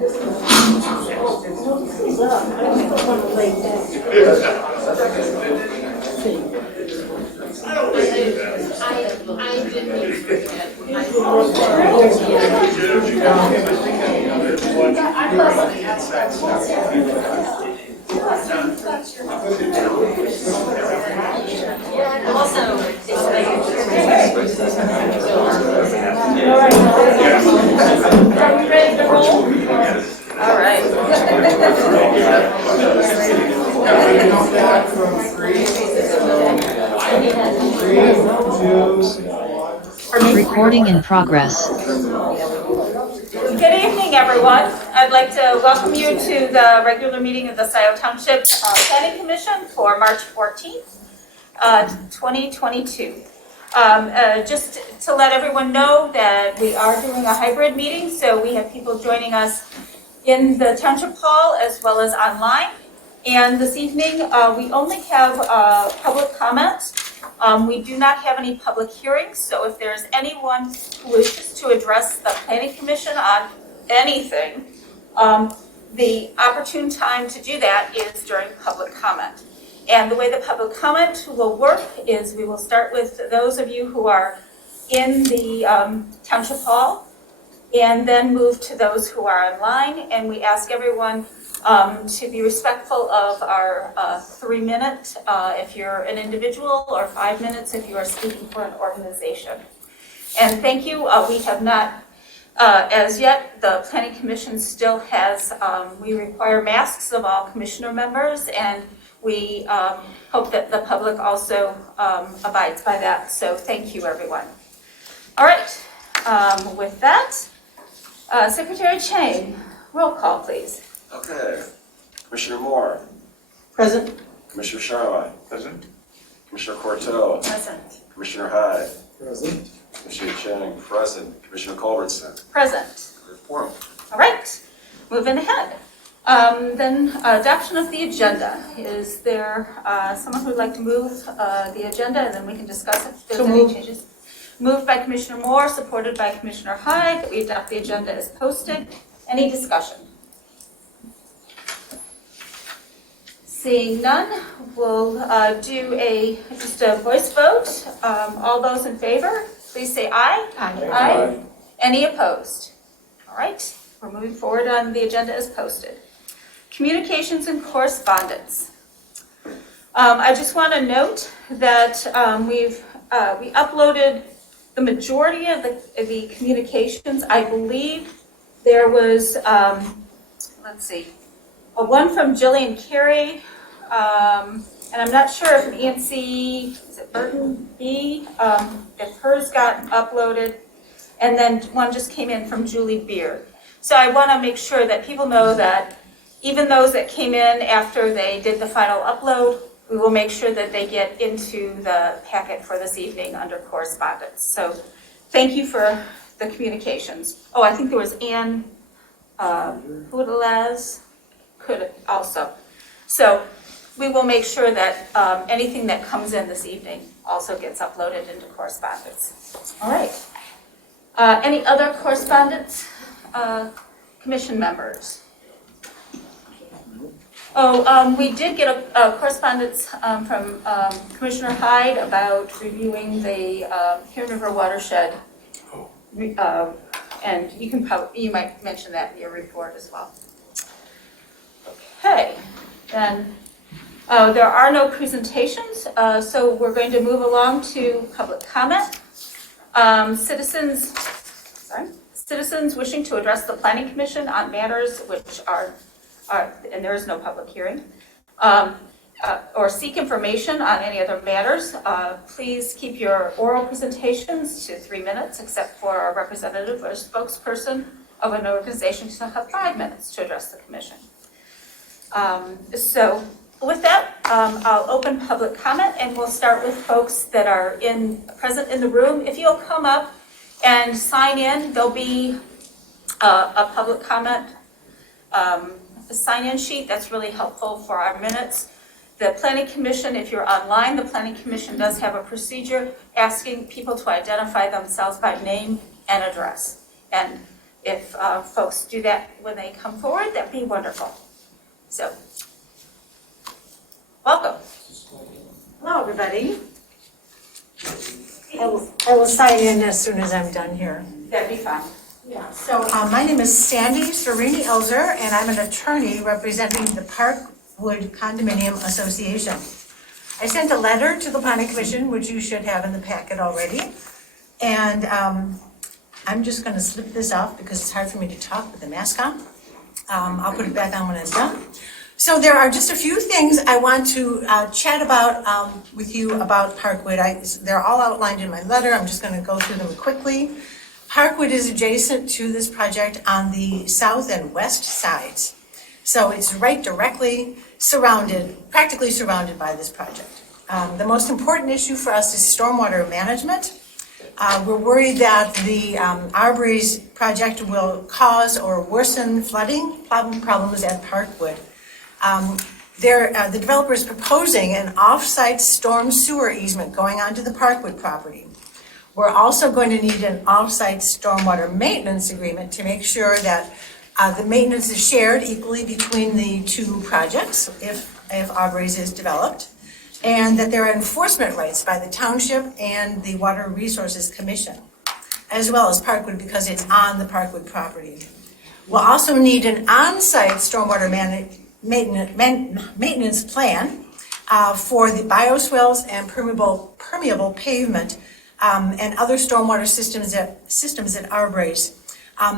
Are we ready to roll? All right. Recording in progress. Good evening, everyone. I'd like to welcome you to the regular meeting of the Scio Township Planning Commission for March 14th, 2022. Just to let everyone know that we are doing a hybrid meeting, so we have people joining us in the Township Hall as well as online. And this evening, we only have public comments. We do not have any public hearings, so if there's anyone who wishes to address the Planning Commission on anything, the opportune time to do that is during public comment. And the way the public comment will work is we will start with those of you who are in the Township Hall and then move to those who are online. And we ask everyone to be respectful of our 3 minute if you're an individual, or 5 minutes if you are speaking for an organization. And thank you. We have not, as yet, the Planning Commission still has, we require masks of all commissioner members, and we hope that the public also abides by that. So thank you, everyone. All right, with that, Secretary Chang, roll call, please. Okay. Commissioner Moore. Present. Commissioner Charlotte. Present. Commissioner Corto. Present. Commissioner Hyde. Present. Commissioner Chang, present. Commissioner Culbertson. Present. Report. All right, moving ahead. Then adoption of the agenda. Is there someone who would like to move the agenda, and then we can discuss if there's any changes? Moved by Commissioner Moore, supported by Commissioner Hyde, that we adopt the agenda as posted. Any discussion? Seeing none, we'll do just a voice vote. All those in favor, please say aye. Aye. Any opposed? All right, we're moving forward on the agenda as posted. Communications and correspondence. I just want to note that we uploaded the majority of the communications. I believe there was, let's see, one from Jillian Carey, and I'm not sure if Nancy, is it Burton B, if hers got uploaded, and then one just came in from Julie Beard. So I want to make sure that people know that even those that came in after they did the final upload, we will make sure that they get into the packet for this evening under correspondence. So thank you for the communications. Oh, I think there was Ann Houdelaz could also. So we will make sure that anything that comes in this evening also gets uploaded into correspondence. All right. Any other correspondence? Commission members? Oh, we did get a correspondence from Commissioner Hyde about reviewing the Huron River watershed, and you might mention that in your report as well. Okay, then there are no presentations, so we're going to move along to public comment. Citizens wishing to address the Planning Commission on matters which are and there is no public hearing, or seek information on any other matters, please keep your oral presentations to 3 minutes, except for a representative or spokesperson of an organization to have 5 minutes to address the commission. So with that, I'll open public comment, and we'll start with folks that are present in the room. If you'll come up and sign in, there'll be a public comment sign-in sheet that's really helpful for our minutes. The Planning Commission, if you're online, the Planning Commission does have a procedure asking people to identify themselves by name and address. And if folks do that when they come forward, that'd be wonderful. So, welcome. Hello, everybody. I will sign in as soon as I'm done here. That'd be fine. Yeah, so my name is Sandy Serini Elzer, and I'm an attorney representing the Parkwood Condominium Association. I sent a letter to the Planning Commission, which you should have in the packet already. And I'm just going to slip this off because it's hard for me to talk with the mask on. I'll put it back on when I'm done. So there are just a few things I want to chat about with you about Parkwood. They're all outlined in my letter. I'm just going to go through them quickly. Parkwood is adjacent to this project on the south and west sides. So it's right directly surrounded, practically surrounded by this project. The most important issue for us is stormwater management. We're worried that the Arbery's project will cause or worsen flooding problems at Parkwood. The developer is proposing an off-site storm sewer easement going onto the Parkwood property. We're also going to need an off-site stormwater maintenance agreement to make sure that the maintenance is shared equally between the two projects if Arbery's is developed, and that there are enforcement rights by the township and the Water Resources Commission, as well as Parkwood because it's on the Parkwood property. We'll also need an on-site stormwater maintenance plan for the bioswales and permeable pavement and other stormwater systems at Arbery's.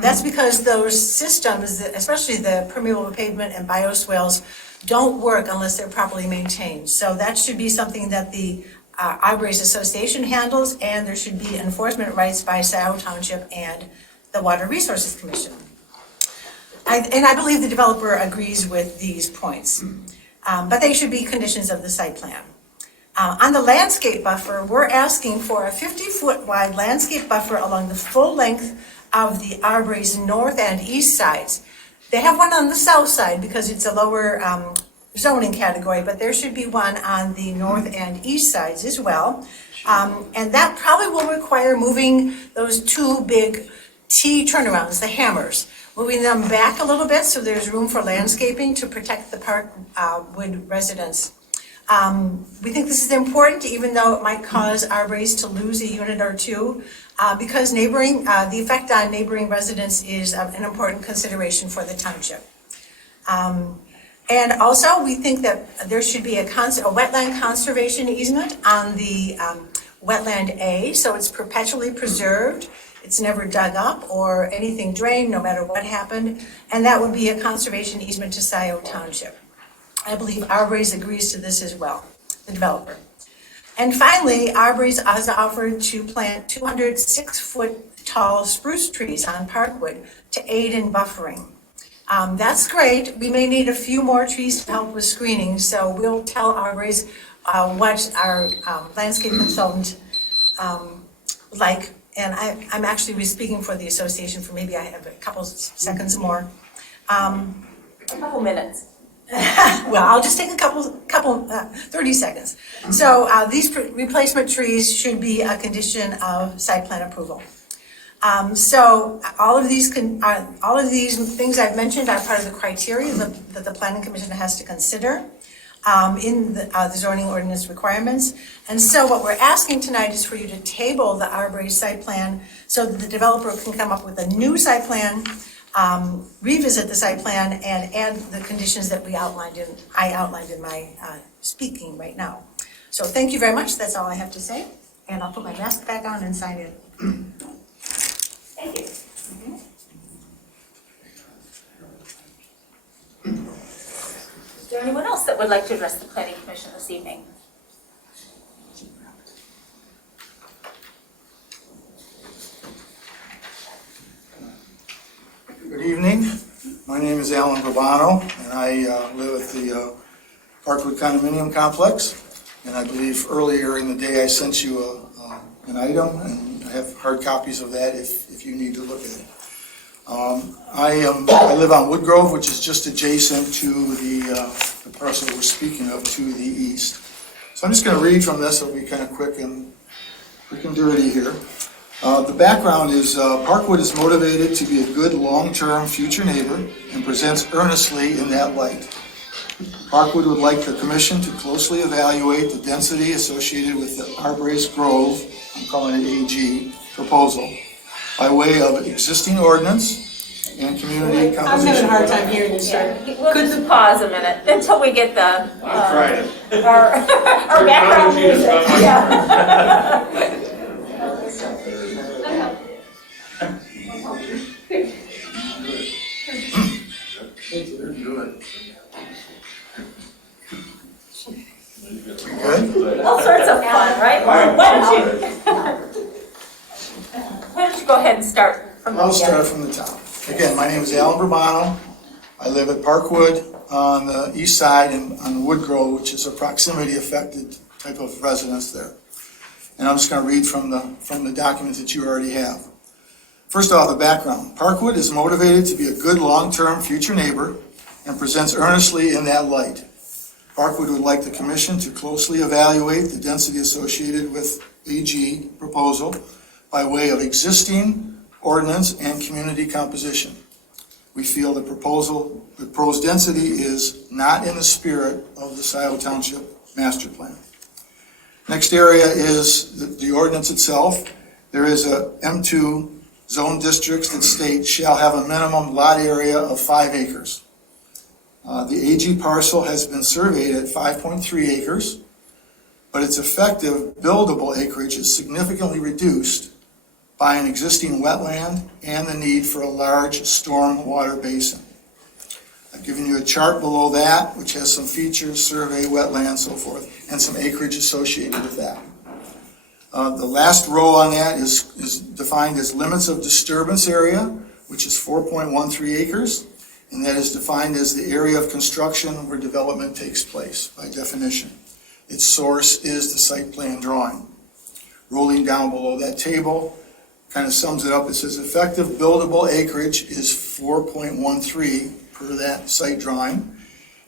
That's because those systems, especially the permeable pavement and bioswales, don't work unless they're properly maintained. So that should be something that the Arbery's Association handles, and there should be enforcement rights by Scio Township and the Water Resources Commission. I believe the developer agrees with these points, but they should be conditions of the site plan. On the landscape buffer, we're asking for a 50-foot wide landscape buffer along the full length of the Arbery's north and east sides. They have one on the south side because it's a lower zoning category, but there should be one on the north and east sides as well. And that probably will require moving those two big T turnarounds, the hammers, moving them back a little bit so there's room for landscaping to protect the Parkwood residents. We think this is important, even though it might cause Arbery's to lose a unit or two, because the effect on neighboring residents is an important consideration for the township. And also, we think that there should be a wetland conservation easement on the wetland A, so it's perpetually preserved. It's never dug up or anything drained, no matter what happened, and that would be a conservation easement to Scio Township. I believe Arbery's agrees to this as well, the developer. And finally, Arbery's has offered to plant 206-foot tall spruce trees on Parkwood to aid in buffering. That's great. We may need a few more trees to help with screening, so we'll tell Arbery's what our landscape consultant would like. And I'm actually speaking for the association for maybe I have a couple seconds more. A couple minutes. Well, I'll just take a couple 30 seconds. So these replacement trees should be a condition of site plan approval. So all of these things I've mentioned are part of the criteria that the Planning Commission has to consider in the zoning ordinance requirements. And so what we're asking tonight is for you to table the Arbery site plan so that the developer can come up with a new site plan, revisit the site plan, and add the conditions that I outlined in my speaking right now. So thank you very much. That's all I have to say. And I'll put my mask back on and sign in. Thank you. Is there anyone else that would like to address the Planning Commission this evening? Good evening. My name is Alan Gravano, and I live at the Parkwood Condominium Complex. And I believe earlier in the day I sent you an item, and I have hard copies of that if you need to look at it. I live on Woodgrove, which is just adjacent to the parcel we're speaking of to the east. So I'm just going to read from this. It'll be kind of quick and dirty here. The background is Parkwood is motivated to be a good long-term future neighbor and presents earnestly in that light. Parkwood would like the commission to closely evaluate the density associated with the Arborist Grove, I'm calling it AG, proposal by way of existing ordinance and community I'm having a composition. hard time hearing you, sir. We'll just pause a minute until we get the, Right. our background music. Yeah. Good? All sorts of fun, right? Why don't you go ahead and start from the I'll beginning? start from the top. Again, my name is Alan Bourbano. I live at Parkwood on the east side and on Woodgrove, which is a proximity affected type of residence there. And I'm just going to read from the document that you already have. First off, the background. Parkwood is motivated to be a good long-term future neighbor and presents earnestly in that light. Parkwood would like the commission to closely evaluate the density associated with AG proposal by way of existing ordinance and community composition. We feel the proposed density is not in the spirit of the Scio Township Master Plan. Next area is the ordinance itself. There is a M2 zone districts that state shall have a minimum lot area of 5 acres. The AG parcel has been surveyed at 5.3 acres, but its effective buildable acreage is significantly reduced by an existing wetland and the need for a large storm water basin. I've given you a chart below that, which has some features, survey, wetland, so forth, and some acreage associated with that. The last row on that is defined as limits of disturbance area, which is 4.13 acres, and that is defined as the area of construction where development takes place by definition. Its source is the site plan drawing. Rolling down below that table, kind of sums it up. It says effective buildable acreage is 4.13 per that site drawing.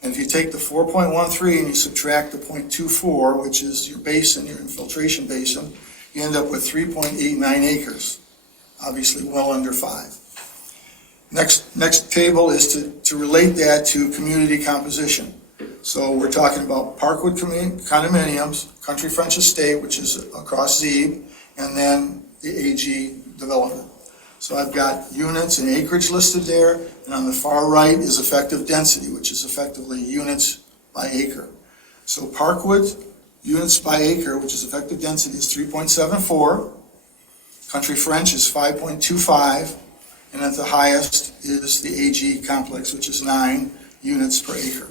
And if you take the 4.13 and you subtract the 0.24, which is your basin, your infiltration basin, you end up with 3.89 acres, obviously well under 5. Next table is to relate that to community composition. So we're talking about Parkwood condominiums, Country French Estate, which is across Zeeb, and then the AG development. So I've got units and acreage listed there, and on the far right is effective density, which is effectively units by acre. So Parkwood units by acre, which is effective density, is 3.74. Country French is 5.25, and at the highest is the AG complex, which is 9 units per acre.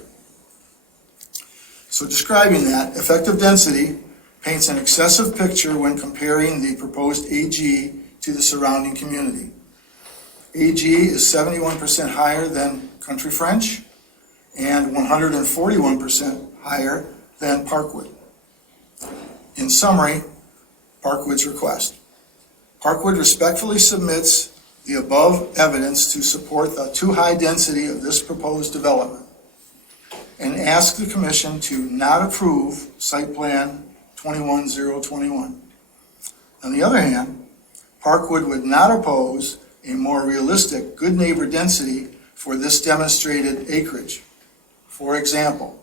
So describing that, effective density paints an excessive picture when comparing the proposed AG to the surrounding community. AG is 71% higher than Country French and 141% higher than Parkwood. In summary, Parkwood's request. Parkwood respectfully submits the above evidence to support the too high density of this proposed development and ask the commission to not approve site plan 21021. On the other hand, Parkwood would not oppose a more realistic good neighbor density for this demonstrated acreage. For example,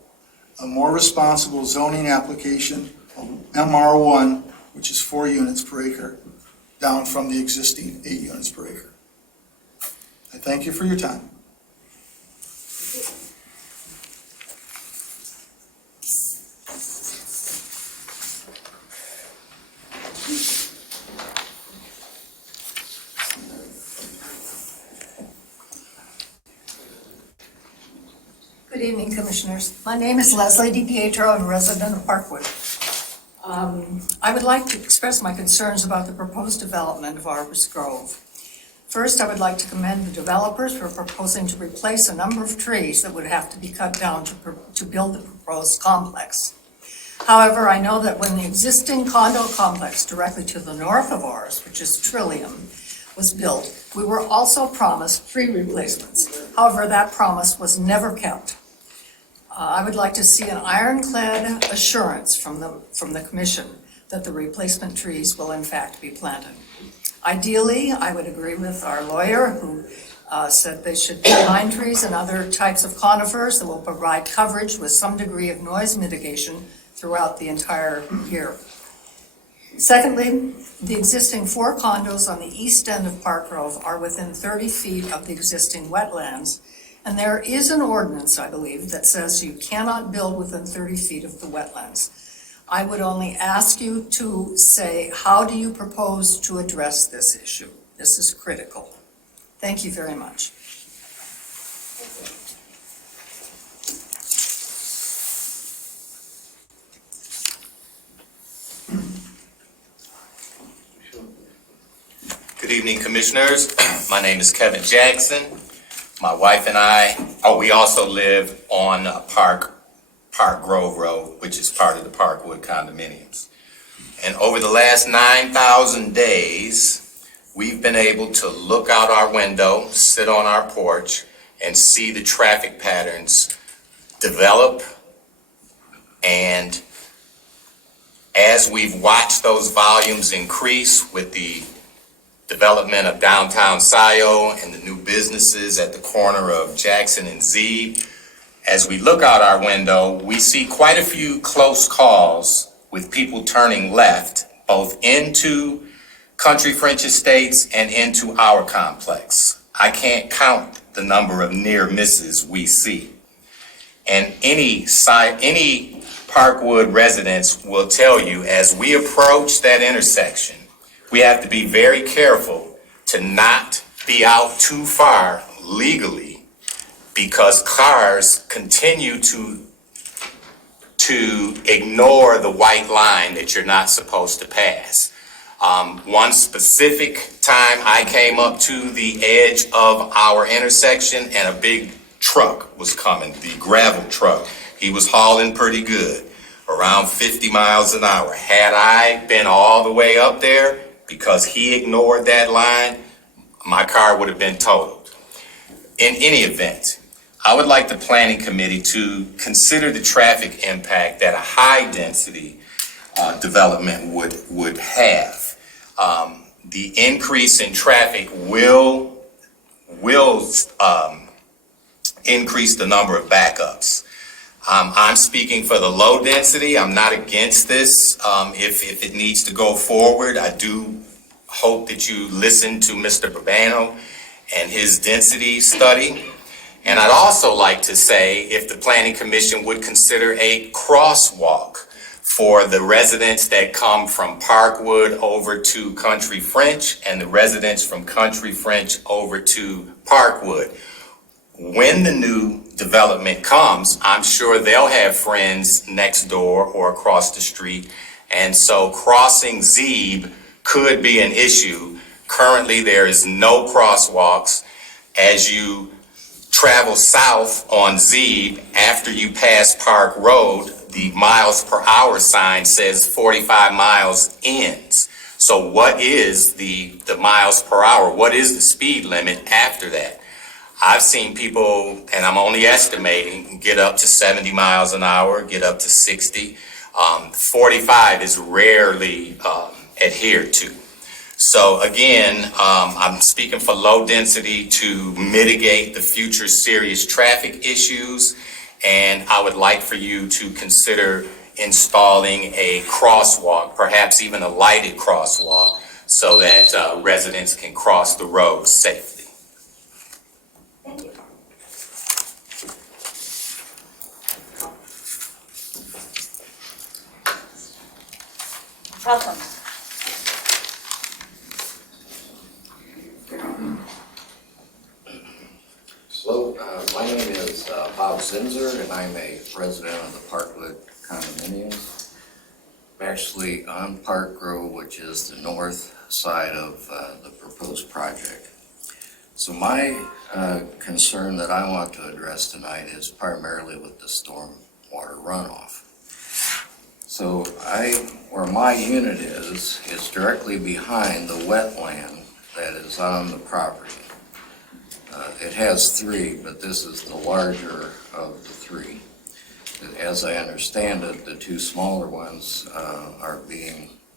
a more responsible zoning application of MR1, which is 4 units per acre, down from the existing 8 units per acre. I thank you for your time. Good evening, Commissioners. My name is Leslie DiPietro. I'm a resident of Parkwood. I would like to express my concerns about the proposed development of Arborist Grove. First, I would like to commend the developers for proposing to replace a number of trees that would have to be cut down to build the proposed complex. However, I know that when the existing condo complex directly to the north of ours, which is Trillium, was built, we were also promised tree replacements. However, that promise was never kept. I would like to see an ironclad assurance from the commission that the replacement trees will in fact be planted. Ideally, I would agree with our lawyer who said they should be pine trees and other types of conifers that will provide coverage with some degree of noise mitigation throughout the entire year. Secondly, the existing 4 condos on the east end of Park Grove are within 30 feet of the existing wetlands. And there is an ordinance, I believe, that says you cannot build within 30 feet of the wetlands. I would only ask you to say, how do you propose to address this issue? This is critical. Thank you very much. Good evening, Commissioners. My name is Kevin Jackson. My wife and I, we also live on Park Grove Road, which is part of the Parkwood condominiums. And over the last 9,000 days, we've been able to look out our window, sit on our porch, and see the traffic patterns develop. And as we've watched those volumes increase with the development of downtown Scio and the new businesses at the corner of Jackson and Zeeb, as we look out our window, we see quite a few close calls with people turning left, both into Country French Estates and into our complex. I can't count the number of near misses we see. And any Parkwood residents will tell you, as we approach that intersection, we have to be very careful to not be out too far legally, because cars continue to ignore the white line that you're not supposed to pass. One specific time I came up to the edge of our intersection and a big truck was coming, the gravel truck. He was hauling pretty good, around 50 miles an hour. Had I been all the way up there, because he ignored that line, my car would have been totaled. In any event, I would like the Planning Committee to consider the traffic impact that a high-density development would have. The increase in traffic will increase the number of backups. I'm speaking for the low density. I'm not against this. If it needs to go forward, I do hope that you listen to Mr. Babano and his density study. And I'd also like to say, if the Planning Commission would consider a crosswalk for the residents that come from Parkwood over to Country French and the residents from Country French over to Parkwood. When the new development comes, I'm sure they'll have friends next door or across the street. And so crossing Zeeb could be an issue. Currently, there is no crosswalks. As you travel south on Zeeb, after you pass Park Road, the miles per hour sign says 45 miles ends. So what is the miles per hour? What is the speed limit after that? I've seen people, and I'm only estimating, get up to 70 miles an hour, get up to 60. 45 is rarely adhered to. So again, I'm speaking for low density to mitigate the future serious traffic issues. And I would like for you to consider installing a crosswalk, perhaps even a lighted crosswalk, so that residents can cross the road safely. Thank you. Welcome. Hello, my name is Bob Zinzer, and I'm a resident of the Parkwood condominiums. I'm actually on Park Grove, which is the north side of the proposed project. So my concern that I want to address tonight is primarily with the storm water runoff. So where my unit is directly behind the wetland that is on the property. It has 3, but this is the larger of the 3. As I understand it, the 2 smaller ones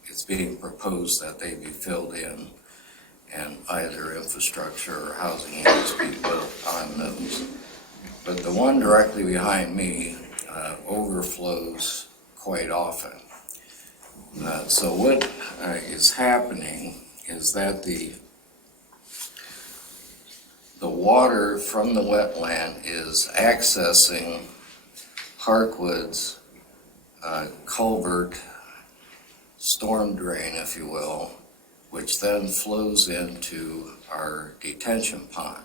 it's being proposed that they be filled in. and either infrastructure or housing units be built on those. But the one directly behind me overflows quite often. So what is happening is that the water from the wetland is accessing Parkwood's culvert, storm drain, if you will, which then flows into our detention pond.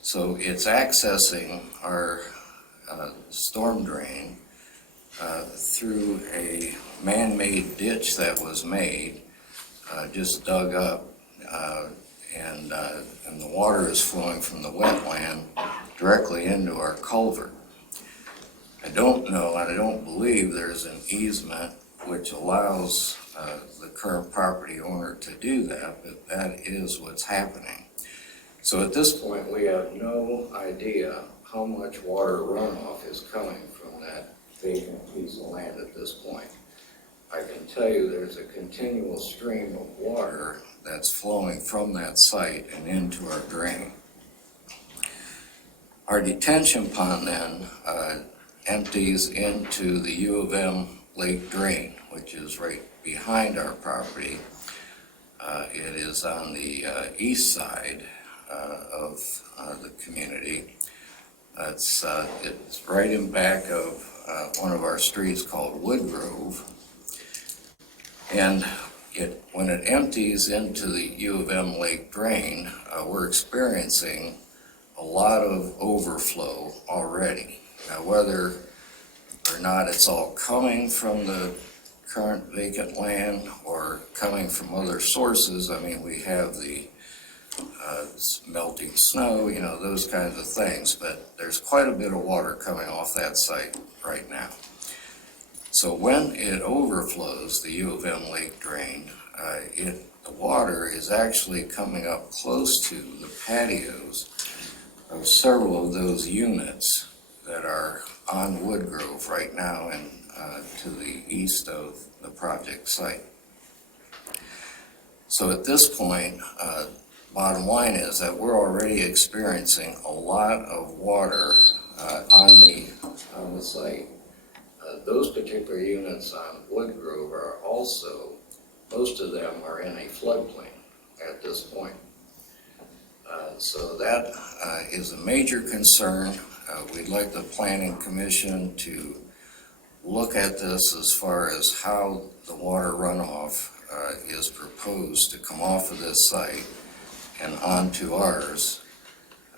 So it's accessing our storm drain through a man-made ditch that was made, just dug up, and the water is flowing from the wetland directly into our culvert. I don't know, and I don't believe there's an easement which allows the current property owner to do that, but that is what's happening. So at this point, we have no idea how much water runoff is coming from that vacant piece of land at this point. I can tell you there's a continual stream of water that's flowing from that site and into our drain. Our detention pond then empties into the U of M Lake Drain, which is right behind our property. It is on the east side of the community. It's right in back of one of our streets called Woodgrove. And when it empties into the U of M Lake Drain, we're experiencing a lot of overflow already. Now, whether or not it's all coming from the current vacant land or coming from other sources, I mean, we have the melting snow, you know, those kinds of things, but there's quite a bit of water coming off that site right now. So when it overflows the U of M Lake Drain, the water is actually coming up close to the patios of several of those units that are on Woodgrove right now and to the east of the project site. So at this point, bottom line is that we're already experiencing a lot of water on the site. Those particular units on Woodgrove are also, most of them are in a floodplain at this point. So that is a major concern. We'd like the Planning Commission to look at this as far as how the water runoff is proposed to come off of this site and onto ours.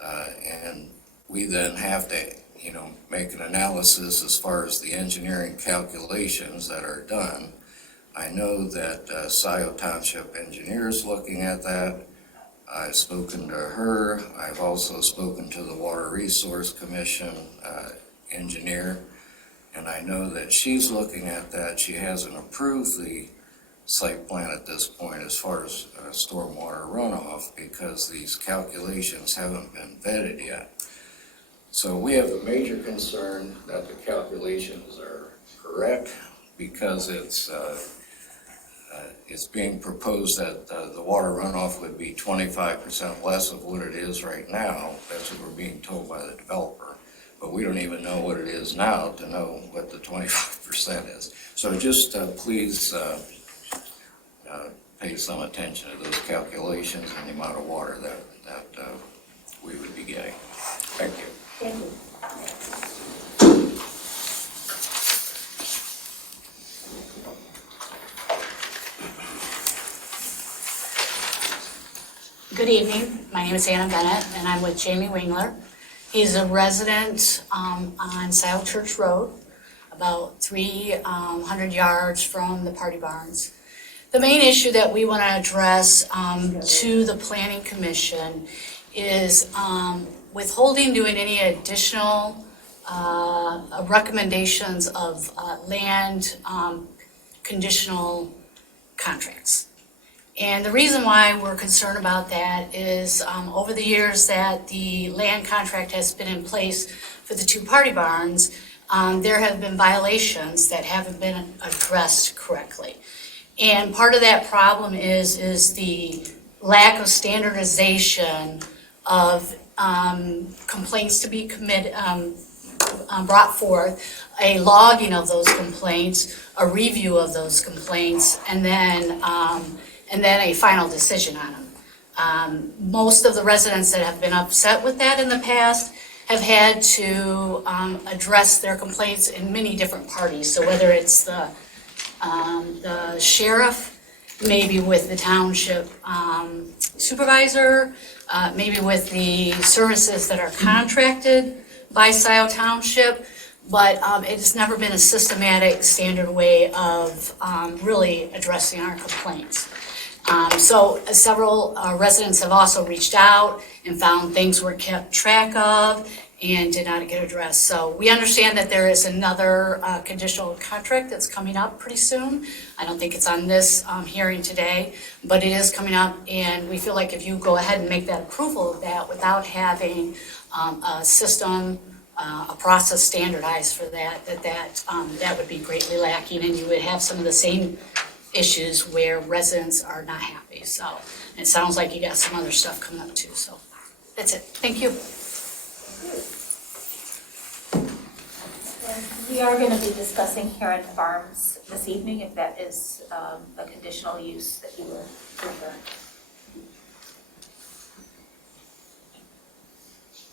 And we then have to, you know, make an analysis as far as the engineering calculations that are done. I know that Scio Township engineer is looking at that. I've spoken to her. I've also spoken to the Water Resource Commission engineer, and I know that she's looking at that. She hasn't approved the site plan at this point as far as stormwater runoff because these calculations haven't been vetted yet. So we have a major concern that the calculations are correct because it's being proposed that the water runoff would be 25% less of what it is right now. That's what we're being told by the developer. But we don't even know what it is now to know what the 25% is. So just please pay some attention to those calculations and the amount of water that we would be getting. Thank you. Thank you. Good evening. My name is Anna Bennett, and I'm with Jamie Wingler. He's a resident on Scio Church Road, about 300 yards from the Party Barns. The main issue that we want to address to the Planning Commission is withholding doing any additional recommendations of land conditional contracts. And the reason why we're concerned about that is over the years that the land contract has been in place for the two Party Barns, there have been violations that haven't been addressed correctly. And part of that problem is the lack of standardization of complaints to be brought forth, a logging of those complaints, a review of those complaints, and then a final decision on them. Most of the residents that have been upset with that in the past have had to address their complaints in many different parties. So whether it's the sheriff, maybe with the township supervisor, maybe with the services that are contracted by Scio Township, but it's never been a systematic, standard way of really addressing our complaints. So several residents have also reached out and found things were kept track of and did not get addressed. So we understand that there is another conditional contract that's coming up pretty soon. I don't think it's on this hearing today, but it is coming up, and we feel like if you go ahead and make that approval of that without having a system, a process standardized for that would be greatly lacking, and you would have some of the same issues where residents are not happy. So it sounds like you got some other stuff coming up too. So that's it. Thank you. We are going to be discussing Heron Farms this evening, if that is a conditional use that you were referring.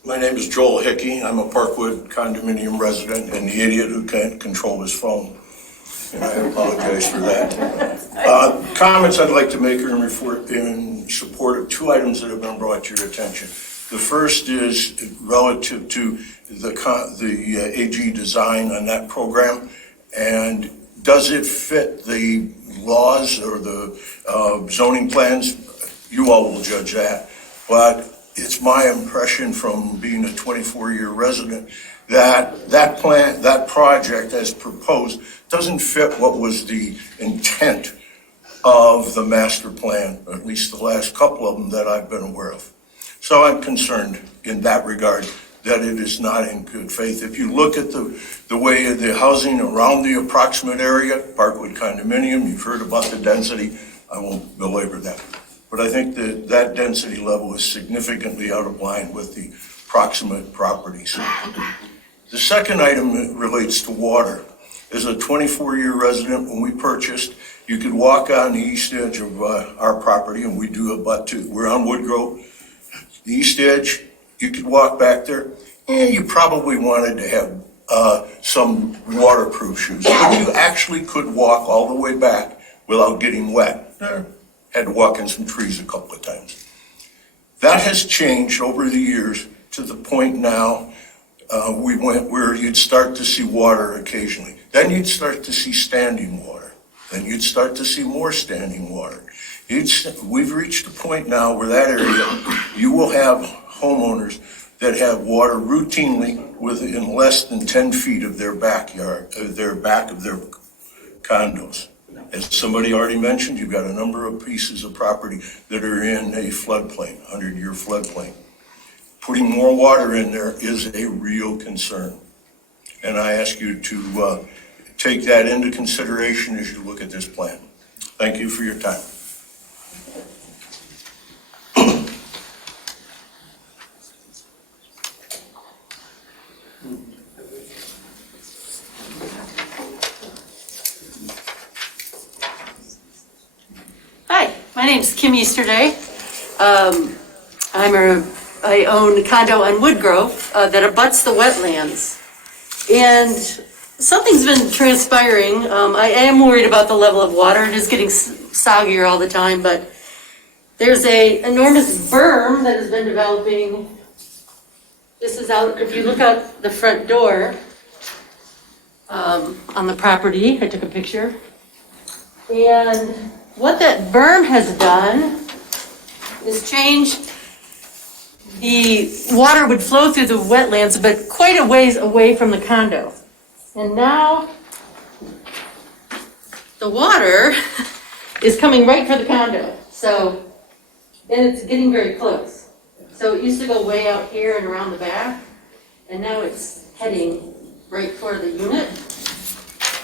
My name is Joel Hickey. I'm a Parkwood condominium resident and the idiot who can't control his phone. And I apologize for that. Comments I'd like to make are in support of two items that have been brought to your attention. The first is relative to the AG design on that program, and does it fit the laws or the zoning plans? You all will judge that. But it's my impression from being a 24-year resident that project as proposed doesn't fit what was the intent of the master plan, or at least the last couple of them that I've been aware of. So I'm concerned in that regard that it is not in good faith. If you look at the way the housing around the approximate area, Parkwood condominium, you've heard about the density. I won't belabor that. But I think that density level is significantly out of line with the proximate properties. The second item relates to water. As a 24-year resident, when we purchased, you could walk on the east edge of our property, and we do about two. We're on Woodgrove. The east edge, you could walk back there, and you probably wanted to have some waterproof shoes. But you actually could walk all the way back without getting wet. Had to walk in some trees a couple of times. That has changed over the years to the point now we went where you'd start to see water occasionally. Then you'd start to see standing water. Then you'd start to see more standing water. We've reached a point now where that area, you will have homeowners that have water routinely within less than 10 feet of their backyard, their back of their condos. As somebody already mentioned, you've got a number of pieces of property that are in a floodplain, 100-year floodplain. Putting more water in there is a real concern. And I ask you to take that into consideration as you look at this plan. Thank you for your time. Hi, my name's Kim Easterday. I own a condo on Woodgrove that abuts the wetlands. And something's been transpiring. I am worried about the level of water. It is getting soggier all the time, but there's a enormous berm that has been developing. This is out, if you look out the front door on the property, I took a picture. And what that berm has done is change. The water would flow through the wetlands, but quite a ways away from the condo. And now the water is coming right for the condo. So, and it's getting very close. So it used to go way out here and around the back, and now it's heading right for the unit.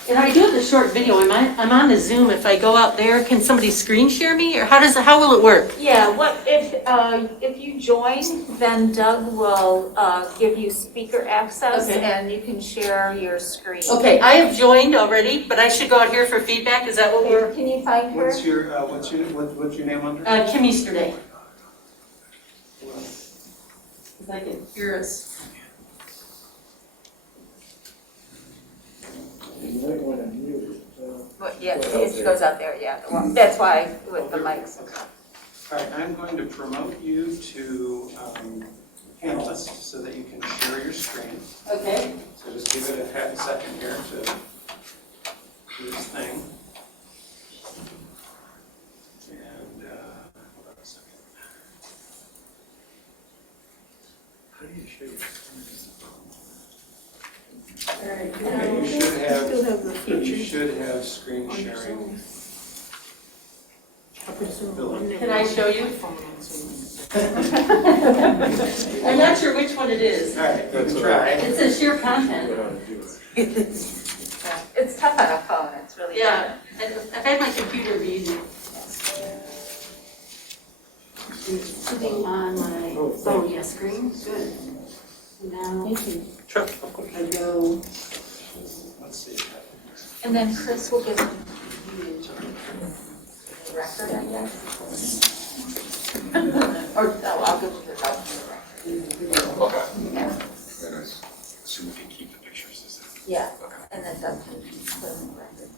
And I do have a short video. I'm on the Zoom. If I go out there, can somebody screen share me, or how will it work? Yeah, if you join, then Doug will give you speaker access Okay. and you can share your screen. Okay, I have joined already, but I should go out here for feedback. Is that what we're? Can you find her? What's your name under? Kim Easterday. If I can hear us. Yeah, it goes out there, yeah. That's why with the mics. All right, I'm going to promote you to panelist so that you can share your screen. Okay. So just give it a half a second here to do this thing. And hold on a second. How do you share your screen? Okay, you should have screen sharing. Can I show you? I'm not sure which one it is. All right, you can try. It says share content. It's tough on a phone, it's really. Yeah, I've had my computer be easy. It's sitting on my phone, yeah, screen, good. Now, Sure. I go, Let's see. And then Chris will give you the record, I guess. Or, I'll give you the record. Okay. Yeah. So we can keep the pictures, is that? Yeah, and then Doug can put in the record.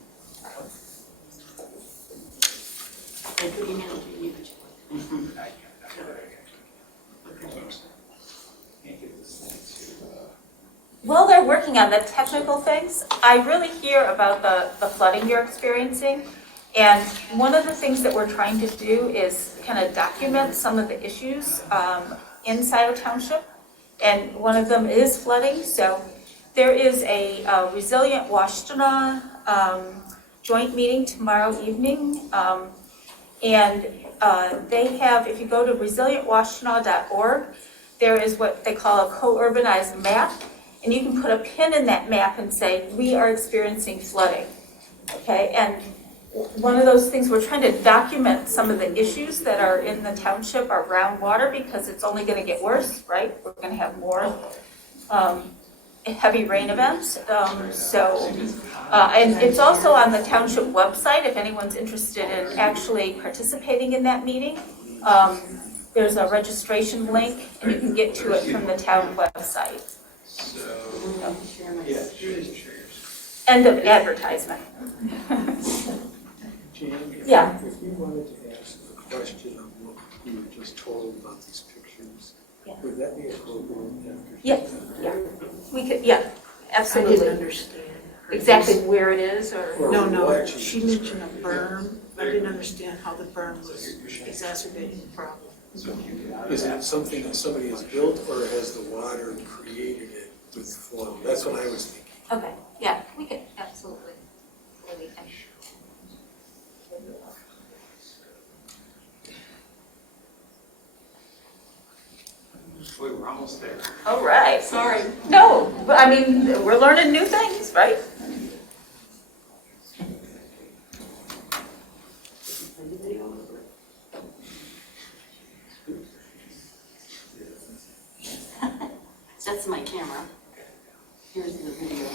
I could email it to you. While they're working on the technical things, I really hear about the flooding you're experiencing. And one of the things that we're trying to do is kind of document some of the issues in Scio Township. And one of them is flooding. So there is a Resilient Washtenaw joint meeting tomorrow evening. And they have, if you go to resilientwashtenaw.org, there is what they call a co-urbanized map. And you can put a pin in that map and say, we are experiencing flooding, okay? And one of those things, we're trying to document some of the issues that are in the township around water because it's only gonna get worse, right? We're gonna have more heavy rain events. And it's also on the township website if anyone's interested in actually participating in that meeting. There's a registration link and you can get to it from the town website. So, yeah, share yours. End of advertisement. Jan, Yeah. if you wanted to ask a question on what you were just told about these pictures, Yeah. would that be appropriate after? Yeah, yeah. We could, yeah, absolutely. understand. Exactly where it is or. No, she mentioned a berm. I didn't understand how the berm was exacerbating the problem. Is it something that somebody has built, or has the water created it with flow? That's what I was thinking. Okay, yeah, we could, absolutely. We can. We were almost there. All right. Sorry. No, but I mean, we're learning new things, right? That's my camera. Here's the video.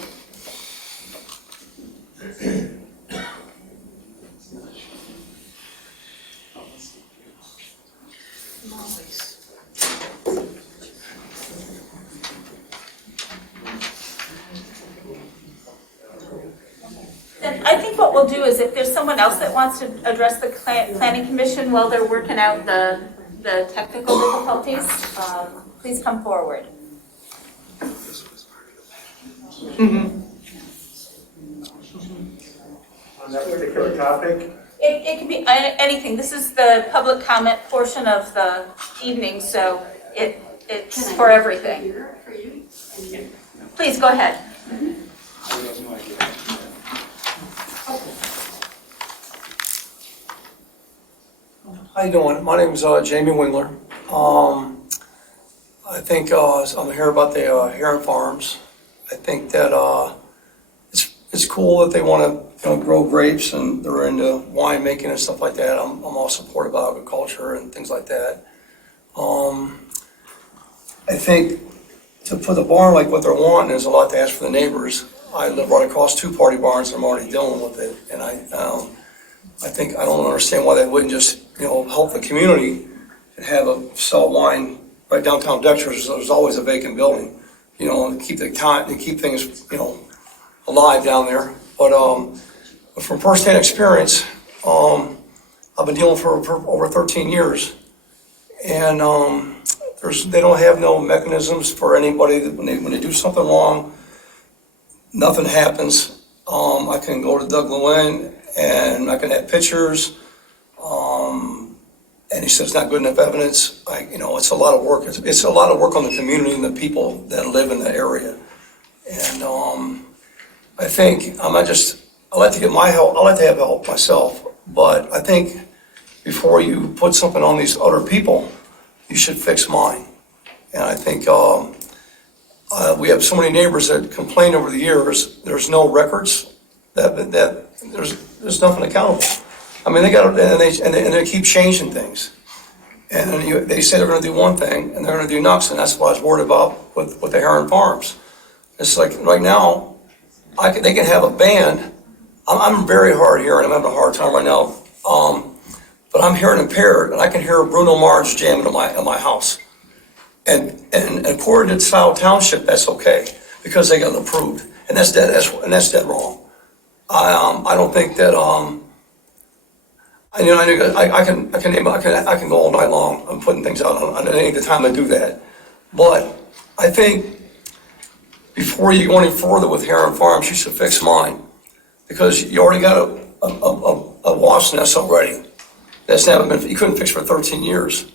Then I think what we'll do is if there's someone else that wants to address the planning commission while they're working out the technical difficulties, please come forward. On that particular topic? It can be anything. This is the public comment portion of the evening, so it's for everything. Please, go ahead. How you doing? My name's Jamie Wingler. I think I'm here about the Heron Farms. I think that it's cool that they want to, grow grapes and they're into wine making and stuff like that. I'm all supportive of agriculture and things like that. I think to put a barn like what they're wanting is a lot to ask for the neighbors. I live right across two party barns and I'm already dealing with it. And I don't understand why they wouldn't just, help the community and have sell wine right downtown Dexter's. There's always a vacant building, and keep things, alive down there. But from firsthand experience, I've been dealing for over 13 years. And they don't have no mechanisms for anybody that when they do something wrong, nothing happens. I can go to Doug Lewin and I can have pictures. And he says it's not good enough evidence. It's a lot of work. It's a lot of work on the community and the people that live in the area. And I think I like to get my help. I like to have help myself. But I think before you put something on these other people, you should fix mine. And I think we have so many neighbors that complain over the years. There's no records. That there's nothing accountable. I mean, they keep changing things. And they say they're going to do one thing and they're going to do next, and that's what I was worried about with the Heron Farms. It's like right now, they can have a band. I'm very hard of hearing. I'm having a hard time right now. But I'm hearing impaired, and I can hear Bruno Mars jamming in my house. And according to Scio Township, that's okay because they got it approved, and that's dead wrong. I don't think that I can go all night long. I'm putting things out on any of the time I do that, but I think before you go any further with Heron Farms, you should fix mine because you already got a wasp nest already. That's never been, you couldn't fix for 13 years.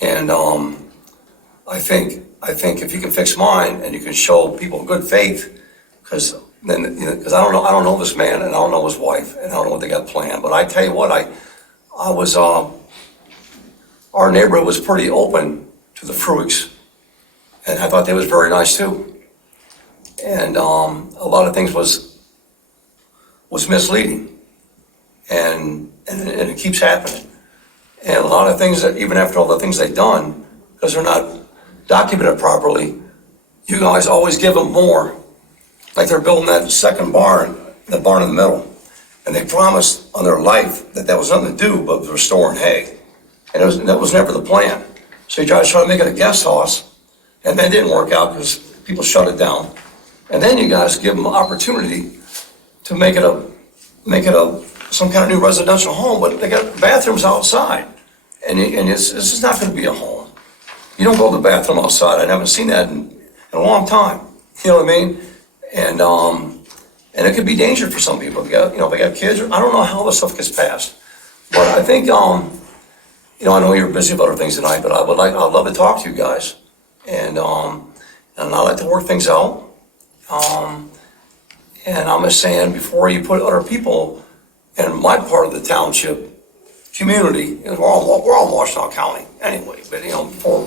And I think if you can fix mine and you can show people good faith, because I don't know this man and I don't know his wife and I don't know what they got planned. But I tell you what, our neighborhood was pretty open to the Fruigs, and I thought they was very nice too. And a lot of things was misleading. And it keeps happening. And a lot of things that, even after all the things they've done, because they're not documented properly, you guys always give them more. Like they're building that second barn, the barn in the middle. And they promised on their life that was nothing to do but they're storing hay. And that was never the plan. So you guys try to make it a guest house, and that didn't work out because people shut it down. And then you guys give them an opportunity to make it some kind of new residential home, but they got bathrooms outside, and this is not going to be a home. You don't go to the bathroom outside. I haven't seen that in a long time. You know what I mean? And it could be dangerous for some people. If they got kids. I don't know how this stuff gets passed, but I think I know you're busy about other things tonight, but I'd love to talk to you guys, and I like to work things out. And I'm just saying, before you put other people in my part of the township community, we're all Washington County anyway, but before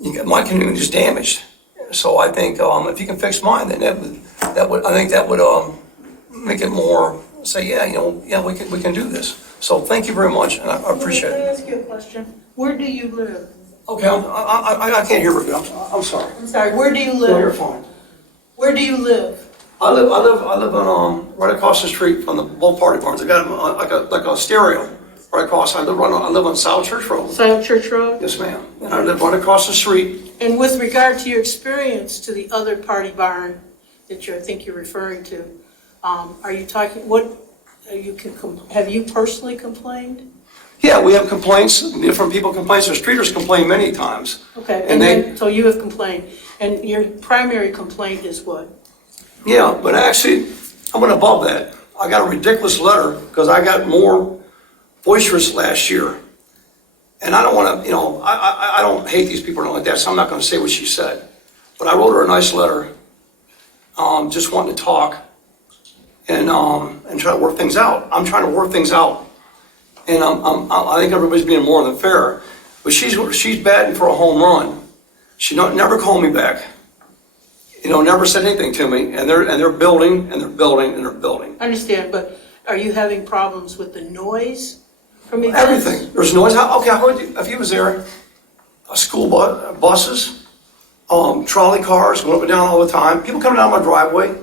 you get my community is damaged. So I think if you can fix mine, then that would make it more say, we can do this. So thank you very much, and I appreciate Can I it. ask you a question? Where do you live? Okay, I can't hear you. I'm sorry. I'm sorry, where do you No, you're live? fine. Where do you live? I live on right across the street from the both party barns. I got like a stereo right across. I live on South Church Road. South Church Road? Yes, ma'am. And I live right across the street. And with regard to your experience to the other party barn that I think you're referring to, are you talking, have you personally complained? Yeah, we have complaints. Different people complain. The streeters complain many times. Okay, And so you have complained, and your primary complaint is what? Yeah, but actually, I went above that. I got a ridiculous letter because I got more boisterous last year. And I don't want to, I don't hate these people or anything like that, so I'm not going to say what she said. But I wrote her a nice letter, just wanting to talk and try to work things out. I'm trying to work things out. And I think everybody's being more than fair. But she's batting for a home run. She never called me back. never said anything to me, and they're building, and they're building, and they're building. I understand, but are you having problems with the noise from events? Everything. There's noise. Okay, I heard you, if you was there, school buses, trolley cars going up and down all the time, people coming down my driveway,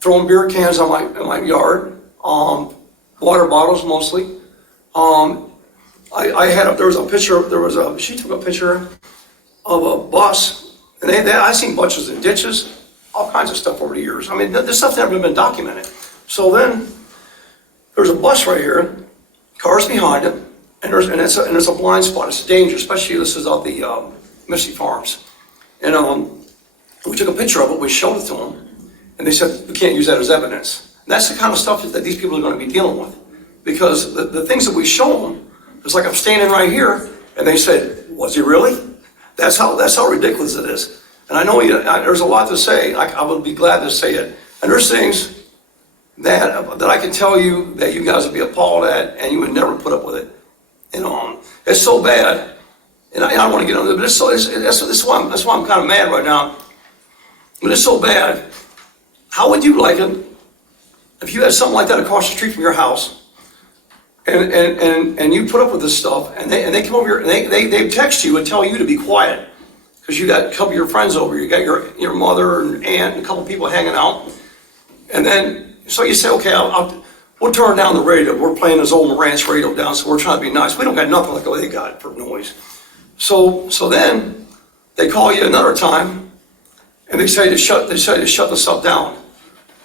throwing beer cans in my yard, water bottles mostly. She took a picture of a bus, and I seen bunches of ditches, all kinds of stuff over the years. I mean, this stuff's never been documented. So then, there's a bus right here, cars behind it, and it's a blind spot. It's dangerous, especially this is out the Missy Farms. And we took a picture of it, we showed it to them, and they said, we can't use that as evidence. And that's the kind of stuff that these people are going to be dealing with. Because the things that we show them, it's like I'm standing right here, and they said, was he really? That's how ridiculous it is. And I know there's a lot to say. I would be glad to say it. And there's things that I can tell you that you guys would be appalled at, and you would never put up with it. And it's so bad. And I don't want to get into it, but that's why I'm kind of mad right now. But it's so bad. How would you like it if you had something like that across the street from your house? And you put up with this stuff, and they come over here, and they text you and tell you to be quiet because you got a couple of your friends over, you got your mother and aunt and a couple of people hanging out, and then so you say, okay, we'll turn down the radio. We're playing this old ranch radio down, so we're trying to be nice. We don't got nothing like what they got for noise. So then they call you another time, and they say to shut the stuff down,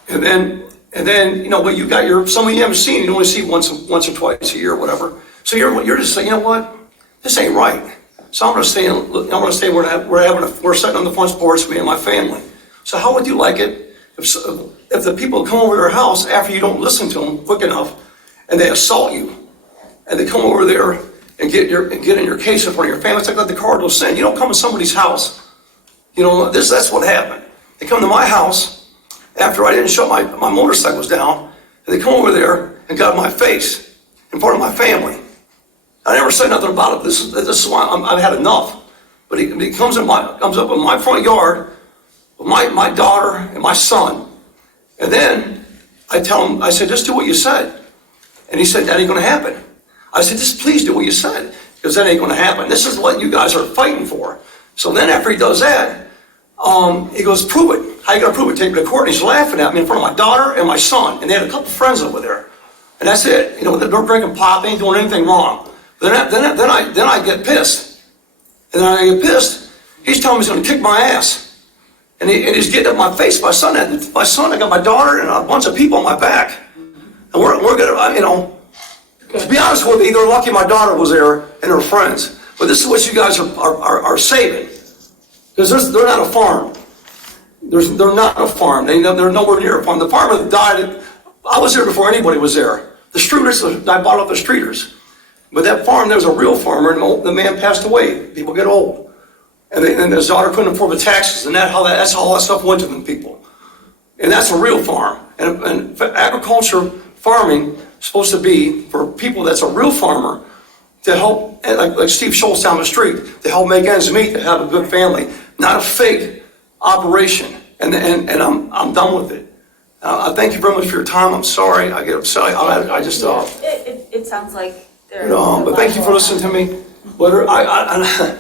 and then but you got some of you haven't seen, you only see once or twice a year or whatever. So you're just saying, you know what, this ain't right. So I'm gonna stay. We're sitting on the front porch, me and my family. So how would you like it if the people come over to your house after you don't listen to them quick enough, and they assault you, and they come over there and get in your case in front of your family? It's like the cardinal sin. You don't come to somebody's house. That's what happened. They come to my house after I didn't shut my motorcycles down, and they come over there and got in my face in front of my family. I never said nothing about it. This is why I've had enough. But he comes up in my front yard with my daughter and my son, and then I tell him, I said, just do what you said. And he said, that ain't going to happen. I said, just please do what you said, because that ain't going to happen. This is what you guys are fighting for. So then after he does that, he goes, prove it. How you gonna prove it? Take me to court. And he's laughing at me in front of my daughter and my son. And they had a couple friends over there. And that's it. They're drinking pop, they ain't doing anything wrong. Then I get pissed. And then I get pissed. He's telling me he's gonna kick my ass. And he's getting up my face. My son, I got my daughter and a bunch of people on my back. And we're gonna, to be honest with you, they're lucky my daughter was there and her friends. But this is what you guys are saving. Because they're not a farm. They're not a farm. They're nowhere near a farm. The farmer that died, I was there before anybody was there. The Streeters, I bought up the Streeters. But that farm, there was a real farmer, and the man passed away. People get old. And his daughter couldn't afford the taxes, and that's how that stuff went to them people. And that's a real farm. And agriculture, farming, is supposed to be for people that's a real farmer, to help, like Steve Schultz down the street, to help make ends meet, to have a good family, not a fake operation. And I'm done with it. I thank you very much for your time. I'm sorry, I get upset. I just It sounds like there's but thank you for listening to me. Whether I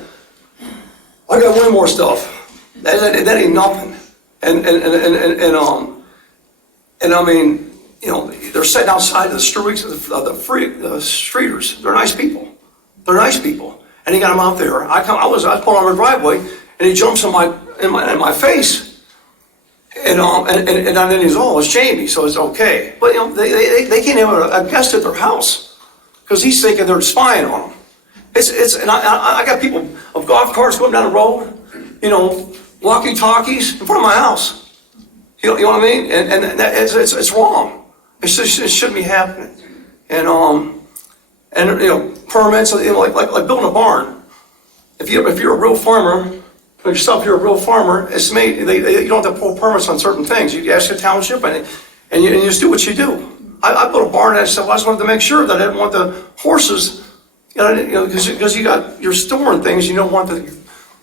got way more stuff. That ain't nothing. And I mean, they're sitting outside the streets of the streeters. They're nice people. They're nice people. And he got them out there. I was pulling on my driveway, and he jumps in my face. And then he's, it's Jamie, so it's okay. But they can't have a guest at their house because he's thinking they're spying on him. And I got people of golf carts going down the road, walkie-talkies in front of my house. You know what I mean? And it's wrong. It shouldn't be happening. And permits, like building a barn. If you're a real farmer, you're a real farmer, it's made. You don't have to pull permits on certain things. You ask the township, and you just do what you do. I built a barn, and I just wanted to make sure that I didn't want the horses, because you're storing things. You don't want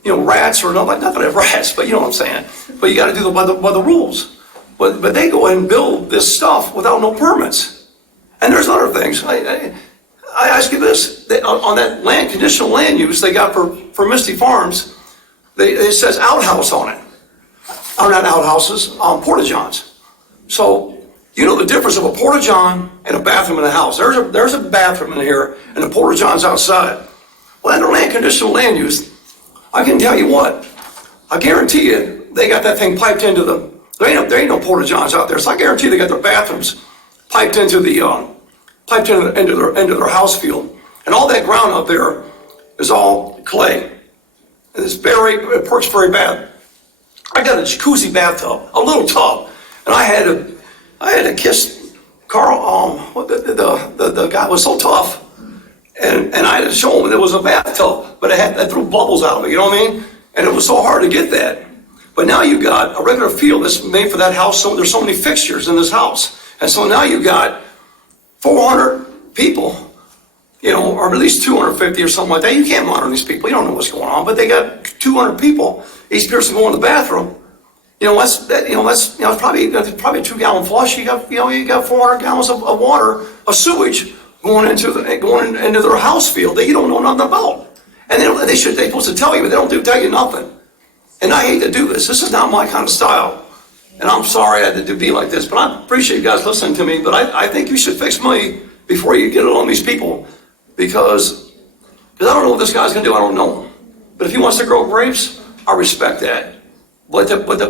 rats or not that I have rats, but you know what I'm saying. But you got to do by the rules. But they go ahead and build this stuff without no permits. And there's other things. I ask you this: on that conditional land use they got for Misty Farms, it says outhouse on it. Or not outhouses, porta-johns. So you know the difference of a porta-john and a bathroom in a house. There's a bathroom in here and a porta-john's outside. Well, under conditional land use, I can tell you what, I guarantee you, they got that thing piped into there ain't no porta-johns out there, so I guarantee they got their bathrooms piped into their house field. And all that ground out there is all clay. And it works very bad. I got a jacuzzi bathtub, a little tub, and I had to kiss Carl, the guy was so tough. And I had to show him it was a bathtub, but I threw bubbles out of it, you know what I mean? And it was so hard to get that. But now you got a regular field that's made for that house, so there's so many fixtures in this house. And so now you got 400 people, or at least 250 or something like that. You can't monitor these people, you don't know what's going on, but they got 200 people, each person going to the bathroom. That's probably a 2-gallon flush. You got 400 gallons of water, of sewage, going into their house field that you don't know nothing about. And they're supposed to tell you, but they don't tell you nothing. And I hate to do this. This is not my kind of style. And I'm sorry I had to be like this, but I appreciate you guys listening to me. But I think you should fix me before you get it on these people, because I don't know what this guy's gonna do. I don't know. But if he wants to grow grapes, I respect that. But to put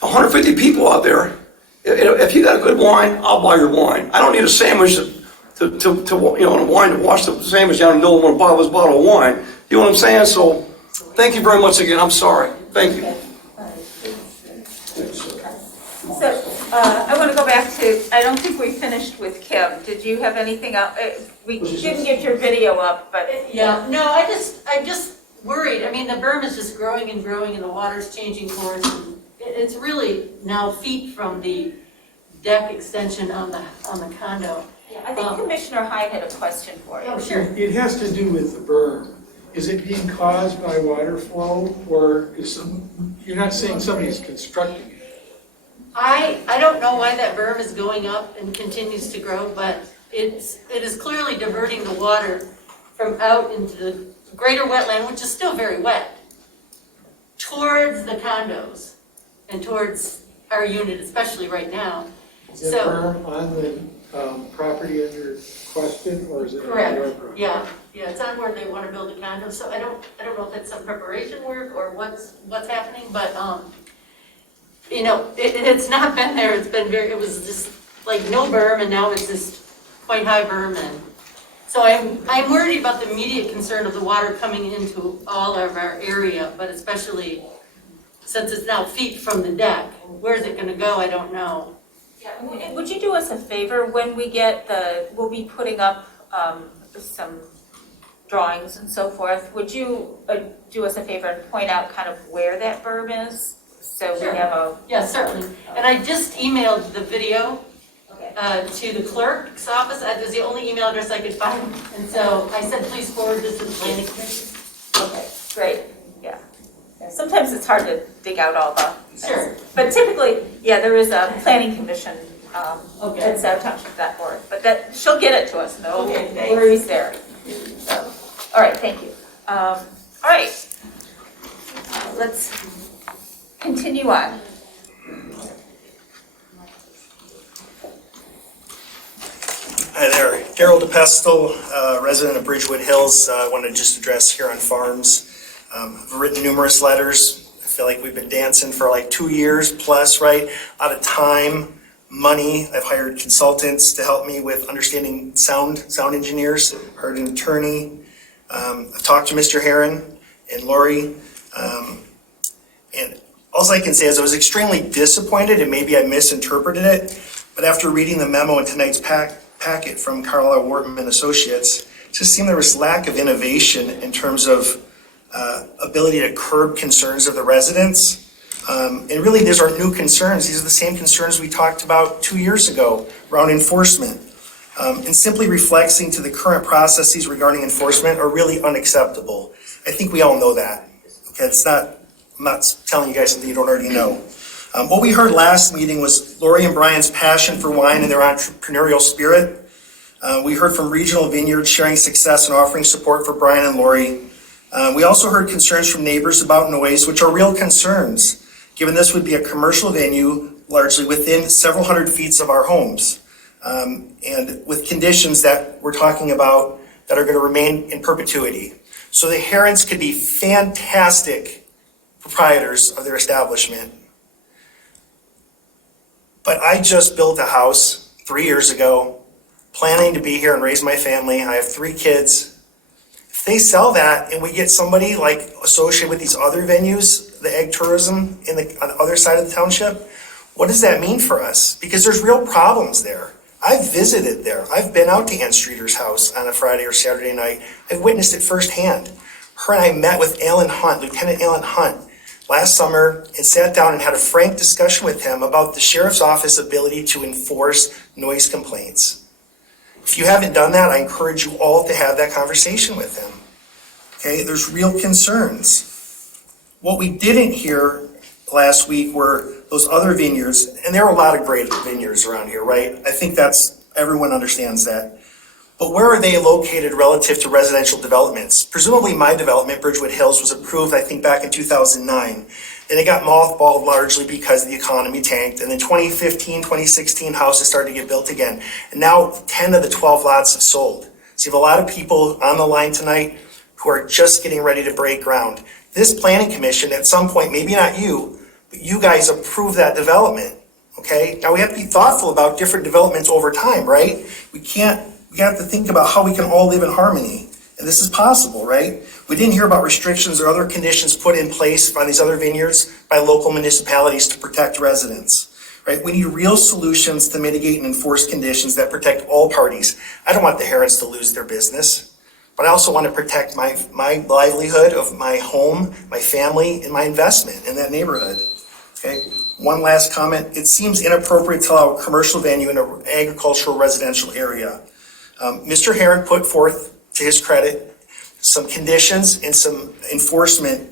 150 people out there, if you got a good wine, I'll buy your wine. I don't need a sandwich to wine to wash the sandwich down and know I'm going to buy this bottle of wine. You know what I'm saying? So, thank you very much again. I'm sorry. Thank you. So, I want to go back to, I don't think we finished with Kim. Did you have anything else? We didn't get your video up, but. Yeah, no, I'm just worried. I mean, the berm is just growing and growing and the water's changing course. And it's really now feet from the deck extension on the condo. Yeah, I think Commissioner Hyde had a question for you. Oh, sure. It has to do with the berm. Is it being caused by water flow, or you're not saying somebody's constructing it? I don't know why that berm is going up and continues to grow, but it is clearly diverting the water from out into the greater wetland, which is still very wet, towards the condos and towards our unit, especially right now. Is that berm on the property under question, or is it on your Correct. property? Yeah, it's on where they want to build a condo. So I don't know if that's some preparation work or what's happening, but it's not been there. It was just like no berm, and now it's this quite high berm, and so I'm worried about the immediate concern of the water coming into all of our area, but especially since it's now feet from the deck. Where's it going to go? I don't know. Yeah. Would you do us a favor when we get we'll be putting up some drawings and so forth. Would you do us a favor and point out kind of where that berm is? So Sure. We have a. Yeah, certainly. And I just emailed the video to the clerk's office. That was the only email address I could find. And so I said, please forward this to the planning commission. Okay, great. Yeah. Sometimes it's hard to dig out all the. Sure. But typically, there is a planning commission at South Township board. But she'll get it to us. No worries there. So, all right, thank you. All right. Let's continue on. Hi there, Daryl DePestel, resident of Bridgewood Hills. I wanted to just address here on farms. I've written numerous letters. I feel like we've been dancing for like 2 years plus, right? Out of time, money. I've hired consultants to help me with understanding sound engineers. Hired an attorney. I've talked to Mr. Herron and Lori. And all I can say is I was extremely disappointed, and maybe I misinterpreted it. But after reading the memo in tonight's packet from Carlisle Wortman Associates, it just seemed there was lack of innovation in terms of ability to curb concerns of the residents. And really, these are new concerns. These are the same concerns we talked about 2 years ago around enforcement. and simply reflecting to the current processes regarding enforcement are really unacceptable. I think we all know that. Okay, I'm not telling you guys something you don't already know. What we heard last meeting was Lori and Brian's passion for wine and their entrepreneurial spirit. We heard from Regional Vineyards sharing success and offering support for Brian and Lori. We also heard concerns from neighbors about noise, which are real concerns, given this would be a commercial venue largely within several hundred feet of our homes, and with conditions that we're talking about that are going to remain in perpetuity. So the Herons could be fantastic proprietors of their establishment. But I just built a house 3 years ago, planning to be here and raise my family. I have 3 kids. If they sell that and we get somebody like associated with these other venues, the ag tourism on the other side of the township, what does that mean for us? Because there's real problems there. I've visited there. I've been out to Ann Streeter's house on a Friday or Saturday night. I've witnessed it firsthand. Her and I met with Alan Hunt, Lieutenant Alan Hunt, last summer and sat down and had a frank discussion with him about the sheriff's office ability to enforce noise complaints. If you haven't done that, I encourage you all to have that conversation with him. Okay, there's real concerns. What we didn't hear last week were those other vineyards, and there are a lot of great vineyards around here, right? I think everyone understands that. But where are they located relative to residential developments? Presumably my development, Bridgewood Hills, was approved, I think, back in 2009. Then it got mothballed largely because the economy tanked. And then 2015, 2016, houses started to get built again. And now 10 of the 12 lots have sold. So you have a lot of people on the line tonight who are just getting ready to break ground. This planning commission, at some point, maybe not you, but you guys approve that development, okay? Now we have to be thoughtful about different developments over time, right? We have to think about how we can all live in harmony. And this is possible, right? We didn't hear about restrictions or other conditions put in place by these other vineyards by local municipalities to protect residents, right? We need real solutions to mitigate and enforce conditions that protect all parties. I don't want the Herons to lose their business, but I also want to protect my livelihood of my home, my family, and my investment in that neighborhood, okay? One last comment. It seems inappropriate to allow a commercial venue in an agricultural residential area. Mr. Heron put forth, to his credit, some conditions and some enforcement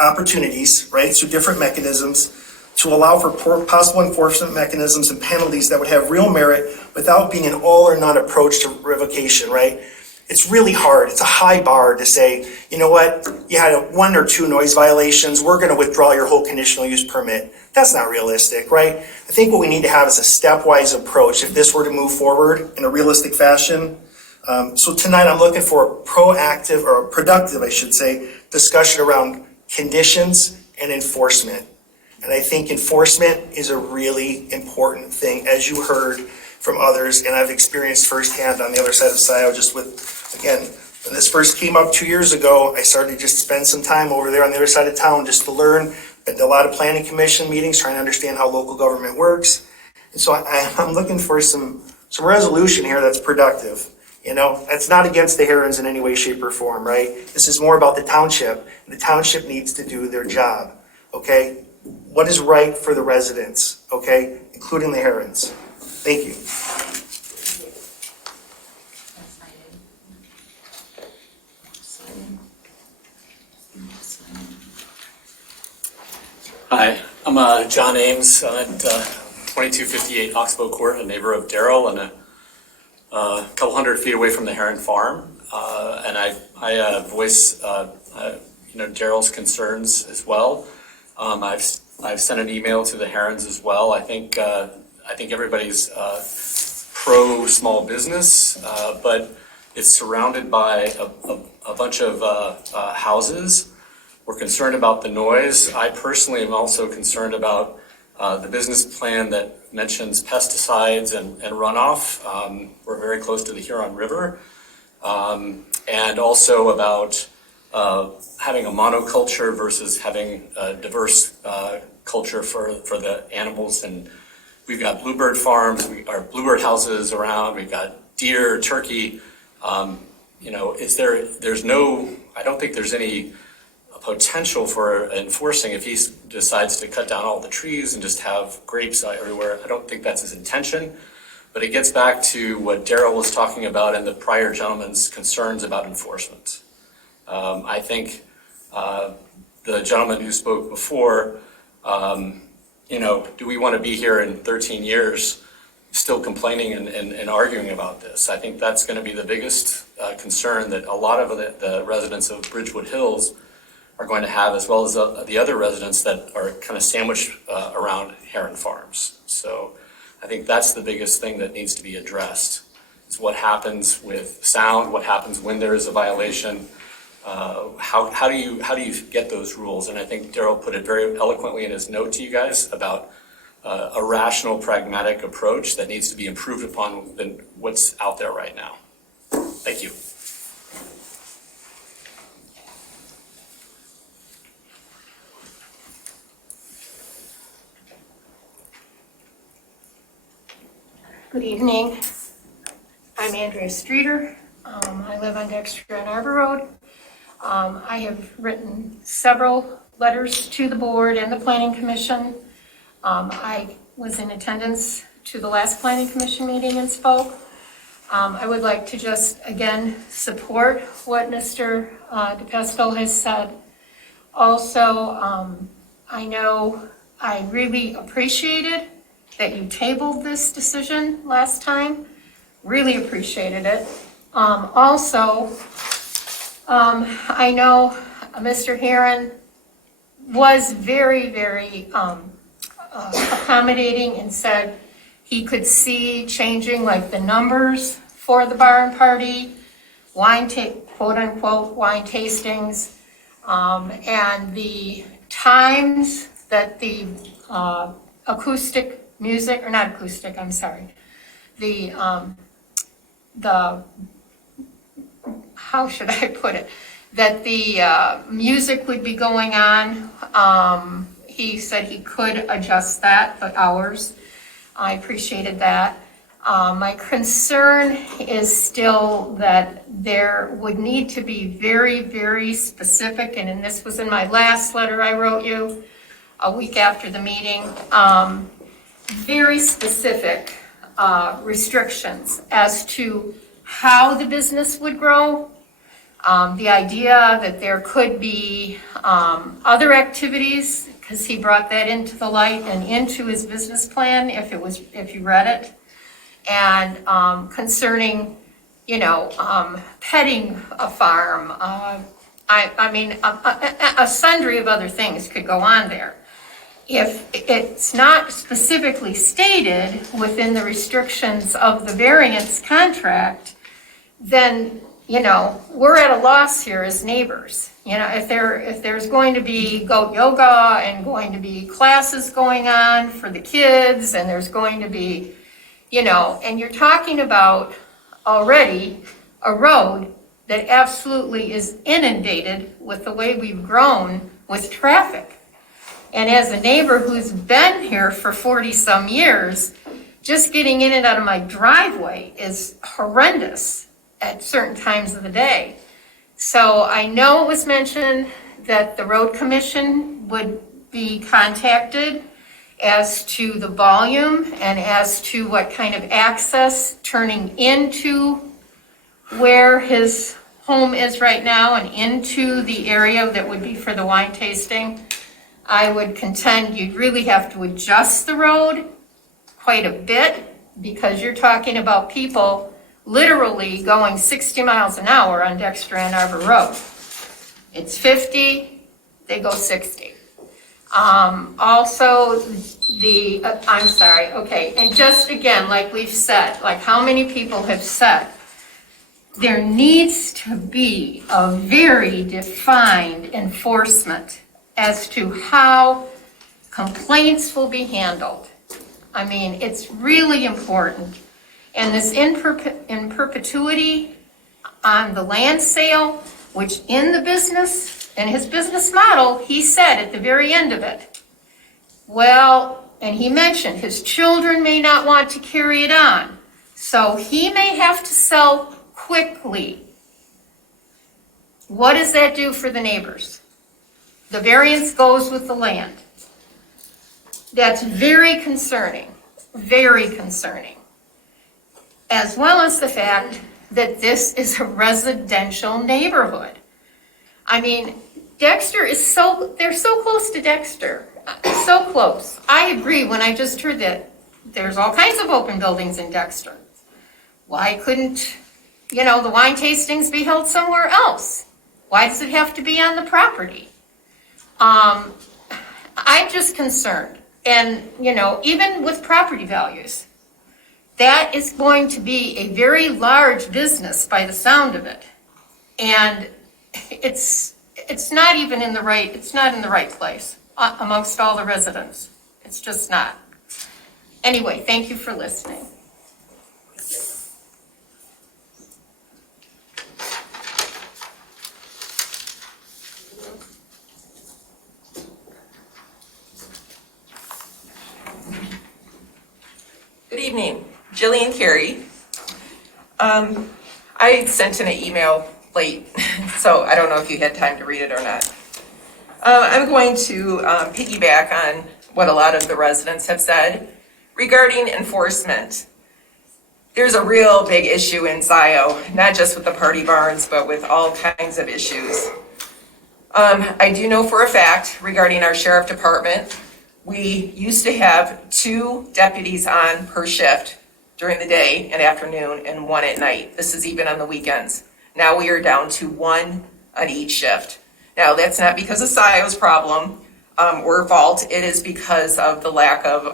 opportunities, right? So different mechanisms to allow for possible enforcement mechanisms and penalties that would have real merit without being an all or none approach to revocation, right? It's really hard. It's a high bar to say, you know what, you had 1 or 2 noise violations, we're going to withdraw your whole conditional use permit. That's not realistic, right? I think what we need to have is a stepwise approach if this were to move forward in a realistic fashion. So tonight I'm looking for a proactive, or a productive, I should say, discussion around conditions and enforcement. And I think enforcement is a really important thing, as you heard from others, and I've experienced firsthand on the other side of Scio, just with, again, when this first came up 2 years ago, I started to just spend some time over there on the other side of town just to learn. Been to a lot of planning commission meetings, trying to understand how local government works. And so I'm looking for some resolution here that's productive. You know, it's not against the Herons in any way, shape, or form, right? This is more about the township. The township needs to do their job, okay? What is right for the residents, okay? Including the Herons. Thank you. Hi, I'm John Ames. I'm at 2258 Oxbow Court, a neighbor of Darrell, and a couple hundred feet away from the Heron Farm. And I voice Darrell's concerns as well. I've sent an email to the Herons as well. I think everybody's pro small business, but it's surrounded by a bunch of houses. We're concerned about the noise. I personally am also concerned about the business plan that mentions pesticides and runoff. We're very close to the Huron River. And also about having a monoculture versus having a diverse culture for the animals. And we've got bluebird farms, our bluebird houses around, we've got deer, turkey. I don't think there's any potential for enforcing if he decides to cut down all the trees and just have grapes everywhere. I don't think that's his intention. But it gets back to what Daryl was talking about and the prior gentleman's concerns about enforcement. I think the gentleman who spoke before, do we want to be here in 13 years still complaining and arguing about this? I think that's going to be the biggest concern that a lot of the residents of Bridgewood Hills are going to have, as well as the other residents that are kind of sandwiched around Heron Farms. So I think that's the biggest thing that needs to be addressed. It's what happens with sound, what happens when there is a violation. How do you get those rules? And I think Daryl put it very eloquently in his note to you guys about a rational, pragmatic approach that needs to be improved upon than what's out there right now. Thank you. Good evening. I'm Andrea Streeter. I live on Dexter and Arbor Road. I have written several letters to the board and the Planning Commission. I was in attendance to the last Planning Commission meeting and spoke. I would like to just, again, support what Mr. DePesto has said. Also, I know I really appreciated that you tabled this decision last time. Really appreciated it. Also, I know Mr. Heron was very, very accommodating and said he could see changing like the numbers for the barn party, quote unquote wine tastings, and the times that the acoustic music, or not acoustic, I'm sorry, the how should I put it, that the music would be going on. He said he could adjust that, the hours. I appreciated that. My concern is still that there would need to be very, very specific, and this was in my last letter I wrote you a week after the meeting, very specific restrictions as to how the business would grow. The idea that there could be other activities, because he brought that into the light and into his business plan, if you read it, and concerning, petting a farm. I mean, a sundry of other things could go on there. If it's not specifically stated within the restrictions of the variance contract, then, we're at a loss here as neighbors. If there's going to be goat yoga and going to be classes going on for the kids, and there's going to be, and you're talking about already a road that absolutely is inundated with the way we've grown with traffic. And as a neighbor who's been here for 40-some years, just getting in and out of my driveway is horrendous at certain times of the day. So I know it was mentioned that the road commission would be contacted as to the volume and as to what kind of access turning into where his home is right now and into the area that would be for the wine tasting. I would contend you'd really have to adjust the road quite a bit, because you're talking about people literally going 60 miles an hour on Dexter Ann Arbor Road. It's 50, they go 60. Also, I'm sorry, okay, and just again, like we've said, like how many people have said, there needs to be a very defined enforcement as to how complaints will be handled. I mean, it's really important. And this in perpetuity on the land sale, which in the business, in his business model, he said at the very end of it, well, and he mentioned his children may not want to carry it on, so he may have to sell quickly. What does that do for the neighbors? The variance goes with the land. That's very concerning, very concerning. as well as the fact that this is a residential neighborhood. I mean, Dexter is they're so close to Dexter, so close. I agree when I just heard that there's all kinds of open buildings in Dexter. Why couldn't, the wine tastings be held somewhere else? Why does it have to be on the property? I'm just concerned. And, even with property values, that is going to be a very large business by the sound of it. And it's not even in the right place amongst all the residents. It's just not. Anyway, thank you for listening. Good evening, Jillian Carey. I sent in an email late, so I don't know if you had time to read it or not. I'm going to piggyback on what a lot of the residents have said regarding enforcement. There's a real big issue in Scio, not just with the party barns, but with all kinds of issues. I do know for a fact regarding our sheriff department, we used to have 2 deputies on per shift during the day and afternoon and 1 at night. This is even on the weekends. Now we are down to 1 on each shift. Now that's not because of Scio's problem or fault. It is because of the lack of,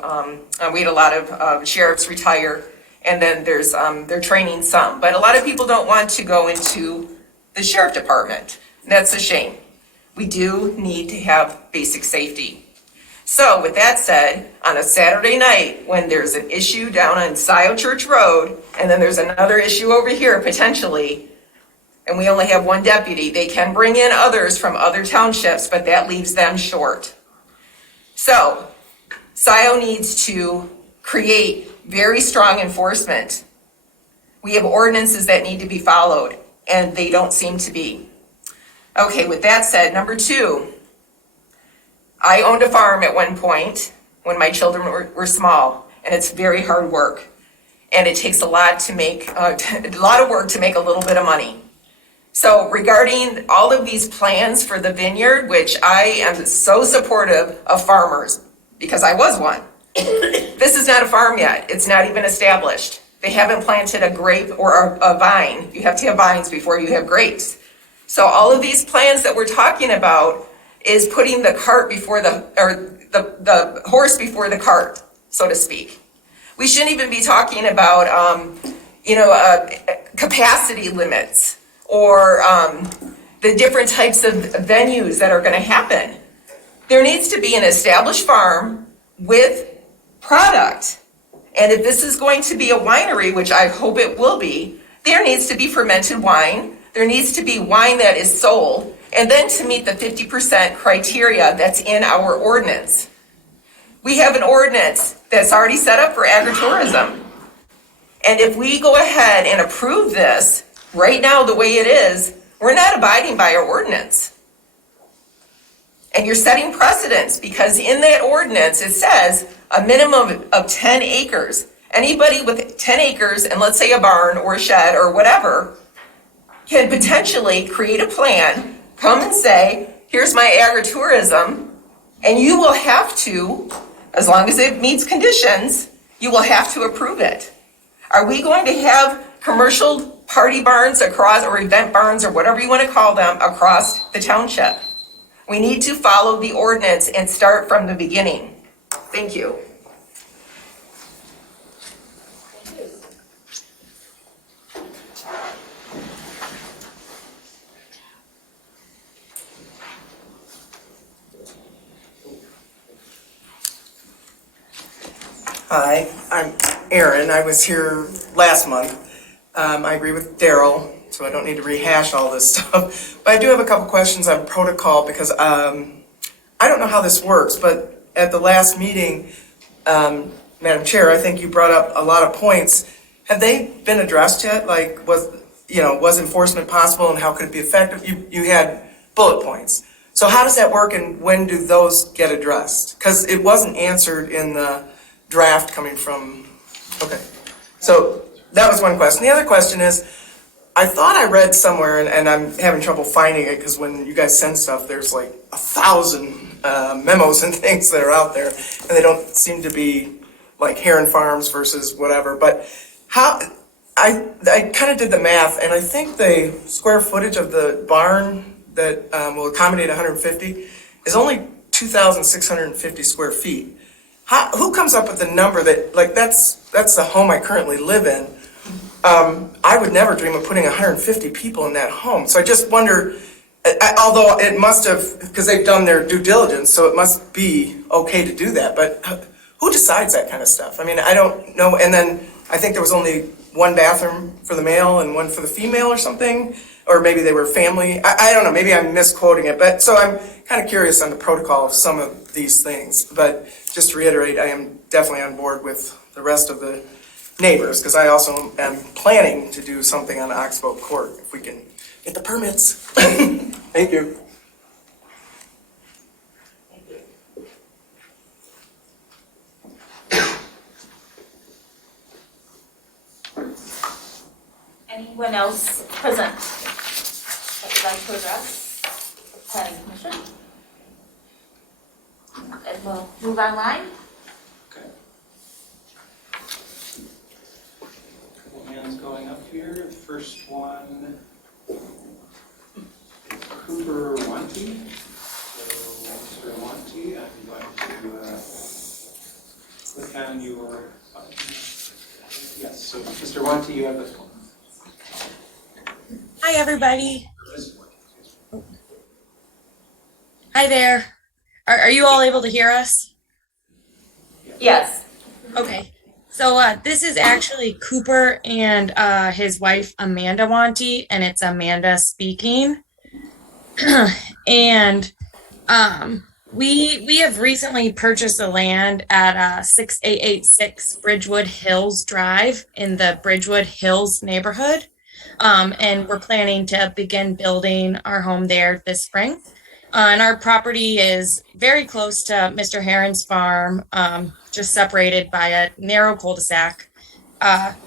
we had a lot of sheriffs retire, and then there's, they're training some. But a lot of people don't want to go into the sheriff department. And that's a shame. We do need to have basic safety. So with that said, on a Saturday night, when there's an issue down on Scio Church Road, and then there's another issue over here potentially, and we only have 1 deputy, they can bring in others from other townships, but that leaves them short. So Scio needs to create very strong enforcement. We have ordinances that need to be followed, and they don't seem to be. Okay, with that said, number 2, I owned a farm at one point when my children were small, and it's very hard work. And it takes a lot to make, a lot of work to make a little bit of money. So regarding all of these plans for the vineyard, which I am so supportive of farmers, because I was one. This is not a farm yet. It's not even established. They haven't planted a grape or a vine. You have to have vines before you have grapes. So all of these plans that we're talking about is putting the cart before the horse before the cart, so to speak. We shouldn't even be talking about, capacity limits or the different types of venues that are going to happen. There needs to be an established farm with product. And if this is going to be a winery, which I hope it will be, there needs to be fermented wine. There needs to be wine that is sold. And then to meet the 50% criteria that's in our ordinance. We have an ordinance that's already set up for agritourism. And if we go ahead and approve this right now the way it is, we're not abiding by our ordinance. And you're setting precedents because in that ordinance it says a minimum of 10 acres. Anybody with 10 acres and let's say a barn or a shed or whatever can potentially create a plan, come and say, here's my agritourism, and you will have to, as long as it meets conditions, you will have to approve it. Are we going to have commercial party barns across, or event barns, or whatever you want to call them, across the township? We need to follow the ordinance and start from the beginning. Thank you. Hi, I'm Aaron. I was here last month. I agree with Daryl, so I don't need to rehash all this stuff. But I do have a couple questions on protocol because I don't know how this works, but at the last meeting, Madam Chair, I think you brought up a lot of points. Have they been addressed yet? Like, was enforcement possible and how could it be effective? You had bullet points. So how does that work and when do those get addressed? Because it wasn't answered in the draft coming from, okay. So that was one question. The other question is, I thought I read somewhere, and I'm having trouble finding it because when you guys send stuff, there's like 1,000 memos and things that are out there, and they don't seem to be like Heron Farms versus whatever. But how, I kind of did the math, and I think the square footage of the barn that will accommodate 150 is only 2,650 square feet. Who comes up with the number that, like, that's the home I currently live in? I would never dream of putting 150 people in that home. So I just wonder, although it must have, because they've done their due diligence, so it must be okay to do that. But who decides that kind of stuff? I mean, I don't know. And then I think there was only one bathroom for the male and one for the female or something. Or maybe they were family. I don't know. Maybe I'm misquoting it. But so I'm kind of curious on the protocol of some of these things. But just to reiterate, I am definitely on board with the rest of the neighbors, because I also am planning to do something on Oxbow Court if we can get the permits. Thank you. Anyone else present that would like to address the planning commission? And we'll move online. Couple hands going up here. The first one is Cooper Wanty. So, Mr. Wanty, I'm going to click on your button. Yes, so Mr. Wanty, you have the phone. Hi, everybody. Hi there. Are you all able to hear us? Yes. Okay. So this is actually Cooper and his wife, Amanda Wanty, and it's Amanda speaking. And we have recently purchased the land at 6886 Bridgewood Hills Drive in the Bridgewood Hills neighborhood. And we're planning to begin building our home there this spring. And our property is very close to Mr. Heron's farm, just separated by a narrow cul-de-sac.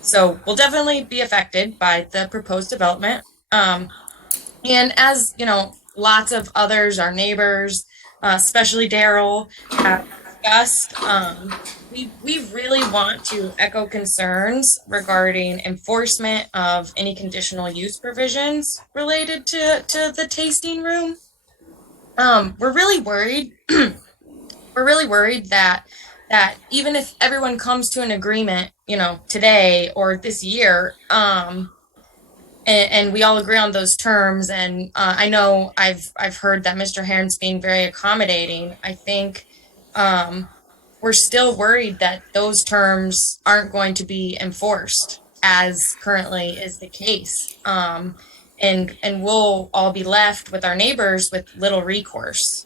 So we'll definitely be affected by the proposed development. And as you know, lots of others, our neighbors, especially Daryl, have discussed, we really want to echo concerns regarding enforcement of any conditional use provisions related to the tasting room. We're really worried. We're really worried that even if everyone comes to an agreement, you know, today or this year, and we all agree on those terms, and I know I've heard that Mr. Heron's being very accommodating. I think we're still worried that those terms aren't going to be enforced as currently is the case. And we'll all be left with our neighbors with little recourse.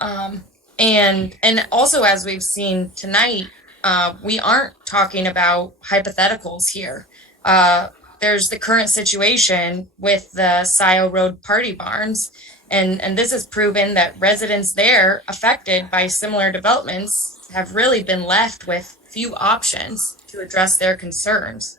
And also, as we've seen tonight, we aren't talking about hypotheticals here. There's the current situation with the Scio Road party barns, and this has proven that residents there affected by similar developments have really been left with few options to address their concerns.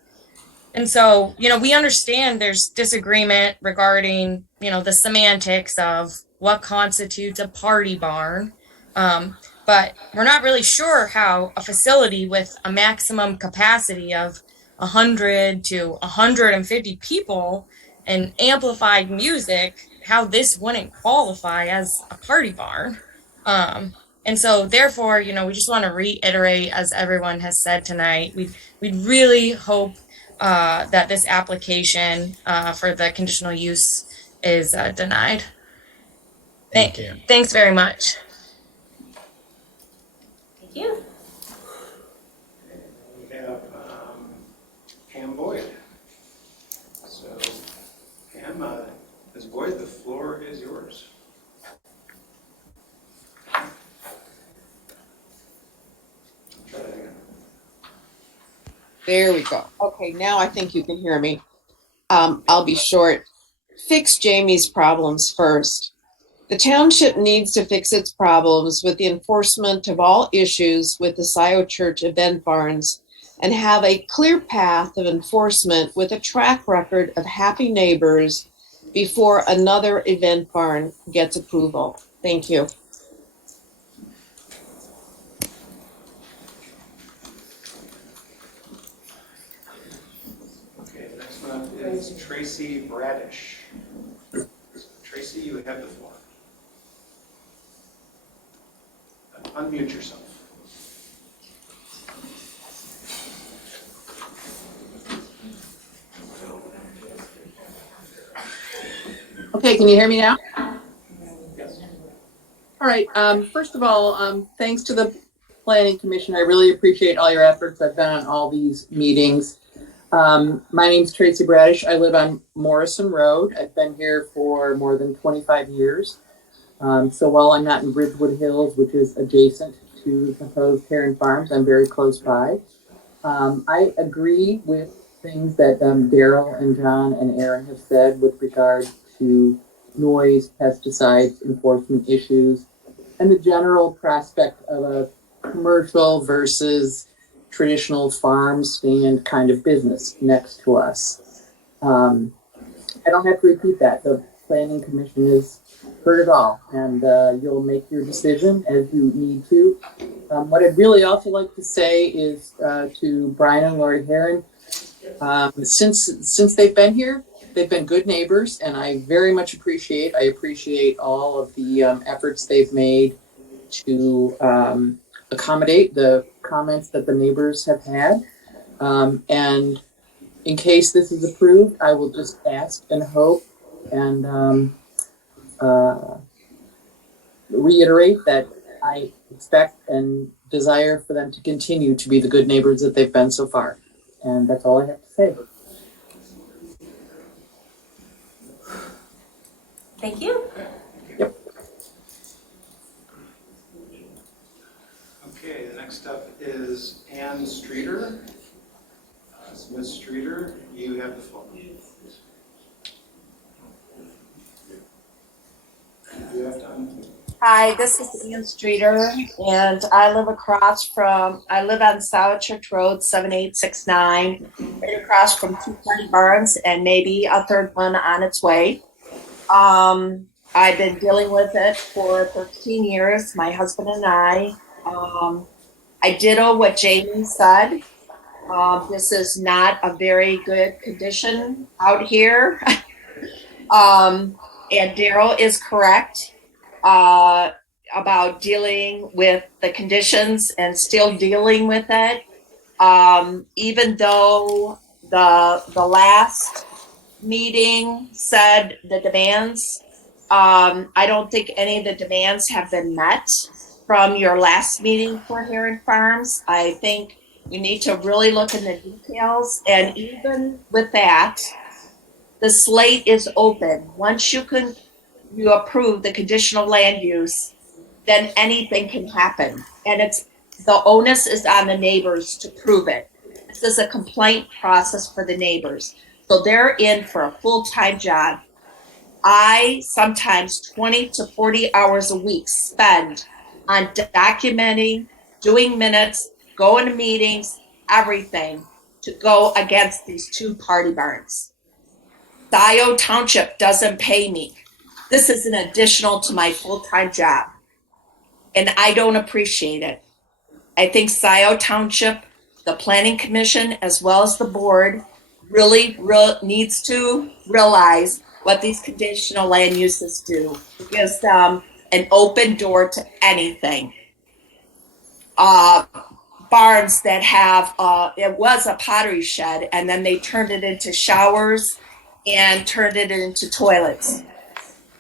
And so, you know, we understand there's disagreement regarding, you know, the semantics of what constitutes a party barn. But we're not really sure how a facility with a maximum capacity of 100 to 150 people and amplified music, how this wouldn't qualify as a party barn. And so therefore, you know, we just want to reiterate, as everyone has said tonight, we'd really hope that this application for the conditional use is denied. Thank you. Thanks very much. Thank you. We have Pam Boyd. So Pam, Ms. Boyd, the floor is yours. Try that again. There we go. Okay, now I think you can hear me. I'll be short. Fix Jamie's problems first. The township needs to fix its problems with the enforcement of all issues with the Scio Church event barns and have a clear path of enforcement with a track record of happy neighbors before another event barn gets approval. Thank you. Okay, the next one up is Tracy Bradish. Tracy, you have the floor. Unmute yourself. Okay, can you hear me now? Yes. All right, first of all, thanks to the Planning Commission. I really appreciate all your efforts. I've been on all these meetings. My name's Tracy Bradish. I live on Morrison Road. I've been here for more than 25 years. So while I'm not in Bridgewood Hills, which is adjacent to the proposed Heron Farms, I'm very close by. I agree with things that Daryl and John and Aaron have said with regard to noise, pesticides, enforcement issues, and the general prospect of a commercial versus traditional farm stand kind of business next to us. I don't have to repeat that. The Planning Commission has heard it all, and you'll make your decision as you need to. What I'd really also like to say is to Brian and Lori Heron, since they've been here, they've been good neighbors, and I very much appreciate all of the efforts they've made to accommodate the comments that the neighbors have had. And in case this is approved, I will just ask and hope and reiterate that I expect and desire for them to continue to be the good neighbors that they've been so far. And that's all I have to say. Thank you. Yep. Okay, the next up is Ann Streeter. Ms. Streeter, you have the floor. You have to unmute. Hi, this is Ian Streeter, and I live on Scio Church Road, 7869, right across from two party barns and maybe a third one on its way. I've been dealing with it for 13 years, my husband and I. I ditto what Jamie said. This is not a very good condition out here. And Daryl is correct about dealing with the conditions and still dealing with it. Even though the last meeting said the demands, I don't think any of the demands have been met from your last meeting for Heron Farms. I think you need to really look in the details, and even with that, the slate is open. Once you approve the conditional land use, then anything can happen. And the onus is on the neighbors to prove it. This is a complaint process for the neighbors. So they're in for a full-time job. I sometimes 20 to 40 hours a week spend on documenting, doing minutes, going to meetings, everything to go against these two party barns. Scio Township doesn't pay me. This is an additional to my full-time job, and I don't appreciate it. I think Scio Township, the Planning Commission, as well as the board, really needs to realize what these conditional land uses do. It gives them an open door to anything. Barns that have, it was a pottery shed, and then they turned it into showers and turned it into toilets.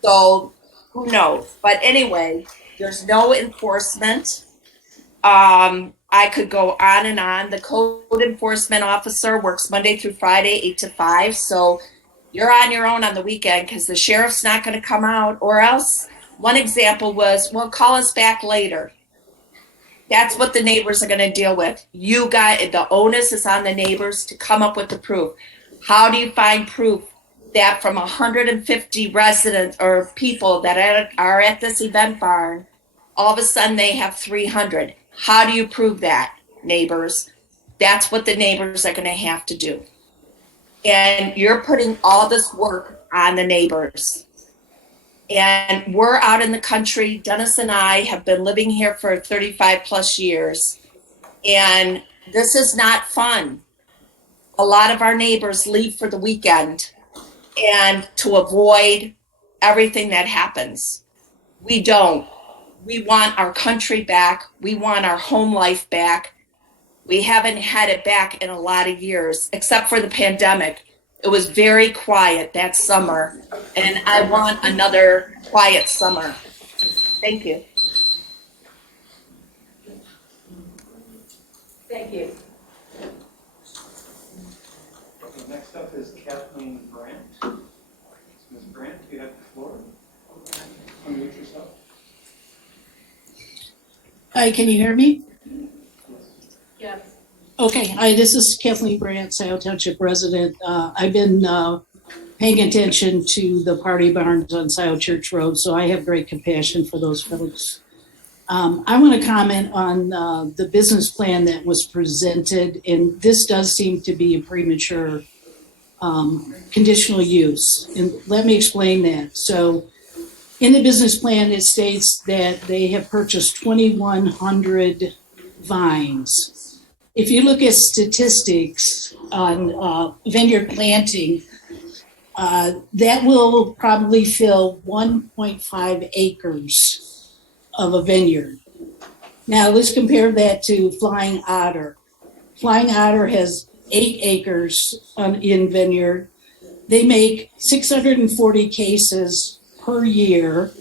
So who knows? But anyway, there's no enforcement. I could go on and on. The code enforcement officer works Monday through Friday, 8 to 5. So you're on your own on the weekend because the sheriff's not going to come out, or else one example was, well, call us back later. That's what the neighbors are going to deal with. The onus is on the neighbors to come up with the proof. How do you find proof that from 150 residents or people that are at this event barn, all of a sudden they have 300? How do you prove that, neighbors? That's what the neighbors are going to have to do. And you're putting all this work on the neighbors. And we're out in the country. Dennis and I have been living here for 35 plus years. And this is not fun. A lot of our neighbors leave for the weekend and to avoid everything that happens. We don't. We want our country back. We want our home life back. We haven't had it back in a lot of years, except for the pandemic. It was very quiet that summer, and I want another quiet summer. Thank you. Thank you. Okay, next up is Kathleen Brandt. Ms. Brandt, you have the floor. Unmute yourself. Hi, can you hear me? Yes. Okay, hi, this is Kathleen Brandt, Scio Township resident. I've been paying attention to the party barns on Scio Church Road, so I have great compassion for those folks. I want to comment on the business plan that was presented, and this does seem to be a premature conditional use. And let me explain that. So in the business plan, it states that they have purchased 2,100 vines. If you look at statistics on vineyard planting, that will probably fill 1.5 acres of a vineyard. Now let's compare that to Flying Otter. Flying Otter has 8 acres in vineyard. They make 640 cases per year.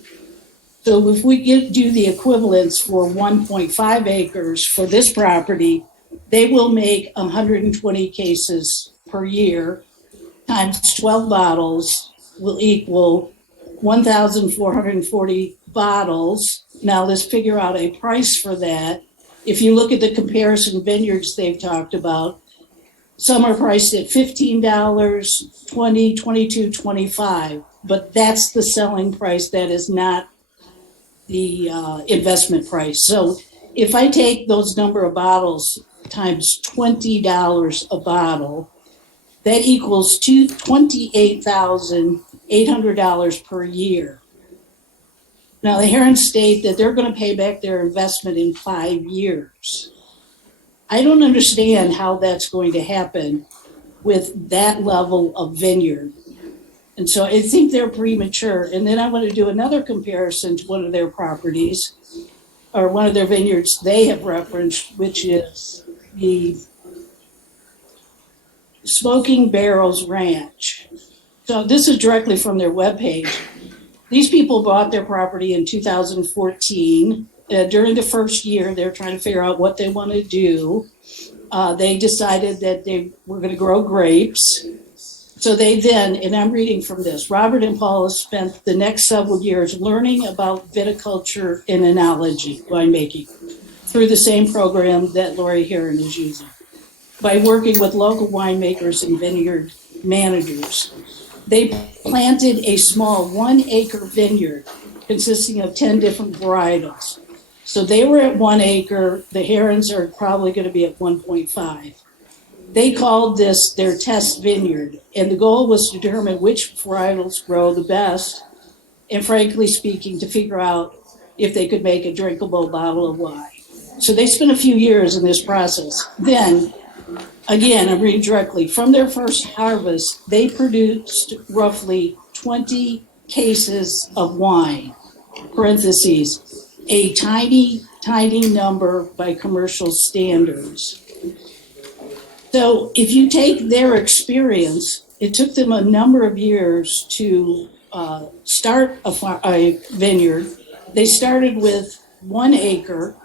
So if we do the equivalents for 1.5 acres for this property, they will make 120 cases per year times 12 bottles will equal 1,440 bottles. Now let's figure out a price for that. If you look at the comparison vineyards they've talked about, some are priced at $15, $20, $22, $25, but that's the selling price. That is not the investment price. So if I take those number of bottles times $20 a bottle, that equals $28,800 per year. Now the Herons state that they're going to pay back their investment in 5 years. I don't understand how that's going to happen with that level of vineyard. And so I think they're premature. And then I want to do another comparison to one of their properties, or one of their vineyards they have referenced, which is the Smoking Barrels Ranch. So this is directly from their webpage. These people bought their property in 2014. During the first year, they're trying to figure out what they want to do. They decided that they were going to grow grapes. So they then, and I'm reading from this, Robert and Paula spent the next several years learning about viticulture and enology, winemaking, through the same program that Lori Heron is using, by working with local winemakers and vineyard managers. They planted a small 1-acre vineyard consisting of 10 different varietals. So they were at 1 acre, the Herons are probably going to be at 1.5. They called this their test vineyard, and the goal was to determine which varietals grow the best, and frankly speaking, to figure out if they could make a drinkable bottle of wine. So they spent a few years in this process. Then, again, I'm reading directly, from their first harvest, they produced roughly 20 cases of wine, parentheses, a tiny, tiny number by commercial standards. So if you take their experience, it took them a number of years to start a vineyard. They started with 1 acre.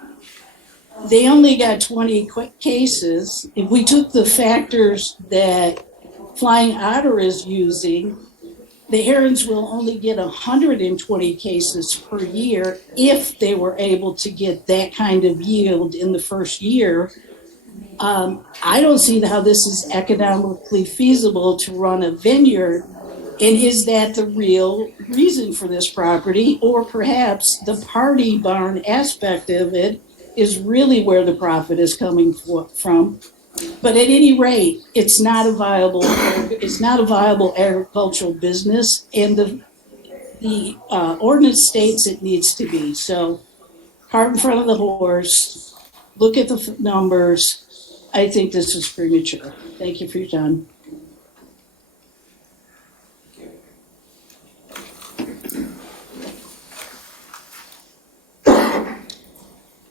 They only got 20 cases. If we took the factors that Flying Otter is using, the Herons will only get 120 cases per year if they were able to get that kind of yield in the first year. I don't see how this is economically feasible to run a vineyard. And is that the real reason for this property? Or perhaps the party barn aspect of it is really where the profit is coming from. But at any rate, it's not a viable agricultural business, and the ordinance states it needs to be. So, cart in front of the horse. Look at the numbers. I think this is premature. Thank you for your time.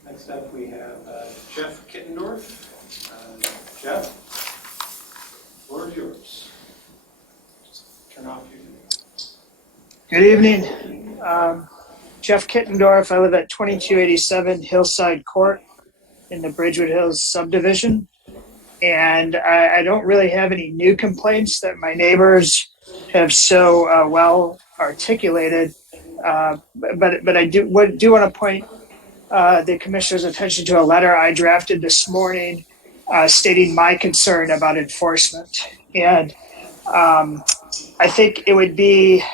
Next up, we have Jeff Kittendorf. Jeff, floor is yours. Turn off your Good evening. Jeff Kittendorf. I live at 2287 Hillside Court in the Bridgewood Hills subdivision. And I don't really have any new complaints that my neighbors have so well articulated. But I do want to point the commissioner's attention to a letter I drafted this morning stating my concern about enforcement. And I think it would be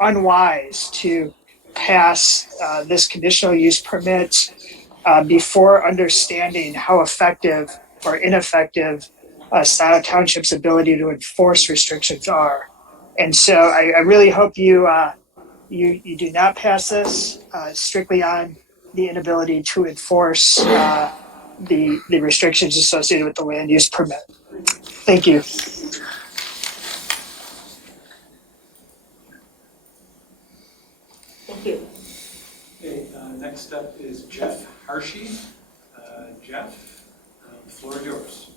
unwise to pass this conditional use permit before understanding how effective or ineffective Scio Township's ability to enforce restrictions are. And so I really hope you do not pass this strictly on the inability to enforce the restrictions associated with the land use permit. Thank you. Thank you. Okay, next up is Jeff Hershey. Jeff, the floor is yours.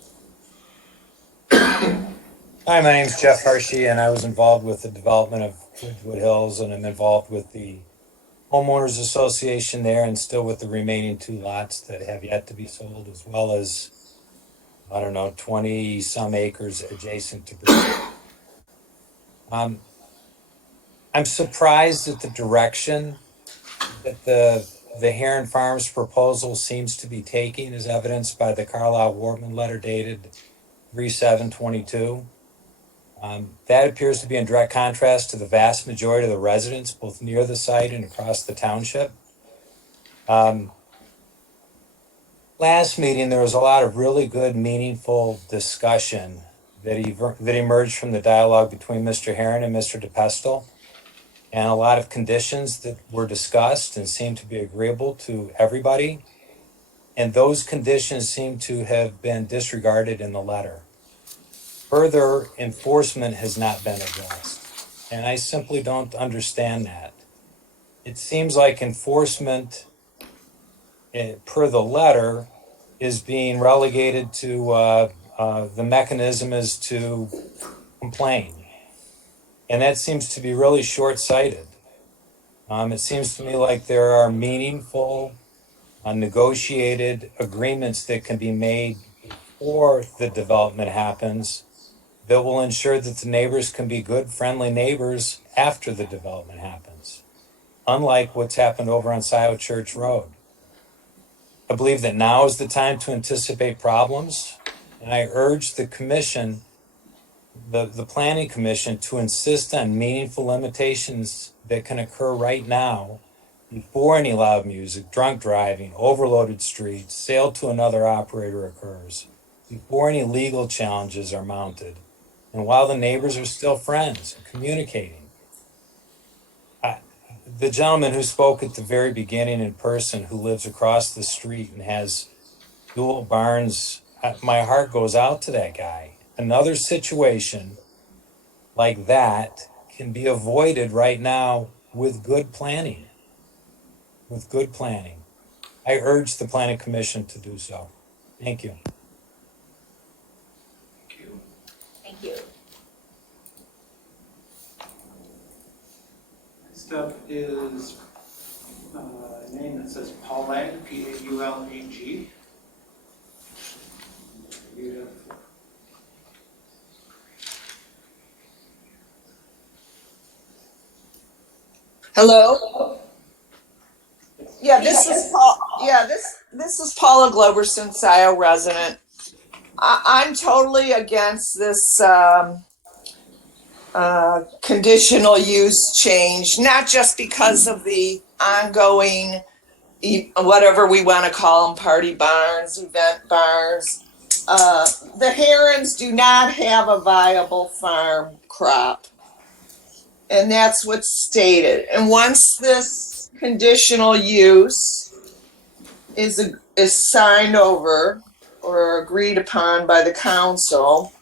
Hi, my name's Jeff Hershey, and I was involved with the development of Bridgewood Hills, and I'm involved with the homeowners association there and still with the remaining 2 lots that have yet to be sold, as well as, 20 some acres adjacent to Bridgewood. I'm surprised at the direction that the Heron Farms proposal seems to be taking, as evidenced by the Carlisle Wortman letter dated 3/7/22. That appears to be in direct contrast to the vast majority of the residents, both near the site and across the township. Last meeting, there was a lot of really good, meaningful discussion that emerged from the dialogue between Mr. Heron and Mr. DePestle, and a lot of conditions that were discussed and seemed to be agreeable to everybody. And those conditions seem to have been disregarded in the letter. Further enforcement has not been addressed, and I simply don't understand that. It seems like enforcement, per the letter, is being relegated to the mechanism is to complain. And that seems to be really short-sighted. It seems to me like there are meaningful, negotiated agreements that can be made before the development happens that will ensure that the neighbors can be good, friendly neighbors after the development happens, unlike what's happened over on Scio Church Road. I believe that now is the time to anticipate problems, and I urge the commission, the planning commission, to insist on meaningful limitations that can occur right now before any loud music, drunk driving, overloaded streets, sale to another operator occurs, before any legal challenges are mounted, and while the neighbors are still friends and communicating. The gentleman who spoke at the very beginning in person, who lives across the street and has dual barns, my heart goes out to that guy. Another situation like that can be avoided right now with good planning. With good planning. I urge the planning commission to do so. Thank you. Thank you. Next up is a name that says Paulag, P-A-U-L-A-G. Hello? Yeah, this is Paul. Yeah, this is Paula Globerson, Scio resident. I'm totally against this conditional use change, not just because of the ongoing, whatever we want to call them, party barns, event barns, the herons do not have a viable farm crop. And that's what's stated. And once this conditional use is signed over or agreed upon by the council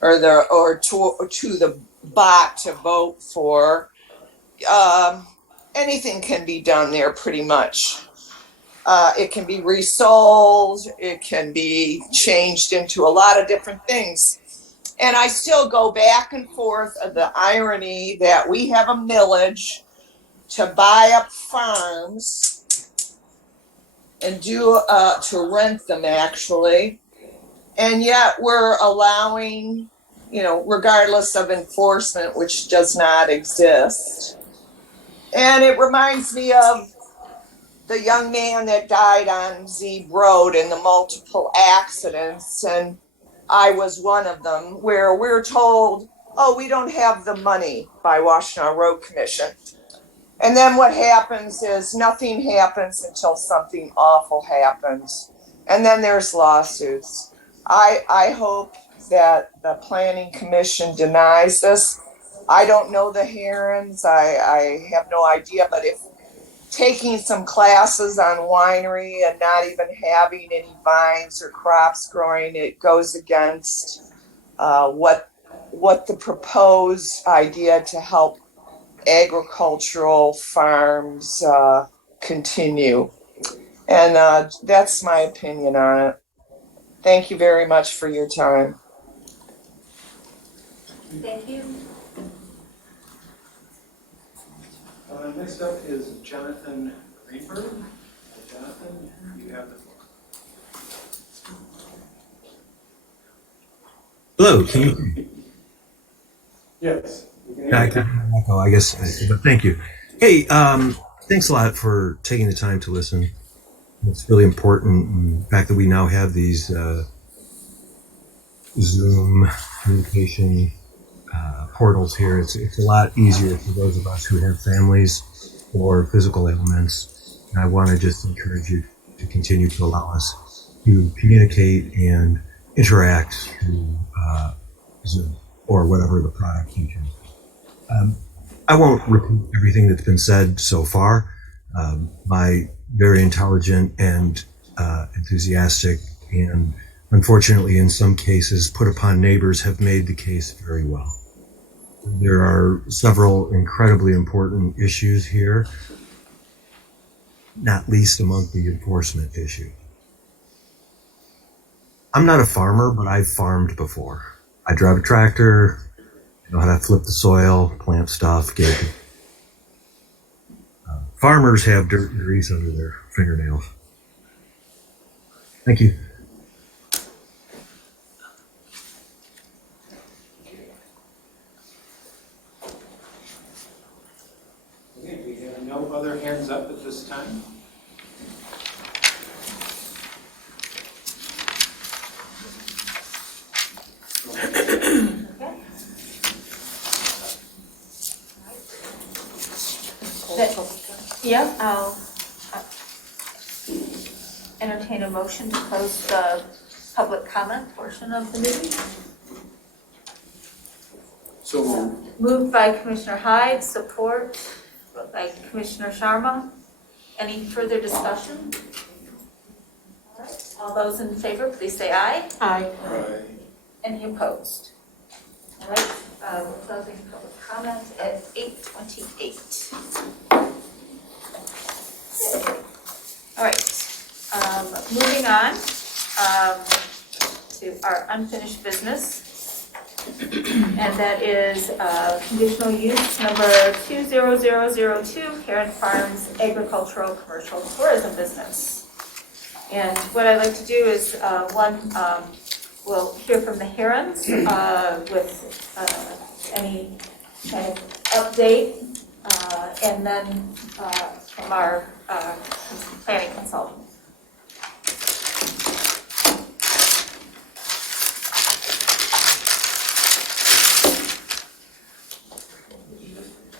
or to the bot to vote for, anything can be done there pretty much. It can be resold, it can be changed into a lot of different things. And I still go back and forth of the irony that we have a millage to buy up farms and to rent them actually. And yet we're allowing, regardless of enforcement, which does not exist. And it reminds me of the young man that died on Zeeb Road in the multiple accidents. And I was one of them, where we're told, oh, we don't have the money by Washtenaw Road Commission. And then what happens is nothing happens until something awful happens. And then there's lawsuits. I hope that the Planning Commission denies this. I don't know the herons. I have no idea, but if taking some classes on winery and not even having any vines or crops growing, it goes against what the proposed idea to help agricultural farms continue. And that's my opinion on it. Thank you very much for your time. Thank you. Next up is Jonathan Greenberg. Jonathan, you have the floor. Hello, can you? Yes. I guess, but thank you. Hey, thanks a lot for taking the time to listen. It's really important. And the fact that we now have these Zoom communication portals here, it's a lot easier for those of us who have families or physical ailments. And I want to just encourage you to continue to allow us to communicate and interact through Zoom or whatever the product you choose. I won't repeat everything that's been said so far. My very intelligent and enthusiastic and unfortunately in some cases put upon neighbors have made the case very well. There are several incredibly important issues here, not least among the enforcement issue. I'm not a farmer, but I've farmed before. I drive a tractor, know how to flip the soil, plant stuff, farmers have dirt and grease under their fingernails. Thank you. Okay, we have no other hands up at this time. Yeah, I'll entertain a motion to close the public comment portion of the meeting. So moved by Commissioner Hyde, support by Commissioner Sharma. Any further discussion? All those in favor, please say aye. Aye. Aye. Any opposed? All right, we're closing public comment at 8:28. All right, moving on to our unfinished business, and that is conditional use number 20002, Heron Farms Agricultural Commercial Tourism Business. And what I'd like to do is, we'll hear from the Herons with any kind of update, and then from our planning consultant.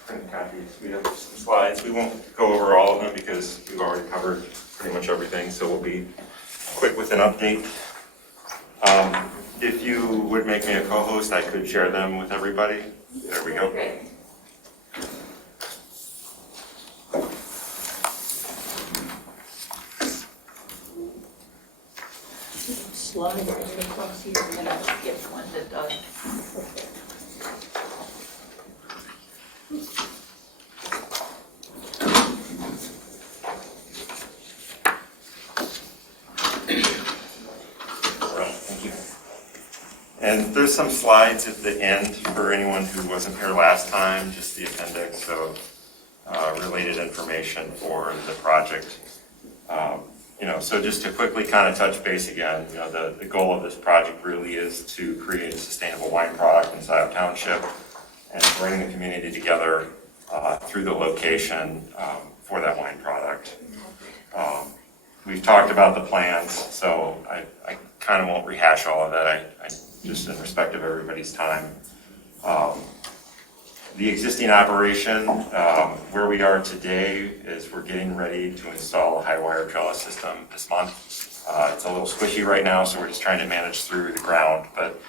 Print copies. We have some slides. We won't go over all of them because we've already covered pretty much everything, so we'll be quick with an update. If you would make me a co-host, I could share them with everybody. There we go. Great. Slide right across here, and then I'll get one that does. Thank you. And there's some slides at the end for anyone who wasn't here last time, just the appendix of related information for the project. So just to quickly kind of touch base again, the goal of this project really is to create a sustainable wine product in Scio Township and bring the community together through the location for that wine product. We've talked about the plans, so I kind of won't rehash all of that. I just in respect of everybody's time. The existing operation, where we are today, is we're getting ready to install a high wire trellis system this month. It's a little squishy right now, so we're just trying to manage through the ground. But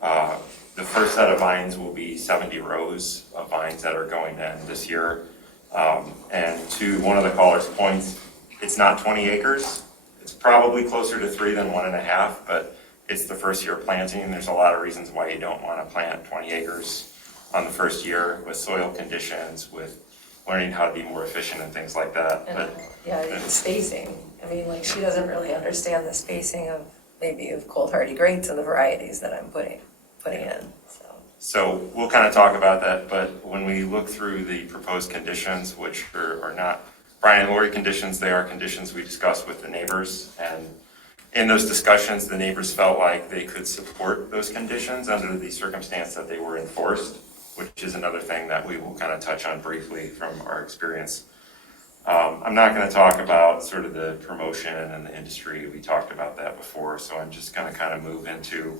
the first set of vines will be 70 rows of vines that are going in this year. And to one of the caller's points, it's not 20 acres. It's probably closer to 3 than 1.5, but it's the first year planting. There's a lot of reasons why you don't want to plant 20 acres on the first year, with soil conditions, with learning how to be more efficient and things like that. The spacing. I mean, like, she doesn't really understand the spacing of maybe of cold hardy grapes and the varieties that I'm putting in. So we'll kind of talk about that, but when we look through the proposed conditions, which are not Brian and Lori conditions, they are conditions we discussed with the neighbors, and in those discussions, the neighbors felt like they could support those conditions under the circumstance that they were enforced, which is another thing that we will kind of touch on briefly from our experience. I'm not going to talk about sort of the promotion and the industry. We talked about that before, so I'm just going to kind of move into,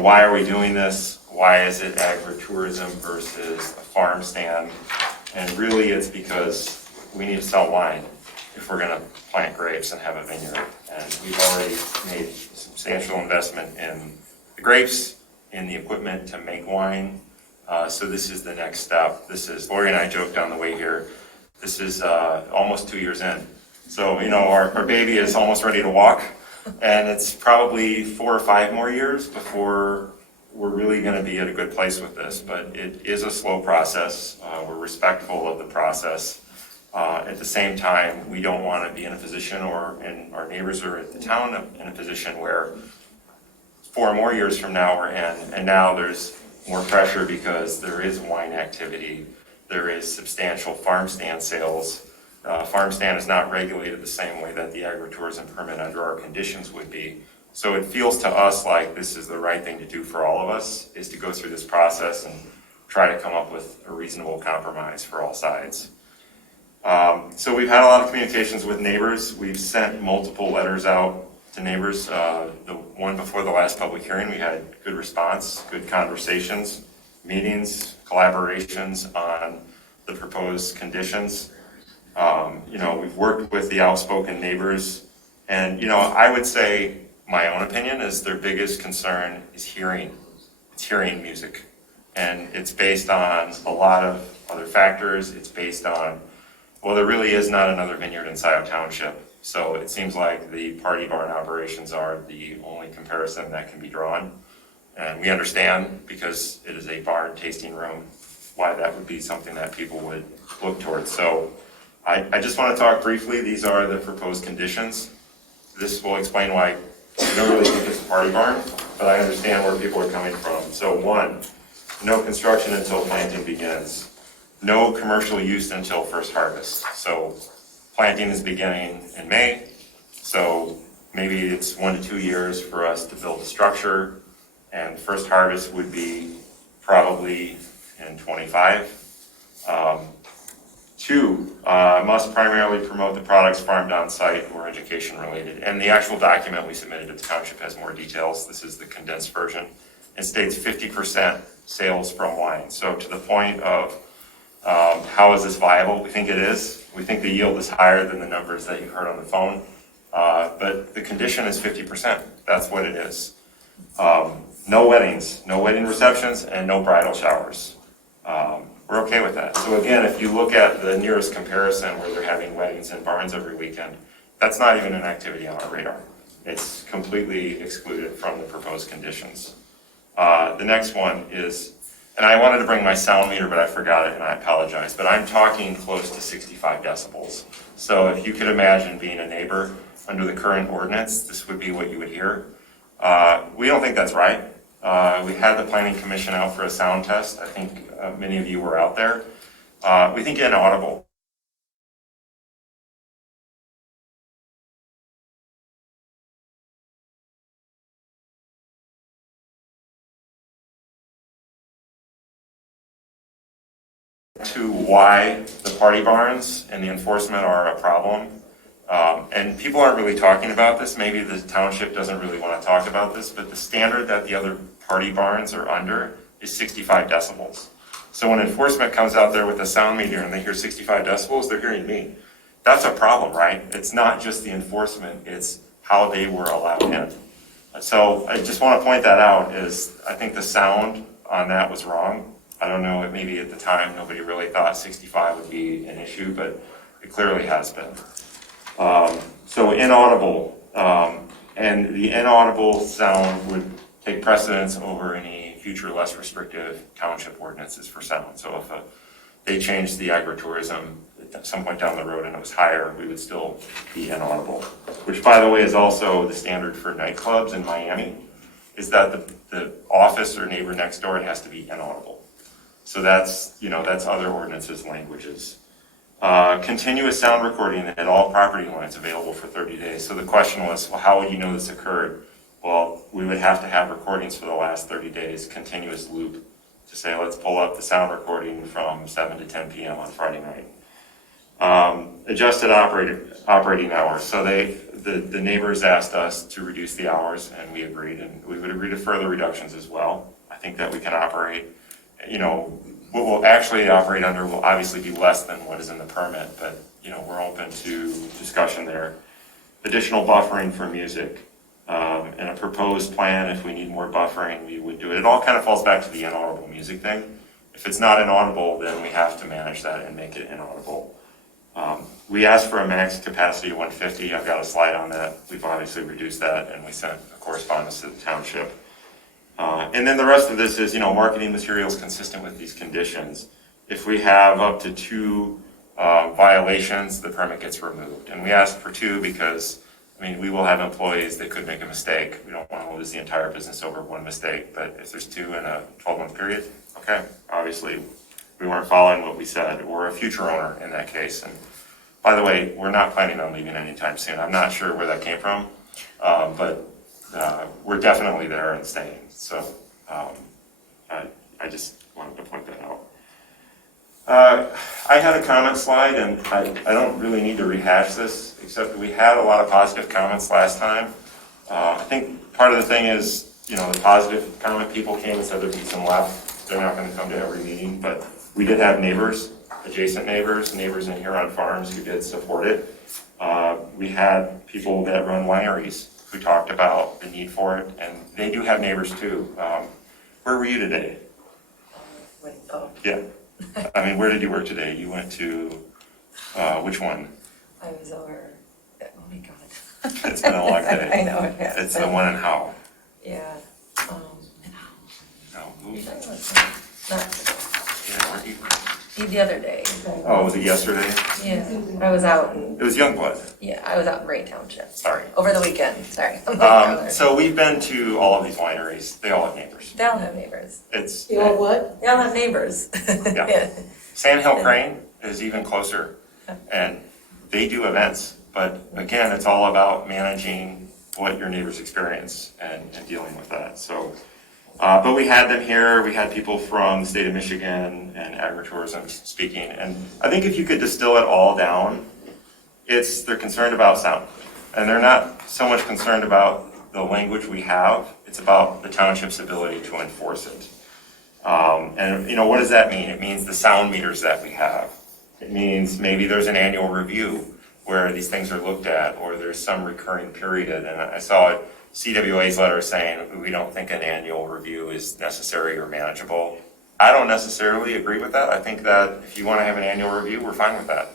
why are we doing this? Why is it agritourism versus a farm stand? And really it's because we need to sell wine if we're going to plant grapes and have a vineyard. And we've already made a substantial investment in the grapes, in the equipment to make wine. So this is the next step. Lori and I joked on the way here, this is almost 2 years in. So, our baby is almost ready to walk, and it's probably 4 or 5 more years before we're really going to be at a good place with this. But it is a slow process. We're respectful of the process. At the same time, we don't want to be in a position, and our neighbors are at the town in a position where 4 more years from now we're in, and now there's more pressure because there is wine activity, there is substantial farm stand sales. Farm stand is not regulated the same way that the agritourism permit under our conditions would be. So it feels to us like this is the right thing to do for all of us, is to go through this process and try to come up with a reasonable compromise for all sides. So we've had a lot of communications with neighbors. We've sent multiple letters out to neighbors. The one before the last public hearing, we had good response, good conversations, meetings, collaborations on the proposed conditions. We've worked with the outspoken neighbors, and I would say my own opinion is their biggest concern is hearing. It's hearing music, and it's based on a lot of other factors. It's based on, there really is not another vineyard in Scio Township. So it seems like the party barn operations are the only comparison that can be drawn. And we understand, because it is a barn tasting room, why that would be something that people would look towards. So I just want to talk briefly. These are the proposed conditions. This will explain why I don't really think it's a party barn, but I understand where people are coming from. So 1, no construction until planting begins. No commercial use until first harvest. So planting is beginning in May, so maybe it's 1 to 2 years for us to build a structure, and first harvest would be probably in 25. 2, must primarily promote the products farmed on site or education related. And the actual document we submitted to the township has more details. This is the condensed version. It states 50% sales from wine. So to the point of how is this viable? We think it is. We think the yield is higher than the numbers that you heard on the phone. But the condition is 50%. That's what it is. No weddings, no wedding receptions, and no bridal showers. We're okay with that. So again, if you look at the nearest comparison where they're having weddings in barns every weekend, that's not even an activity on our radar. It's completely excluded from the proposed conditions. The next one is, and I wanted to bring my sound meter, but I forgot it and I apologize, but I'm talking close to 65 decibels. So if you could imagine being a neighbor under the current ordinance, this would be what you would hear. We don't think that's right. We had the Planning Commission out for a sound test. I think many of you were out there. We think inaudible. To why the party barns and the enforcement are a problem. And people aren't really talking about this. Maybe the township doesn't really want to talk about this, but the standard that the other party barns are under is 65 decibels. So when enforcement comes out there with a sound meter and they hear 65 decibels, they're hearing me. That's a problem, right? It's not just the enforcement, it's how they were allowed in. So I just want to point that out is I think the sound on that was wrong. I don't know, maybe at the time nobody really thought 65 would be an issue, but it clearly has been. So inaudible, and the inaudible sound would take precedence over any future less restrictive township ordinances for sound. So if they changed the agritourism at some point down the road and it was higher, we would still be inaudible. Which, by the way, is also the standard for nightclubs in Miami, is that the office or neighbor next door, it has to be inaudible. So that's, that's other ordinances languages. Continuous sound recording at all property lines available for 30 days. So the question was, well, how would you know this occurred? Well, we would have to have recordings for the last 30 days, continuous loop, to say, let's pull up the sound recording from 7 to 10 p.m. on Friday night. Adjusted operating hours. So the neighbors asked us to reduce the hours, and we agreed, and we would agree to further reductions as well. I think that we can operate, what we'll actually operate under will obviously be less than what is in the permit, but we're open to discussion there. Additional buffering for music, and a proposed plan, if we need more buffering, we would do it. It all kind of falls back to the inaudible music thing. If it's not inaudible, then we have to manage that and make it inaudible. We asked for a max capacity of 150. I've got a slide on that. We've obviously reduced that, and we sent a correspondence to the township. And then the rest of this is, marketing materials consistent with these conditions. If we have up to 2 violations, the permit gets removed. And we asked for 2 because, we will have employees that could make a mistake. We don't want to lose the entire business over one mistake. But if there's 2 in a 12-month period, okay, obviously we weren't following what we said, or a future owner in that case. And by the way, we're not planning on leaving anytime soon. I'm not sure where that came from, but we're definitely there and staying. So I just wanted to point that out. I had a comment slide, and I don't really need to rehash this, except that we had a lot of positive comments last time. I think part of the thing is, the positive comment, people came and said there'd be some left. They're not going to come to every meeting, but we did have neighbors, adjacent neighbors in Huron Farms who did support it. We had people that run wineries who talked about the need for it, and they do have neighbors too. Where were you today? Yeah. Where did you work today? You went to, which one? I was over, oh my God. It's been a long day. I know it has. It's the one in Howe. Yeah. No, who? The other day. Oh, was it yesterday? Yeah, I was out in. It was Youngblood. Yeah, I was out in Ray Township. Sorry. Over the weekend, sorry. So we've been to all of these wineries. They all have neighbors. They all have neighbors. You all what? They all have neighbors. Yeah. Sandhill Crane is even closer, and they do events. But again, it's all about managing what your neighbors experience and dealing with that. So, but we had them here. We had people from the state of Michigan and agritourism speaking. And I think if you could distill it all down, they're concerned about sound. And they're not so much concerned about the language we have. It's about the township's ability to enforce it. And what does that mean? It means the sound meters that we have. It means maybe there's an annual review where these things are looked at, or there's some recurring period. And I saw CWA's letter saying we don't think an annual review is necessary or manageable. I don't necessarily agree with that. I think that if you want to have an annual review, we're fine with that.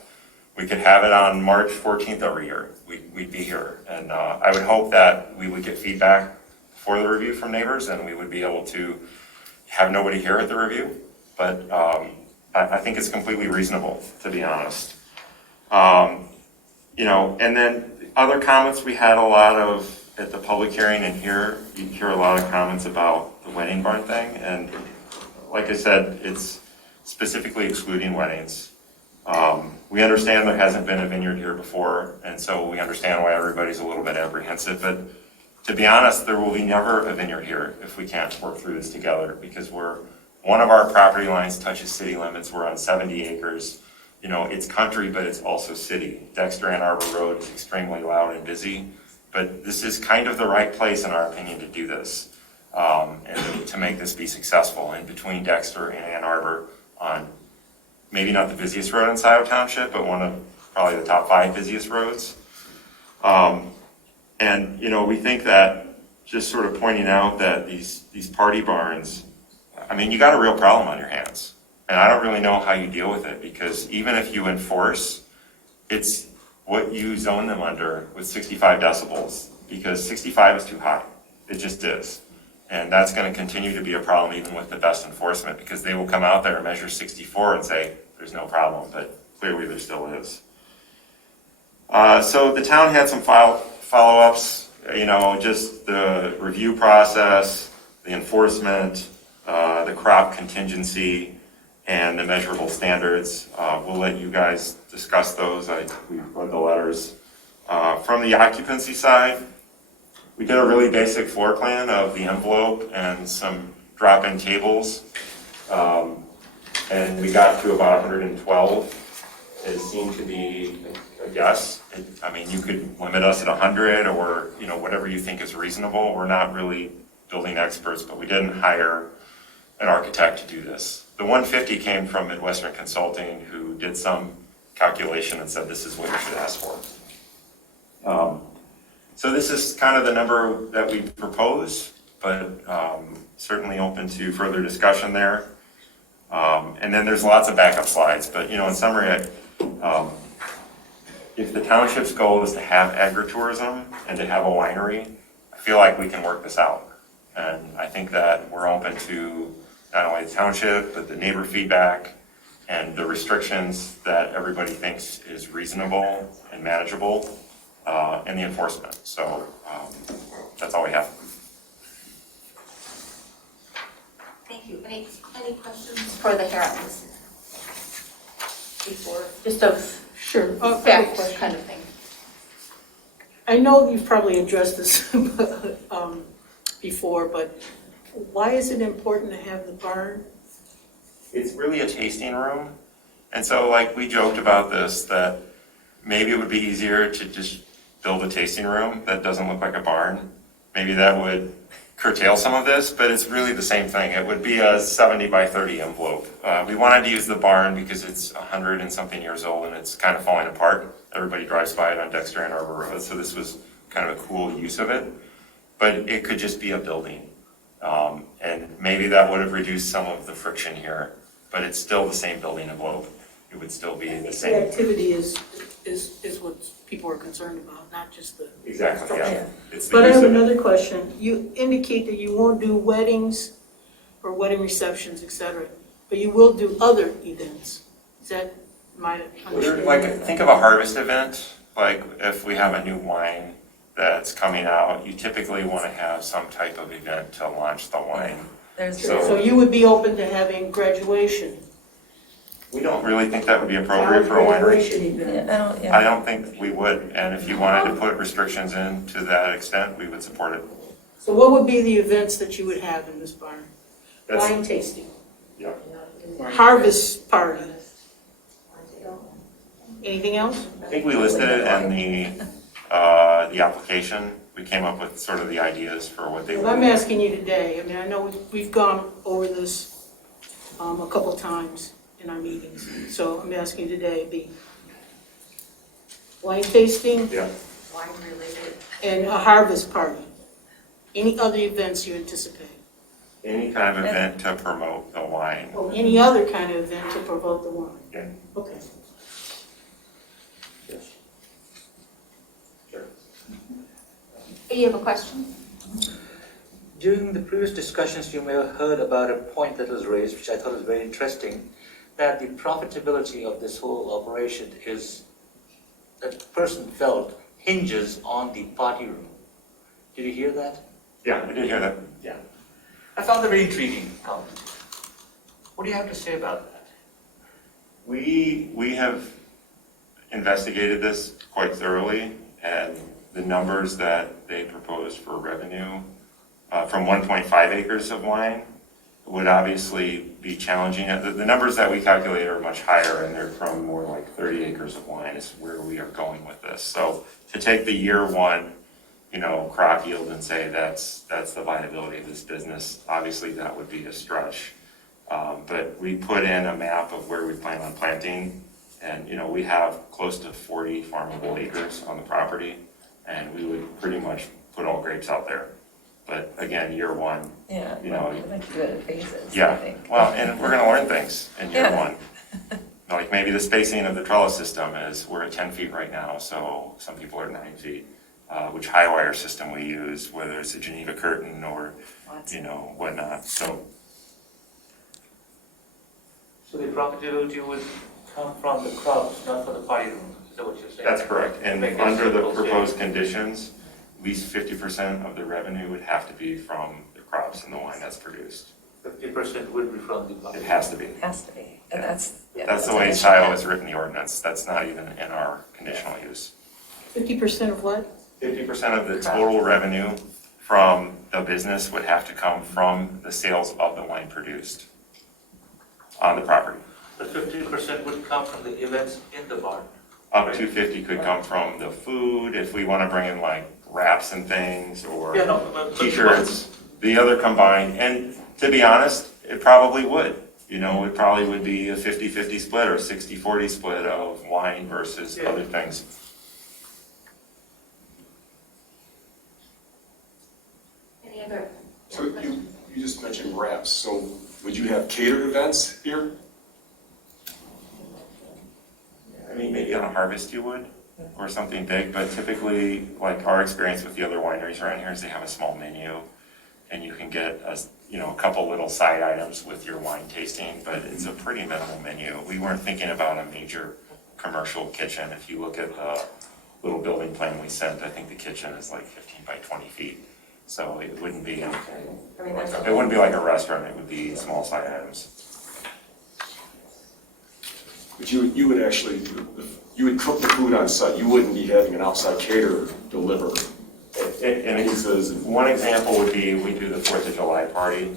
We could have it on March 14th every year. We'd be here. And I would hope that we would get feedback for the review from neighbors, and we would be able to have nobody here at the review. But I think it's completely reasonable, to be honest. You know, and then other comments we had a lot of at the public hearing, and here you hear a lot of comments about the wedding barn thing. And like I said, it's specifically excluding weddings. We understand there hasn't been a vineyard here before, and so we understand why everybody's a little bit apprehensive. But to be honest, there will be never a vineyard here if we can't work through this together, because one of our property lines touches city limits. We're on 70 acres. You know, it's country, but it's also city. Dexter Ann Arbor Road is extremely loud and busy, but this is kind of the right place, in our opinion, to do this, and to make this be successful. In between Dexter and Ann Arbor, on maybe not the busiest road in Scio Township, but one of probably the top 5 busiest roads. And, you know, we think that just sort of pointing out that these party barns, I mean, you got a real problem on your hands. And I don't really know how you deal with it, because even if you enforce, it's what you zone them under with 65 decibels, because 65 is too high. It just is. And that's going to continue to be a problem even with the best enforcement, because they will come out there and measure 64 and say there's no problem, but clearly there still is. So the town had some follow-ups, you know, just the review process, the enforcement, the crop contingency, and the measurable standards. We'll let you guys discuss those. We've read the letters. From the occupancy side, we did a really basic floor plan of the envelope and some drop-in tables. And we got to about 112. It seemed to be a guess. I mean, you could limit us at 100, or, you know, whatever you think is reasonable. We're not really building experts, but we didn't hire an architect to do this. The 150 came from Midwestern Consulting, who did some calculation and said this is what you should ask for. So this is kind of the number that we propose, but certainly open to further discussion there. And then there's lots of backup slides, but, you know, in summary, if the township's goal is to have agritourism and to have a winery, I feel like we can work this out. And I think that we're open to not only the township, but the neighbor feedback and the restrictions that everybody thinks is reasonable and manageable, and the enforcement. So that's all we have. Thank you. Any questions for the Herons? Before, just a Sure. fact kind of thing. I know you've probably addressed this before, but why is it important to have the barn? It's really a tasting room. And so, like, we joked about this, that maybe it would be easier to just build a tasting room that doesn't look like a barn. Maybe that would curtail some of this, but it's really the same thing. It would be a 70 by 30 envelope. We wanted to use the barn because it's 100 and something years old and it's kind of falling apart. Everybody drives by it on Dexter Ann Arbor Road, so this was kind of a cool use of it. But it could just be a building. And maybe that would have reduced some of the friction here, but it's still the same building envelope. It would still be the same. The activity is what people are concerned about, not just the Exactly, structure. yeah. It's the But I use have of it. another question. You indicate that you won't do weddings or wedding receptions, etc., but you will do other events. Is that my understanding? Like, think of a harvest event. Like, if we have a new wine that's coming out, you typically want to have some type of event to launch the wine. So you would be open to having graduation? We don't really think that would be appropriate for a winery. Graduation event. I don't think we would, and if you wanted to put restrictions in to that extent, we would support it. So what would be the events that you would have in this barn? That's- Wine tasting? Yeah. Harvest party? Anything else? I think we listed it in the application. We came up with sort of the ideas for what they would Well, I'm do. asking you today. I mean, I know we've gone over this a couple times in our meetings. So I'm asking you today, wine tasting, Yeah. Wine related. and a harvest party. Any other events you anticipate? Any kind of event to promote the wine. Or any other kind of event to promote the wine? Yeah. Okay. You have a question? During the previous discussions, you may have heard about a point that was raised, which I thought was very interesting, that the profitability of this whole operation is, that the person felt, hinges on the party room. Did you hear that? Yeah, I did hear that. Yeah. I found that very intriguing comment. What do you have to say about that? We have investigated this quite thoroughly, and the numbers that they proposed for revenue from 1.5 acres of wine would obviously be challenging. The numbers that we calculate are much higher, and they're from more like 30 acres of wine is where we are going with this. So to take the year one, crop yield and say that's the viability of this business, obviously that would be a stretch. But we put in a map of where we plan on planting, and we have close to 40 farmable acres on the property, and we would pretty much put all grapes out there. But again, year one, Yeah, I like to do it in phases, I yeah. think. Well, and we're going to learn things in year Yeah. one. Like maybe the spacing of the trellis system is, we're at 10 feet right now, so some people are 9 feet. Which high wire system we use, whether it's a Geneva curtain or, whatnot. So The profitability would come from the crops, not from the party room. Is that what you're saying? that's correct. And Make it under the simple, proposed conditions, at least 50% of the revenue would have to be from the crops and the wine that's produced. 50% would be from the party It room. has to be. Has to be, and that's. That's the way Scio has written the ordinance. That's not even in our conditional use. 50% of what? 50% of the total revenue from the business would have to come from the sales of the wine produced on the property. The 50% would come from the events in the barn. Up to 50 could come from the food, if we want to bring in like wraps and things, or Yeah, no, but- t-shirts, the other combined. And to be honest, it probably would. It probably would be a 50-50 split or 60-40 split of wine versus other things. Any other? So you just mentioned wraps, so would you have catered events here? I mean, maybe on a harvest you would, or something big, but typically, like our experience with the other wineries around here is they have a small menu, and you can get a couple little side items with your wine tasting, but it's a pretty minimal menu. We weren't thinking about a major commercial kitchen. If you look at the little building plan we sent, I think the kitchen is like 15 by 20 feet. So it wouldn't be anything, it wouldn't be like a restaurant, it would be small side items. But you would actually, you would cook the food on site, you wouldn't be having an outside caterer deliver. And one example would be, we do the 4th of July party,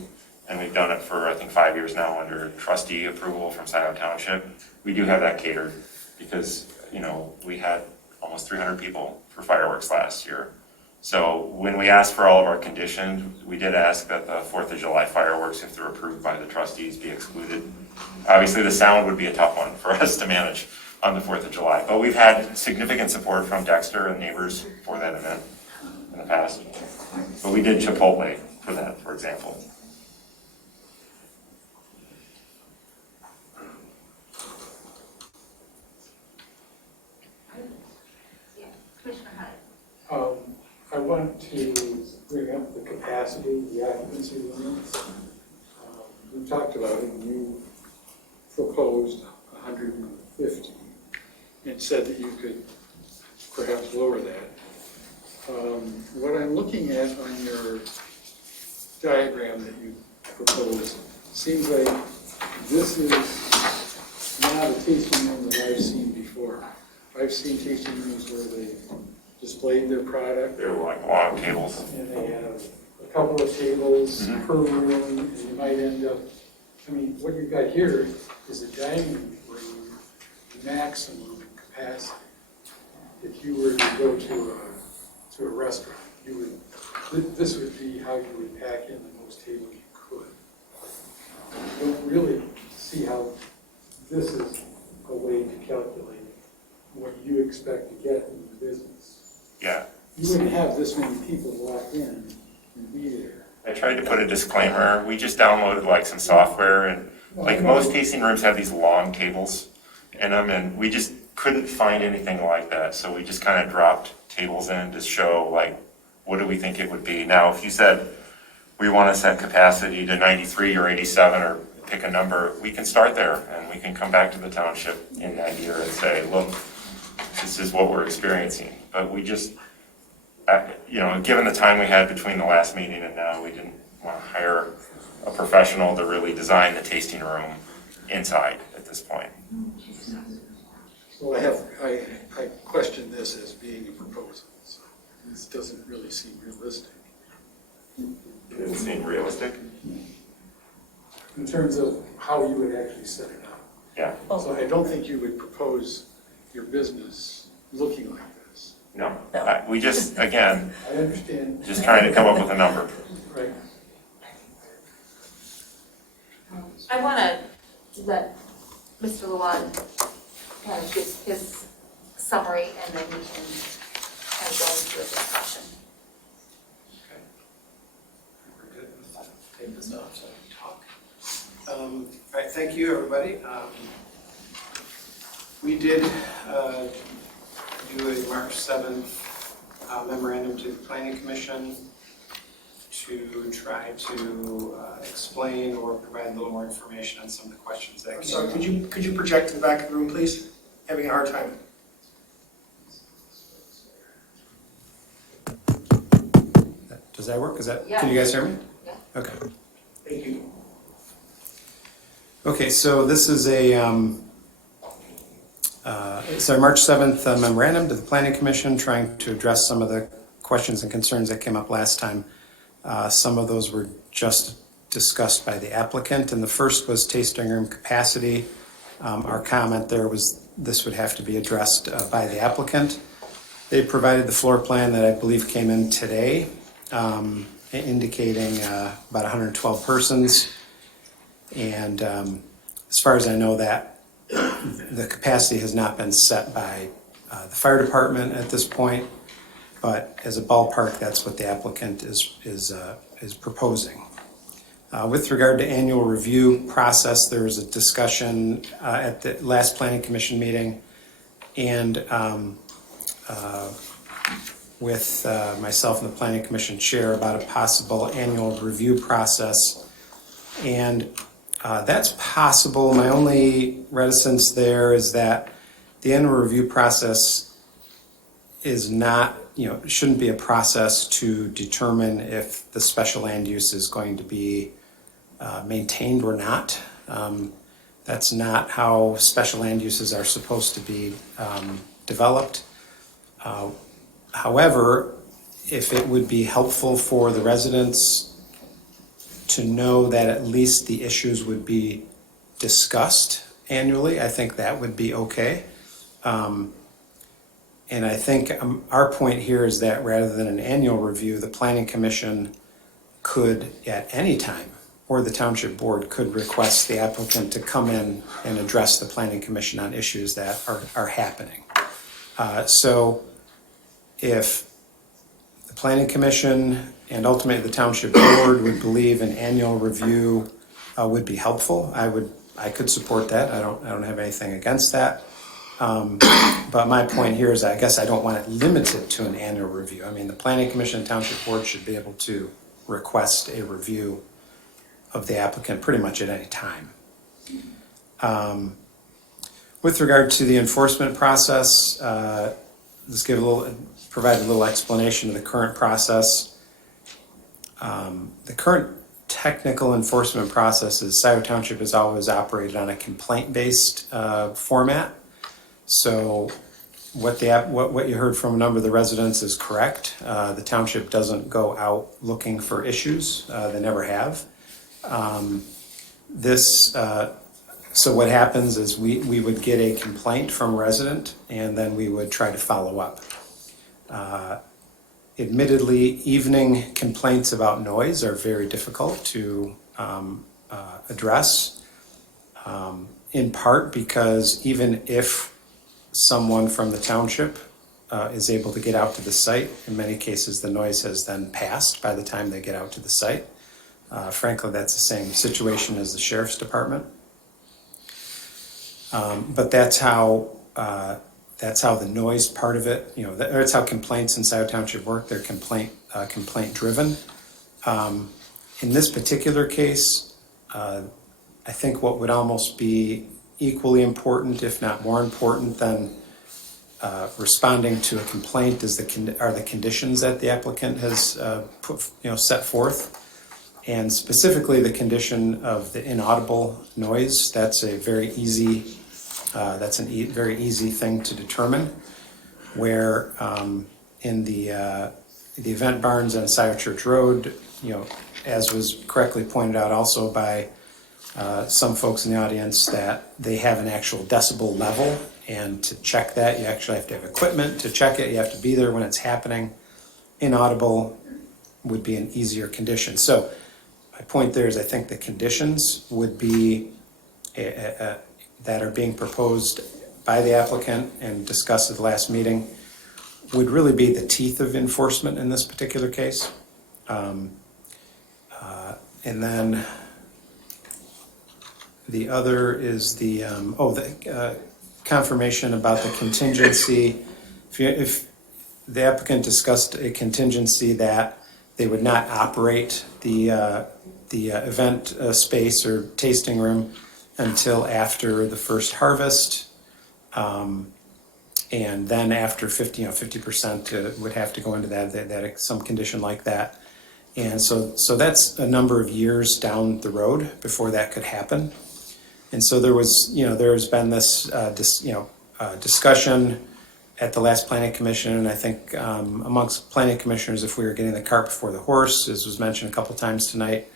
and we've done it for, I think, 5 years now under trustee approval from Scio Township. We do have that catered because, we had almost 300 people for fireworks last year. So when we asked for all of our conditions, we did ask that the 4th of July fireworks, if they're approved by the trustees, be excluded. Obviously, the sound would be a tough one for us to manage on the 4th of July. But we've had significant support from Dexter and neighbors for that event in the past. But we did Chipotle for that, for example. Commissioner Hyde. I want to bring up the capacity, the occupancy limits. We talked about it, and you proposed 150 and said that you could perhaps lower that. What I'm looking at on your diagram that you proposed seems like this is not a tasting room that I've seen before. I've seen tasting rooms where they displayed their product. They're like long tables. And they have a couple of tables per room, and you might end up, what you've got here is a dining room maximum capacity. If you were to go to a restaurant, this would be how you would pack in the most tables you could. I don't really see how this is a way to calculate what you expect to get in the business. Yeah. You wouldn't have this many people walk in and be there. I tried to put a disclaimer. We just downloaded like some software, and like most tasting rooms have these long tables in them, and we just couldn't find anything like that. So we just kind of dropped tables in to show like, what do we think it would be? Now, if you said we want to set capacity to 93 or 87 or pick a number, we can start there and we can come back to the township in that year and say, look, this is what we're experiencing. But we just, you know, given the time we had between the last meeting and now, we didn't want to hire a professional to really design the tasting room inside at this point. Well, I question this as being a proposal, so this doesn't really seem realistic. It doesn't seem realistic. In terms of how you would actually set it up. Yeah. So I don't think you would propose your business looking like this. No. We just, again, I understand. just trying to come up with a number. Right. I want to let Mr. Luan kind of give his summary, and then we can kind of go into a discussion. We're good. Take this off so I can talk. All right, thank you, everybody. We did do a March 7th memorandum to the Planning Commission to try to explain or provide a little more information on some of the questions that came up. Sorry, could you project to the back of the room, please? Having a hard time. Does that work? Yeah. Can you guys hear me? Yeah. Okay. Thank you. Okay, so this is a it's our March 7th memorandum to the Planning Commission trying to address some of the questions and concerns that came up last time. Some of those were just discussed by the applicant, and the first was tasting room capacity. Our comment there was this would have to be addressed by the applicant. They provided the floor plan that I believe came in today, indicating about 112 persons. And as far as I know, that the capacity has not been set by the fire department at this point, but as a ballpark, that's what the applicant is proposing. With regard to annual review process, there was a discussion at the last Planning Commission meeting, and with myself and the Planning Commission chair about a possible annual review process. And that's possible. My only reticence there is that the annual review process is not, shouldn't be a process to determine if the special land use is going to be maintained or not. That's not how special land uses are supposed to be developed. However, if it would be helpful for the residents to know that at least the issues would be discussed annually, I think that would be okay. And I think our point here is that rather than an annual review, the Planning Commission could at any time, or the Township Board could request the applicant to come in and address the Planning Commission on issues that are happening. So if the Planning Commission and ultimately the Township Board would believe an annual review would be helpful, I could support that. I don't have anything against that. But my point here is I guess I don't want it limited to an annual review. I mean, the Planning Commission and Township Board should be able to request a review of the applicant pretty much at any time. With regard to the enforcement process, let's provide a little explanation of the current process. The current technical enforcement process is Scio Township has always operated on a complaint-based format. So what you heard from a number of the residents is correct. The township doesn't go out looking for issues. They never have. So what happens is we would get a complaint from a resident, and then we would try to follow up. Admittedly, evening complaints about noise are very difficult to address, in part because even if someone from the township is able to get out to the site. In many cases, the noise has then passed by the time they get out to the site. Frankly, that's the same situation as the sheriff's department. But that's how the noise part of it, that's how complaints in Scio Township work. They're complaint driven. In this particular case, I think what would almost be equally important, if not more important than responding to a complaint, are the conditions that the applicant has set forth. And specifically the condition of the inaudible noise. That's a very easy very easy thing to determine, where in the event barns on Scio Church Road, as was correctly pointed out also by some folks in the audience, that they have an actual decibel level, and to check that you actually have to have equipment to check it. You have to be there when it's happening. Inaudible would be an easier condition. So my point there is I think the conditions would be that are being proposed by the applicant and discussed at the last meeting would really be the teeth of enforcement in this particular case. And then the other is the confirmation about the contingency. If the applicant discussed a contingency that they would not operate the event space or tasting room until after the first harvest, and then after 50% would have to go into that some condition like that. And so that's a number of years down the road before that could happen. And so there's been this discussion at the last planning commission, and I think amongst planning commissioners, if we were getting the cart before the horse, as was mentioned a couple times tonight.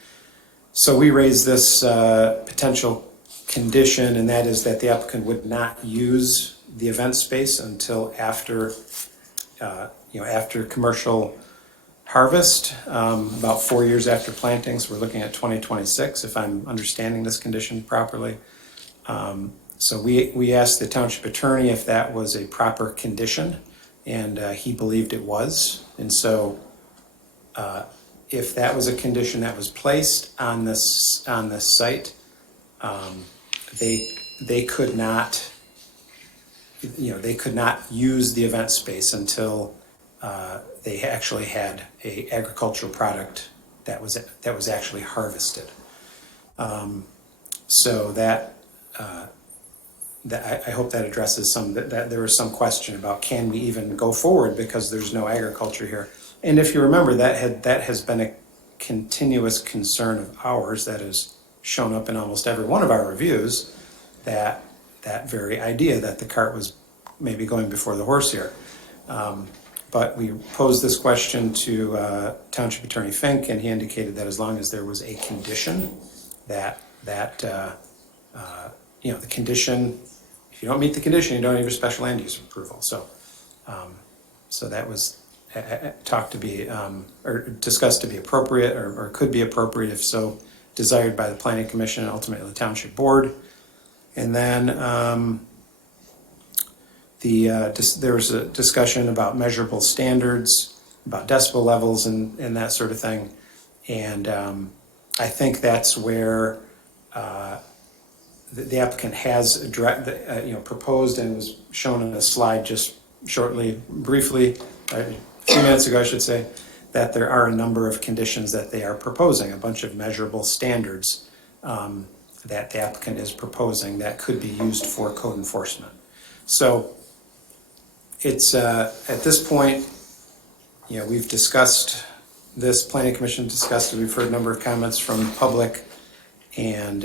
So we raised this potential condition, and that is that the applicant would not use the event space until after commercial harvest, about 4 years after planting. So we're looking at 2026, if I'm understanding this condition properly. So we asked the township attorney if that was a proper condition, and he believed it was. And so if that was a condition that was placed on this site, they could not use the event space until they actually had a agricultural product that was actually harvested. So that I hope that addresses that there was some question about, can we even go forward because there's no agriculture here. And if you remember, that has been a continuous concern of ours that has shown up in almost every one of our reviews, that very idea that the cart was maybe going before the horse here. But we posed this question to Township Attorney Fink, and he indicated that as long as there was a condition that the condition, if you don't meet the condition, you don't need a special land use approval. So that was talked to be or discussed to be appropriate, or could be appropriate if so desired by the Planning Commission and ultimately the Township Board. And then there was a discussion about measurable standards, about decibel levels and that sort of thing. And I think that's where the applicant has proposed and was shown in a slide just briefly, a few minutes ago, I should say, that there are a number of conditions that they are proposing, a bunch of measurable standards that the applicant is proposing that could be used for code enforcement. So it's at this point, we've discussed this, Planning Commission discussed it, we've heard a number of comments from the public, and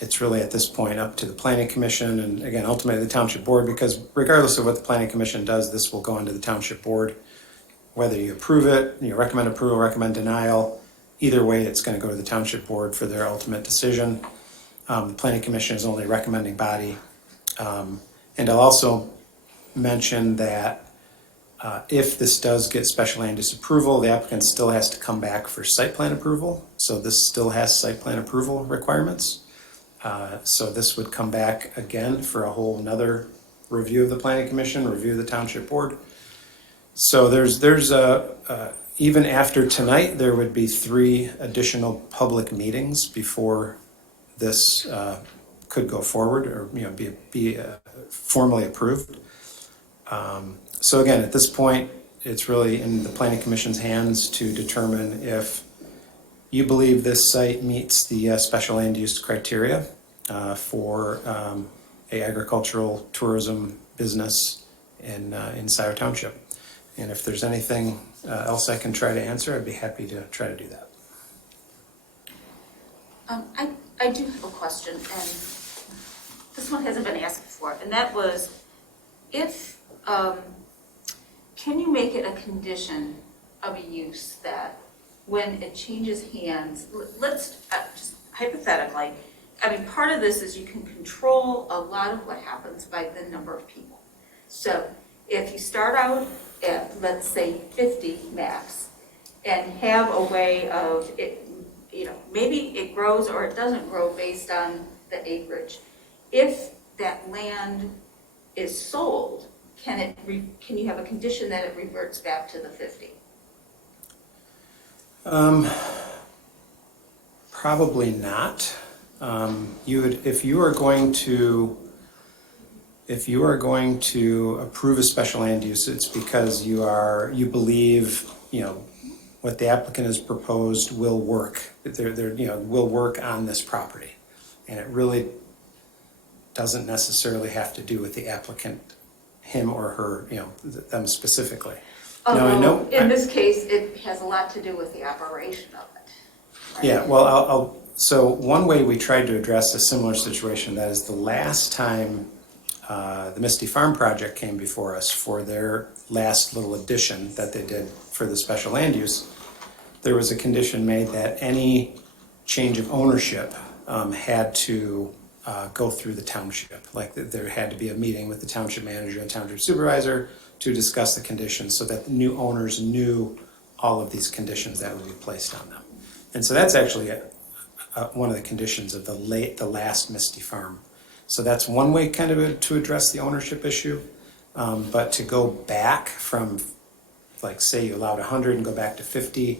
it's really at this point up to the Planning Commission and again ultimately the Township Board, because regardless of what the Planning Commission does, this will go into the Township Board. Whether you approve it, recommend approval, recommend denial, either way it's going to go to the Township Board for their ultimate decision. The Planning Commission is only a recommending body. And I'll also mention that if this does get special land use approval, the applicant still has to come back for site plan approval. So this still has site plan approval requirements. So this would come back again for a whole another review of the planning commission, review of the township board. So there's even after tonight, there would be 3 additional public meetings before this could go forward or be formally approved. So again, at this point, it's really in the planning commission's hands to determine if you believe this site meets the special land use criteria for a agricultural tourism business in Scio Township. And if there's anything else I can try to answer, I'd be happy to try to do that. I do have a question, and this one hasn't been asked before, and that was, if, can you make it a condition of a use that when it changes hands, let's just hypothetically, I mean, part of this is you can control a lot of what happens by the number of people. So if you start out at, let's say, 50 max, and have a way of it, maybe it grows or it doesn't grow based on the acreage. If that land is sold, can you have a condition that it reverts back to the 50? Probably not. If you are going to approve a special land use, it's because you believe what the applicant has proposed will work. Will work on this property, and it really doesn't necessarily have to do with the applicant, him or her, them specifically. Although in this case, it has a lot to do with the operation of it. Right? Yeah, well, so one way we tried to address a similar situation, that is the last time the Misty Farm project came before us for their last little addition that they did for the special land use, there was a condition made that any change of ownership had to go through the township. Like there had to be a meeting with the township manager and township supervisor to discuss the conditions so that the new owners knew all of these conditions that would be placed on them. And so that's actually one of the conditions of the last Misty Farm. So that's one way kind of to address the ownership issue. But to go back from, like, say you allowed 100 and go back to 50,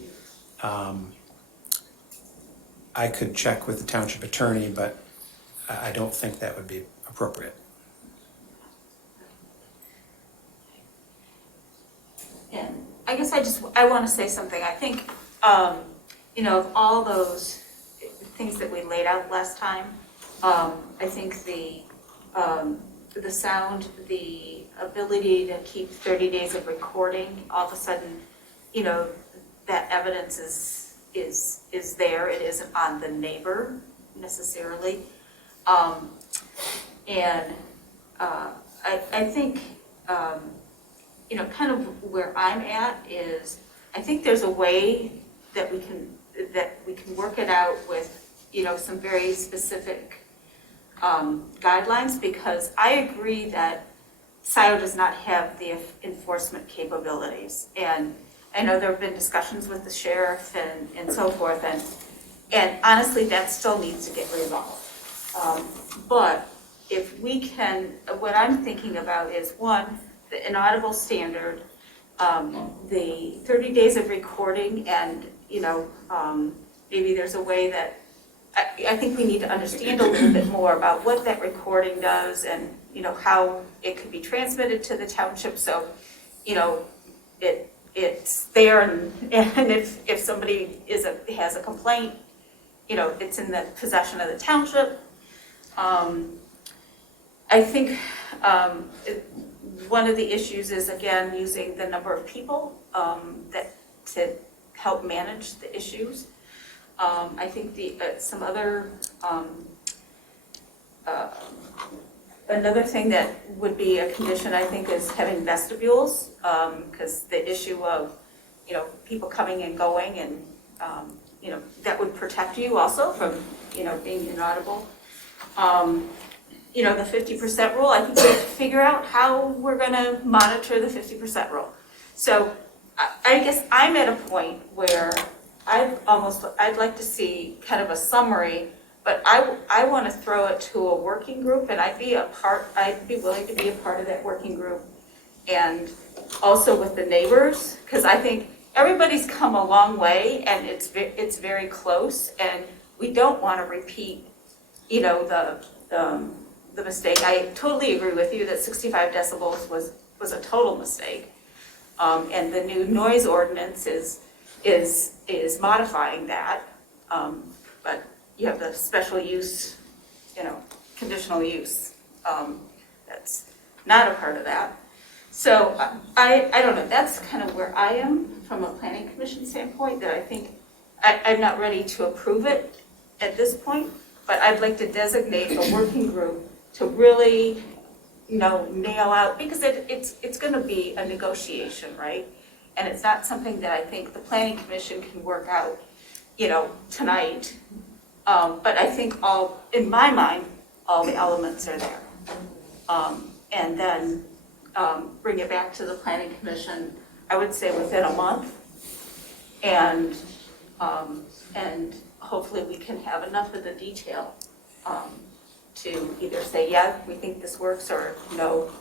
I could check with the township attorney, but I don't think that would be appropriate. And I guess I want to say something. I think, of all those things that we laid out last time, I think the sound, the ability to keep 30 days of recording, all of a sudden, that evidence is there. It isn't on the neighbor necessarily. I think, kind of where I'm at is, I think there's a way that we can work it out with, some very specific guidelines, because I agree that Scio does not have the enforcement capabilities. And I know there have been discussions with the sheriff and so forth, and honestly, that still needs to get resolved. But if we can, what I'm thinking about is, one, the inaudible standard, the 30 days of recording, and maybe there's a way that I think we need to understand a little bit more about what that recording does, and how it could be transmitted to the township, so it's there, and if somebody has a complaint, it's in the possession of the township. I think one of the issues is, again, using the number of people that to help manage the issues. I think some other another thing that would be a condition, I think, is having vestibules, because the issue of people coming and going, and that would protect you also from being inaudible. The 50% rule, I think we have to figure out how we're going to monitor the 50% rule. So I guess I'm at a point where I'd like to see kind of a summary But I want to throw it to a working group, and I'd be willing to be a part of that working group. And also with the neighbors, because I think everybody's come a long way, and it's very close, and we don't want to repeat, you know, the mistake. I totally agree with you that 65 decibels was a total mistake. And the new noise ordinance is modifying that. But you have the special use, you know, conditional use. That's not a part of that. So I don't know, that's kind of where I am from a planning commission standpoint, that I think I'm not ready to approve it at this point, but I'd like to designate a working group to really, you know, nail out, because it's going to be a negotiation, right? And it's not something that I think the planning commission can work out, you know, tonight. But I think in my mind, all the elements are there. And then bring it back to the planning commission, I would say within a month. And hopefully we can have enough of the detail to either say, yeah, we think this works, or no,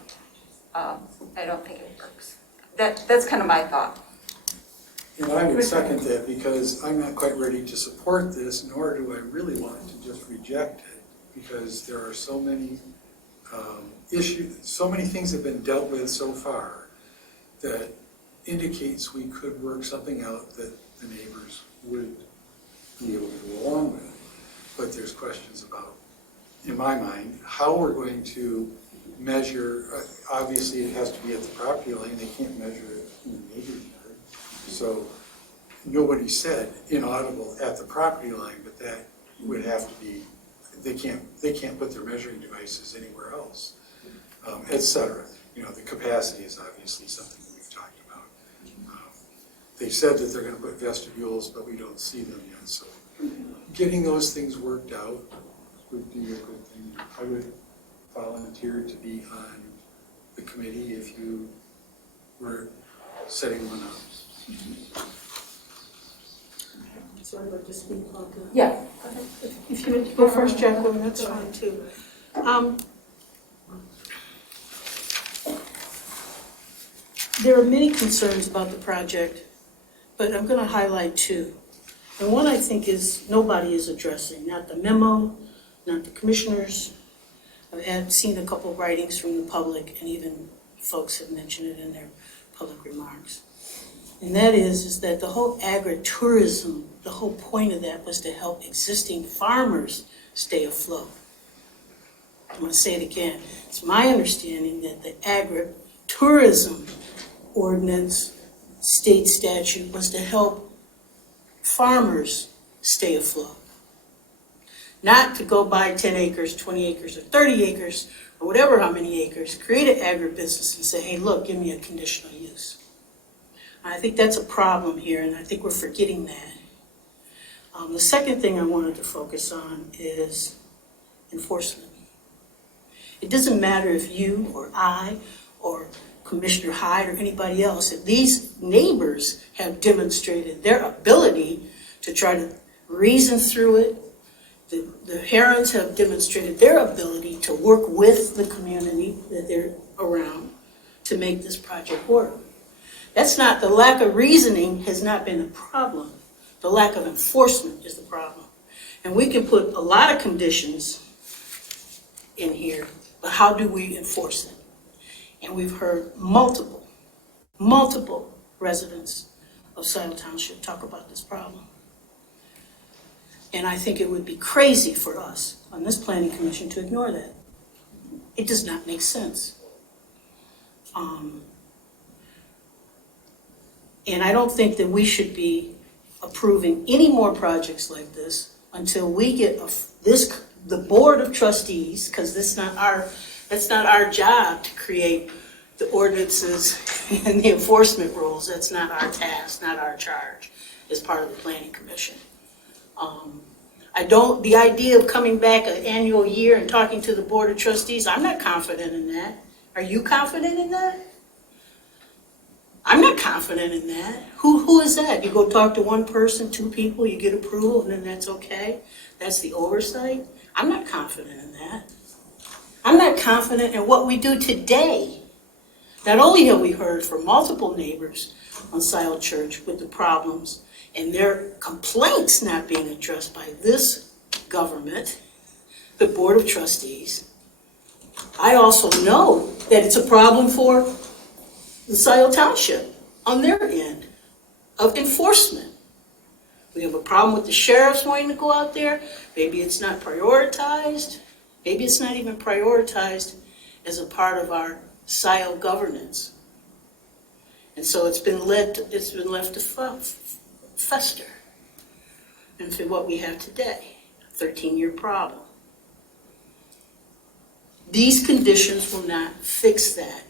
I don't think it works. That's kind of my thought. You know, I would second that, because I'm not quite ready to support this, nor do I really want to just reject it, because there are so many issues, so many things have been dealt with so far that indicates we could work something out that the neighbors would be able to go along with. But there's questions about, in my mind, how we're going to measure. Obviously, it has to be at the property line. They can't measure it in the neighbor's yard. So nobody said inaudible at the property line, but that would have to be. They can't put their measuring devices anywhere else, etc. You know, the capacity is obviously something that we've talked about. They said that they're going to put vestibules, but we don't see them yet. So getting those things worked out would be a good thing. I would volunteer to be on the committee if you were setting one up. So I'd like to speak about that. Yeah. If you would go first, Jacqueline, that's fine too. There are many concerns about the project, but I'm going to highlight two. And one I think is nobody is addressing, not the memo, not the commissioners. I've seen a couple writings from the public, and even folks have mentioned it in their public remarks. And that is that the whole agritourism, the whole point of that was to help existing farmers stay afloat. I'm going to say it again. It's my understanding that the agritourism ordinance, state statute, was to help farmers stay afloat. Not to go buy 10 acres, 20 acres, or 30 acres, or whatever how many acres, create an agribusiness and say, hey, look, give me a conditional use. I think that's a problem here, and I think we're forgetting that. The second thing I wanted to focus on is enforcement. It doesn't matter if you or I or Commissioner Hyde or anybody else, if these neighbors have demonstrated their ability to try to reason through it, the Herons have demonstrated their ability to work with the community that they're around to make this project work. That's not, the lack of reasoning has not been a problem. The lack of enforcement is the problem. And we can put a lot of conditions in here, but how do we enforce it? And we've heard multiple residents of Scio Township talk about this problem. And I think it would be crazy for us on this planning commission to ignore that. It does not make sense. And I don't think that we should be approving any more projects like this until we get the board of trustees, because that's not our job to create the ordinances and the enforcement rules. That's not our task, not our charge as part of the planning commission. The idea of coming back an annual year and talking to the board of trustees, I'm not confident in that. Are you confident in that? I'm not confident in that. Who is that? You go talk to one person, two people, you get approval, and then that's okay? That's the oversight? I'm not confident in that. I'm not confident in what we do today. Not only have we heard from multiple neighbors on Scio Church with the problems and their complaints not being addressed by this government, the Board of Trustees, I also know that it's a problem for the Scio Township on their end of enforcement. We have a problem with the sheriffs wanting to go out there. Maybe it's not prioritized. Maybe it's not even prioritized as a part of our Scio governance. And so it's been left to fester into what we have today, a 13-year problem. These conditions will not fix that.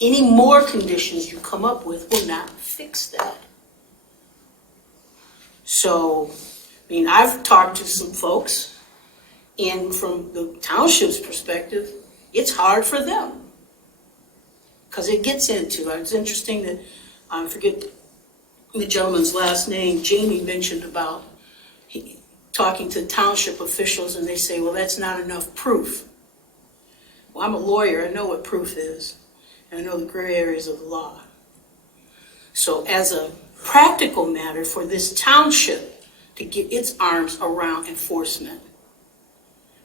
Any more conditions you come up with will not fix that. So, I mean, I've talked to some folks, and from the township's perspective, it's hard for them. Because it gets into, it's interesting that, I forget the gentleman's last name, Jamie mentioned about talking to township officials, and they say, well, that's not enough proof. Well, I'm a lawyer, I know what proof is, and I know the gray areas of the law. So as a practical matter for this township to get its arms around enforcement,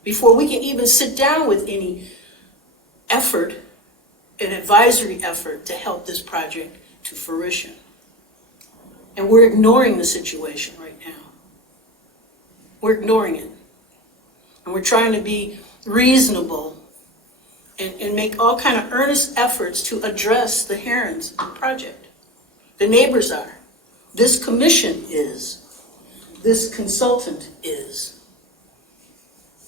before we can even sit down with any effort, an advisory effort to help this project to fruition. And we're ignoring the situation right now. We're ignoring it. And we're trying to be reasonable and make all kind of earnest efforts to address the Herons project. The neighbors are. This commission is. This consultant is.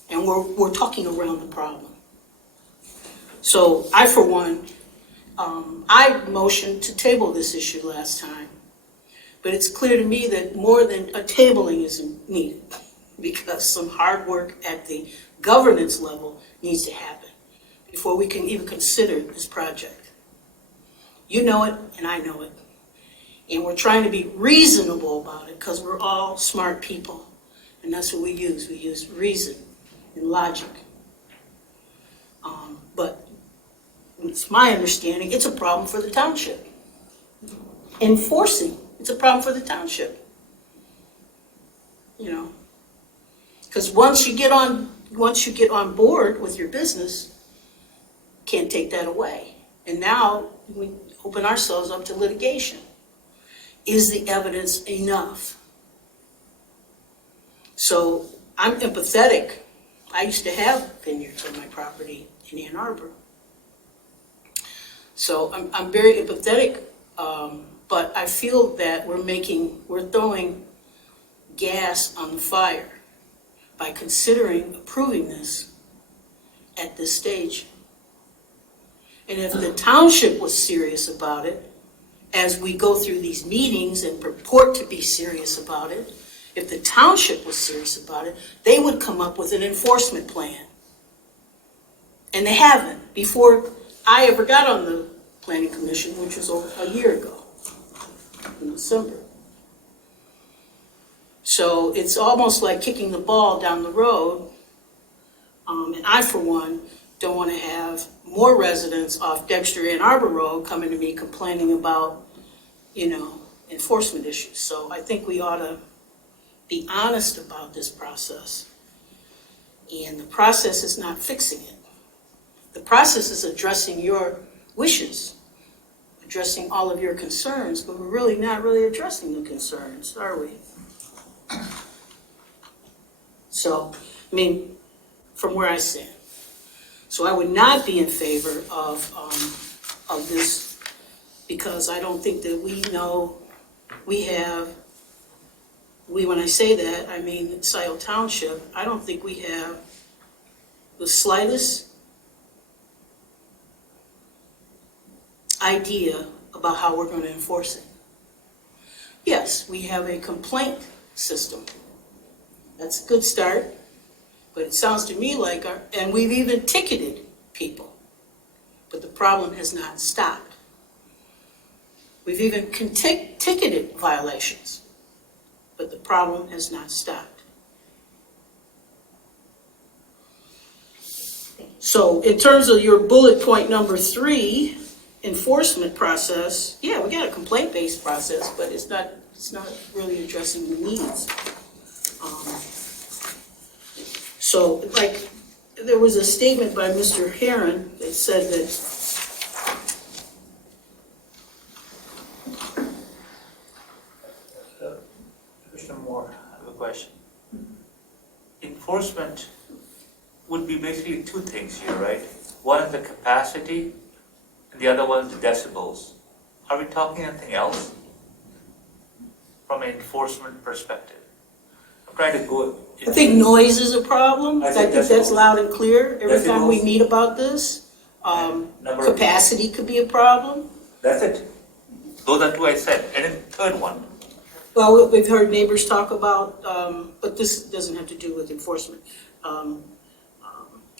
And we're talking around the problem. So I, for one, I motioned to table this issue last time. But it's clear to me that more than a tabling is needed, because some hard work at the governance level needs to happen before we can even consider this project. You know it, and I know it. And we're trying to be reasonable about it, because we're all smart people. And that's what we use. We use reason and logic. But it's my understanding it's a problem for the township. Enforcing, it's a problem for the township. You know, because once you get on board with your business, can't take that away. And now we open ourselves up to litigation. Is the evidence enough? So I'm empathetic. I used to have vineyards on my property in Ann Arbor. So I'm very empathetic, but I feel that we're throwing gas on the fire by considering approving this at this stage. And if the township was serious about it, as we go through these meetings and purport to be serious about it, if the township was serious about it, they would come up with an enforcement plan. And they haven't. Before I ever got on the Planning Commission, which was over a year ago, in December. So it's almost like kicking the ball down the road. And I, for one, don't want to have more residents off Dexter Ann Arbor Road coming to me complaining about, enforcement issues. So I think we ought to be honest about this process. And the process is not fixing it. The process is addressing your wishes, addressing all of your concerns, but we're really not really addressing the concerns, are we? So, from where I stand. So I would not be in favor of this, because I don't think that when I say that, I mean Scio Township, I don't think we have the slightest idea about how we're going to enforce it. Yes, we have a complaint system. That's a good start, but it sounds to me like and we've even ticketed people, but the problem has not stopped. We've even ticketed violations, but the problem has not stopped. So in terms of your bullet point number 3, enforcement process, yeah, we got a complaint-based process, but it's not really addressing the needs. So like, there was a statement by Mr. Heron that said that Commissioner Moore, I have a question. Enforcement would be basically two things here, right? One is the capacity, and the other one is the decibels. Are we talking anything else from an enforcement perspective? I'm trying to go. I think noise is a problem. I think that's decibels. loud and clear every time we Decibels. meet about this. Number of- Capacity could be a problem. That's it. Those are two I said. And then the third one. Well, we've heard neighbors talk about, but this doesn't have to do with enforcement.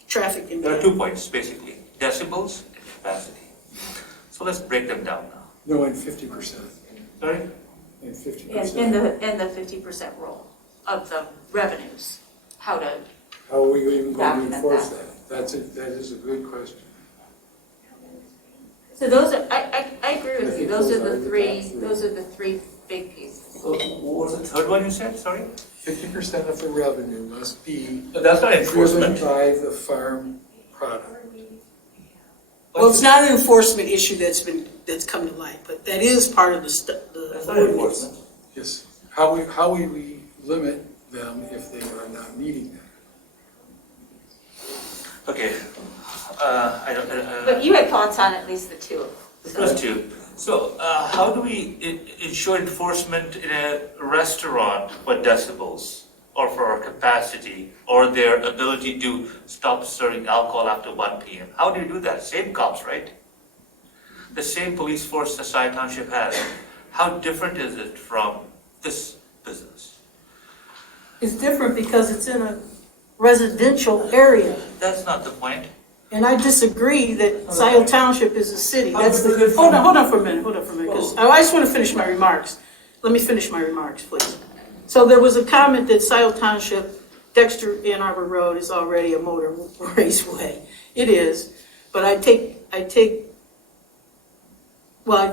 Traffic There are impact. 2 points basically, decibels and capacity. So let's break them down now. No, and 50%. Sorry? And In 50%. the 50% rule of the revenues, how to, How are we even going to Document enforce that. that? That is a good question. so those are, I agree with I you, think those are those are the the three, top three. those are the 3 big pieces. So what was the third one you said, sorry? 50% of the revenue must be So that's not driven enforcement. by the farm product. Well, it's not an enforcement issue that's come to light, but that is part of That's the not ordinance. enforcement. Yes. How we limit them if they are not meeting that? Okay. I don't, But you had thoughts on at least the 2 of them. Those two. So how do we ensure enforcement in a restaurant for decibels or for our capacity or their ability to stop serving alcohol after 1 p.m.? How do you do that? Same cops, right? The same police force that Scio Township has. How different is it from this business? It's different because it's in a residential area. That's not the point. And I disagree that Scio Township is a city. That's the, different hold from- on for a minute, because I just want to finish my remarks. Let me finish my remarks, please. So there was a comment that Scio Township, Dexter Ann Arbor Road is already a motor raceway. It is, but I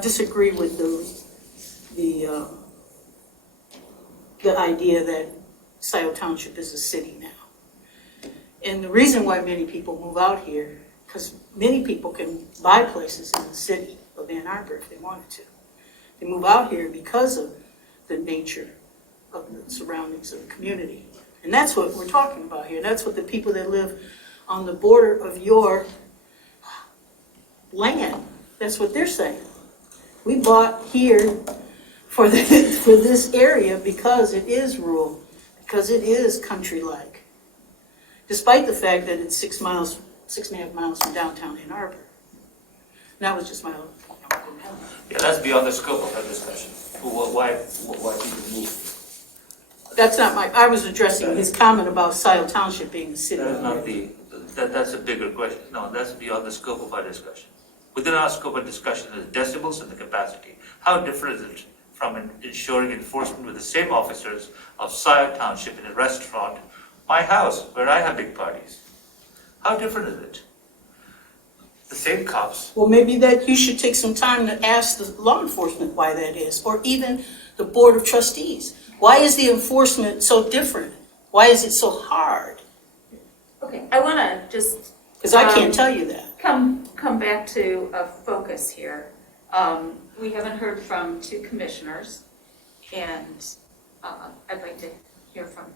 disagree with the idea that Scio Township is a city now. And the reason why many people move out here, because many people can buy places in the city of Ann Arbor if they wanted to. They move out here because of the nature of the surroundings of the community. And that's what we're talking about here. That's what the people that live on the border of your land, that's what they're saying. We bought here for this area because it is rural, because it is country-like. Despite the fact that it's 6.5 miles from downtown Ann Arbor. And that was just my own. Yeah, that's beyond the scope of our discussion. Why people move? That's not I was addressing his comment about Scio Township being the city. That is not that's a bigger question. No, that's beyond the scope of our discussion. Within our scope of discussion is decibels and the capacity. How different is it from ensuring enforcement with the same officers of Scio Township in a restaurant, my house, where I have big parties? How different is it? The same cops. Well, maybe that you should take some time to ask the law enforcement why that is, or even the Board of Trustees. Why is the enforcement so different? Why is it so hard? Okay, I want to just. Because I can't tell you that. Come back to a focus here. We haven't heard from 2 commissioners, and I'd like to hear from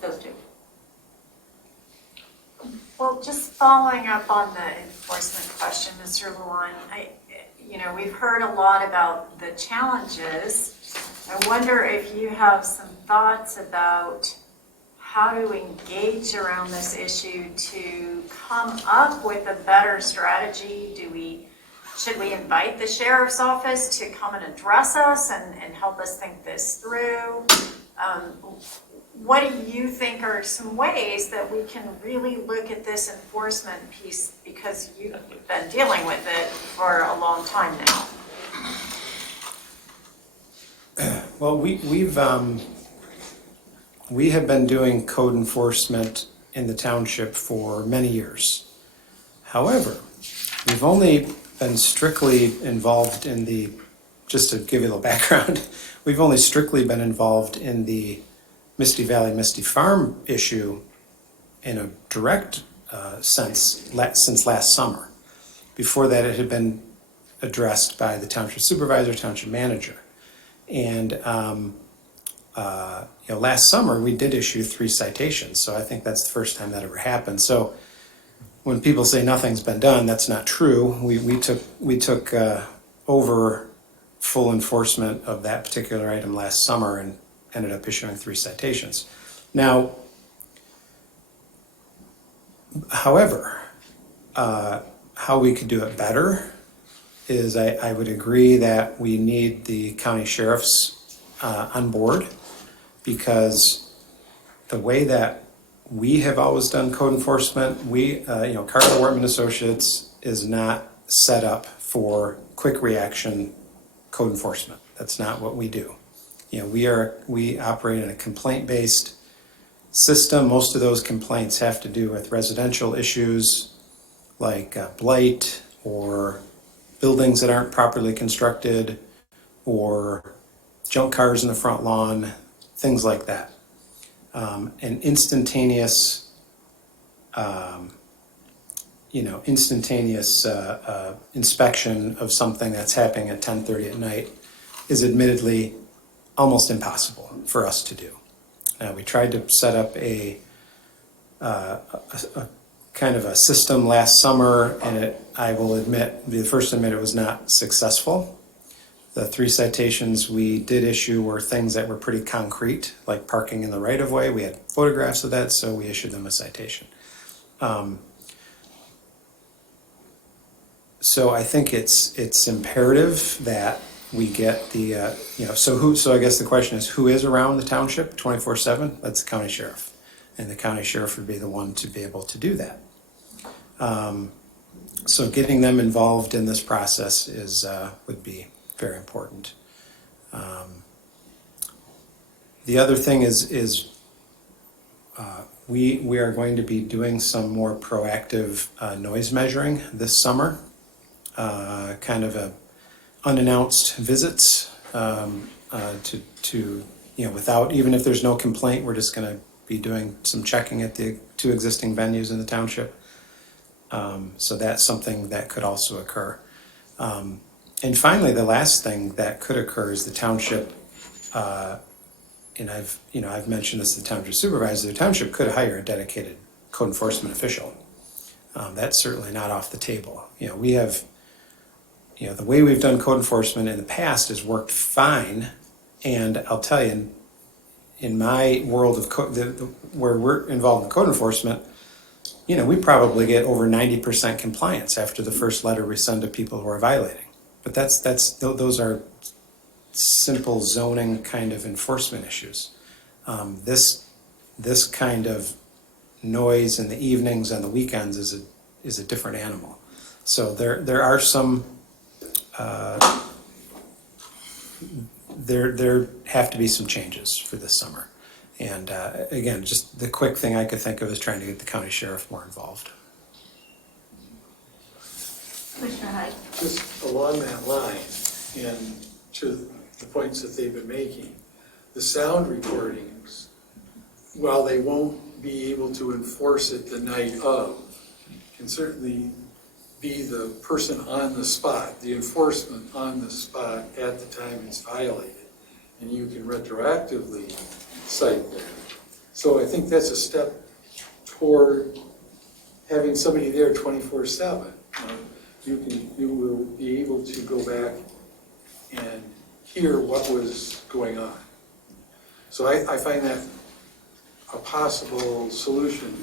those 2. Well, just following up on the enforcement question, Mr. Lewan, we've heard a lot about the challenges. I wonder if you have some thoughts about how to engage around this issue to come up with a better strategy. Should we invite the sheriff's office to come and address us and help us think this through? What do you think are some ways that we can really look at this enforcement piece, because you've been dealing with it for a long time now? Well, we have been doing code enforcement in the township for many years. However, we've only been strictly involved in the, just to give you a little background, we've only strictly been involved in the Misty Valley, Misty Farm issue in a direct sense since last summer. Before that, it had been addressed by the township supervisor, township manager. And last summer we did issue 3 citations, so I think that's the first time that ever happened. So when people say nothing's been done, that's not true. We took over full enforcement of that particular item last summer and ended up issuing 3 citations. Now, however, how we could do it better is I would agree that we need the county sheriffs on board, because the way that we have always done code enforcement, Carter Wortman Associates is not set up for quick reaction code enforcement. That's not what we do. We operate in a complaint-based system. Most of those complaints have to do with residential issues like blight or buildings that aren't properly constructed or junk cars in the front lawn, things like that. An instantaneous inspection of something that's happening at 10:30 at night is admittedly almost impossible for us to do. We tried to set up a kind of a system last summer, and I will be the first to admit it was not successful. The 3 citations we did issue were things that were pretty concrete, like parking in the right-of-way. We had photographs of that, so we issued them a citation. So I think it's imperative that we get the, so I guess the question is, who is around the township 24/7? That's the county sheriff. And the county sheriff would be the one to be able to do that. So getting them involved in this process would be very important. The other thing is we are going to be doing some more proactive noise measuring this summer, kind of unannounced visits to without, even if there's no complaint, we're just going to be doing some checking at the 2 existing venues in the township. So that's something that could also occur. And finally, the last thing that could occur is the township, and I've mentioned this to the township supervisor, the township could hire a dedicated code enforcement official. That's certainly not off the table. We have, the way we've done code enforcement in the past has worked fine, and I'll tell you, in my world of where we're involved in code enforcement, we probably get over 90% compliance after the first letter we send to people who are violating. But those are simple zoning kind of enforcement issues. This kind of noise in the evenings and the weekends is a different animal. So there are some there have to be some changes for this summer. And again, just the quick thing I could think of is trying to get the county sheriff more involved. Commissioner Hyde. Just along that line, and to the points that they've been making, the sound recordings, while they won't be able to enforce it the night of, can certainly be the person on the spot, the enforcement on the spot at the time it's violated, and you can retroactively cite that. So I think that's a step toward having somebody there 24/7. You will be able to go back and hear what was going on. So I find that a possible solution.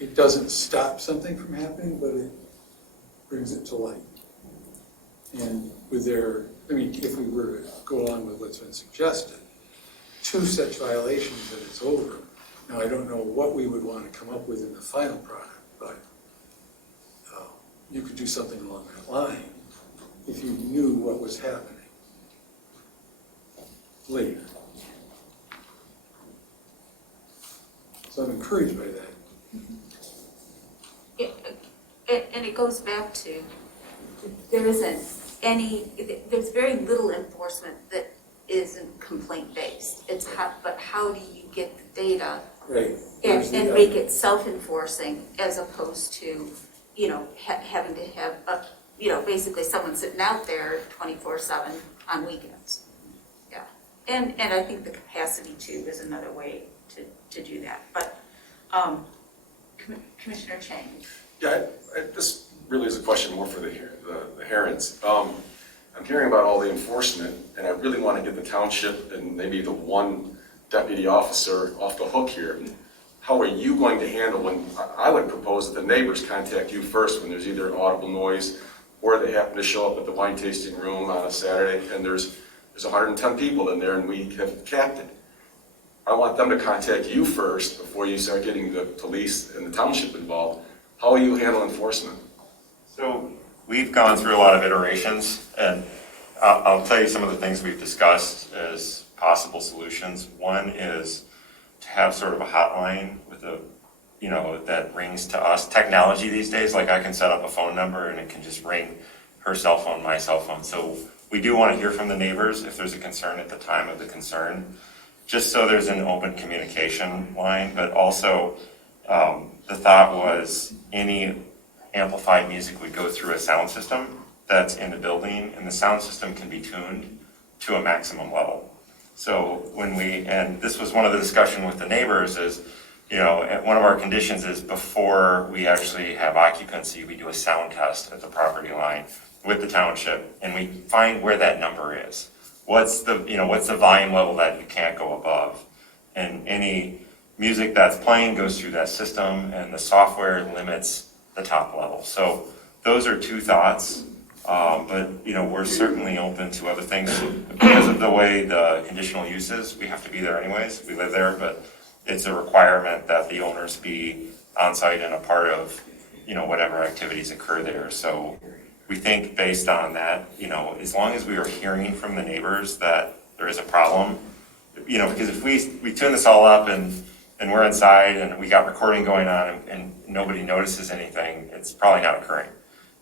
It doesn't stop something from happening, but it brings it to light. And if we were to go along with what's been suggested, 2 such violations and it's over. Now, I don't know what we would want to come up with in the final product, but you could do something along that line if you knew what was happening. later. So I'm encouraged by that. And it goes back to, there's very little enforcement that isn't complaint-based. It's how do you get the data Right. and make it self-enforcing as opposed to, having to have, basically someone sitting out there 24/7 on weekends. Yeah, and I think the capacity too is another way to do that. But Commissioner Chang. Yeah, this really is a question more for the Herons. I'm hearing about all the enforcement, and I really want to get the township and maybe the one deputy officer off the hook here. How are you going to handle when, I would propose that the neighbors contact you first when there's either audible noise or they happen to show up at the wine tasting room on a Saturday and there's 110 people in there and we have capped it. I want them to contact you first before you start getting the police and the township involved. How will you handle enforcement? So we've gone through a lot of iterations, and I'll tell you some of the things we've discussed as possible solutions. One is to have sort of a hotline with that rings to us. Technology these days, like I can set up a phone number and it can just ring her cell phone, my cell phone. So we do want to hear from the neighbors if there's a concern at the time of the concern, just so there's an open communication line. But also the thought was any amplified music would go through a sound system that's in the building, and the sound system can be tuned to a maximum level. So and this was one of the discussion with the neighbors is, one of our conditions is before we actually have occupancy, we do a sound test at the property line with the township, and we find where that number is. What's the volume level that you can't go above? And any music that's playing goes through that system, and the software limits the top level. So those are two thoughts, but we're certainly open to other things. Because of the way the conditional use is, we have to be there anyways. We live there, but it's a requirement that the owners be on site and a part of, whatever activities occur there. So we think based on that, as long as we are hearing from the neighbors that there is a problem, because if we tune this all up and we're inside and we got recording going on and nobody notices anything, it's probably not occurring.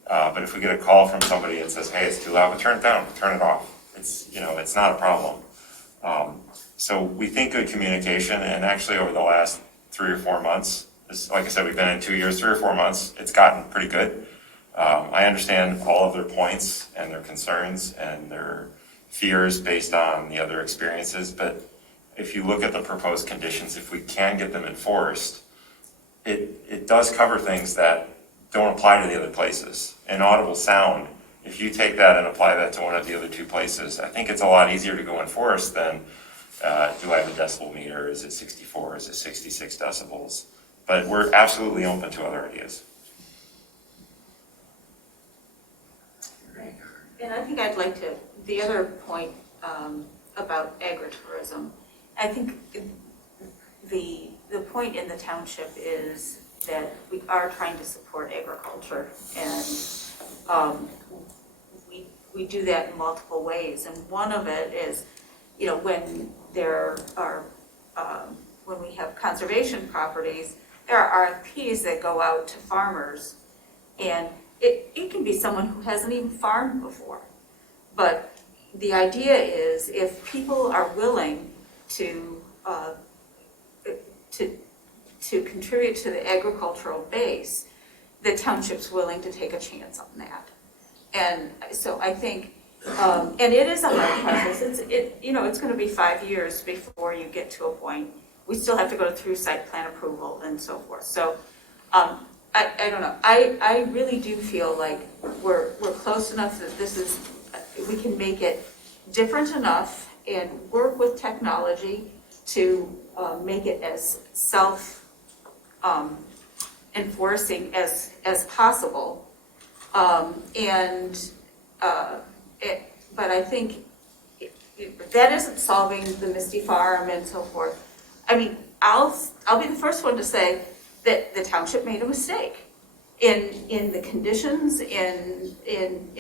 But if we get a call from somebody that says, hey, it's too loud, turn it down, turn it off. It's not a problem. So we think good communication, and actually over the last 3 or 4 months, like I said, we've been in 2 years, 3 or 4 months, it's gotten pretty good. I understand all of their points and their concerns and their fears based on the other experiences, but if you look at the proposed conditions, if we can get them enforced, it does cover things that don't apply to the other places. And audible sound, if you take that and apply that to one of the other 2 places, I think it's a lot easier to go enforce than do I have a decibel meter? Is it 64? Is it 66 decibels? But we're absolutely open to other ideas. And I think I'd like to, the other point about agritourism, I think the point in the township is that we are trying to support agriculture, and we do that in multiple ways. And one of it is, when there are, when we have conservation properties, there are RFPs that go out to farmers, and it can be someone who hasn't even farmed before. But the idea is if people are willing to contribute to the agricultural base, the township's willing to take a chance on that. And so I think, and it is a hard process. It's going to be 5 years before you get to a point. We still have to go through site plan approval and so forth. So I don't know. I really do feel like we're close enough that we can make it different enough and work with technology to make it as self-enforcing as possible. But I think that isn't solving the Misty Farm and so forth. I mean, I'll be the first one to say that the township made a mistake in the conditions, in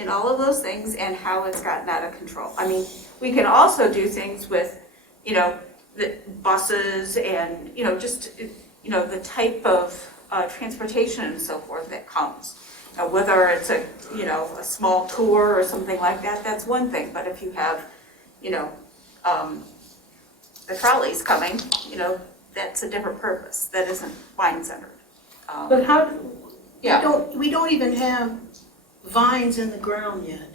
all of those things, and how it's gotten out of control. I mean, We can also do things with, the buses and, just, the type of transportation and so forth that comes. Now, whether it's a small tour or something like that, that's one thing. But if you have, the trolleys coming, that's a different purpose. That isn't wine-centered. But how, Yeah. we don't even have vines in the ground yet.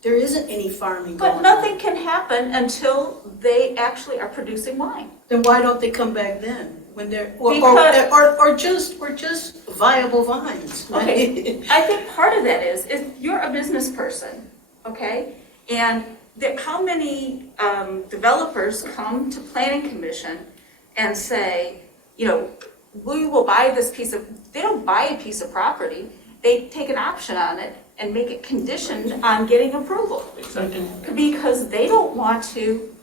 There isn't any farming going on. But nothing can happen until they actually are producing wine. Then why don't they come back then? When they're, or just viable vines? Okay, I think part of that is you're a business person, okay? And how many developers come to planning commission and say, we will buy this piece of, they don't buy a piece of property, they take an option on it and make it conditioned on getting approval. Exactly. Because they don't want to,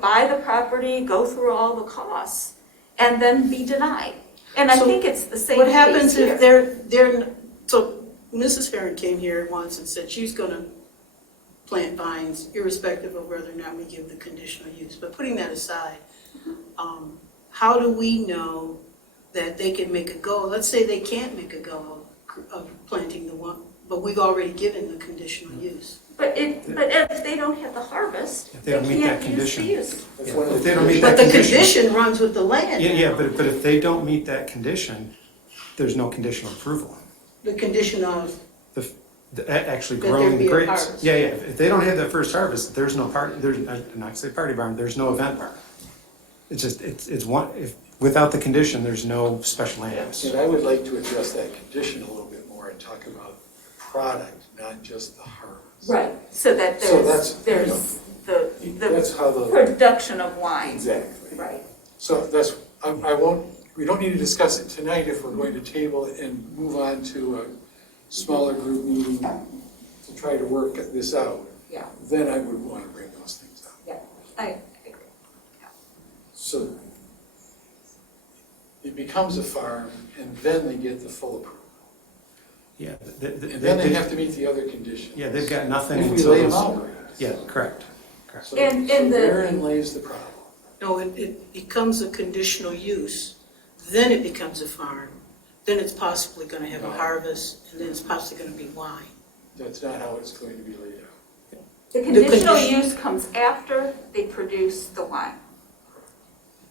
buy the property, go through all the costs, and then be denied. And I think it's the same What case happens here. if so Mrs. Farron came here once and said she's gonna plant vines irrespective of whether or not we give the conditional use. But putting that aside, how do we know that they can make a go? Let's say they can't make a go of planting the one, but we've already given the conditional use. But if they don't have the harvest, If they don't meet that can't use the condition. use. If they don't meet But that the condition. condition runs with the land. Yeah, but if they don't meet that condition, there's no conditional approval. The condition of, Actually That there growing be the a grapes. harvest. Yeah, if they don't have that first harvest, there's no I'm not say party barn, there's no event barn. It's just, it's one, without the condition, there's no special land use. And I would like to address that condition a little bit more and talk about the product, not just the harvest. Right, so that So there's that's, that's how the the. production of wine. Exactly. Right. So that's, we don't need to discuss it tonight if we're going to table it and move on to a smaller group meeting to try to work this out. Yeah. Then I would want to bring those things up. Yeah, I agree. So it becomes a farm and then they get the full approval. Yeah. And then they have to meet the other conditions. Yeah, they've got nothing If we until lay them those- out right. Yeah, correct. So And therein lays the problem. no, it becomes a conditional use, then it becomes a farm, then it's possibly gonna have a harvest, and then it's possibly gonna be wine. That's not how it's going to be laid out. The conditional use comes after they produce the wine.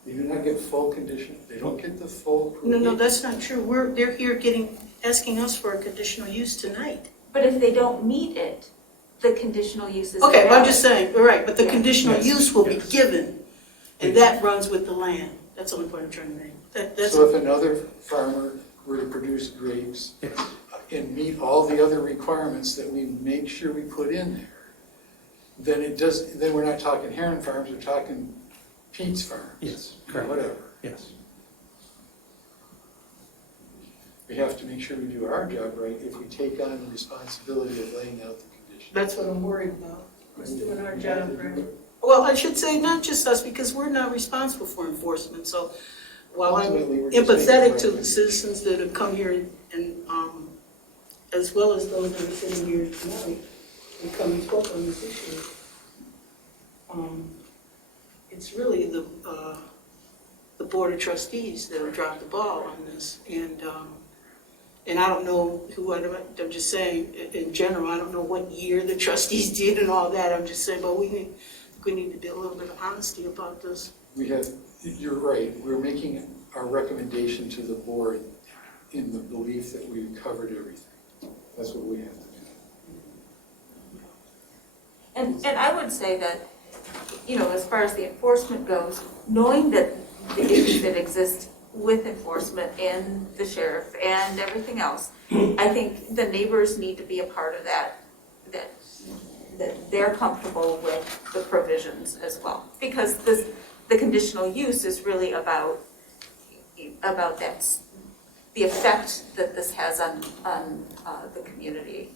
They do not get full condition, they don't get the full approval. No, that's not true. They're here asking us for a conditional use tonight. But if they don't meet it, the conditional use is Okay, but I'm invalid. just saying, all right, but the conditional Yes, use will be yes. given, and that runs with the land. That's the only point I'm trying to make. That's So if another farmer were to produce grapes and meet all the other requirements that we make sure we put in there, then we're not talking Heron Farms, we're talking Pete's Farms. Yes, correct. Whatever. Yes. We have to make sure we do our job right if we take on the responsibility of laying out the conditions. That's what I'm worried about, us doing our job right. Well, I should say not just us, because we're not responsible for enforcement, so while I'm Ultimately, we're just empathetic making to the recommendations. citizens that have come here and, as well as those that are sitting here tonight and come and spoke on this issue, it's really the Board of Trustees that have dropped the ball on this, and I don't know I'm just saying, in general, I don't know what year the trustees did and all that, I'm just saying, but we need to be a little bit of honesty about this. You're right, we're making our recommendation to the board in the belief that we've covered everything. That's what we have to do. And I would say that, as far as the enforcement goes, knowing that the issues that exist with enforcement and the sheriff and everything else, I think the neighbors need to be a part of that they're comfortable with the provisions as well. Because the conditional use is really about the effect that this has on the community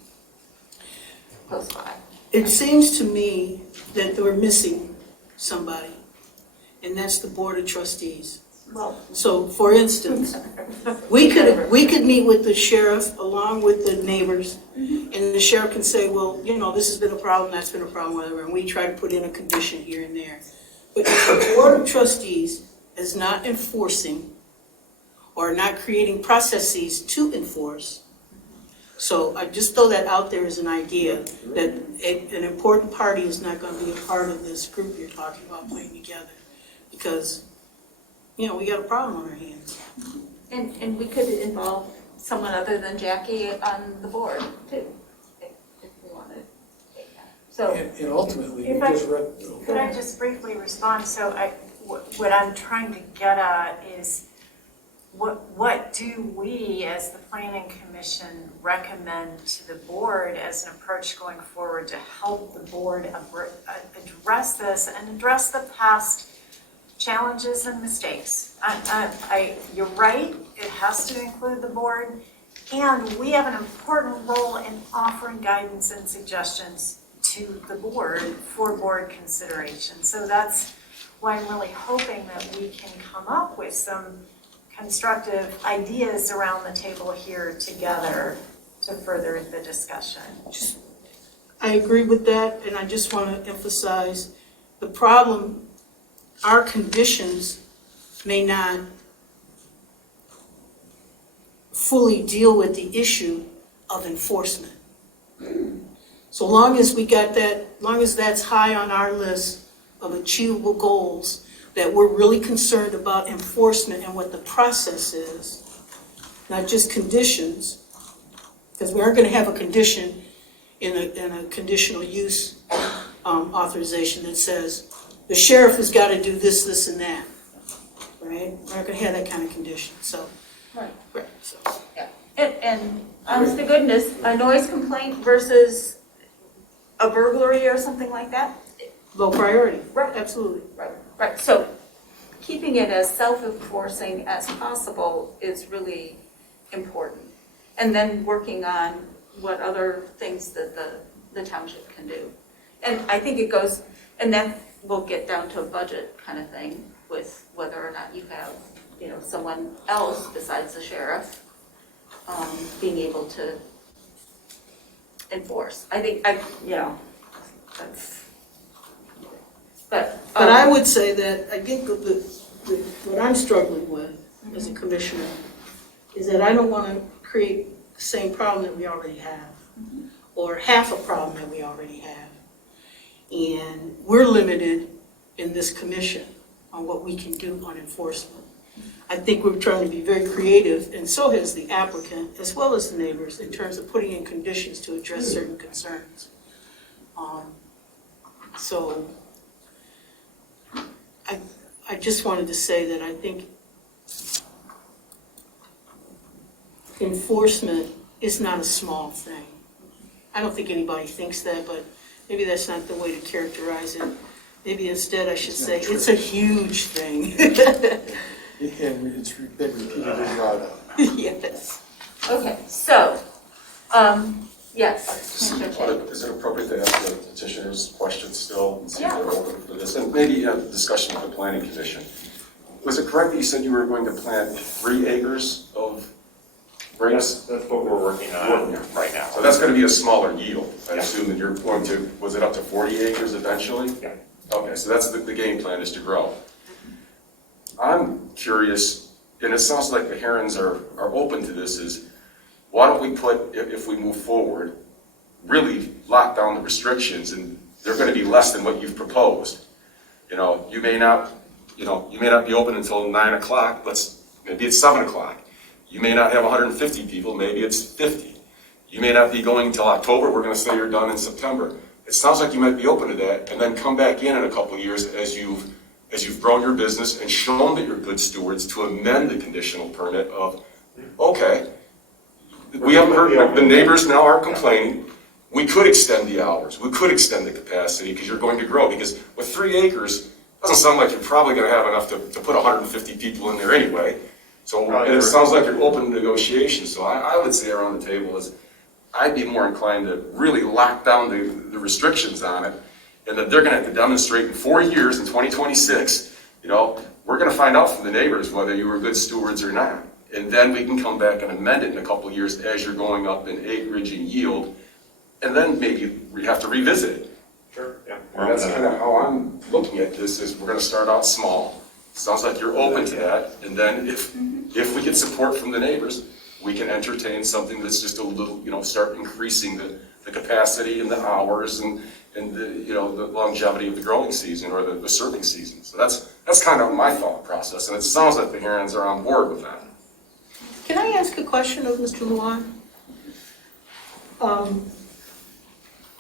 close by. It seems to me that we're missing somebody, and that's the Board of Trustees. Well, So, for instance, we could meet with the sheriff along with the neighbors And the sheriff can say, well, you know, this has been a problem, that's been a problem, whatever, and we try to put in a condition here and there. But if the Board of Trustees is not enforcing or not creating processes to enforce, so I just throw that out there as an idea, that an important party is not going to be a part of this group you're talking about putting together. Because, you know, we got a problem on our hands. And we could involve someone other than Jackie on the board too, if we wanted to take that. So, And ultimately, you If I- just read. Could I just briefly respond? So what I'm trying to get at is what do we as the Planning Commission recommend to the board as an approach going forward to help the board address this and address the past challenges and mistakes? You're right, it has to include the board, and we have an important role in offering guidance and suggestions to the board for board consideration. So that's why I'm really hoping that we can come up with some constructive ideas around the table here together to further the discussion. I agree with that, and I just want to emphasize the problem, our conditions may not fully deal with the issue of enforcement. So long as we got that, long as that's high on our list of achievable goals, that we're really concerned about enforcement and what the process is, not just conditions, because we aren't going to have a condition in a conditional use authorization that says the sheriff has got to do this, this, and that, right? We're not going to have that kind of condition, so. Right. So. Yeah. And honest to goodness, a noise complaint versus a burglary or something like that? Low priority. Right. Absolutely. Right. So keeping it as self-enforcing as possible is really important. And then working on what other things that the township can do. And I think it goes, and then we'll get down to a budget kind of thing with whether or not you have, you know, someone else besides the sheriff being able to enforce. I think, that's, but I would say that I think what I'm struggling with as a commissioner is that I don't want to create the same problem that we already have, or half a problem that we already have. And we're limited in this commission on what we can do on enforcement. I think we're trying to be very creative, and so has the applicant, as well as the neighbors, in terms of putting in conditions to address certain concerns. So I just wanted to say that I think enforcement is not a small thing. I don't think anybody thinks that, but maybe that's not the way to characterize it. Maybe instead I should say it's a huge thing. It's been repeatedly brought up. Yes. okay, so, yes. Is it appropriate to ask the petitioners questions still and see if Yeah. they're open for this? And maybe a discussion with the planning commission. Was it correct that you said you were going to plant 3 acres of grapes? That's what we're working on right now. So that's going to be a smaller yield. I assume that you're going to, was it up to 40 acres eventually? Yeah. Okay, so that's the game plan, is to grow. I'm curious, and it sounds like the Herons are open to this, is why don't we put, if we move forward, really lock down the restrictions, and they're going to be less than what you've proposed. You know, you may not be open until 9 o'clock, maybe it's 7 o'clock. You may not have 150 people, maybe it's 50. You may not be going until October, we're going to say you're done in September. It sounds like you might be open to that, and then come back in a couple of years as you've grown your business and shown that you're good stewards to amend the conditional permit of, okay, we haven't heard, the neighbors now are complaining, we could extend the hours, we could extend the capacity because you're going to grow, because with 3 acres, it doesn't sound like you're probably going to have enough to put 150 people in there anyway. So, and it sounds like you're open to negotiation, so I would say around the table is, I'd be more inclined to really lock down the restrictions on it, and that they're going to have to demonstrate in 4 years, in 2026, you know, we're going to find out from the neighbors whether you were good stewards or not. And then we can come back and amend it in a couple of years as you're going up in acreage and yield and then maybe we have to revisit it. Sure, yeah. And that's kind of how I'm looking at this, is we're gonna start out small. Sounds like you're open to that, and then if we get support from the neighbors, we can entertain something that's just a little, start increasing the capacity and the hours and the, the longevity of the growing season or the serving season. So that's kind of my thought process, and it sounds like the Herons are on board with that. Can I ask a question of Mr. Luan?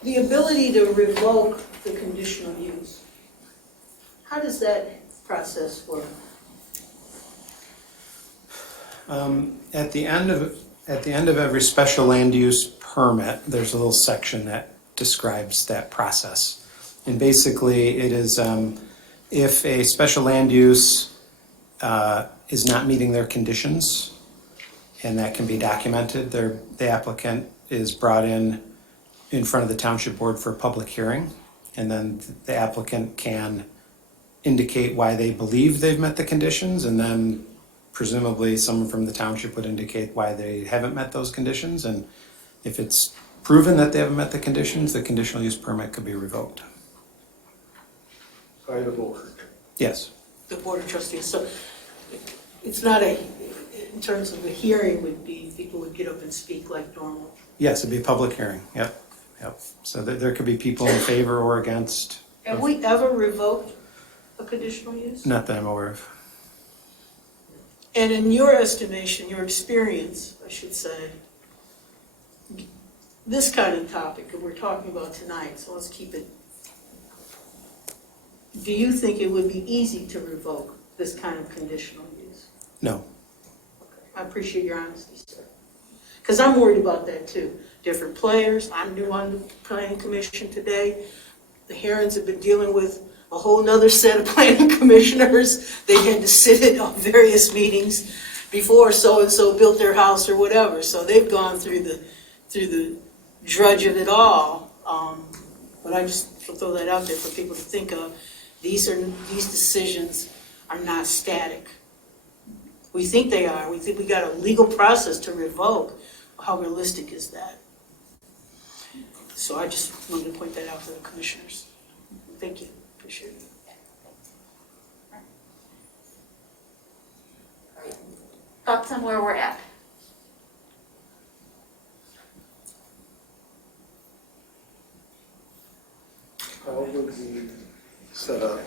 The ability to revoke the conditional use, how does that process work? At the end of every special land use permit, there's a little section that describes that process. And basically it is, if a special land use is not meeting their conditions, and that can be documented, the applicant is brought in front of the township board for a public hearing, and then the applicant can indicate why they believe they've met the conditions, and then presumably someone from the township would indicate why they haven't met those conditions, and if it's proven that they haven't met the conditions, the conditional use permit could be revoked. By the board. Yes. The Board of Trustees, so it's not in terms of the hearing would be, people would get up and speak like normal? Yes, it'd be a public hearing, yep. So there could be people in favor or against. Have we ever revoked a conditional use? Not that I'm aware of. And in your estimation, your experience, I should say, this kind of topic that we're talking about tonight, so let's keep it. Do you think it would be easy to revoke this kind of conditional use? No. I appreciate your honesty, sir. Because I'm worried about that too. Different players. I'm new on the planning commission today. The Herons have been dealing with a whole nother set of planning commissioners. They had to sit in on various meetings before so-and-so built their house or whatever. So they've gone through the drudge of it all. But I just throw that out there for people to think of. These decisions are not static. We think they are. We think we got a legal process to revoke. How realistic is that? So I just wanted to point that out to the commissioners. Thank you. Appreciate it. Thoughts on where we're at? How would we set up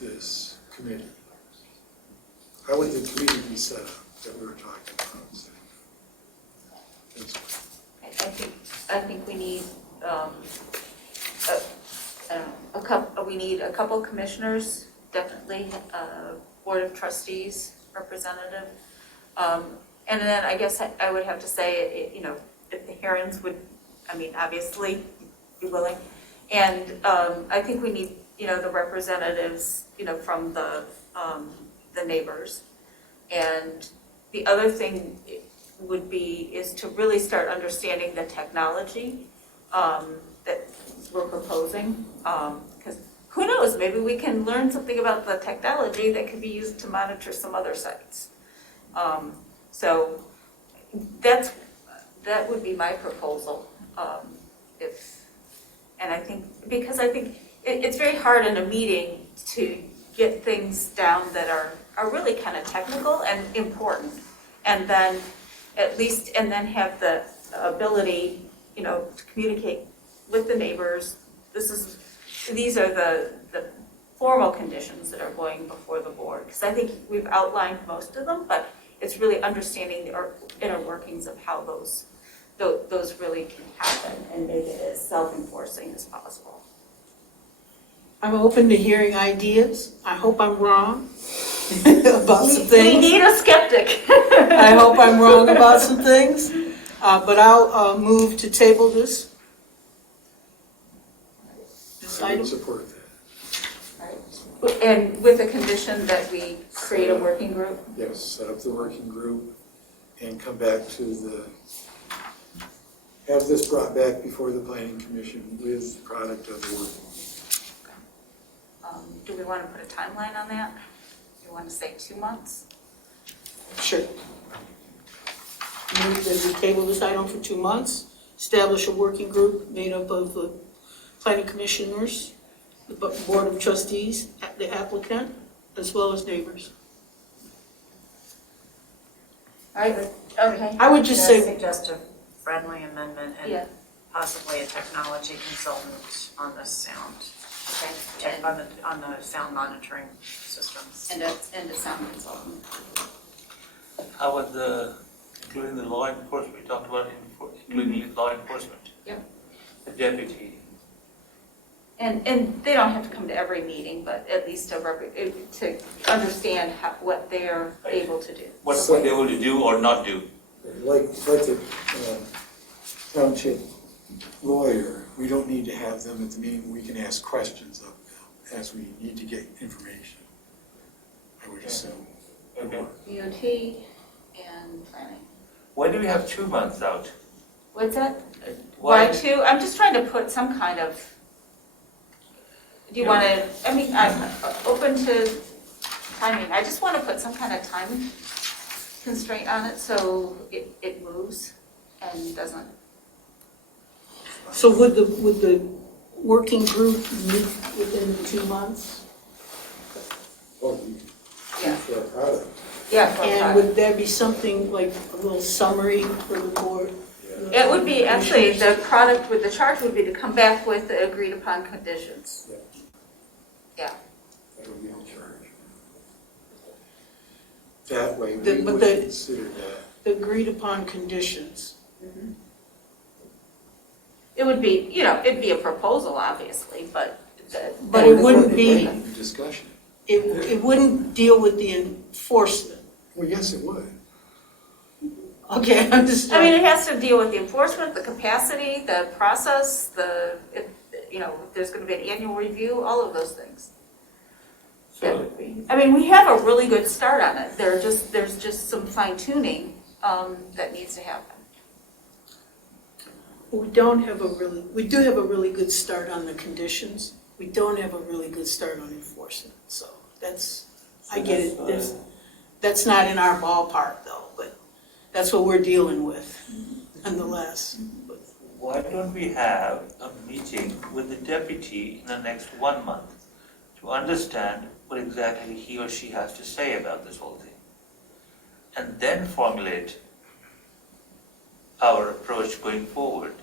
this committee? How would the committee be set up that we were talking about? I think we need a couple commissioners, definitely Board of Trustees representative, and then I guess I would have to say, if the Herons would, obviously be willing, and I think we need the representatives from the neighbors, and the other thing is to really start understanding the technology that we're proposing, because who knows, maybe we can learn something about the technology that could be used to monitor some other sites. So that would be my proposal. I think it's very hard in a meeting to get things down that are really kind of technical and important, and then have the ability, to communicate with the neighbors. These are the formal conditions that are going before the board, because I think we've outlined most of them, but it's really understanding the inner workings of how those really can happen and make it as self-enforcing as possible. I'm open to hearing ideas. I hope I'm wrong about some things. We need a skeptic. I hope I'm wrong about some things, but I'll move to table this. I would support that. And with the condition that we create a working group? Yes, set up the working group and come back to have this brought back before the planning commission with the product of the working group. Do we want to put a timeline on that? Do you want to say 2 months? Sure. Move that we table this item for 2 months, establish a working group made up of the planning commissioners, the board of trustees, the applicant, as well as neighbors. Okay. I would just Can I say, suggest a friendly amendment Yeah. and possibly a technology consultant on the sound, Okay. on the sound monitoring systems. And a sound consultant. How about including the law enforcement, we talked about including law enforcement? Yep. The deputy. And they don't have to come to every meeting, but at least to understand what they're able to do. What they able to do or not do? Like the township lawyer, we don't need to have them at the meeting, we can ask questions of them as we need to get information, I would assume. Okay. DOT and planning. Why do we have 2 months out? What's that? Why two? I'm just trying to put some kind of, do you want to, I mean, I'm open to timing. I just want to put some kind of time constraint on it so it moves and doesn't. so would the working group meet within the 2 months? Yeah. For a product. Yeah. And would there be something like a little summary for the board? It would be, actually, the product with the charge would be to come back with the agreed upon conditions. Yeah. That would be in charge. That way, The- we but would the- consider that. The agreed upon conditions. It would be, it'd be a proposal, obviously, but. But it wouldn't be, Discussion. it wouldn't deal with the enforcement. Well, yes, it would. Okay, I'm just. I mean, it has to deal with the enforcement, the capacity, the process, if there's going to be an annual review, all of those things. That would be. I mean, we have a really good start on it. There's just some fine tuning that needs to happen. We do have a really good start on the conditions. We don't have a really good start on enforcement, so I get it. That's not in our ballpark though, but that's what we're dealing with nonetheless. Why don't we have a meeting with the deputy in the next 1 month to understand what exactly he or she has to say about this whole thing? And then formulate our approach going forward.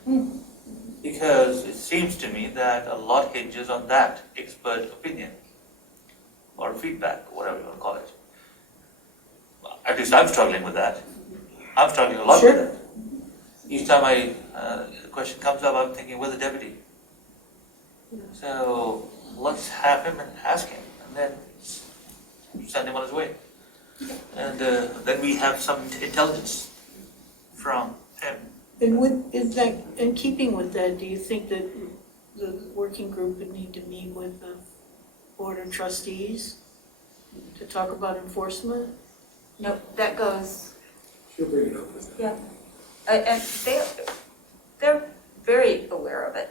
Because it seems to me that a lot hinges on that expert opinion or feedback, or whatever you want to call it. At least I'm struggling with that. I'm struggling a lot with that. Each time a question comes up, I'm thinking, where's the deputy? So let's have him and ask him, and then send him on his way. And then we have some intelligence from him. And in keeping with that, do you think that the working group would need to meet with the board of trustees to talk about enforcement? Nope, that goes. She'll bring it up with them. Yeah, and they're very aware of it.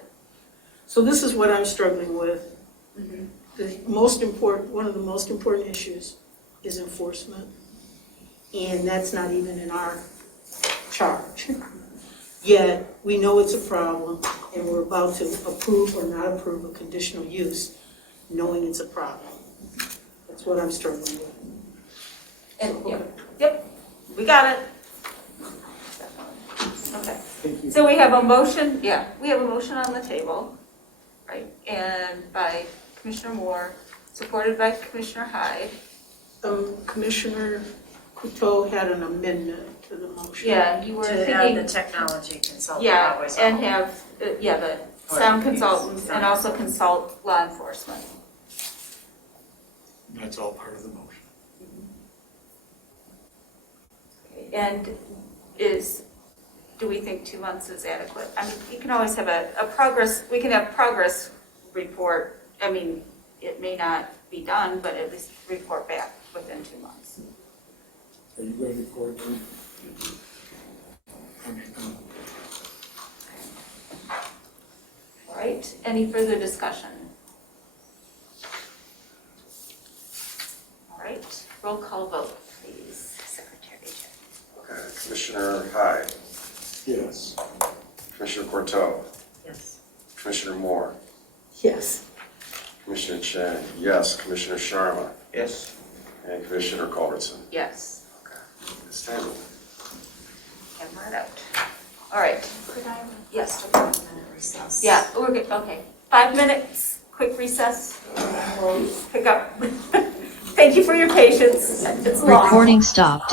So this is what I'm struggling with. One of the most important issues is enforcement, and that's not even in our charge. Yet, we know it's a problem, and we're about to approve or not approve a conditional use, knowing it's a problem. That's what I'm struggling with. And, yep, we got it. Okay. So we have a motion, on the table, right? And by Commissioner Moore, supported by Commissioner Hyde. Commissioner Couteau had an amendment to the motion. Yeah, you were To thinking. add the technology consultant, Yeah, that was and all. have, the sound consultants and also consult law enforcement. That's all part of the motion. And do we think 2 months is adequate? I mean, you can always have we can have progress report. I mean, it may not be done, but at least report back within 2 months. Are you going to coordinate? All right, any further discussion? All right, roll call vote, please, Secretary. Okay, Commissioner Hyde. Yes. Commissioner Corto, Yes. Commissioner Moore, Yes. Commissioner Chang, yes. Commissioner Sharma, Yes. and Commissioner Culbertson. Yes. It's tabled. Get right out. All right. Could I Yes. request a 5-minute recess? Yeah, we're good, okay. 5 minutes, quick recess. We'll pick up. Thank you for your patience. It's long. Recording stopped.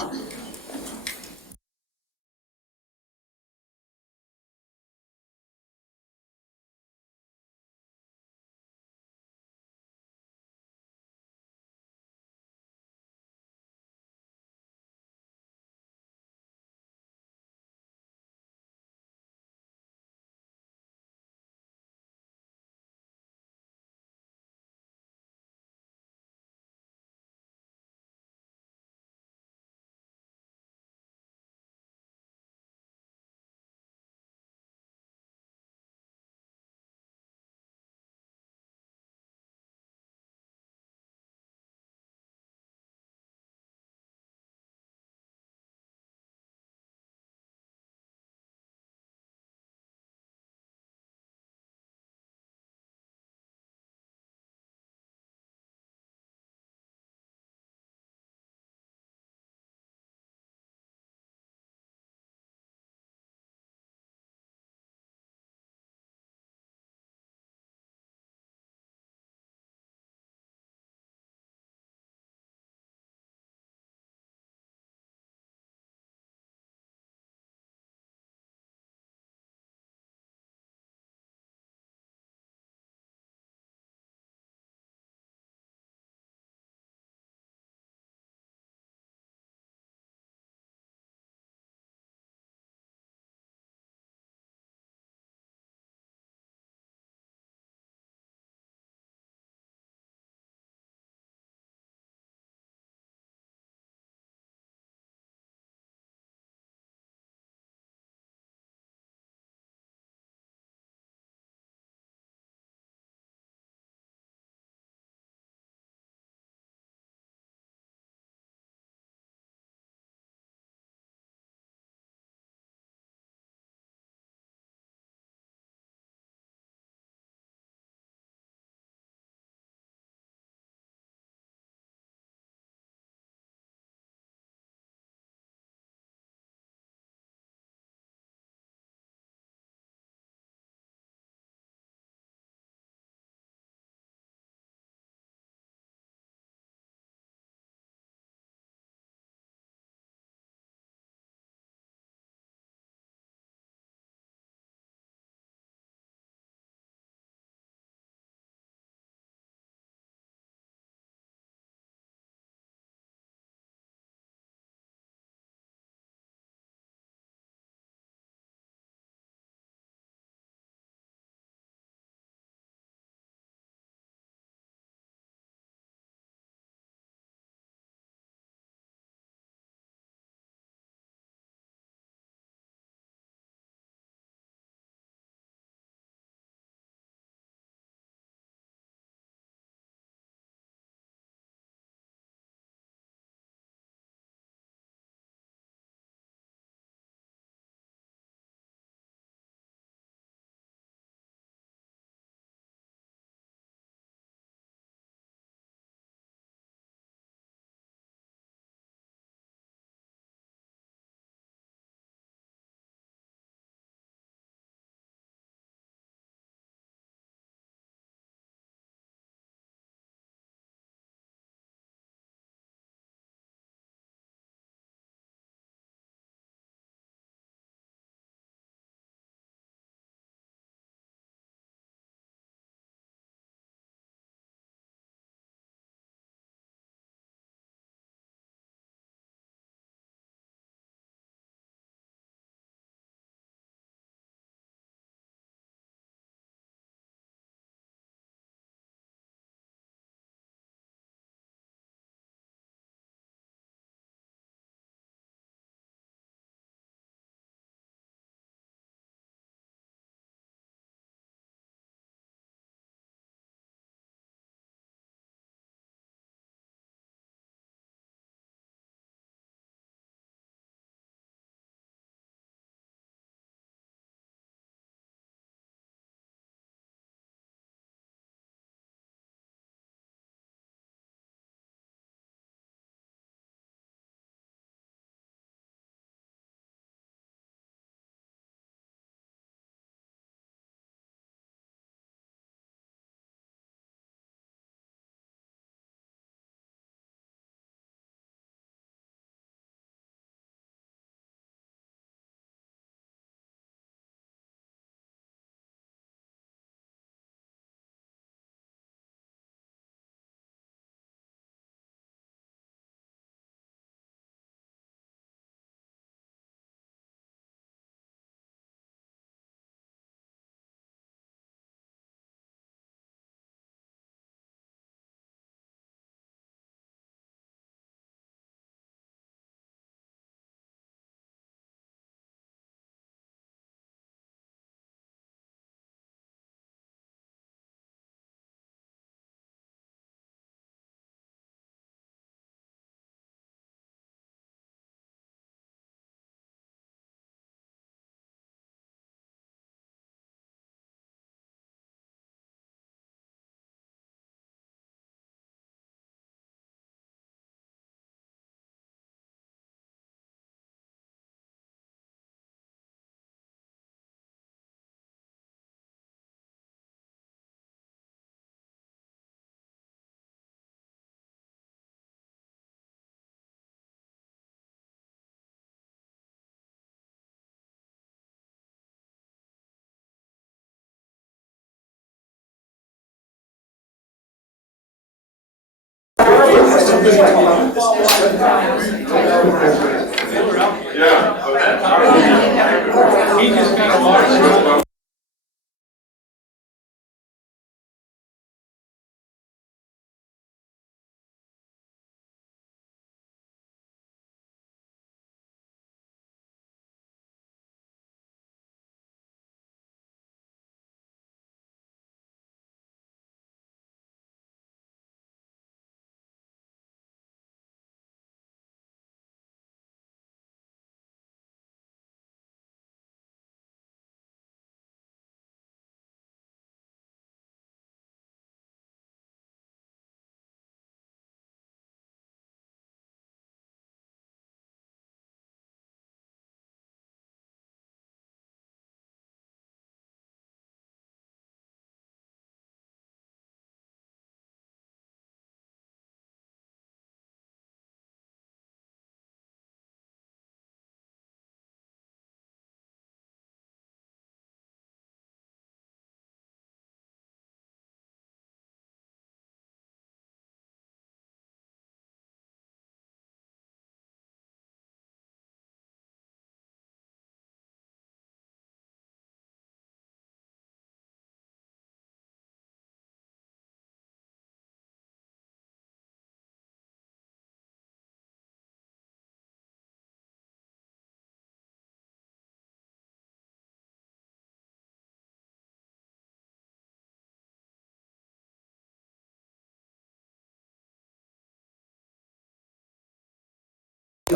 Yeah,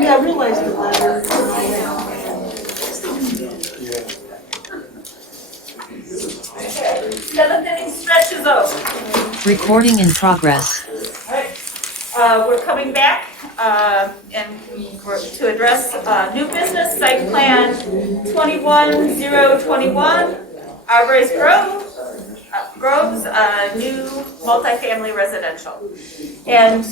I realized the letter. Seventh inning stretch is over. Recording in progress. We're coming back and to address new business site plan 21021, Arborist Groves, new multifamily residential. And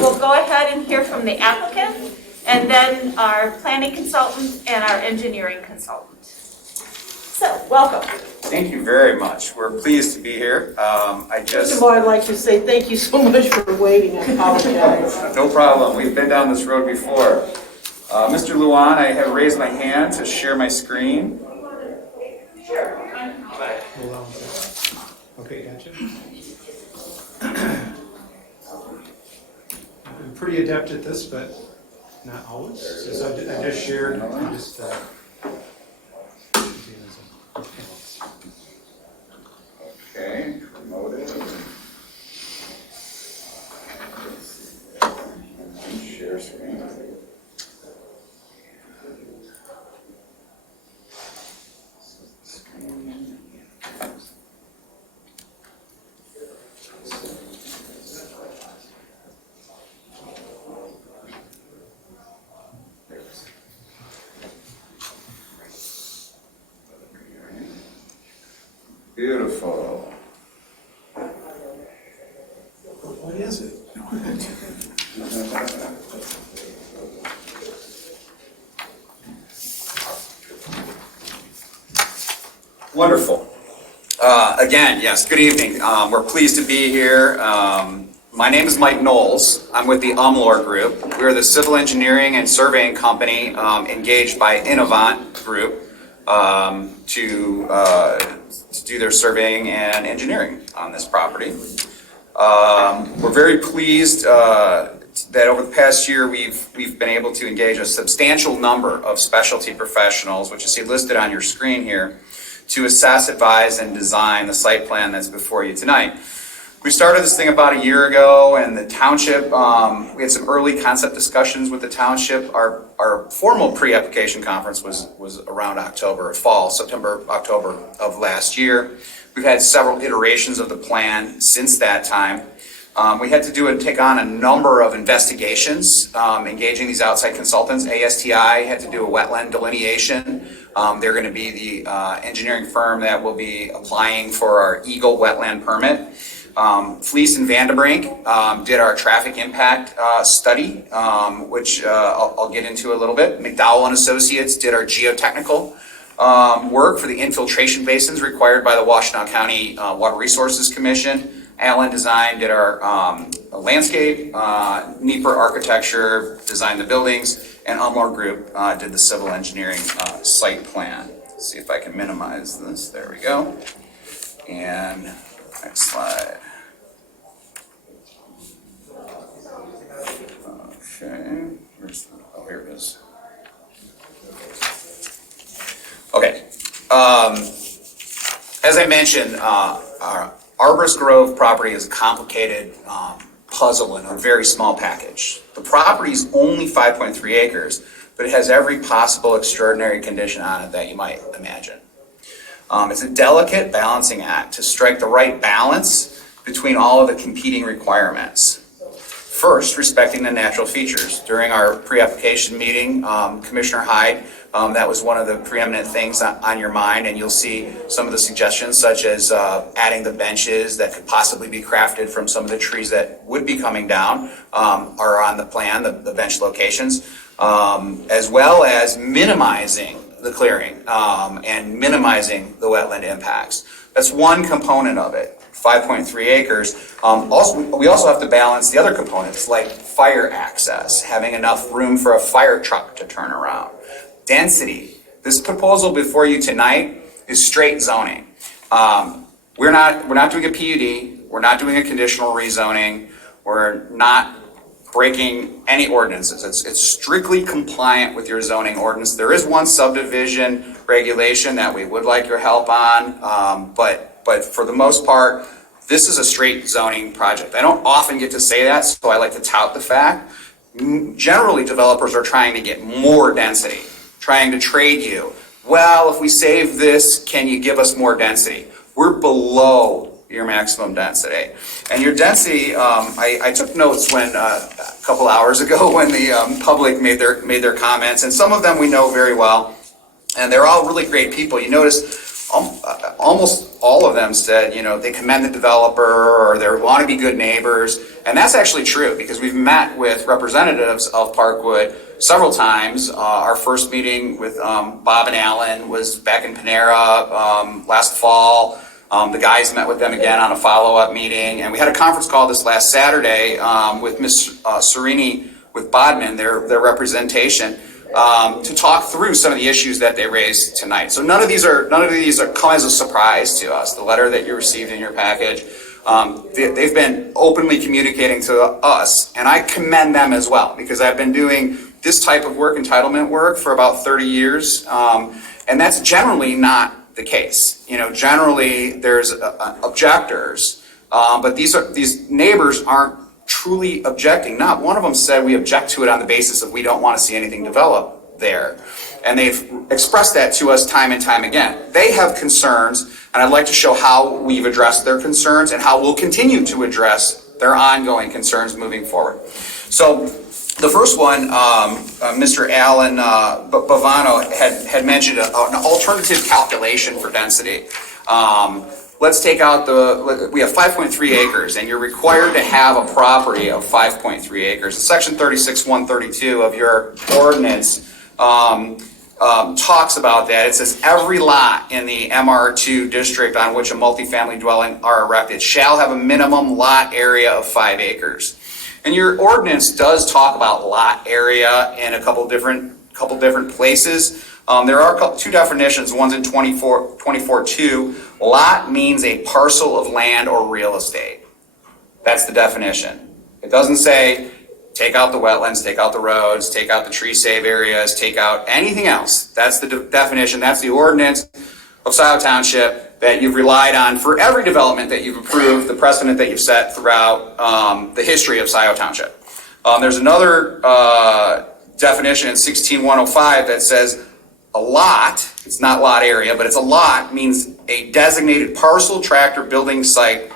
we'll go ahead and hear from the applicant and then our planning consultant and our engineering consultant. So, welcome. Thank you very much. We're pleased to be here. First of all, I'd like to say thank you so much for waiting. I apologize. No problem. We've been down this road before. Mr. Luan, I have raised my hand to share my screen. Sure. Okay, gotcha. I've been pretty adept at this, but not always. So I just shared. Okay, promoted. Share screen. Beautiful. What is it? Wonderful. Again, yes, good evening. We're pleased to be here. My name is Mike Knowles. I'm with the Umlor Group. We're the civil engineering and surveying company engaged by Innovant Group to do their surveying and engineering on this property. We're very pleased that over the past year we've been able to engage a substantial number of specialty professionals, which you see listed on your screen here, to assess, advise, and design the site plan that's before you tonight. We started this thing about a year ago, and the township, we had some early concept discussions with the township. Our formal pre-application conference was around September, October of last year. We've had several iterations of the plan since that time. We had to take on a number of investigations, engaging these outside consultants. ASTI had to do a wetland delineation. They're going to be the engineering firm that will be applying for our Eagle wetland permit. Fleece and Vanderbrink did our traffic impact study, which I'll get into a little bit. McDowell and Associates did our geotechnical work for the infiltration basins required by the Washtenaw County Water Resources Commission. Alan Design did our landscape, NEPR architecture designed the buildings, and Umlar Group did the civil engineering site plan. Let's see if I can minimize this. There we go. And next slide. Okay, oh, here it is. Okay. As I mentioned, our Arborist Grove property is a complicated puzzle in a very small package. The property is only 5.3 acres, but it has every possible extraordinary condition on it that you might imagine. It's a delicate balancing act to strike the right balance between all of the competing requirements. First, respecting the natural features. During our pre-application meeting, Commissioner Hyde, that was one of the preeminent things on your mind, and you'll see some of the suggestions, such as adding the benches that could possibly be crafted from some of the trees that would be coming down, are on the plan, the bench locations, as well as minimizing the clearing and minimizing the wetland impacts. That's one component of it. 5.3 acres. We also have to balance the other components like fire access, having enough room for a fire truck to turn around. Density. This proposal before you tonight is straight zoning. We're not doing a PUD. We're not doing a conditional rezoning. We're not breaking any ordinances. It's strictly compliant with your zoning ordinance. There is one subdivision regulation that we would like your help on, but for the most part, this is a straight zoning project. I don't often get to say that, so I like to tout the fact. Generally, developers are trying to get more density, trying to trade you. Well, if we save this, can you give us more density? We're below your maximum density. And your density, I took notes when a couple hours ago when the public made their comments, and some of them we know very well, and they're all really great people. You notice almost all of them said, they commend the developer or they want to be good neighbors. And that's actually true because we've met with representatives of Parkwood several times. Our first meeting with Bob and Alan was back in Panera last fall. The guys met with them again on a follow-up meeting. And we had a conference call this last Saturday with Ms. Serini with Bodman, their representation, to talk through some of the issues that they raised tonight. So none of these are come as a surprise to us. The letter that you received in your package, they've been openly communicating to us, and I commend them as well because I've been doing this type of work, entitlement work, for about 30 years, and that's generally not the case. Generally there's objectors, but these neighbors aren't truly objecting. Not one of them said we object to it on the basis of we don't want to see anything develop there. And they've expressed that to us time and time again. They have concerns, and I'd like to show how we've addressed their concerns and how we'll continue to address their ongoing concerns moving forward. So the first one, Mr. Alan Bavano had mentioned an alternative calculation for density. Let's take out we have 5.3 acres and you're required to have a property of 5.3 acres. Section 36-132 of your ordinance talks about that. It says every lot in the MR2 district on which a multifamily dwelling are erected shall have a minimum lot area of 5 acres. And your ordinance does talk about lot area in a couple different places. There are two definitions. One's in 24.2. Lot means a parcel of land or real estate. That's the definition. It doesn't say take out the wetlands, take out the roads, take out the tree save areas, take out anything else. That's the definition. That's the ordinance of Scio Township that you've relied on for every development that you've approved, the precedent that you've set throughout the history of Scio Township. There's another definition in 16.105 that says a lot, it's not lot area, but it's a lot, means a designated parcel, tract, or building site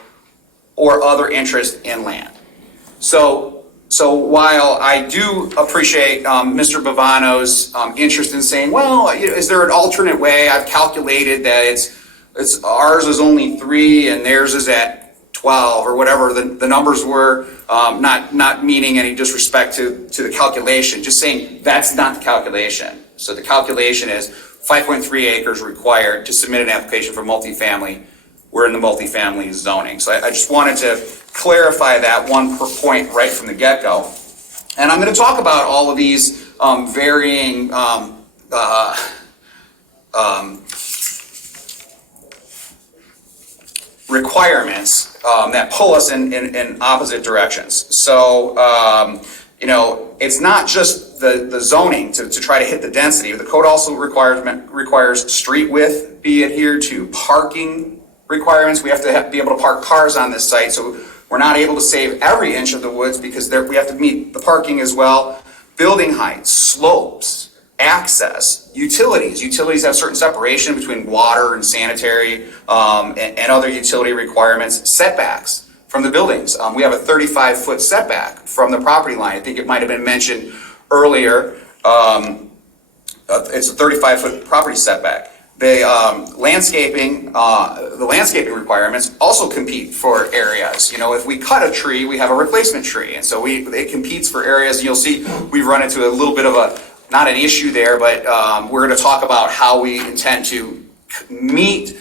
or other interest in land. So while I do appreciate Mr. Bavano's interest in saying, well, is there an alternate way? I've calculated that it's ours is only 3 and theirs is at 12 or whatever the numbers were, not meaning any disrespect to the calculation, just saying that's not the calculation. So the calculation is 5.3 acres required to submit an application for multifamily. We're in the multifamily zoning. So I just wanted to clarify that one point right from the get-go. And I'm going to talk about all of these varying requirements that pull us in opposite directions. So, you know, it's not just the zoning to try to hit the density. The code also requires street width be adhered to, parking requirements. We have to be able to park cars on this site. So we're not able to save every inch of the woods because we have to meet the parking as well. Building heights, slopes, access, utilities. Utilities have certain separation between water and sanitary and other utility requirements. Setbacks from the buildings. We have a 35-foot setback from the property line. I think it might have been mentioned earlier. It's a 35-foot property setback. The landscaping requirements also compete for areas. You know, if we cut a tree, we have a replacement tree, and so it competes for areas. And you'll see we've run into a little bit of not an issue there, but we're going to talk about how we intend to meet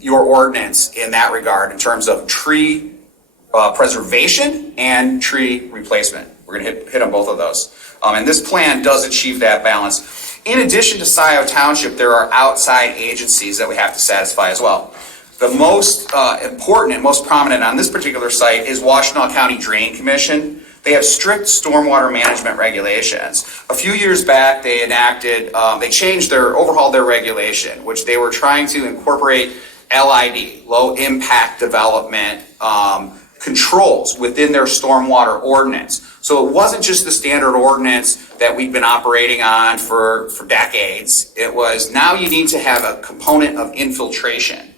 your ordinance in that regard in terms of tree preservation and tree replacement. We're going to hit on both of those. And this plan does achieve that balance. In addition to Scio Township, there are outside agencies that we have to satisfy as well. The most important and most prominent on this particular site is Washtenaw County Drain Commission. They have strict stormwater management regulations. A few years back, they overhauled their regulation, which they were trying to incorporate LID, low impact development controls within their stormwater ordinance. So it wasn't just the standard ordinance that we've been operating on for decades. It was now you need to have a component of infiltration.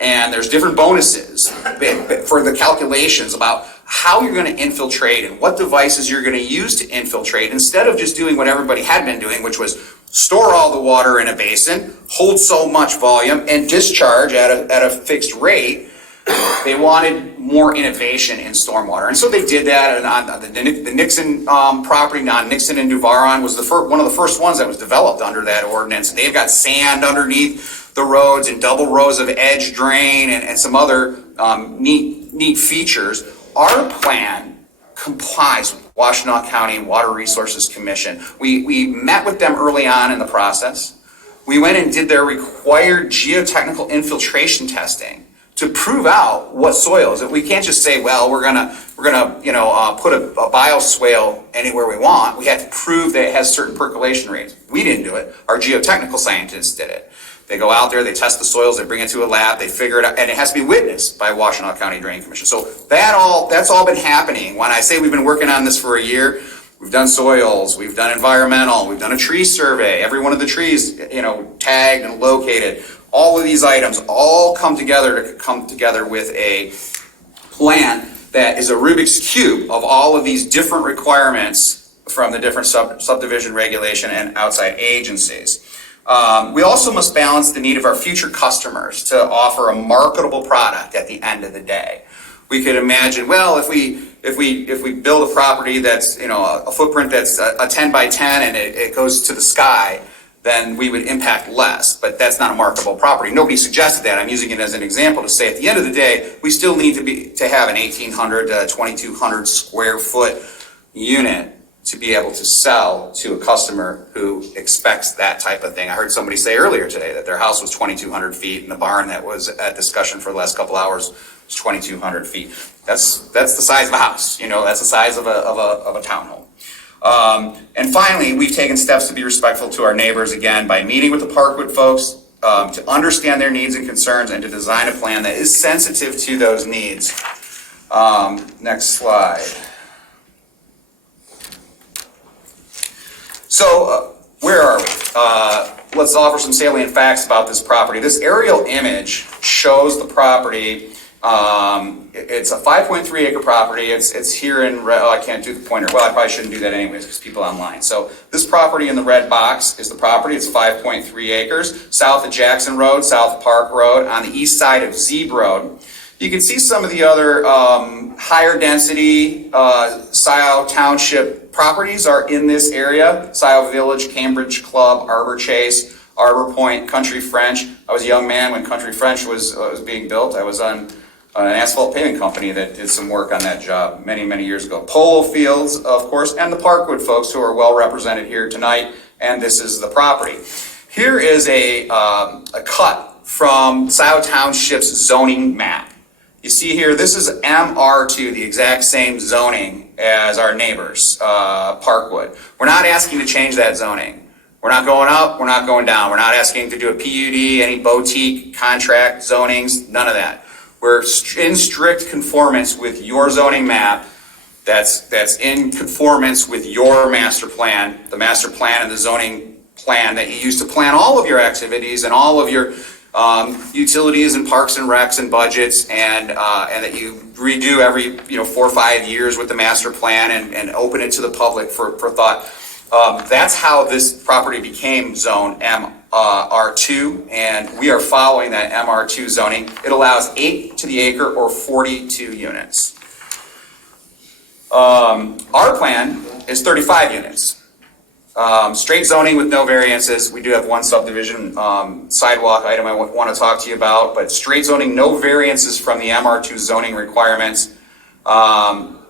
And there's different bonuses for the calculations about how you're going to infiltrate and what devices you're going to use to infiltrate instead of just doing what everybody had been doing, which was store all the water in a basin, hold so much volume, and discharge at a fixed rate. They wanted more innovation in stormwater. And so they did that. And on the Nixon property, Nixon and Duvaron was one of the first ones that was developed under that ordinance. And they've got sand underneath the roads and double rows of edge drain and some other neat features. Our plan complies with Washtenaw County Water Resources Commission. We met with them early on in the process. We went and did their required geotechnical infiltration testing to prove out what soils. We can't just say, well, we're gonna put a bioswale anywhere we want. We had to prove that it has certain percolation rates. We didn't do it. Our geotechnical scientists did it. They go out there, they test the soils, they bring it to a lab, they figure it out, and it has to be witnessed by Washtenaw County Drain Commission. So that's all been happening. When I say we've been working on this for a year, we've done soils, we've done environmental, we've done a tree survey. Every one of the trees, tagged and located. All of these items all come together with a plan that is a Rubik's Cube of all of these different requirements from the different subdivision regulation and outside agencies. We also must balance the need of our future customers to offer a marketable product at the end of the day. We could imagine, well, if we build a property that's a footprint that's a 10 by 10 and it goes to the sky, then we would impact less, but that's not a marketable property. Nobody suggested that. I'm using it as an example to say at the end of the day, we still need to have an 1,800 to 2,200 square foot unit to be able to sell to a customer who expects that type of thing. I heard somebody say earlier today that their house was 2,200 feet and the barn that was at discussion for the last couple hours was 2,200 feet. That's the size of a house, that's the size of a townhome. And finally, we've taken steps to be respectful to our neighbors, again, by meeting with the Parkwood folks to understand their needs and concerns and to design a plan that is sensitive to those needs. Next slide. So where are we? Let's offer some salient facts about this property. This aerial image shows the property. It's a 5.3 acre property. It's here in red. Oh, I can't do the pointer. Well, I probably shouldn't do that anyways because people online. So this property in the red box is the property. It's 5.3 acres. South of Jackson Road, south of Park Road, on the east side of Zeeb Road. You can see some of the other higher density Scio Township properties are in this area. Scio Village, Cambridge Club, Arbor Chase, Arbor Point, Country French. I was a young man when Country French was being built. I was on an asphalt paving company that did some work on that job many, many years ago. Polo Fields, of course, and the Parkwood folks who are well represented here tonight, and this is the property. Here is a cut from Scio Township's zoning map. You see here, this is MR2, the exact same zoning as our neighbors, Parkwood. We're not asking to change that zoning. We're not going up, we're not going down. We're not asking to do a PUD, any boutique contract zonings, none of that. We're in strict conformance with your zoning map that's in conformance with your master plan, the master plan and the zoning plan that you use to plan all of your activities and all of your utilities and parks and recs and budgets, and that you redo every 4 or 5 years with the master plan and open it to the public for thought. That's how this property became zone MR2, and we are following that MR2 zoning. It allows 8 to the acre or 42 units. Our plan is 35 units. Straight zoning with no variances. We do have one subdivision sidewalk item I want to talk to you about, but straight zoning, no variances from the MR2 zoning requirements.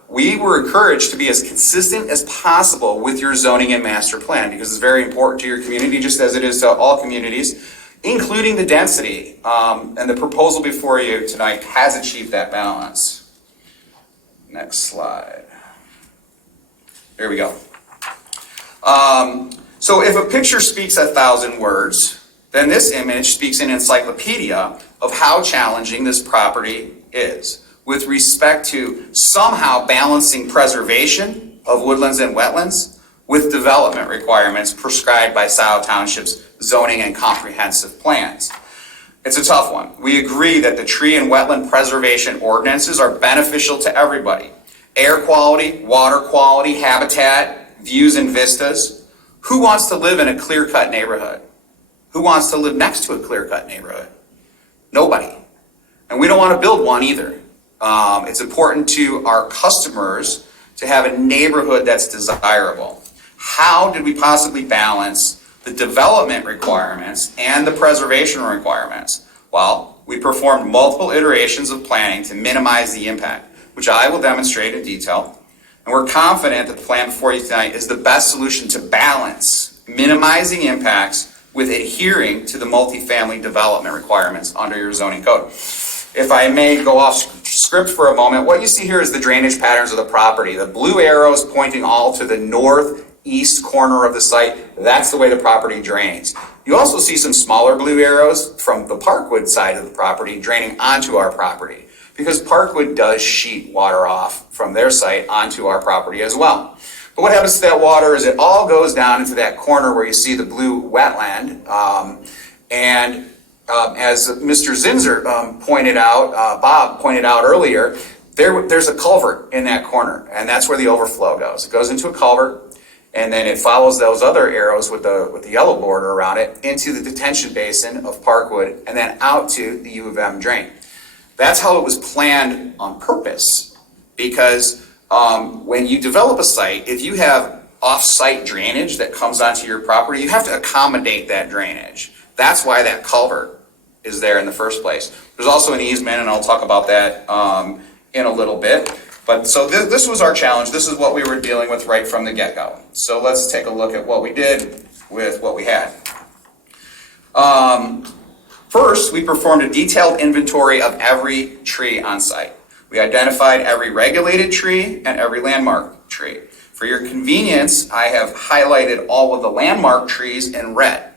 We were encouraged to be as consistent as possible with your zoning and master plan because it's very important to your community, just as it is to all communities, including the density. And the proposal before you tonight has achieved that balance. Next slide. There we go. So if a picture speaks 1,000 words, then this image speaks an encyclopedia of how challenging this property is with respect to somehow balancing preservation of woodlands and wetlands with development requirements prescribed by Scio Township's zoning and comprehensive plans. It's a tough one. We agree that the tree and wetland preservation ordinances are beneficial to everybody. Air quality, water quality, habitat, views and vistas. Who wants to live in a clear-cut neighborhood? Who wants to live next to a clear-cut neighborhood? Nobody. And we don't want to build one either. It's important to our customers to have a neighborhood that's desirable. How did we possibly balance the development requirements and the preservation requirements? Well, we performed multiple iterations of planning to minimize the impact, which I will demonstrate in detail. And we're confident that the plan before you tonight is the best solution to balance minimizing impacts with adhering to the multifamily development requirements under your zoning code. If I may go off script for a moment, what you see here is the drainage patterns of the property. The blue arrows pointing all to the northeast corner of the site, that's the way the property drains. You also see some smaller blue arrows from the Parkwood side of the property draining onto our property, because Parkwood does sheet water off from their site onto our property as well. But what happens to that water is it all goes down into that corner where you see the blue wetland, as Mr. Zinser pointed out, Bob pointed out earlier, there's a culvert in that corner, and that's where the overflow goes. It goes into a culvert, and then it follows those other arrows with the yellow border around it into the detention basin of Parkwood, and then out to the U of M drain. That's how it was planned on purpose, because when you develop a site, if you have off-site drainage that comes onto your property, you have to accommodate that drainage. That's why that culvert is there in the first place. There's also an easement, and I'll talk about that in a little bit. But so this was our challenge. This is what we were dealing with right from the get-go. So let's take a look at what we did with what we had. First, we performed a detailed inventory of every tree on site. We identified every regulated tree and every landmark tree. For your convenience, I have highlighted all of the landmark trees in red.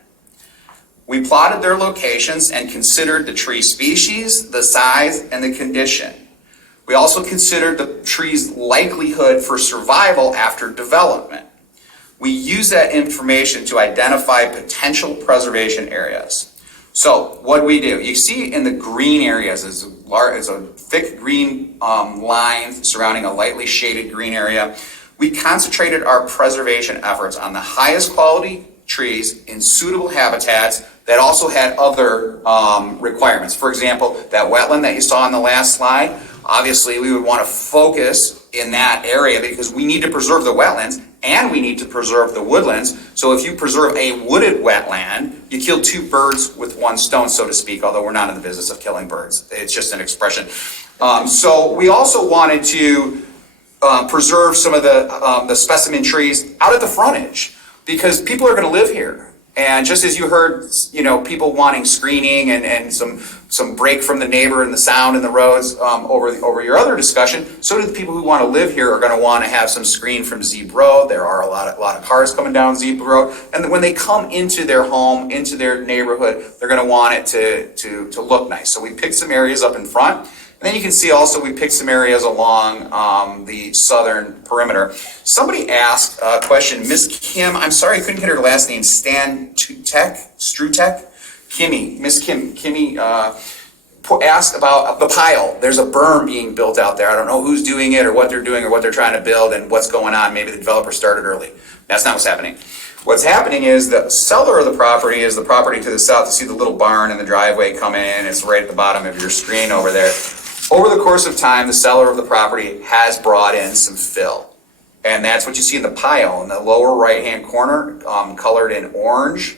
We plotted their locations and considered the tree species, the size, and the condition. We also considered the tree's likelihood for survival after development. We used that information to identify potential preservation areas. So what do? You see in the green areas is a thick green line surrounding a lightly shaded green area. We concentrated our preservation efforts on the highest quality trees in suitable habitats that also had other requirements. For example, that wetland that you saw on the last slide, obviously we would want to focus in that area because we need to preserve the wetlands and we need to preserve the woodlands. So if you preserve a wooded wetland, you kill two birds with one stone, so to speak, although we're not in the business of killing birds. It's just an expression. So we also wanted to preserve some of the specimen trees out at the frontage, because people are going to live here. And just as you heard, people wanting screening and some break from the neighbor and the sound and the roads over your other discussion, so do the people who want to live here are going to want to have some screen from Zeeb Road. There are a lot of cars coming down Zeeb Road, and when they come into their home, into their neighborhood, they're going to want it to look nice. So we picked some areas up in front. And then you can see also we picked some areas along the southern perimeter. Somebody asked a question, Miss Kim, I'm sorry I couldn't get her last name, Strutek? Kimmy, Miss Kimmy asked about the pile. There's a berm being built out there. I don't know who's doing it or what they're doing or what they're trying to build and what's going on. Maybe the developer started early. That's not what's happening. What's happening is the seller of the property is the property to the south. You see the little barn and the driveway coming in. It's right at the bottom of your screen over there. Over the course of time, the seller of the property has brought in some fill. And that's what you see in the pile in the lower right-hand corner, colored in orange.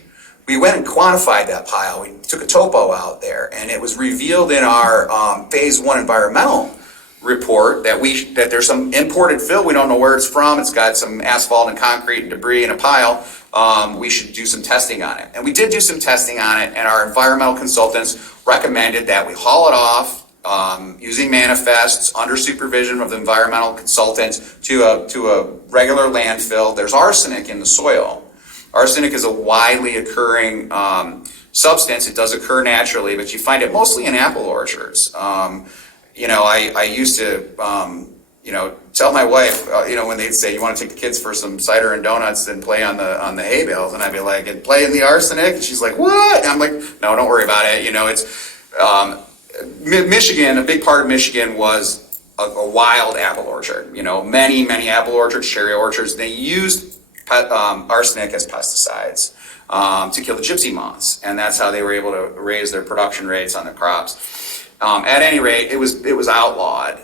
We went and quantified that pile. We took a topo out there, and it was revealed in our phase 1 environmental report that there's some imported fill. We don't know where it's from. It's got some asphalt and concrete and debris in a pile. We should do some testing on it. And we did do some testing on it, and our environmental consultants recommended that we haul it off, using manifests under supervision of the environmental consultants to a regular landfill. There's arsenic in the soil. Arsenic is a widely occurring substance. It does occur naturally, but you find it mostly in apple orchards. I used to tell my wife, when they'd say, you want to take the kids for some cider and donuts and play on the hay bales, and I'd be like, and play in the arsenic? And she's like, what? And I'm like, no, don't worry about it. It's Michigan, a big part of Michigan was a wild apple orchard. Many apple orchards, cherry orchards, they used arsenic as pesticides to kill the gypsy moths, and that's how they were able to raise their production rates on the crops. At any rate, it was outlawed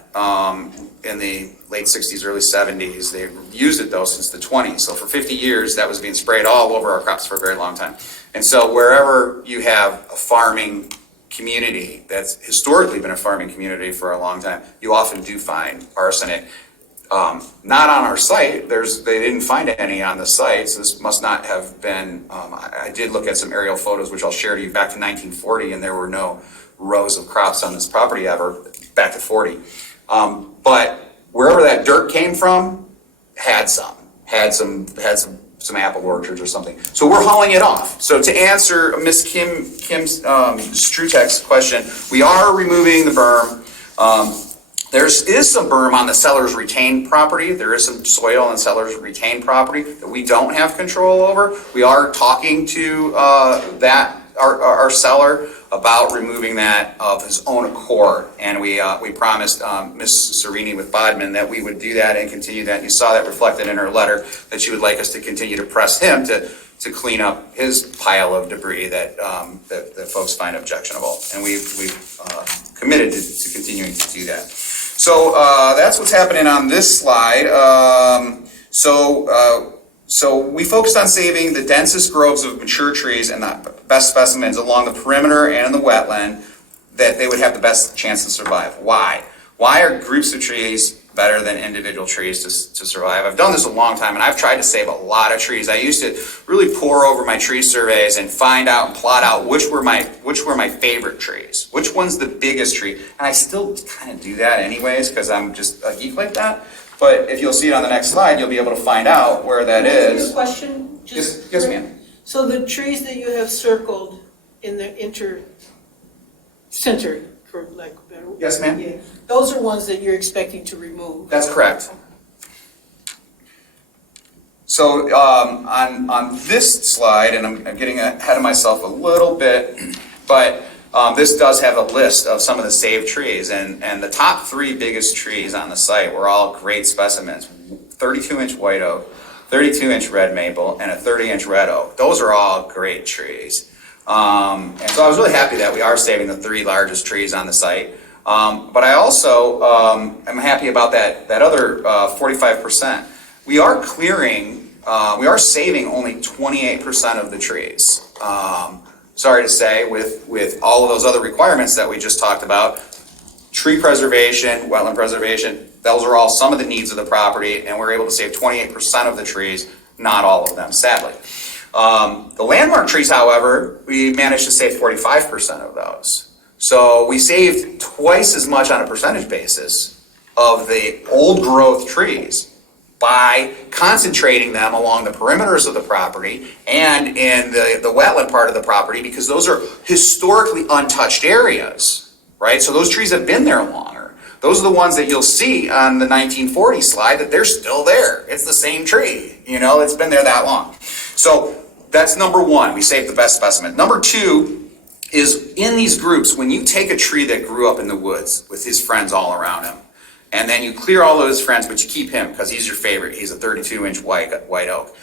in the late 60s, early 70s. They used it though since the 20s. So for 50 years, that was being sprayed all over our crops for a very long time. And so wherever you have a farming community that's historically been a farming community for a long time, you often do find arsenic. Not on our site. They didn't find any on the site, so this must not have been. I did look at some aerial photos, which I'll share to you, back to 1940, and there were no rows of crops on this property ever, back to 40. But wherever that dirt came from, had some apple orchards or something. So we're hauling it off. So to answer Miss Kim's Strutek's question, we are removing the berm. There is some berm on the seller's retained property. There is some soil on the seller's retained property that we don't have control over. We are talking to our seller about removing that of his own accord, and we promised Ms. Serini with Bodman that we would do that and continue that. You saw that reflected in her letter, that she would like us to continue to press him to clean up his pile of debris that folks find objectionable, and we've committed to continuing to do that. So that's what's happening on this slide. So we focused on saving the densest groves of mature trees and the best specimens along the perimeter and in the wetland, that they would have the best chance to survive. Why? Why are groups of trees better than individual trees to survive? I've done this a long time, and I've tried to save a lot of trees. I used to really pore over my tree surveys and find out and plot out which were my favorite trees, which one's the biggest tree. And I still kind of do that anyways, because I'm just a geek like that. But if you'll see it on the next slide, you'll be able to find out where that is. Your question? Yes, ma'am. So the trees that you have circled in the center, for lack of a better word. Yes, ma'am. Yeah, those are ones that you're expecting to remove. That's correct. So on this slide, and I'm getting ahead of myself a little bit, but this does have a list of some of the saved trees, and the top 3 biggest trees on the site were all great specimens: 32-inch white oak, 32-inch red maple, and a 30-inch red oak. Those are all great trees. And so I was really happy that we are saving the 3 largest trees on the site. But I also am happy about that other 45%. we are clearing, we are saving only 28% of the trees. Sorry to say, with all of those other requirements that we just talked about, tree preservation, wetland preservation, those are all some of the needs of the property, and we're able to save 28% of the trees, not all of them, sadly. The landmark trees, however, we managed to save 45% of those. So we saved twice as much on a percentage basis of the old growth trees by concentrating them along the perimeters of the property and in the wetland part of the property, because those are historically untouched areas, right? So those trees have been there longer. Those are the ones that you'll see on the 1940 slide, that they're still there. It's the same tree, you know, it's been there that long. So that's number one, we saved the best specimen. Number two is, in these groups, when you take a tree that grew up in the woods with his friends all around him, and then you clear all of his friends, but you keep him because he's your favorite. He's a 32-inch white oak.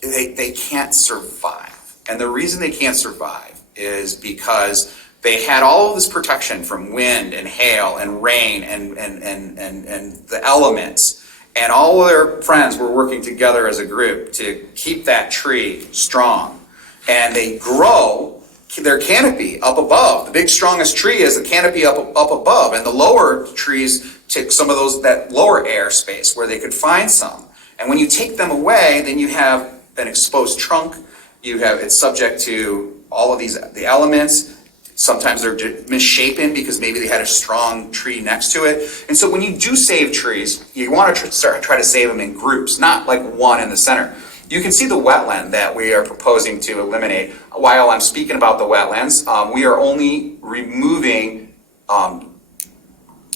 They can't survive. And the reason they can't survive is because they had all of this protection from wind and hail and rain and the elements. And all of their friends were working together as a group to keep that tree strong. And they grow their canopy up above. The big strongest tree is the canopy up above, and the lower trees took some of that lower air space where they could find some. And when you take them away, then you have an exposed trunk. It's subject to all of the elements. Sometimes they're misshapen because maybe they had a strong tree next to it. And so when you do save trees, you want to try to save them in groups, not like one in the center. You can see the wetland that we are proposing to eliminate. While I'm speaking about the wetlands, we are only removing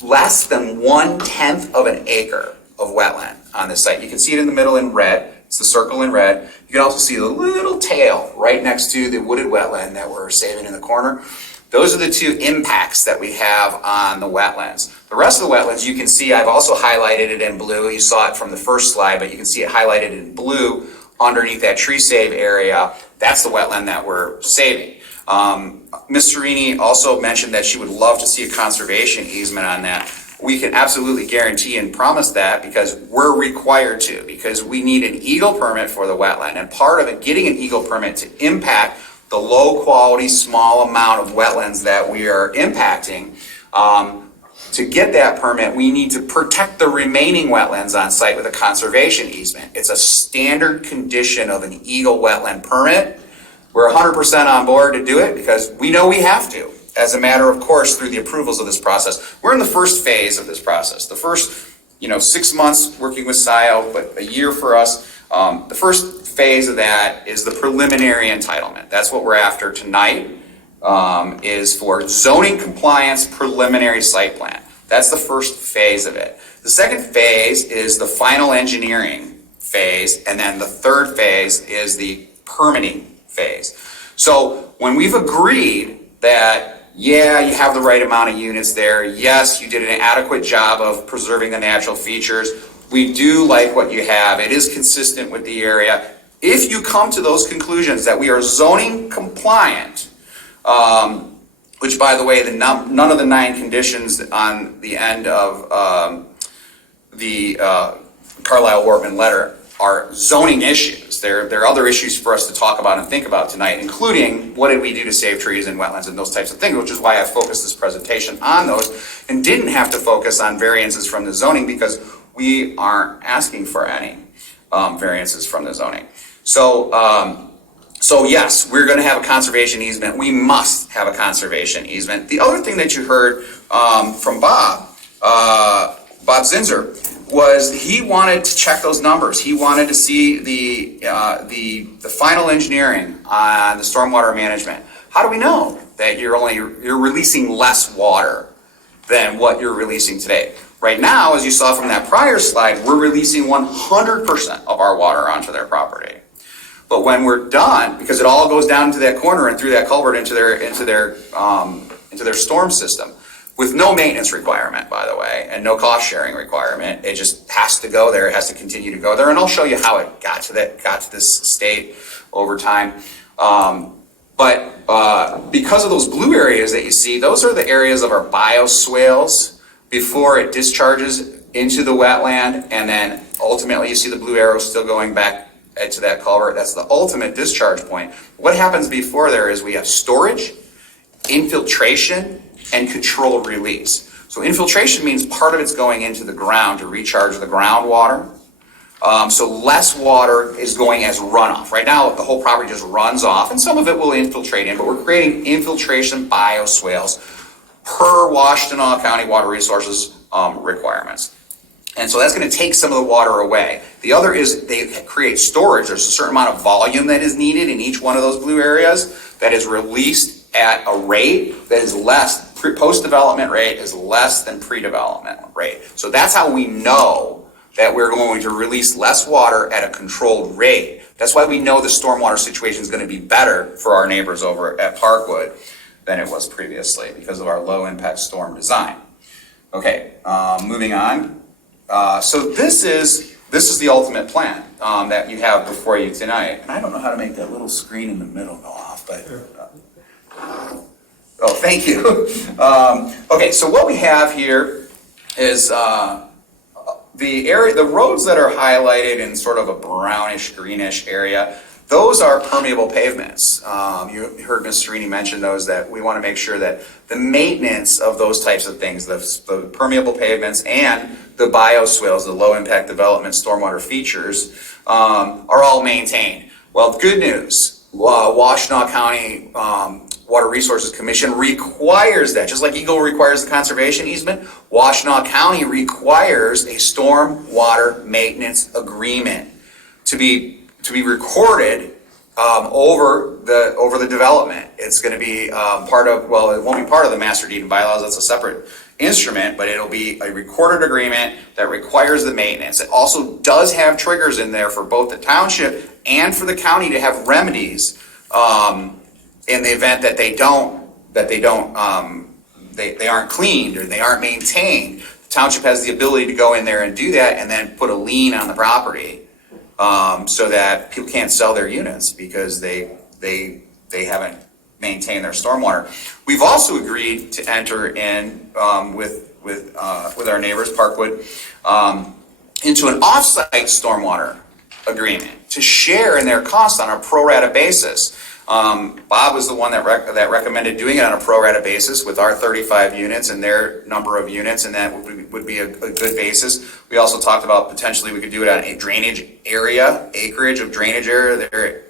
less than 1/10 of an acre of wetland on this site. You can see it in the middle in red. It's the circle in red. You can also see the little tail right next to the wooded wetland that we're saving in the corner. Those are the two impacts that we have on the wetlands. The rest of the wetlands, you can see, I've also highlighted it in blue. You saw it from the first slide, but you can see it highlighted in blue underneath that tree save area. That's the wetland that we're saving. Ms. Serini also mentioned that she would love to see a conservation easement on that. We can absolutely guarantee and promise that, because we're required to, because we need an eagle permit for the wetland. And part of it, getting an eagle permit to impact the low quality, small amount of wetlands that we are impacting, to get that permit, we need to protect the remaining wetlands on site with a conservation easement. It's a standard condition of an eagle wetland permit. We're 100% on board to do it because we know we have to, as a matter of course, through the approvals of this process. We're in the first phase of this process. The first, 6 months working with Scio, but a year for us. The first phase of that is the preliminary entitlement. That's what we're after tonight, is for zoning compliance preliminary site plan. That's the first phase of it. The second phase is the final engineering phase, and then the third phase is the permitting phase. So when we've agreed that, yeah, you have the right amount of units there, yes, you did an adequate job of preserving the natural features, we do like what you have, it is consistent with the area. If you come to those conclusions that we are zoning compliant, which, by the way, none of the 9 conditions on the end of the Carlisle-Wortman letter are zoning issues. There are other issues for us to talk about and think about tonight, including what did we do to save trees and wetlands and those types of things, which is why I focused this presentation on those and didn't have to focus on variances from the zoning, because we aren't asking for any variances from the zoning. So yes, we're going to have a conservation easement. We must have a conservation easement. The other thing that you heard from Bob Zinser, was he wanted to check those numbers. He wanted to see the final engineering on the stormwater management. How do we know that you're releasing less water than what you're releasing today? Right now, as you saw from that prior slide, we're releasing 100% of our water onto their property. But when we're done, because it all goes down into that corner and through that culvert into their storm system, with no maintenance requirement, by the way, and no cost sharing requirement, it just has to go there. It has to continue to go there, and I'll show you how it got to this state over time. But because of those blue areas that you see, those are the areas of our bioswales before it discharges into the wetland and then Ultimately, you see the blue arrow still going back to that culvert. That's the ultimate discharge point. What happens before there is we have storage, infiltration, and controlled release. So infiltration means part of it's going into the ground to recharge the groundwater. So less water is going as runoff. Right now, the whole property just runs off, and some of it will infiltrate in, but we're creating infiltration bioswales per Washtenaw County Water Resources requirements. And so that's going to take some of the water away. The other is they create storage. There's a certain amount of volume that is needed in each one of those blue areas that is released at a rate that is less, post-development rate is less than pre-development rate. So that's how we know that we're going to release less water at a controlled rate. That's why we know the stormwater situation is going to be better for our neighbors over at Parkwood than it was previously because of our low impact storm design. Okay, moving on. So this is the ultimate plan that you have before you tonight. And I don't know how to make that little screen in the middle go off, but oh, thank you. Okay, so what we have here is the roads that are highlighted in sort of a brownish, greenish area. Those are permeable pavements. You heard Ms. Serini mention those, that we want to make sure that the maintenance of those types of things, the permeable pavements and the bioswales, the low impact development stormwater features, are all maintained. Well, good news, Washtenaw County Water Resources Commission requires that. Just like Eagle requires the conservation easement, Washtenaw County requires a stormwater maintenance agreement to be recorded over the development. It's going to be part of, well, it won't be part of the master deed and bylaws. That's a separate instrument, but it'll be a recorded agreement that requires the maintenance. It also does have triggers in there for both the township and for the county to have remedies in the event that they aren't cleaned or they aren't maintained. The township has the ability to go in there and do that and then put a lien on the property. So that people can't sell their units because they haven't maintained their stormwater. We've also agreed to enter in with our neighbors, Parkwood, into an off-site stormwater agreement to share in their costs on a pro rata basis. Bob was the one that recommended doing it on a pro rata basis with our 35 units and their number of units, and that would be a good basis. We also talked about potentially we could do it on a drainage area, acreage of drainage area.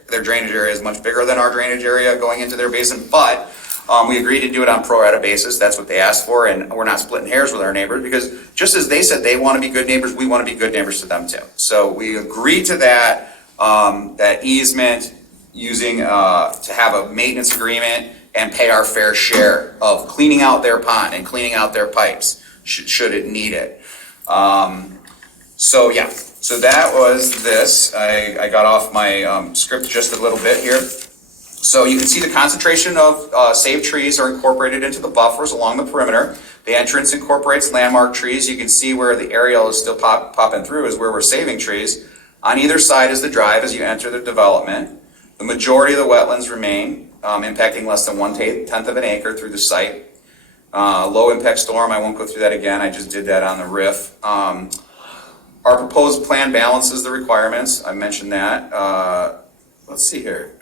Their drainage area is much bigger than our drainage area going into their basin, but we agreed to do it on pro rata basis. That's what they asked for, and we're not splitting hairs with our neighbors because just as they said they want to be good neighbors, we want to be good neighbors to them too. So we agreed to that, that easement, using to have a maintenance agreement and pay our fair share of cleaning out their pond and cleaning out their pipes should it need it. So yeah, so that was this. I got off my script just a little bit here. So you can see the concentration of saved trees are incorporated into the buffers along the perimeter. The entrance incorporates landmark trees. You can see where the aerial is still popping through is where we're saving trees. On either side is the drive as you enter the development. The majority of the wetlands remain, impacting less than 1/10 of an acre through the site. Low impact storm, I won't go through that again. I just did that on the riff. Our proposed plan balances the requirements. I mentioned that. Let's see here.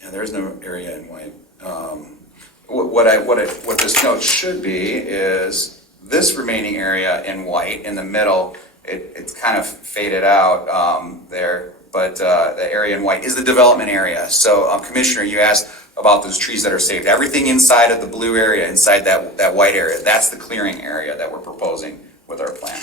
Yeah, there's no area in white. What this note should be is this remaining area in white in the middle. It's kind of faded out there, but the area in white is the development area. So, Commissioner, you asked about those trees that are saved. Everything inside of the blue area, inside that white area, that's the clearing area that we're proposing with our plan.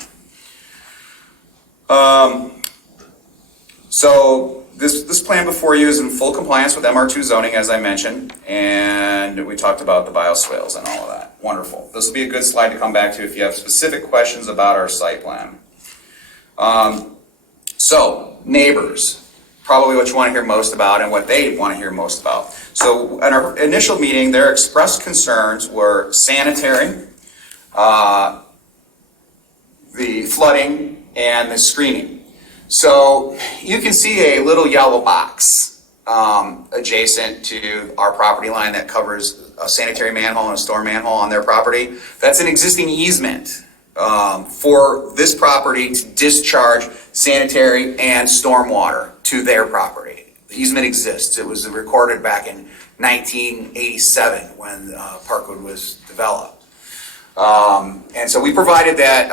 So this plan before you is in full compliance with MR2 zoning, as I mentioned, and we talked about the bioswales and all of that. Wonderful. This will be a good slide to come back to if you have specific questions about our site plan. So, neighbors, probably what you want to hear most about and what they want to hear most about. So, at our initial meeting, their expressed concerns were sanitary, the flooding, and the screening. So, you can see a little yellow box adjacent to our property line that covers a sanitary manhole and a storm manhole on their property. That's an existing easement for this property to discharge sanitary and stormwater to their property. The easement exists. It was recorded back in 1987 when Parkwood was developed. And so we provided that,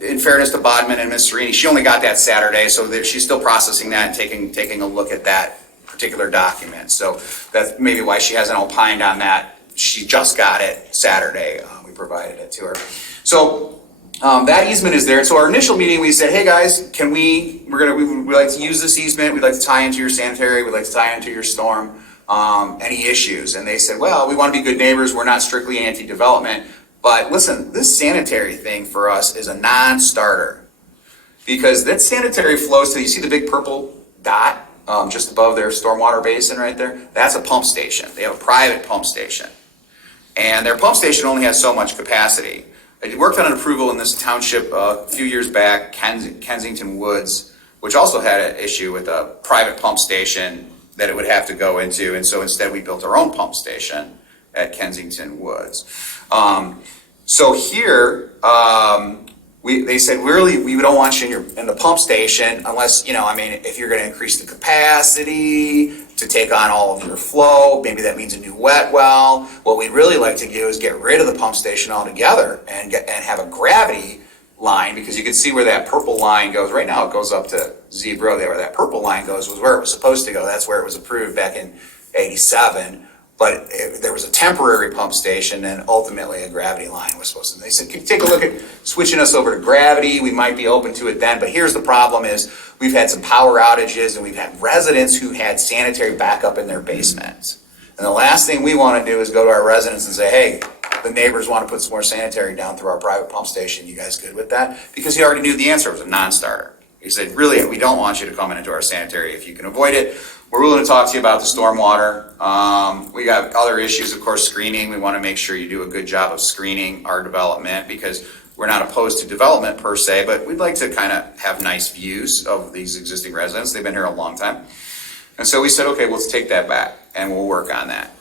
in fairness to Bodman and Ms. Serini, she only got that Saturday, so she's still processing that and taking a look at that particular document. So that's maybe why she hasn't opined on that. She just got it Saturday. We provided it to her. So that easement is there. And so our initial meeting, we said, hey guys, we'd like to use this easement. We'd like to tie into your sanitary. We'd like to tie into your storm. Any issues? And they said, well, we want to be good neighbors. We're not strictly anti-development. But listen, this sanitary thing for us is a non-starter because that sanitary flows to, you see the big purple dot just above their stormwater basin right there? That's a pump station. They have a private pump station. And their pump station only has so much capacity. I worked on an approval in this township a few years back, Kensington Woods, which also had an issue with a private pump station that it would have to go into. And so instead we built our own pump station at Kensington Woods. So here, they said, really, we don't want you in the pump station unless, if you're going to increase the capacity to take on all of your flow, maybe that means a new wet well. What we'd really like to do is get rid of the pump station altogether and have a gravity line, because you can see where that purple line goes. Right now it goes up to Zebro there. Where that purple line goes was where it was supposed to go. That's where it was approved back in 87. But there was a temporary pump station and ultimately a gravity line was supposed to. They said, take a look at switching us over to gravity. We might be open to it then. But here's the problem is we've had some power outages and we've had residents who had sanitary backup in their basements. And the last thing we want to do is go to our residents and say, hey, the neighbors want to put some more sanitary down through our private pump station. You guys good with that? Because he already knew the answer. It was a non-starter. He said, really, we don't want you to come into our sanitary if you can avoid it. We're willing to talk to you about the stormwater. We got other issues, of course, screening. We want to make sure you do a good job of screening our development because we're not opposed to development per se, but we'd like to kind of have nice views of these existing residents. They've been here a long time. And so we said, okay, let's take that back and we'll work on that.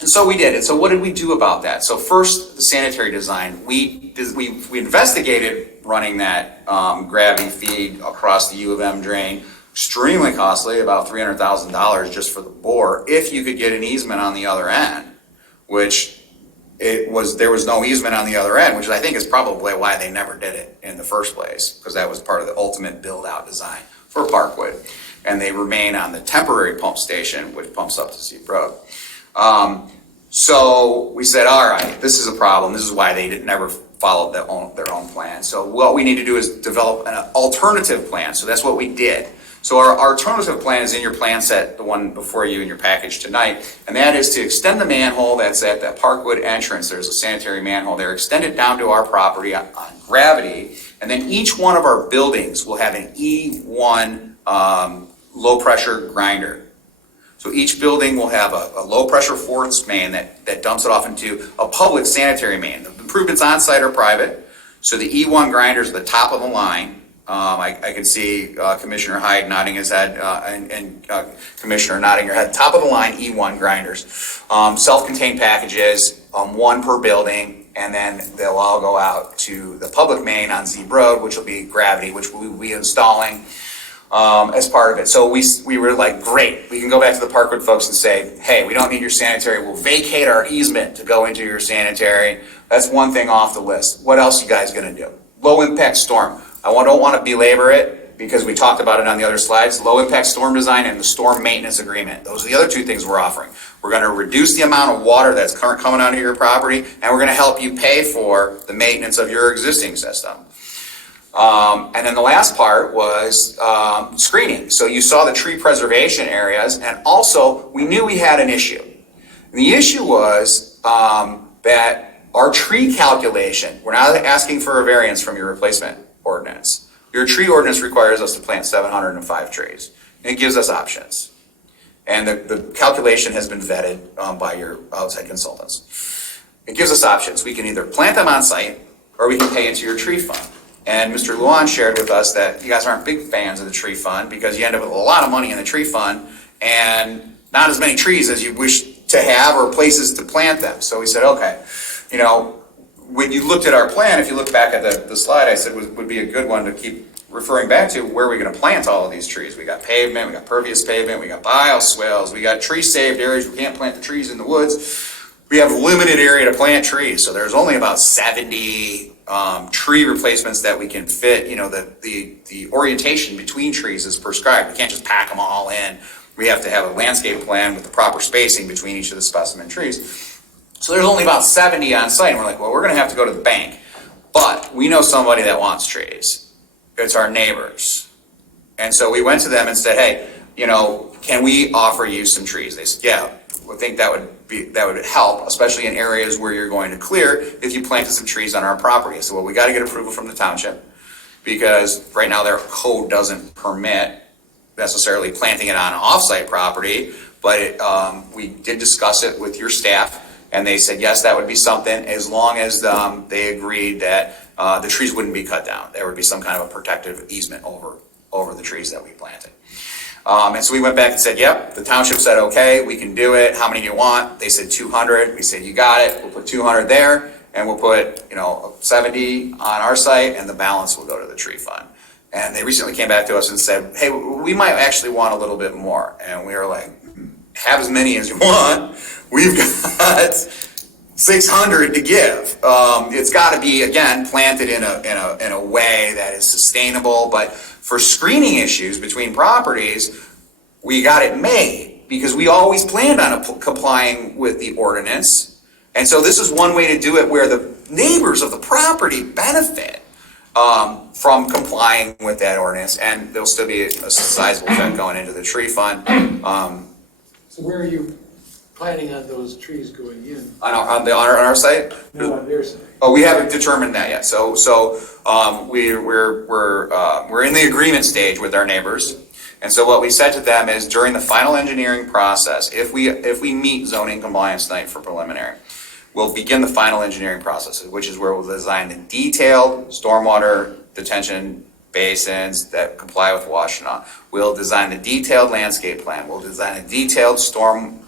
And so we did. And so what did we do about that? So first, the sanitary design. We investigated running that gravity feed across the U of M drain. Extremely costly, about $300,000 just for the bore, if you could get an easement on the other end, which there was no easement on the other end, which I think is probably why they never did it in the first place, because that was part of the ultimate build-out design for Parkwood. And they remain on the temporary pump station, which pumps up to Seep Road. So we said, all right, this is a problem. This is why they never followed their own plan. So what we need to do is develop an alternative plan. So that's what we did. So our alternative plan is in your plan set, the one before you in your package tonight, and that is to extend the manhole that's at that Parkwood entrance. There's a sanitary manhole there. Extend it down to our property on gravity, and then each one of our buildings will have an E1 low-pressure grinder. So each building will have a low-pressure force main that dumps it off into a public sanitary main. The improvements on site are private, so the E1 grinders are the top of the line. I can see Commissioner Hyde nodding his head and Commissioner nodding your head. Top of the line E1 grinders. Self-contained packages, one per building, and then they'll all go out to the public main on Zeeb Road, which will be gravity, which we'll be installing as part of it. So we were like, great, we can go back to the Parkwood folks and say, hey, we don't need your sanitary. We'll vacate our easement to go into your sanitary. That's one thing off the list. What else you guys gonna do? Low impact storm. I don't want to belabor it because we talked about it on the other slides. Low impact storm design and the storm maintenance agreement. Those are the other two things we're offering. We're going to reduce the amount of water that's coming onto your property, and we're going to help you pay for the maintenance of your existing system. And then the last part was screening. So you saw the tree preservation areas, and also we knew we had an issue. And the issue was that our tree calculation, we're not asking for a variance from your replacement ordinance. Your tree ordinance requires us to plant 705 trees. And it gives us options. And the calculation has been vetted by your outside consultants. It gives us options. We can either plant them on site or we can pay into your tree fund. And Mr. Luan shared with us that you guys aren't big fans of the tree fund because you end up with a lot of money in the tree fund and not as many trees as you wish to have or places to plant them. So we said, okay, when you looked at our plan, if you look back at the slide I said would be a good one to keep referring back to, where are we going to plant all of these trees? We got pavement, we got pervious pavement, we got bioswales, we got tree saved areas. We can't plant the trees in the woods. We have limited area to plant trees, so there's only about 70 tree replacements that we can fit. You know, the orientation between trees is prescribed. We can't just pack them all in. We have to have a landscape plan with the proper spacing between each of the specimen trees. So there's only about 70 on site, and we're like, well, we're going to have to go to the bank. But we know somebody that wants trees. It's our neighbors. And so we went to them and said, hey, you know, can we offer you some trees? They said, yeah, we think that would help, especially in areas where you're going to clear if you planted some trees on our property. So, well, we got to get approval from the township because right now their code doesn't permit necessarily planting it on off-site property, but we did discuss it with your staff, and they said, yes, that would be something as long as they agreed that the trees wouldn't be cut down. There would be some kind of a protective easement over the trees that we planted. And so we went back and said, yep, the township said, okay, we can do it. How many do you want? They said 200. We said, you got it. We'll put 200 there, and we'll put 70 on our site, and the balance will go to the tree fund. And they recently came back to us and said, hey, we might actually want a little bit more. And we were like, have as many as you want. We've got 600 to give. It's got to be, again, planted in a way that is sustainable. But for screening issues between properties, we got it made because we always planned on complying with the ordinance. And so this is one way to do it where the neighbors of the property benefit from complying with that ordinance, and there'll still be a sizable check going into the tree fund. So where are you planning on those trees going in? On our site? No, on their site. Oh, we haven't determined that yet. So we're in the agreement stage with our neighbors, and so what we said to them is during the final engineering process, if we meet zoning compliance tonight for preliminary, we'll begin the final engineering process, which is where we'll design the detailed stormwater detention basins that comply with WSDOT. We'll design the detailed landscape plan. We'll design a detailed storm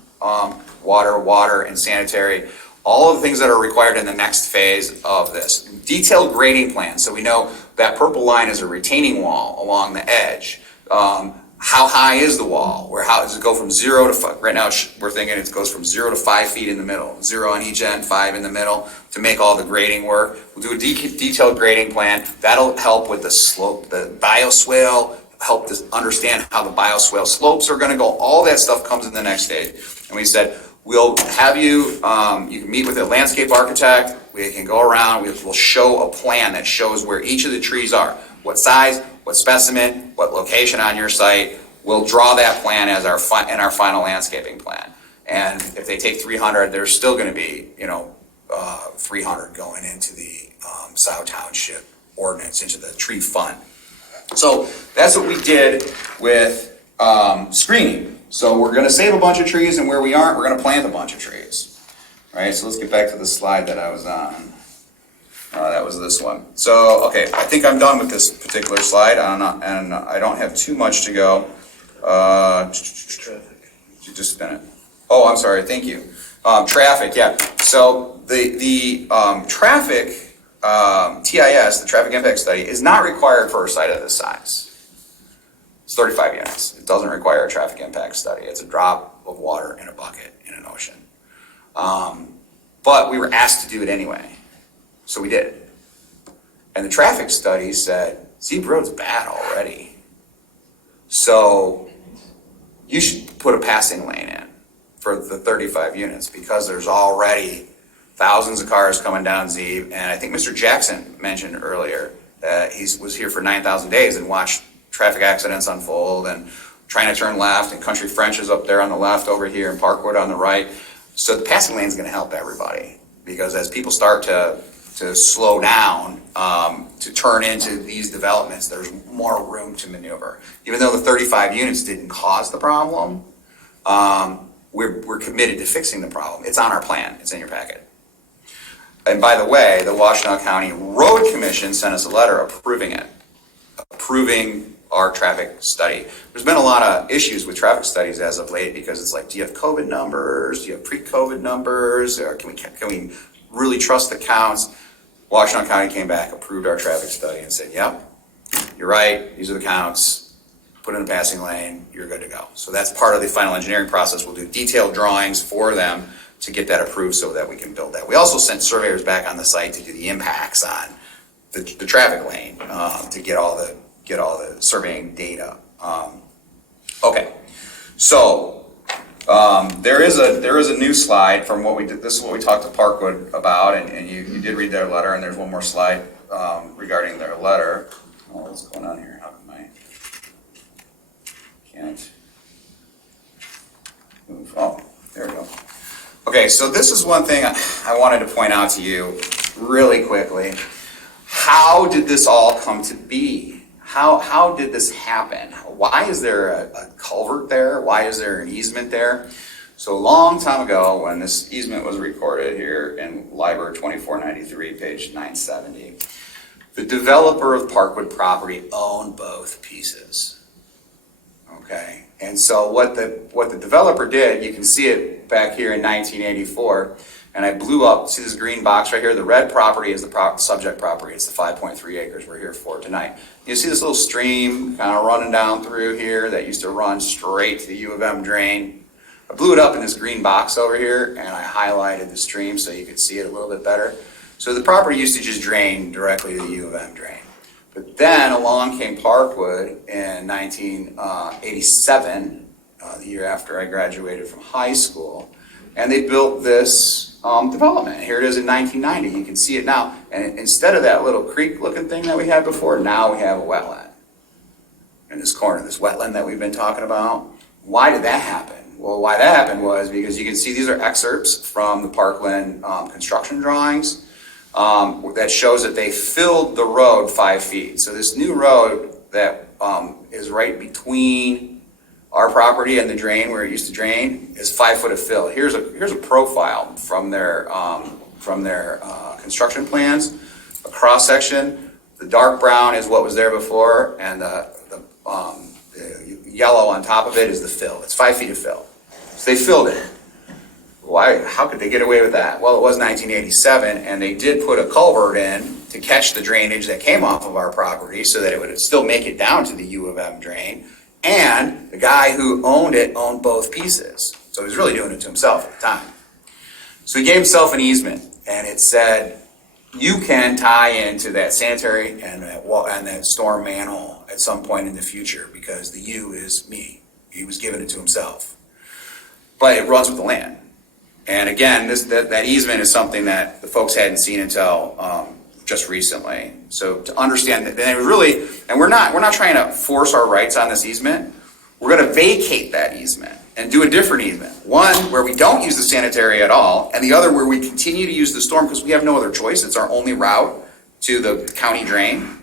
water, and sanitary, all of the things that are required in the next phase of this. Detailed grading plan, so we know that purple line is a retaining wall along the edge. How high is the wall? How does it go from 0 to 5? Right now we're thinking it goes from 0 to 5 feet in the middle, 0 on each end, 5 in the middle to make all the grading work. We'll do a detailed grading plan. That'll help with the slope, the bioswale, help to understand how the bioswale slopes are going to go. All that stuff comes in the next stage. And we said, we'll have you, you can meet with a landscape architect. We can go around. We'll show a plan that shows where each of the trees are, what size, what specimen, what location on your site. We'll draw that plan as in our final landscaping plan. And if they take 300, there's still going to be 300 going into the Scio Township ordinance, into the tree fund. So that's what we did with screening. So we're going to save a bunch of trees, and where we aren't, we're going to plant a bunch of trees. All right, so let's get back to the slide that I was on. That was this one. So, okay, I think I'm done with this particular slide, and I don't have too much to go. Traffic. Just spin it. Oh, I'm sorry. Thank you. Traffic. Yeah. So the traffic TIS, the traffic impact study, is not required for a site of this size. It's 35 units. It doesn't require a traffic impact study. It's a drop of water in a bucket in an ocean. But we were asked to do it anyway. So we did it. And the traffic study said, Zebra Road's bad already. So you should put a passing lane in for the 35 units because there's already thousands of cars coming down Zeb. And I think Mr. Jackson mentioned earlier that he was here for 9,000 days and watched traffic accidents unfold and trying to turn left, and Country French is up there on the left over here and Parkwood on the right. So the passing lane is going to help everybody because as people start to slow down to turn into these developments, there's more room to maneuver. Even though the 35 units didn't cause the problem, we're committed to fixing the problem. It's on our plan. It's in your packet. And by the way, the Washtenaw County Road Commission sent us a letter approving it, approving our traffic study. There's been a lot of issues with traffic studies as of late because it's like, do you have COVID numbers? Do you have pre-COVID numbers? Or can we really trust the counts? Washington County came back, approved our traffic study and said, yep, you're right, these are the counts, put in a passing lane, you're good to go. So that's part of the final engineering process. We'll do detailed drawings for them to get that approved so that we can build that. We also sent surveyors back on the site to do the impacts on the traffic lane to get all the surveying data. Okay, so there is a new slide from what we did. This is what we talked to Parkwood about, and you did read their letter, and there's one more slide regarding their letter. Oh, what's going on here? How come I can't move? Oh, there we go. Okay, so this is one thing I wanted to point out to you really quickly. How did this all come to be? How did this happen? Why is there a culvert there? Why is there an easement there? So a long time ago, when this easement was recorded here in Library 2493, page 970, the developer of Parkwood property owned both pieces. Okay, and so what the developer did, you can see it back here in 1984, and I blew up, see this green box right here? The red property is the subject property. It's the 5.3 acres we're here for tonight. You see this little stream kind of running down through here that used to run straight to the U of M drain. I blew it up in this green box over here, and I highlighted the stream so you could see it a little bit better. So the property used to just drain directly to the U of M drain. But then along came Parkwood in 1987, the year after I graduated from high school, and they built this development. Here it is in 1990. You can see it now. And instead of that little creek-looking thing that we had before, now we have a wetland in this corner, this wetland that we've been talking about. Why did that happen? Well, why that happened was because you can see these are excerpts from the Parkland construction drawings that shows that they filled the road 5 feet. So this new road that is right between our property and the drain where it used to drain is 5 foot of fill. Here's a profile from their construction plans, a cross section. The dark brown is what was there before, and the yellow on top of it is the fill. It's 5 feet of fill. So they filled it. Why? How could they get away with that? Well, it was 1987, and they did put a culvert in to catch the drainage that came off of our property so that it would still make it down to the U of M drain. And the guy who owned it owned both pieces. So he was really doing it to himself at the time. So he gave himself an easement, and it said, you can tie into that sanitary and that storm manhole at some point in the future because the U is me. He was giving it to himself. But it runs with the land. And again, that easement is something that the folks hadn't seen until just recently. So to understand that, and we're not trying to force our rights on this easement. We're going to vacate that easement and do a different easement. One where we don't use the sanitary at all, and the other where we continue to use the storm because we have no other choice. It's our only route to the county drain.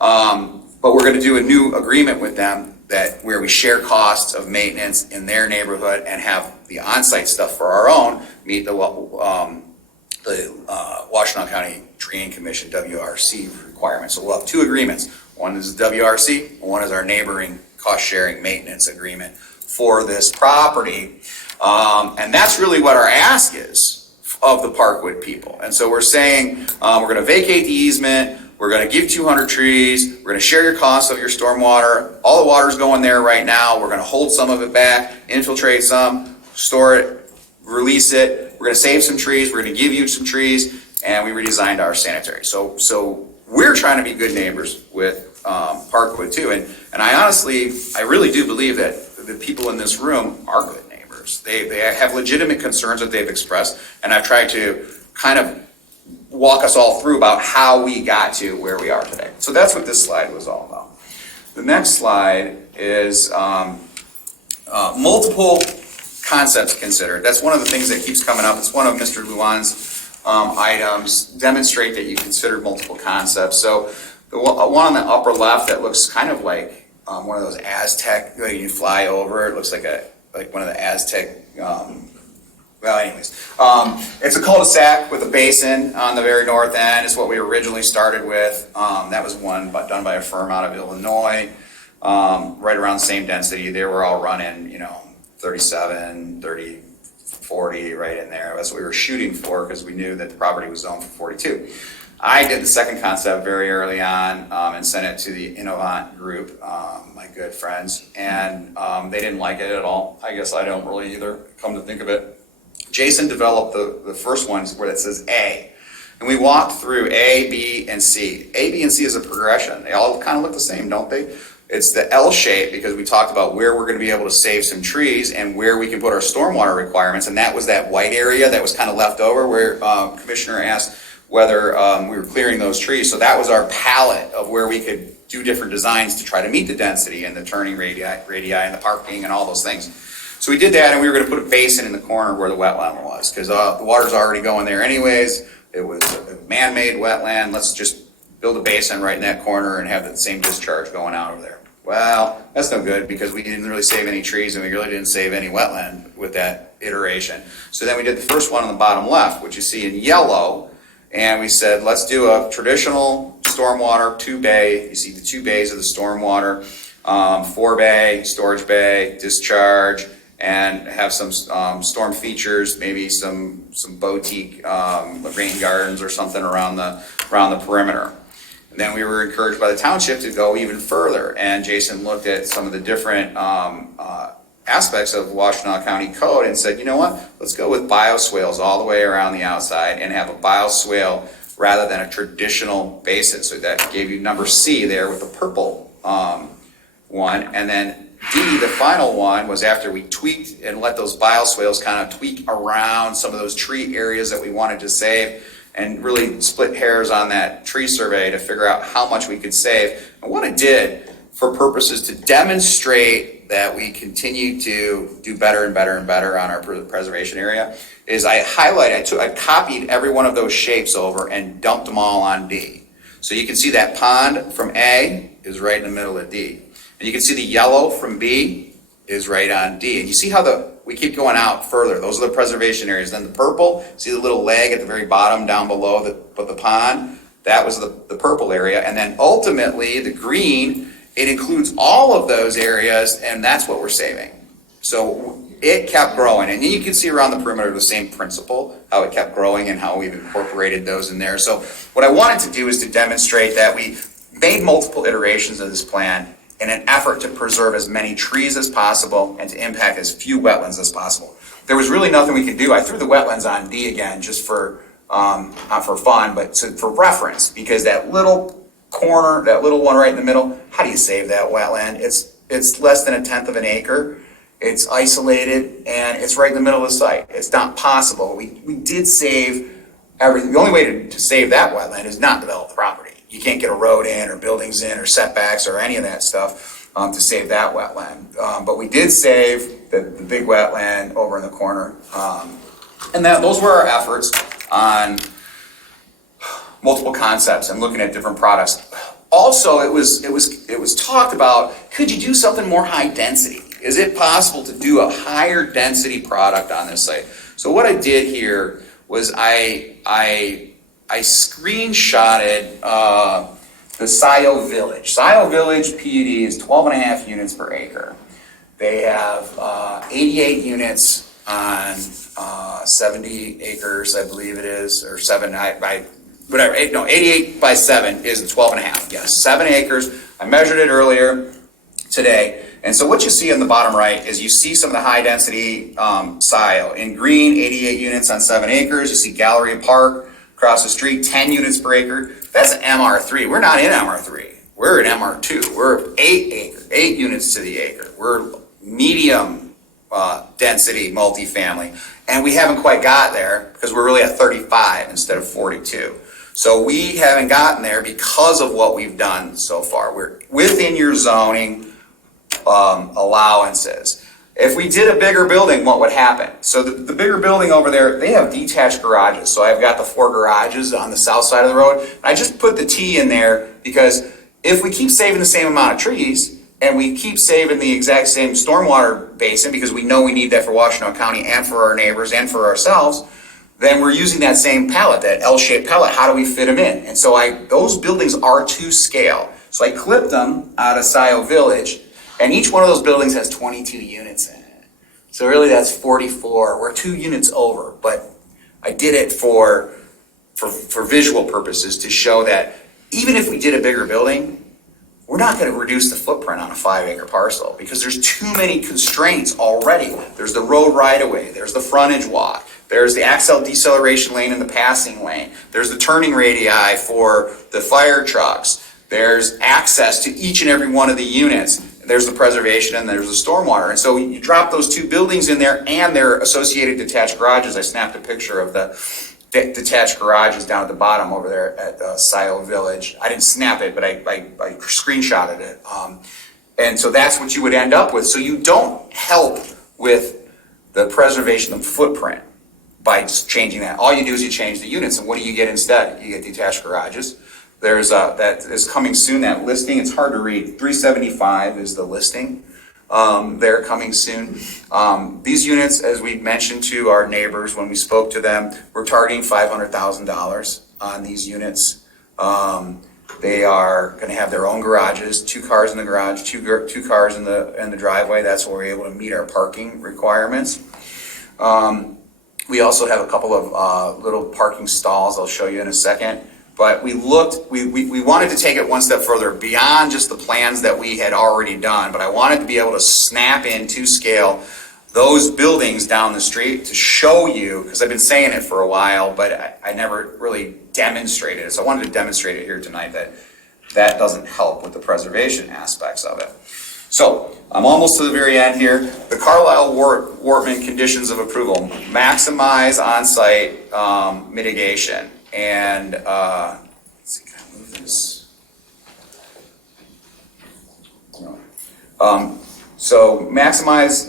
But we're going to do a new agreement with them where we share costs of maintenance in their neighborhood and have the on-site stuff for our own meet the Washington County Drain Commission WRC requirements. So we'll have two agreements. One is the WRC, one is our neighboring cost-sharing maintenance agreement for this property. And that's really what our ask is of the Parkwood people. And so we're saying we're going to vacate the easement. We're going to give 200 trees. We're going to share your costs of your stormwater. All the water's going there right now. We're going to hold some of it back, infiltrate some, store it, release it. We're going to save some trees. We're going to give you some trees, and we redesigned our sanitary. So we're trying to be good neighbors with Parkwood too. And I really do believe that the people in this room are good neighbors. They have legitimate concerns that they've expressed, and I've tried to kind of walk us all through about how we got to where we are today. So that's what this slide was all about. The next slide is multiple concepts considered. That's one of the things that keeps coming up. It's one of Mr. Luan's items. Demonstrate that you considered multiple concepts. So the one on the upper left that looks kind of like one of those Aztec, you fly over, it looks like one of the Aztec it's a cul-de-sac with a basin on the very north end. It's what we originally started with. That was one done by a firm out of Illinois, right around the same density. They were all running, 37, 30, 40, right in there. That's what we were shooting for because we knew that the property was zoned for 42. I did the second concept very early on and sent it to the Innovant group, my good friends, and they didn't like it at all. I guess I don't really either, come to think of it. Jason developed the first one where it says A. And we walked through A, B, and C. A, B, and C is a progression. They all kind of look the same, don't they? It's the L shape because we talked about where we're going to be able to save some trees and where we can put our stormwater requirements. And that was that white area that was kind of left over where Commissioner asked whether we were clearing those trees. So that was our palette of where we could do different designs to try to meet the density and the turning radii and the parking and all those things. So we did that, and we were going to put a basin in the corner where the wetland was because the water's already going there anyways. It was a man-made wetland. Let's just build a basin right in that corner and have the same discharge going out over there. Well, that's no good because we didn't really save any trees and we really didn't save any wetland with that iteration. So then we did the first one on the bottom left, which you see in yellow, and we said, let's do a traditional stormwater 2-bay. You see the 2 bays of the stormwater, 4-bay, storage bay, discharge, and have some storm features, maybe some boutique rain gardens or something around the perimeter. And then we were encouraged by the township to go even further, and Jason looked at some of the different aspects of Washtenaw County Code and said, you know what, let's go with bioswales all the way around the outside and have a bioswale rather than a traditional basin. So that gave you number C there with the purple one, and then D, the final one, was after we tweaked and let those bioswales kind of tweak around some of those tree areas that we wanted to save and really split hairs on that tree survey to figure out how much we could save. And what it did for purposes to demonstrate that we continue to do better and better and better on our preservation area is I copied every one of those shapes over and dumped them all on D. So you can see that pond from A is right in the middle of D. And you can see the yellow from B is right on D. And you see how we keep going out further. Those are the preservation areas. Then the purple, see the little leg at the very bottom down below the pond? That was the purple area. And then ultimately the green, it includes all of those areas, and that's what we're saving. So it kept growing. And then you can see around the perimeter the same principle, how it kept growing and how we've incorporated those in there. So what I wanted to do is to demonstrate that we made multiple iterations of this plan in an effort to preserve as many trees as possible and to impact as few wetlands as possible. There was really nothing we could do. I threw the wetlands on D again just for, not for fun, but for reference, because that little corner, that little one right in the middle, how do you save that wetland? It's less than 1/10 of an acre. It's isolated and it's right in the middle of the site. It's not possible. We did save everything. The only way to save that wetland is not develop the property. You can't get a road in or buildings in or setbacks or any of that stuff to save that wetland. But we did save the big wetland over in the corner. And those were our efforts on multiple concepts and looking at different products. Also, it was talked about, could you do something more high density? Is it possible to do a higher density product on this site? So what I did here was I screenshotted the Scio Village. Scio Village PUD is 12.5 units per acre. They have 88 units on 70 acres, I believe it is, or 7, whatever, 88 by 7 is 12.5, yes, 7 acres. I measured it earlier today. And so what you see on the bottom right is you see some of the high density Scio. In green, 88 units on 7 acres. You see Galleria Park across the street, 10 units per acre. That's MR3. We're not in MR3. We're in MR2. We're 8 units to the acre. We're medium density multifamily. And we haven't quite got there because we're really at 35 instead of 42. So we haven't gotten there because of what we've done so far. We're within your zoning allowances. If we did a bigger building, what would happen? So the bigger building over there, they have detached garages. So I've got the 4 garages on the south side of the road. I just put the T in there because if we keep saving the same amount of trees and we keep saving the exact same stormwater basin because we know we need that for Washtenaw County and for our neighbors and for ourselves, then we're using that same pallet, that L-shaped pallet. How do we fit them in? And so those buildings are to scale. So I clipped them out of Scio Village, and each one of those buildings has 22 units in it. So really that's 44. We're 2 units over, but I did it for for visual purposes to show that even if we did a bigger building, we're not going to reduce the footprint on a 5-acre parcel because there's too many constraints already. There's the road right-of-way, there's the frontage walk, there's the accel deceleration lane and the passing lane, there's the turning radii for the fire trucks, there's access to each and every one of the units, there's the preservation, and there's the stormwater. And so you drop those 2 buildings in there and their associated detached garages. I snapped a picture of the detached garages down at the bottom over there at Scio Village. I didn't snap it, but I screenshotted it. And so that's what you would end up with. So you don't help with the preservation of footprint by changing that. All you do is you change the units, and what do you get instead? You get detached garages. There's that is coming soon, that listing. It's hard to read. 375 is the listing. They're coming soon. These units, as we mentioned to our neighbors when we spoke to them, we're targeting $500,000 on these units. They are going to have their own garages, 2 cars in the garage, two cars in the driveway. That's where we're able to meet our parking requirements. We also have a couple of little parking stalls I'll show you in a second. But we wanted to take it one step further beyond just the plans that we had already done, but I wanted to be able to snap in to scale those buildings down the street to show you, because I've been saying it for a while, but I never really demonstrated it. So I wanted to demonstrate it here tonight that doesn't help with the preservation aspects of it. So I'm almost to the very end here. The Carlisle-Wortman conditions of approval: maximize on-site mitigation. And let's see, can I move this? So maximize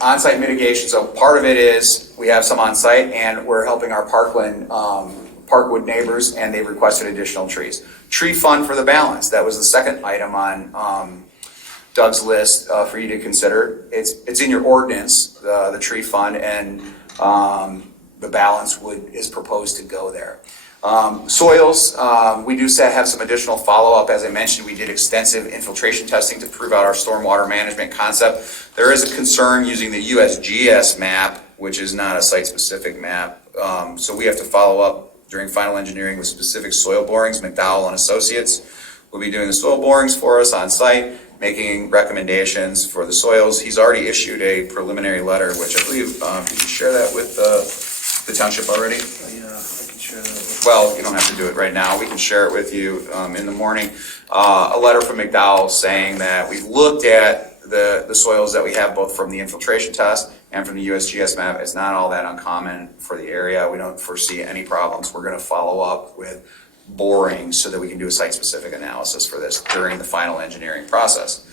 on-site mitigation. So part of it is we have some on-site, and we're helping our Parkwood neighbors, and they've requested additional trees. Tree fund for the balance. That was the second item on Doug's list for you to consider. It's in your ordinance, the tree fund, and the balance is proposed to go there. Soils, we do have some additional follow-up. As I mentioned, we did extensive infiltration testing to prove out our stormwater management concept. There is a concern using the USGS map, which is not a site-specific map. So we have to follow up during final engineering with specific soil borings. McDowell and Associates will be doing the soil borings for us on site, making recommendations for the soils. He's already issued a preliminary letter, which I believe, if you can share that with the township already. Yeah, I can share that. Well, you don't have to do it right now. We can share it with you in the morning. A letter from McDowell saying that we've looked at the soils that we have both from the infiltration test and from the USGS map. It's not all that uncommon for the area. We don't foresee any problems. We're going to follow up with boring so that we can do a site-specific analysis for this during the final engineering process.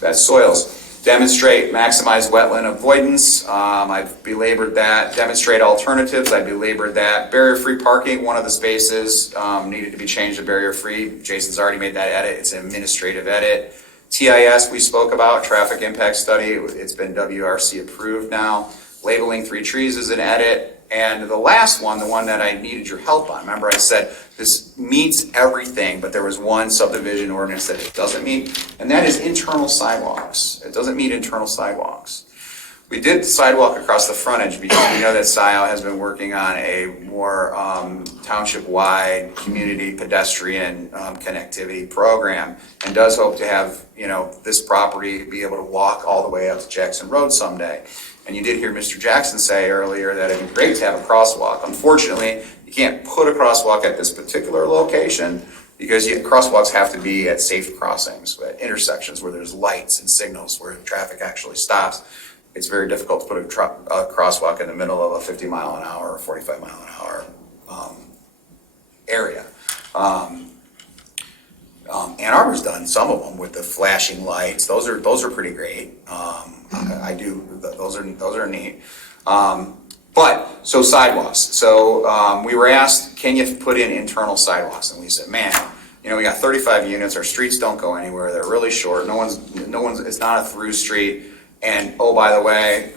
That's soils. Demonstrate, maximize wetland avoidance. I've belabored that. Demonstrate alternatives. I belabored that. Barrier-free parking, one of the spaces needed to be changed to barrier-free. Jason's already made that edit. It's an administrative edit. TIS we spoke about, traffic impact study. It's been WRC approved now. Labeling 3 trees is an edit. And the last one, the one that I needed your help on, remember I said this meets everything, but there was one subdivision ordinance that it doesn't meet, and that is internal sidewalks. It doesn't meet internal sidewalks. We did the sidewalk across the frontage because we know that Scio has been working on a more township-wide community pedestrian connectivity program, and does hope to have this property be able to walk all the way up to Jackson Road someday. And you did hear Mr. Jackson say earlier that it'd be great to have a crosswalk. Unfortunately, you can't put a crosswalk at this particular location because crosswalks have to be at safe crossings, at intersections where there's lights and signals where traffic actually stops. It's very difficult to put a crosswalk in the middle of a 50 mile an hour or 45 mile an hour area. Ann Arbor's done some of them with the flashing lights. Those are pretty great. Those are neat. But so sidewalks. So we were asked, can you put in internal sidewalks? And we said, man, we got 35 units. Our streets don't go anywhere. They're really short. No one's. It's not a through street. And oh, by the way,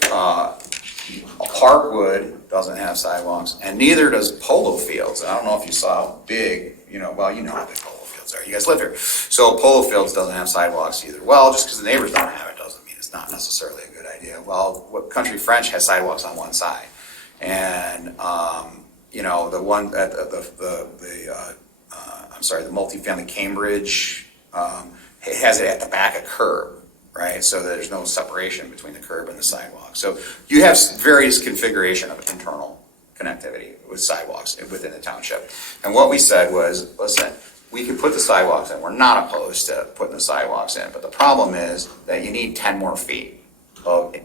Parkwood doesn't have sidewalks, and neither does Polo Fields. I don't know if you saw how big. Well, you know how big Polo Fields are. You guys live here. So Polo Fields doesn't have sidewalks either. Well, just because the neighbors don't have it doesn't mean it's not necessarily a good idea. Well, Country French has sidewalks on one side, and the one at the multifamily Cambridge, it has it at the back of curb, right? So there's no separation between the curb and the sidewalk. So you have various configuration of internal connectivity with sidewalks within the township. And what we said was, listen, we can put the sidewalks in. We're not opposed to putting the sidewalks in, but the problem is that you need 10 more feet of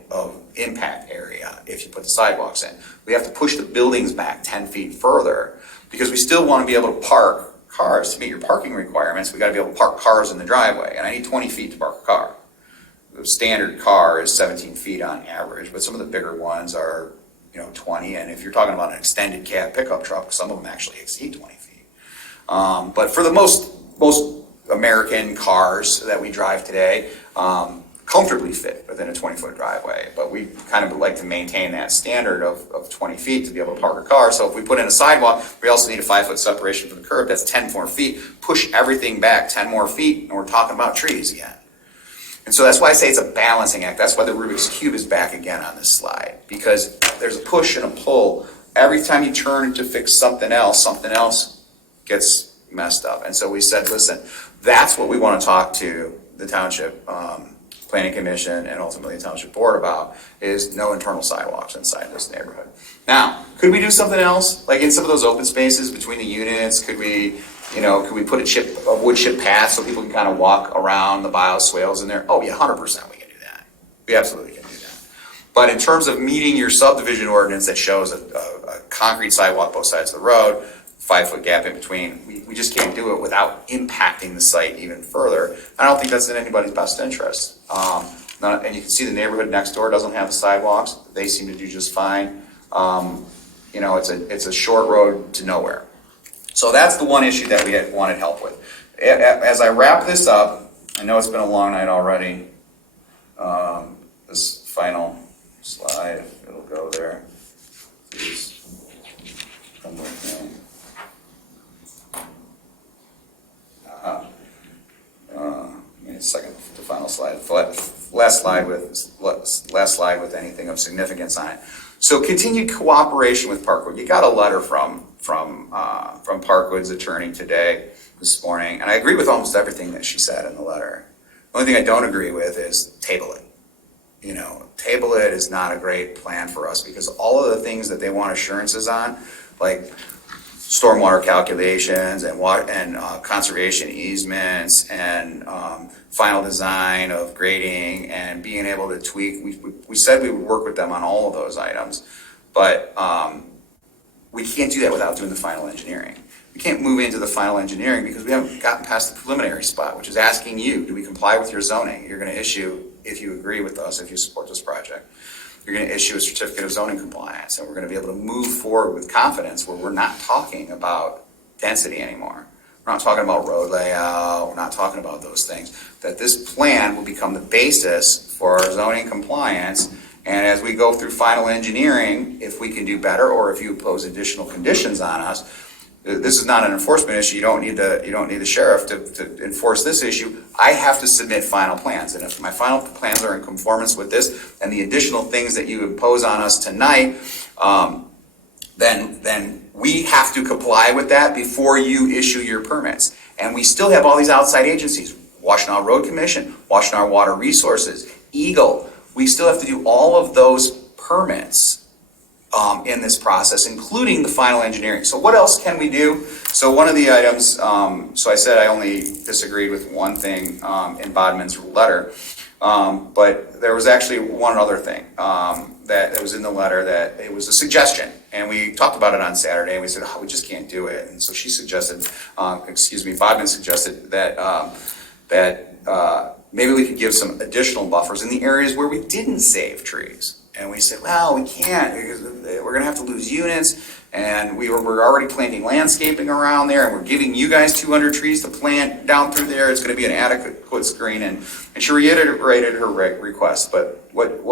impact area if you put the sidewalks in. We have to push the buildings back 10 feet further because we still want to be able to park cars. To meet your parking requirements, we got to be able to park cars in the driveway, and I need 20 feet to park a car. The standard car is 17 feet on average, but some of the bigger ones are 20, and if you're talking about an extended cab pickup truck, some of them actually exceed 20 feet. But for the most American cars that we drive today, comfortably fit within a 20-foot driveway, but we kind of like to maintain that standard of 20 feet to be able to park a car. So if we put in a sidewalk, we also need a 5-foot separation from the curb. That's 10 more feet. Push everything back 10 more feet, and we're talking about trees again. And so that's why I say it's a balancing act. That's why the Rubik's Cube is back again on this slide, because there's a push and a pull. Every time you turn to fix something else gets messed up. And so we said, listen, that's what we want to talk to the township planning commission and ultimately the township board about, is no internal sidewalks inside this neighborhood. Now, could we do something else? Like in some of those open spaces between the units, could we put a wood chip path so people can kind of walk around the bioswales in there? Oh yeah, 100% we can do that. We absolutely can do that. But in terms of meeting your subdivision ordinance that shows a concrete sidewalk both sides of the road, 5-foot gap in between, we just can't do it without impacting the site even further. I don't think that's in anybody's best interest. And you can see the neighborhood next door doesn't have the sidewalks. They seem to do just fine. It's a short road to nowhere. So that's the one issue that we had wanted help with. As I wrap this up, I know it's been a long night already. This final slide, if it'll go there, please come with me. Give me a second. The final slide. Last slide with anything of significance on it. So continued cooperation with Parkwood. You got a letter from Parkwood's attorney this morning, and I agree with almost everything that she said in the letter. The only thing I don't agree with is table it. Table it is not a great plan for us because all of the things that they want assurances on, like stormwater calculations and conservation easements and final design of grading and being able to tweak. We said we would work with them on all of those items, but we can't do that without doing the final engineering. We can't move into the final engineering because we haven't gotten past the preliminary spot, which is asking you, do we comply with your zoning? You're going to issue, if you agree with us, if you support this project, you're going to issue a certificate of zoning compliance, and we're going to be able to move forward with confidence where we're not talking about density anymore. We're not talking about road layout. We're not talking about those things. That this plan will become the basis for our zoning compliance. And as we go through final engineering, if we can do better, or if you impose additional conditions on us, this is not an enforcement issue. You don't need the sheriff to enforce this issue. I have to submit final plans, and if my final plans are in conformance with this and the additional things that you impose on us tonight, then we have to comply with that before you issue your permits. And we still have all these outside agencies: Washtenaw Road Commission, Washtenaw Water Resources, Eagle. We still have to do all of those permits in this process, including the final engineering. So what else can we do? So one of the items, so I said I only disagreed with one thing in Bodman's letter, but there was actually one other thing that was in the letter that it was a suggestion. And we talked about it on Saturday, and we said, we just can't do it. And so she suggested, Bodman suggested that maybe we could give some additional buffers in the areas where we didn't save trees. And we said, well, we can't because we're going to have to lose units, and we're already planting landscaping around there, and we're giving you guys 200 trees to plant down through there. It's going to be an adequate screen, and she reiterated her request. But what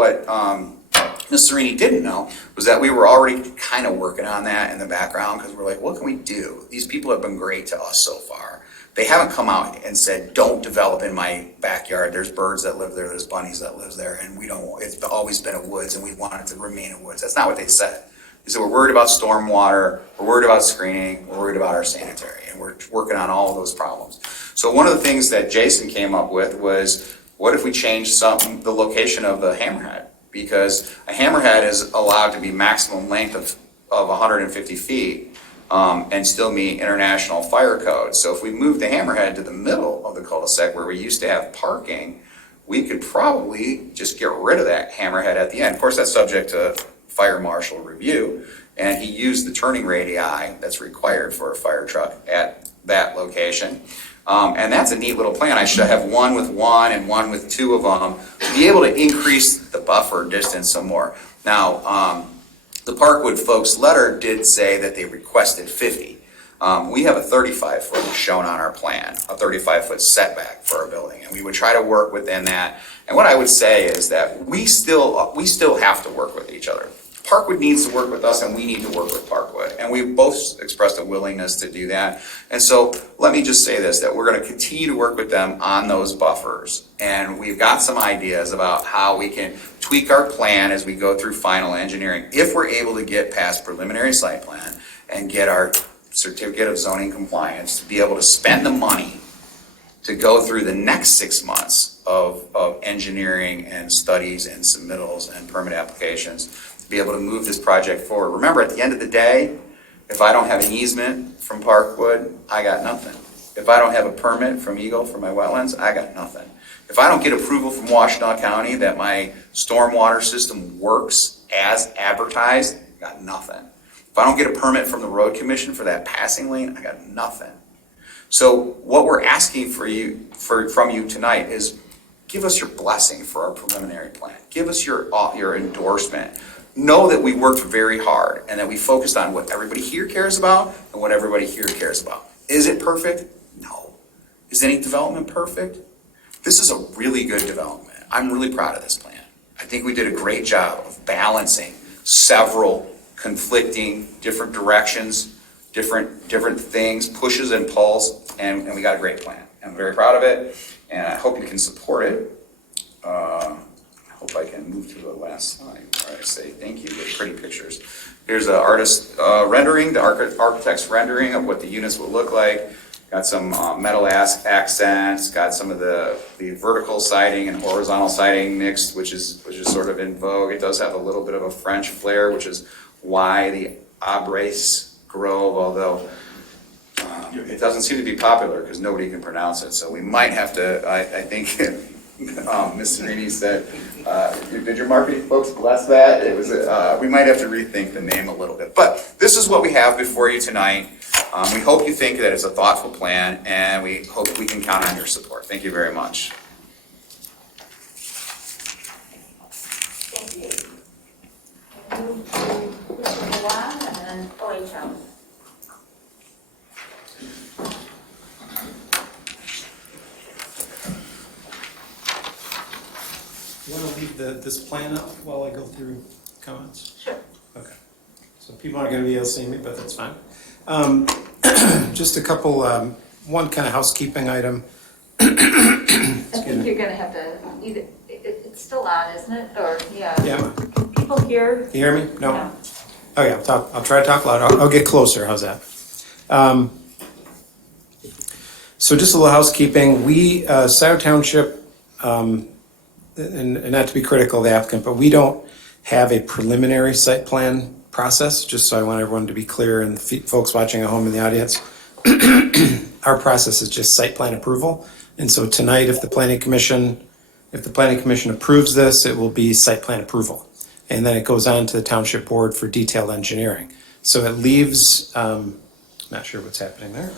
Ms. Serini didn't know was that we were already kind of working on that in the background because we're like, what can we do? These people have been great to us so far. They haven't come out and said, don't develop in my backyard. There's birds that live there. There's bunnies that live there. And it's always been a woods and we want it to remain a woods. That's not what they said. He said, we're worried about stormwater, we're worried about screening, we're worried about our sanitary, and we're working on all of those problems. So one of the things that Jason came up with was, what if we changed the location of the hammerhead? Because a hammerhead is allowed to be maximum length of 150 feet and still meet international fire code. So if we moved the hammerhead to the middle of the cul-de-sac where we used to have parking, we could probably just get rid of that hammerhead at the end. Of course, that's subject to fire marshal review, and he used the turning radii that's required for a fire truck at that location. And that's a neat little plan. I should have one with one and one with two of them to be able to increase the buffer distance some more. Now, the Parkwood folks' letter did say that they requested 50. We have a 35-foot shown on our plan, a 35-foot setback for our building, and we would try to work within that. And what I would say is that we still have to work with each other. Parkwood needs to work with us, and we need to work with Parkwood, and we've both expressed a willingness to do that. And so let me just say this, that we're going to continue to work with them on those buffers, and we've got some ideas about how we can tweak our plan as we go through final engineering, if we're able to get past preliminary site plan and get our certificate of zoning compliance, to be able to spend the money to go through the next 6 months of engineering and studies and submittals and permit applications, to be able to move this project forward. Remember, at the end of the day, if I don't have an easement from Parkwood, I got nothing. If I don't have a permit from Eagle for my wetlands, I got nothing. If I don't get approval from Washtenaw County that my stormwater system works as advertised, I got nothing. If I don't get a permit from the road commission for that passing lane, I got nothing. So what we're asking from you tonight is, give us your blessing for our preliminary plan. Give us your endorsement. Know that we worked very hard and that we focused on what everybody here cares about and what everybody here cares about. Is it perfect? No. Is any development perfect? This is a really good development. I'm really proud of this plan. I think we did a great job of balancing several conflicting, different directions, different things, pushes and pulls, and we got a great plan. I'm very proud of it, and I hope you can support it. I hope I can move to the last slide where I say thank you with pretty pictures. Here's an artist rendering, the architect's rendering of what the units will look like. Got some metal accents, got some of the vertical siding and horizontal siding mixed, which is sort of in vogue. It does have a little bit of a French flair, which is why the Abrace Grove, although it doesn't seem to be popular because nobody can pronounce it. So we might have to, I think, Ms. Serini said, did your marketing folks bless that? It was, we might have to rethink the name a little bit. But this is what we have before you tonight. We hope you think that it's a thoughtful plan, and we hope we can count on your support. Thank you very much. Thank you. We'll move to Mr. Milan and then OHL. You want to leave this plan up while I go through comments? Sure. Okay. So people aren't going to be able to see me, but that's fine. Just a couple, one kind of housekeeping item. I think you're gonna have to either, it's still on, isn't it? Or, yeah. Yeah. People hear. You hear me? No? Okay, I'll try to talk loud. I'll get closer. How's that? So just a little housekeeping. We, Scio Township, and not to be critical of the applicant, but we don't have a preliminary site plan process, just so I want everyone to be clear, and folks watching at home in the audience. Our process is just site plan approval. And so tonight, if the planning commission approves this, it will be site plan approval. And then it goes on to the township board for detailed engineering. So it leaves, not sure what's happening there.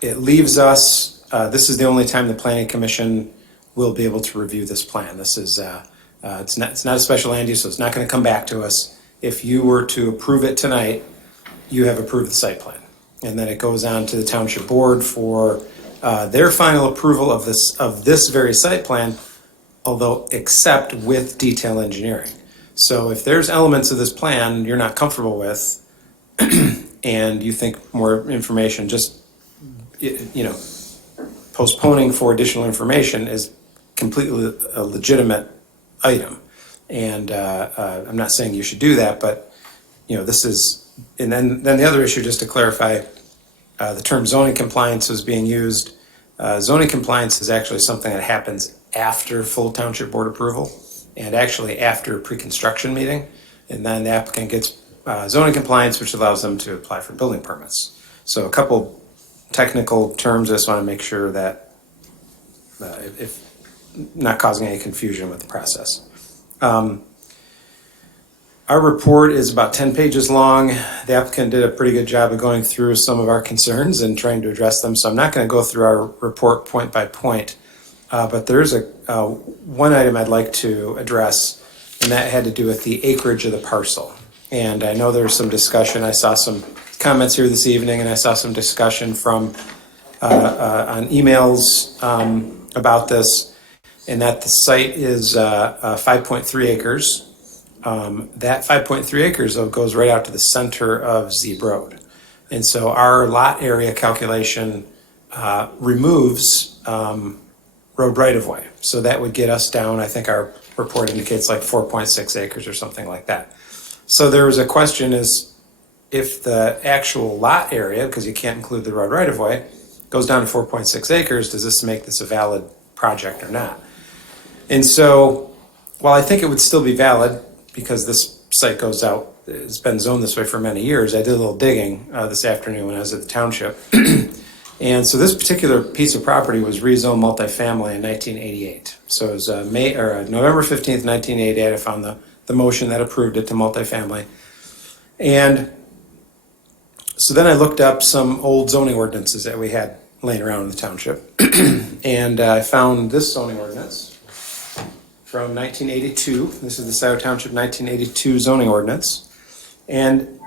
It leaves us, this is the only time the planning commission will be able to review this plan. This is, it's not a special land use, so it's not going to come back to us. If you were to approve it tonight, you have approved the site plan. And then it goes on to the township board for their final approval of this very site plan, although except with detail engineering. So if there's elements of this plan you're not comfortable with and you think more information, just, postponing for additional information is completely a legitimate item. And I'm not saying you should do that, but this is, and then the other issue, just to clarify, the term zoning compliance was being used. Zoning compliance is actually something that happens after full township board approval and actually after pre-construction meeting. And then the applicant gets zoning compliance, which allows them to apply for building permits. So a couple technical terms, I just want to make sure that if not causing any confusion with the process. Our report is about 10 pages long. The applicant did a pretty good job of going through some of our concerns and trying to address them. So I'm not going to go through our report point by point, but there's one item I'd like to address, and that had to do with the acreage of the parcel. And I know there's some discussion. I saw some comments here this evening, and I saw some discussion from on emails about this, and that the site is 5.3 acres. That 5.3 acres, though, goes right out to the center of Zeeb Road. And so our lot area calculation removes road right-of-way. So that would get us down, I think our report indicates like 4.6 acres or something like that. So there was a question is, if the actual lot area, because you can't include the road right-of-way, goes down to 4.6 acres, does this make this a valid project or not? And so, while I think it would still be valid, because this site goes out, it's been zoned this way for many years. I did a little digging this afternoon when I was at the township. And so this particular piece of property was rezoned multifamily in 1988. So it was November 15th, 1988, I found the motion that approved it to multifamily. And so then I looked up some old zoning ordinances that we had laying around in the township. And I found this zoning ordinance from 1982. This is the Scio Township 1982 zoning ordinance. And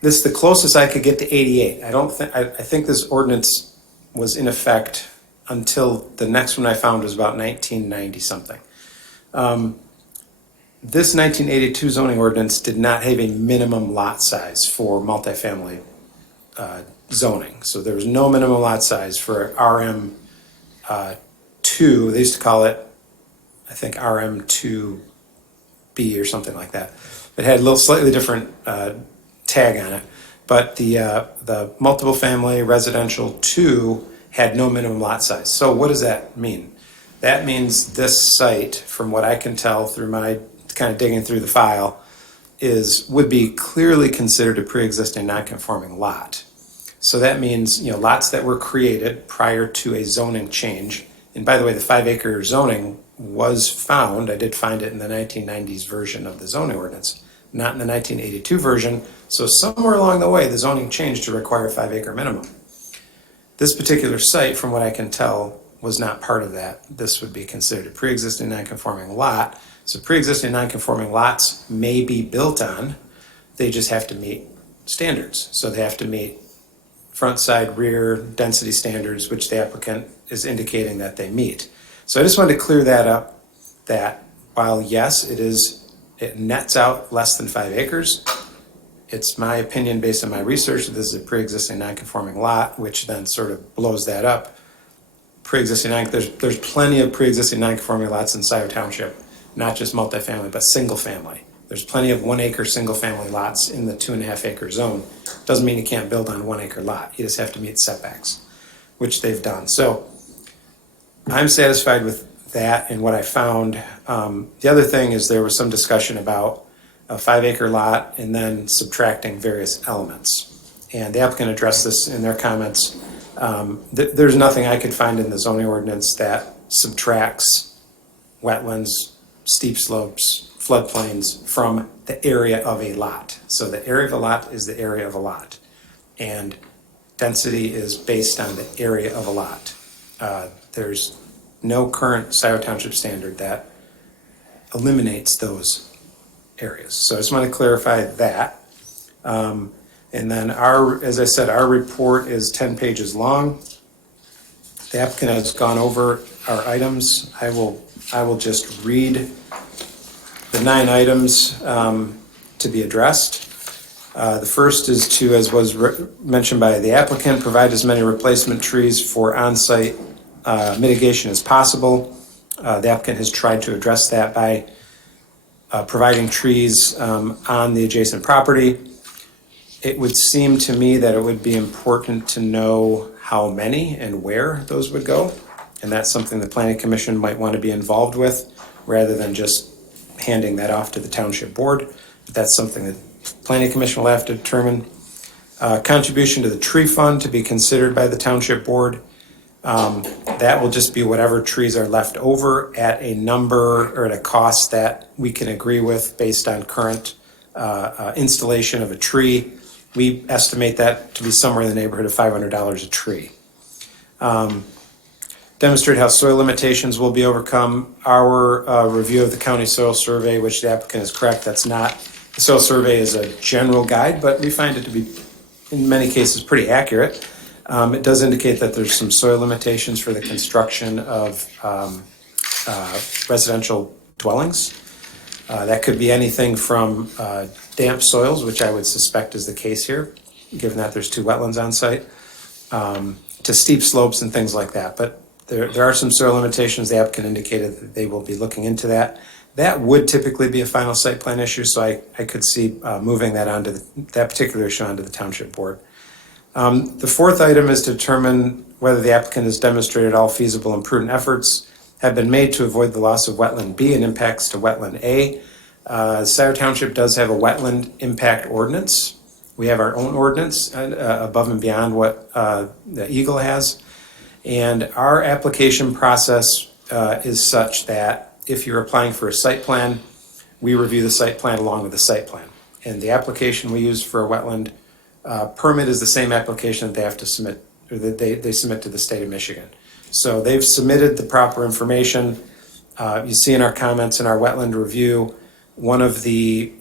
this is the closest I could get to 88. I think this ordinance was in effect until the next one I found was about 1990 something. This 1982 zoning ordinance did not have a minimum lot size for multifamily zoning. So there was no minimum lot size for RM2. They used to call it, I think, RM2B or something like that. It had a little slightly different tag on it. But the multiple family residential 2 had no minimum lot size. So what does that mean? That means this site, from what I can tell through my kind of digging through the file, would be clearly considered a pre-existing non-conforming lot. So that means, lots that were created prior to a zoning change. And by the way, the 5-acre zoning was found, I did find it in the 1990s version of the zoning ordinance, not in the 1982 version. So somewhere along the way, the zoning changed to require a 5-acre minimum. This particular site, from what I can tell, was not part of that. This would be considered a pre-existing non-conforming lot. So pre-existing non-conforming lots may be built on, they just have to meet standards. So they have to meet front, side, rear density standards, which the applicant is indicating that they meet. So I just wanted to clear that up, that while yes, it nets out less than 5 acres, it's my opinion based on my research that this is a pre-existing non-conforming lot, which then sort of blows that up. There's plenty of pre-existing non-conforming lots in Scio Township, not just multifamily, but single family. There's plenty of 1-acre single family lots in the 2.5-acre zone. Doesn't mean you can't build on a 1-acre lot. You just have to meet setbacks, which they've done. So I'm satisfied with that and what I found. The other thing is there was some discussion about a 5-acre lot and then subtracting various elements. And the applicant addressed this in their comments. There's nothing I could find in the zoning ordinance that subtracts wetlands, steep slopes, floodplains from the area of a lot. So the area of a lot is the area of a lot. And density is based on the area of a lot. There's no current Scio Township standard that eliminates those areas. So I just want to clarify that. And then as I said, our report is 10 pages long. The applicant has gone over our items. I will just read the 9 items to be addressed. The first is to, as was mentioned by the applicant, provide as many replacement trees for on-site mitigation as possible. The applicant has tried to address that by providing trees on the adjacent property. It would seem to me that it would be important to know how many and where those would go. And that's something the Planning Commission might want to be involved with rather than just handing that off to the Township Board. But that's something that Planning Commission will have to determine. Contribution to the tree fund to be considered by the Township Board. That will just be whatever trees are left over at a number or at a cost that we can agree with based on current installation of a tree. We estimate that to be somewhere in the neighborhood of $500 a tree. Demonstrate how soil limitations will be overcome. Our review of the county soil survey, which the applicant is correct, that's not, the soil survey is a general guide, but we find it to be, in many cases, pretty accurate. It does indicate that there's some soil limitations for the construction of residential dwellings. That could be anything from damp soils, which I would suspect is the case here, given that there's 2 wetlands on site, to steep slopes and things like that. But there are some soil limitations. The applicant indicated that they will be looking into that. That would typically be a final site plan issue, so I could see moving that onto that particular issue onto the Township Board. The 4th item is to determine whether the applicant has demonstrated all feasible and prudent efforts have been made to avoid the loss of wetland B and impacts to wetland A. Scio Township does have a wetland impact ordinance. We have our own ordinance above and beyond what the Eagle has. And our application process is such that if you're applying for a site plan, we review the site plan along with the site plan. And the application we use for a wetland permit is the same application that they have to submit, or that they submit to the state of Michigan. So they've submitted the proper information. You see in our comments in our wetland review, one of the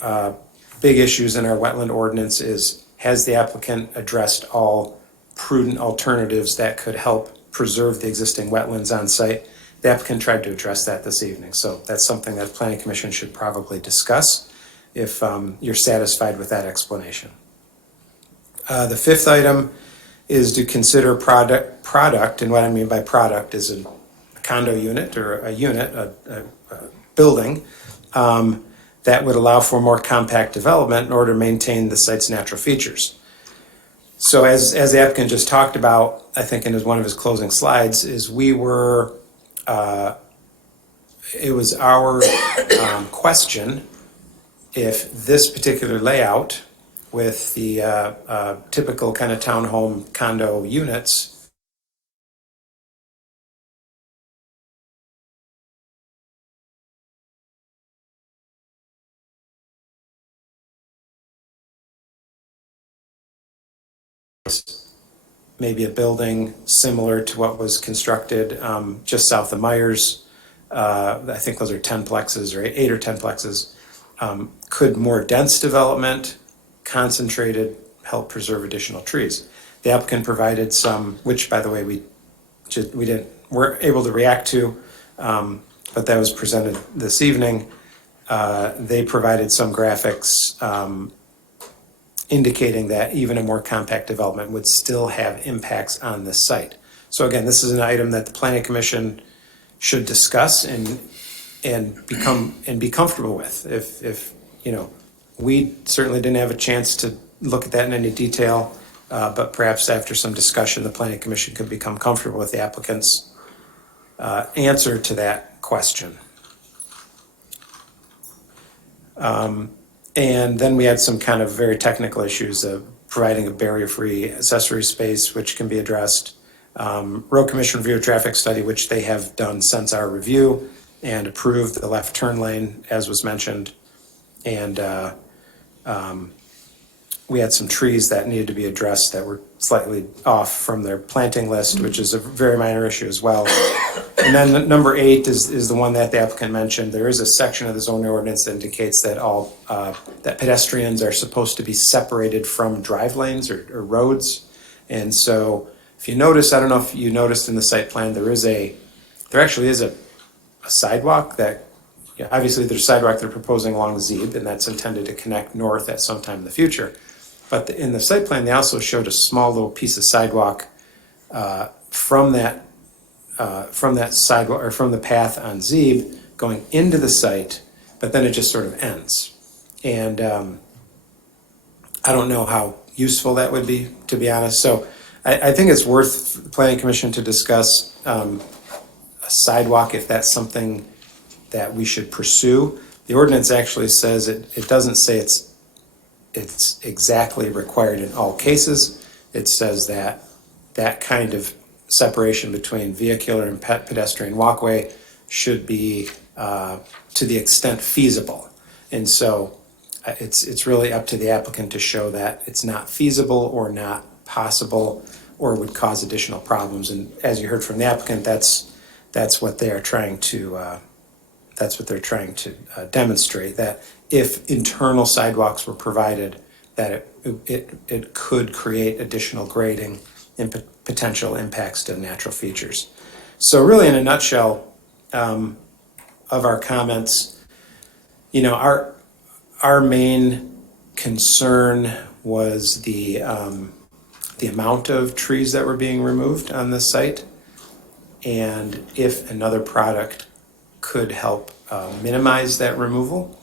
big issues in our wetland ordinance is, has the applicant addressed all prudent alternatives that could help preserve the existing wetlands on site? The applicant tried to address that this evening. So that's something that the Planning Commission should probably discuss if you're satisfied with that explanation. The 5th item is to consider product, and what I mean by product is a condo unit or a unit, a building, that would allow for more compact development in order to maintain the site's natural features. So as the applicant just talked about, I think in one of his closing slides, is we were, it was our question if this particular layout with the typical kind of townhome condo units maybe a building similar to what was constructed just south of Myers. I think those are 10 plexes or 8 or 10 plexes. Could more dense development, concentrated, help preserve additional trees? The applicant provided some, which by the way weren't able to react to, but that was presented this evening. They provided some graphics indicating that even a more compact development would still have impacts on the site. So again, this is an item that the Planning Commission should discuss and be comfortable with. If you know, we certainly didn't have a chance to look at that in any detail, but perhaps after some discussion, the Planning Commission could become comfortable with the applicant's answer to that question. And then we had some kind of very technical issues of providing a barrier-free accessory space, which can be addressed. Road Commission review traffic study, which they have done since our review and approved the left turn lane, as was mentioned. And we had some trees that needed to be addressed that were slightly off from their planting list, which is a very minor issue as well. And then number 8 is the one that the applicant mentioned. There is a section of the zoning ordinance that indicates that all that pedestrians are supposed to be separated from drive lanes or roads. And so if you notice, I don't know if you noticed in the site plan, there actually is a sidewalk that, obviously there's a sidewalk they're proposing along Zeeb, and that's intended to connect north at some time in the future. But in the site plan, they also showed a small little piece of sidewalk from that sidewalk or from the path on Zeeb going into the site, but then it just sort of ends. And I don't know how useful that would be, to be honest. So I think it's worth the Planning Commission to discuss a sidewalk if that's something that we should pursue. The ordinance actually says it doesn't say it's exactly required in all cases. It says that that kind of separation between vehicular and pedestrian walkway should be to the extent feasible. And so it's really up to the applicant to show that it's not feasible or not possible or would cause additional problems. And as you heard from the applicant, that's what they are trying to demonstrate, that if internal sidewalks were provided, that it could create additional grading and potential impacts to natural features. So really, in a nutshell, of our comments, our main concern was the amount of trees that were being removed on this site, and if another product could help minimize that removal.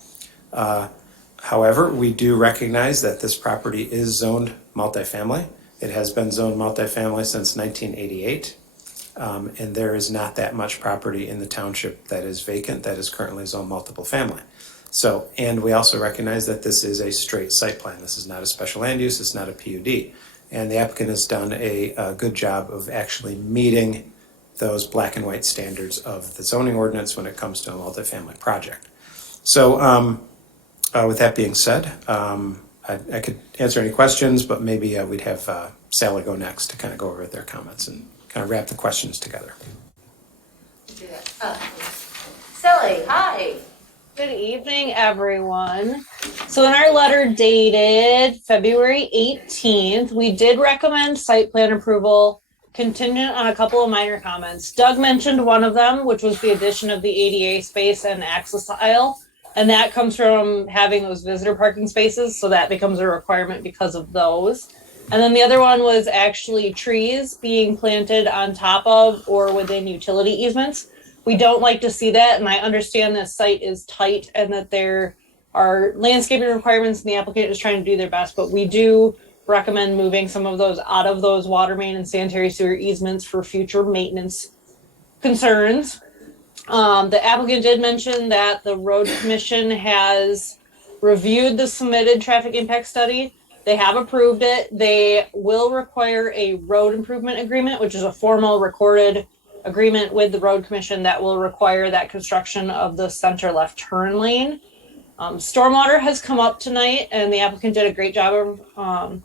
However, we do recognize that this property is zoned multifamily. It has been zoned multifamily since 1988, and there is not that much property in the township that is vacant that is currently zoned multiple family. So, and we also recognize that this is a straight site plan. This is not a special land use, it's not a PUD. And the applicant has done a good job of actually meeting those black and white standards of the zoning ordinance when it comes to a multifamily project. So with that being said, I could answer any questions, but maybe we'd have Sally go next to kind of go over their comments and kind of wrap the questions together. Do that. Sally, hi. Good evening, everyone. So in our letter dated February 18th, we did recommend site plan approval contingent on a couple of minor comments. Doug mentioned one of them, which was the addition of the ADA space and access aisle. And that comes from having those visitor parking spaces. So that becomes a requirement because of those. And then the other one was actually trees being planted on top of or within utility easements. We don't like to see that, and I understand this site is tight and that there are landscaping requirements and the applicant is trying to do their best, but we do recommend moving some of those out of those water main and sanitary sewer easements for future maintenance concerns. The applicant did mention that the road commission has reviewed the submitted traffic impact study. They have approved it. They will require a road improvement agreement, which is a formal recorded agreement with the road commission that will require that construction of the center left turn lane. Stormwater has come up tonight and the applicant did a great job of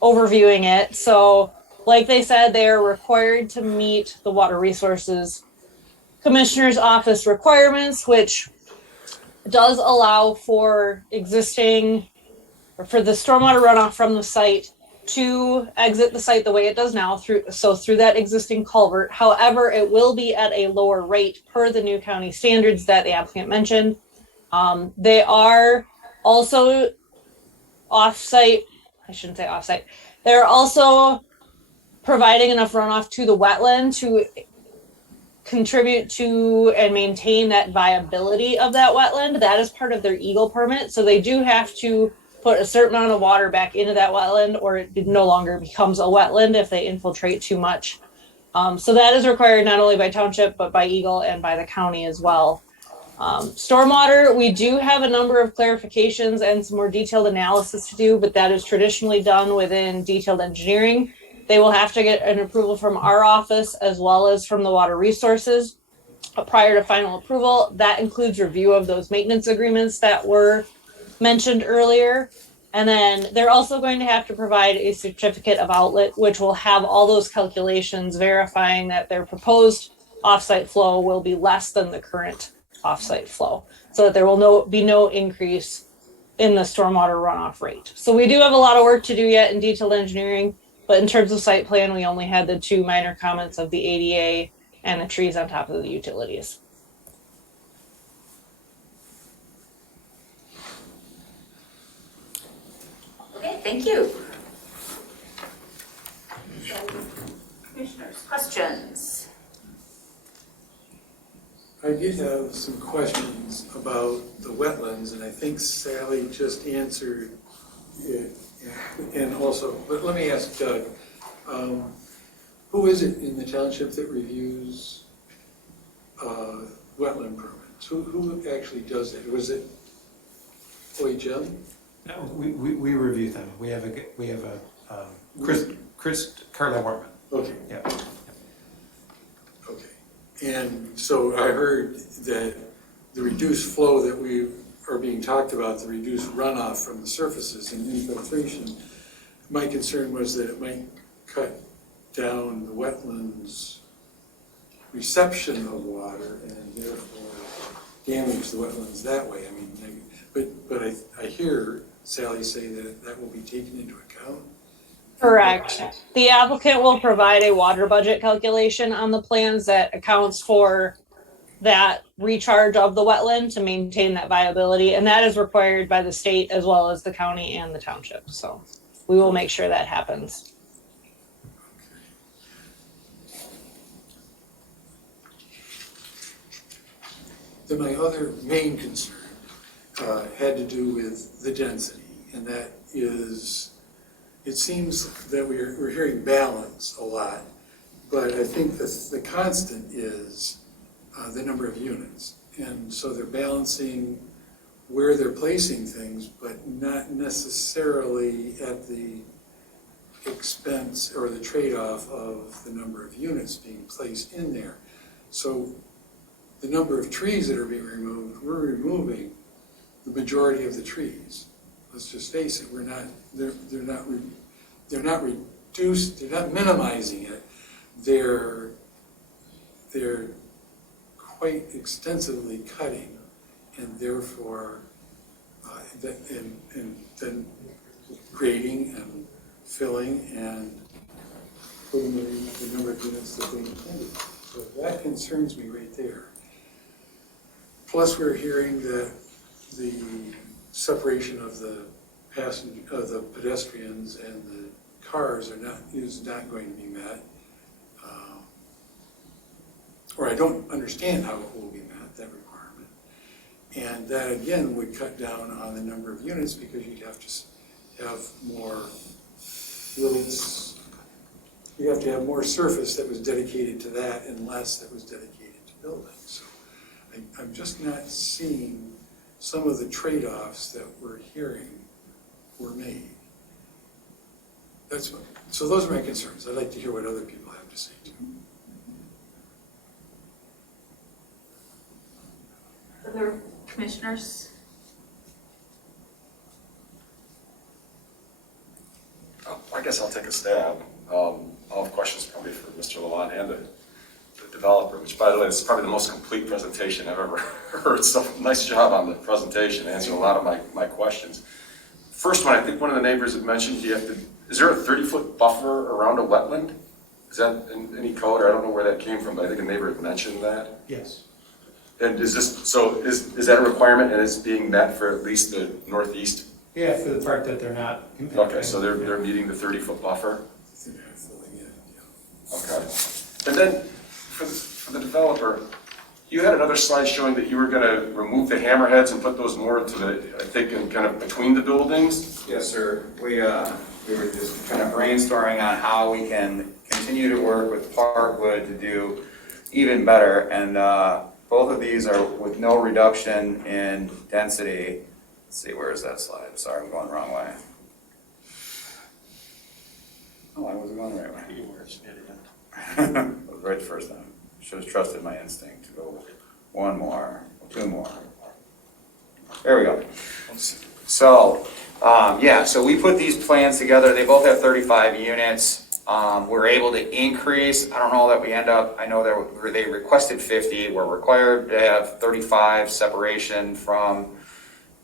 overviewing it. So like they said, they are required to meet the Water Resources Commissioner's Office requirements, which does allow for existing or for the stormwater runoff from the site to exit the site the way it does now through that existing culvert. However, it will be at a lower rate per the new county standards that the applicant mentioned. They are also off-site. I shouldn't say off-site. They're also providing enough runoff to the wetland to contribute to and maintain that viability of that wetland. That is part of their Eagle permit. So they do have to put a certain amount of water back into that wetland or it no longer becomes a wetland if they infiltrate too much. So that is required not only by township, but by Eagle and by the county as well. Stormwater, we do have a number of clarifications and some more detailed analysis to do, but that is traditionally done within detailed engineering. They will have to get an approval from our office as well as from the Water Resources prior to final approval. That includes review of those maintenance agreements that were mentioned earlier. And then they're also going to have to provide a certificate of outlet, which will have all those calculations verifying that their proposed offsite flow will be less than the current offsite flow, so that there will be no increase in the stormwater runoff rate. So we do have a lot of work to do yet in detailed engineering, but in terms of site plan, we only had the two minor comments of the ADA and the trees on top of the utilities. Okay, thank you. So, commissioners, questions? I I did have some questions about the wetlands, and I think Sally just answered it. And also, but let me ask Doug, who is it in the township that reviews wetland permits? Who actually does it? Was it OHM? No, we review them. We have a Chris Carla Wortman. Okay. Yeah. Okay. And so I heard that the reduced flow that we are being talked about, the reduced runoff from the surfaces and infiltration, my concern was that it might cut down the wetlands reception of water and therefore damage the wetlands that way. I mean, but I hear Sally say that that will be taken into account. Correct. The applicant will provide a water budget calculation on the plans that accounts for that recharge of the wetland to maintain that viability. And that is required by the state as well as the county and the township. So we will make sure that happens. Then my other main concern had to do with the density, and that is, it seems that we're hearing balance a lot, but I think the constant is the number of units. And so they're balancing where they're placing things, but not necessarily at the expense or the trade-off of the number of units being placed in there. So the number of trees that are being removed, we're removing the majority of the trees. Let's just face it, they're not reduced, they're not minimizing it. They're quite extensively cutting, and therefore, and then grading and filling and putting the number of units that they intended. So that concerns me right there. Plus, we're hearing that the separation of the pedestrians and the cars is not going to be met. Or I don't understand how it will be met, that requirement. And that again would cut down on the number of units because you'd have to have more roads. You have to have more surface that was dedicated to that and less that was dedicated to buildings. So I'm just not seeing some of the trade-offs that we're hearing were made. So those are my concerns. I'd like to hear what other people have to say too. Other commissioners? I guess I'll take a stab. I'll have questions probably for Mr. Lalonde and the developer, which by the way, this is probably the most complete presentation I've ever heard. So nice job on the presentation, answering a lot of my questions. First one, I think one of the neighbors had mentioned is there a 30-foot buffer around a wetland? Is that in any code? Or I don't know where that came from, but I think a neighbor had mentioned that. Yes. And is that a requirement and is being met for at least the northeast? Yeah, for the part that they're not impacting. Okay, so they're meeting the 30-foot buffer? Okay. And then for the developer, you had another slide showing that you were going to remove the hammerheads and put those more into I think, in kind of between the buildings? Yes, sir. We were just kind of brainstorming on how we can continue to work with Parkwood to do even better. And both of these are with no reduction in density. Let's see, where is that slide? Sorry, I'm going the wrong way. Oh, I wasn't going the right way. You were an idiot. I was right the first time. Should have trusted my instinct to go one more, two more. There we go. So, so we put these plans together. They both have 35 units. We're able to increase. I don't know that we end up, I know that they requested 50. We're required to have 35 separation from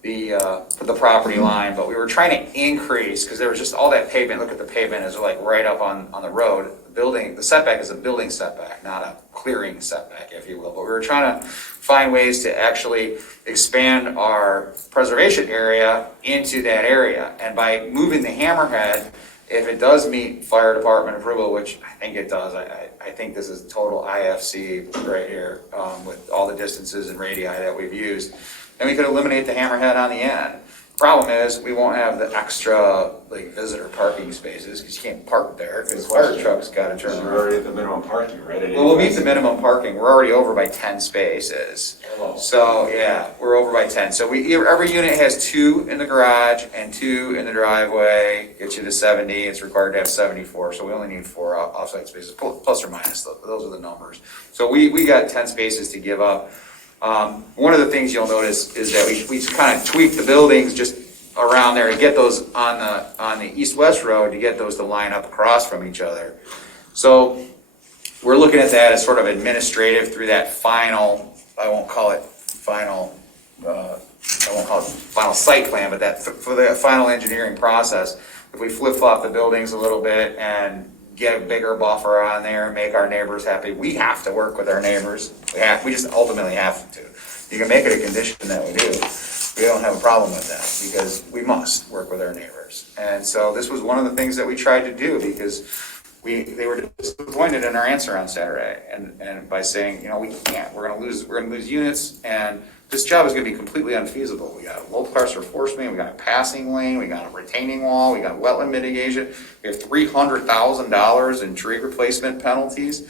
the property line, but we were trying to increase because there was just all that pavement. Look at the pavement is like right up on the road. The setback is a building setback, not a clearing setback, if you will. But we were trying to find ways to actually expand our preservation area into that area. And by moving the hammerhead, If it does meet fire department approval, which I think it does, I think this is total IFC right here, with all the distances and radii that we've used, then we could eliminate the hammerhead on the end. Problem is, we won't have the extra like visitor parking spaces because you can't park there because fire trucks got to turn. You're already at the minimum parking, right? Well, we'll meet the minimum parking. We're already over by 10 spaces. So yeah, we're over by 10. So every unit has 2 in the garage and 2 in the driveway. Gets you to 70. It's required to have 74. So we only need 4 offsite spaces, plus or minus. Those are the numbers. So we got 10 spaces to give up. One of the things you'll notice is that we kind of tweak the buildings just around there to get those on the east-west road to get those to line up across from each other. So we're looking at that as sort of administrative through that final, I won't call it final site plan, but that for the final engineering process, if we flip-flop the buildings a little bit and get a bigger buffer on there, make our neighbors happy. We have to work with our neighbors. We just ultimately have to. You can make it a condition that we do. We don't have a problem with that because we must work with our neighbors. And so this was one of the things that we tried to do because they were disappointed in our answer on Saturday and by saying, you know, we can't. We're gonna lose units, and this job is going to be completely unfeasible. We got low pressure force main, we got a passing lane, we got a retaining wall, we got wetland mitigation, we have $300,000 in tree replacement penalties.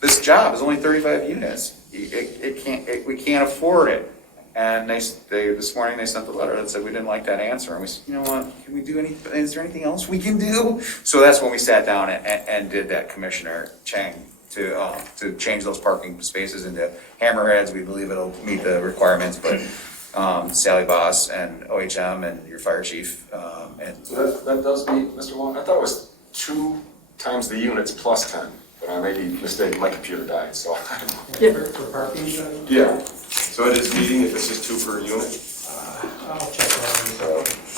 This job is only 35 units. We can't afford it. And this morning they sent the letter that said we didn't like that answer. And we said, you know what, can we do anything? Is there anything else we can do? So that's when we sat down and did that, Commissioner Chang, to change those parking spaces into hammerheads. We believe it'll meet the requirements, but Sally Boss and OHM and your fire chief. So that does meet, Mr. Wong. I thought it was 2 times the units plus 10, but I may be mistaken. My computer died, so. For parking? Yeah. So it is meeting if it's just 2 per unit? I'll check that.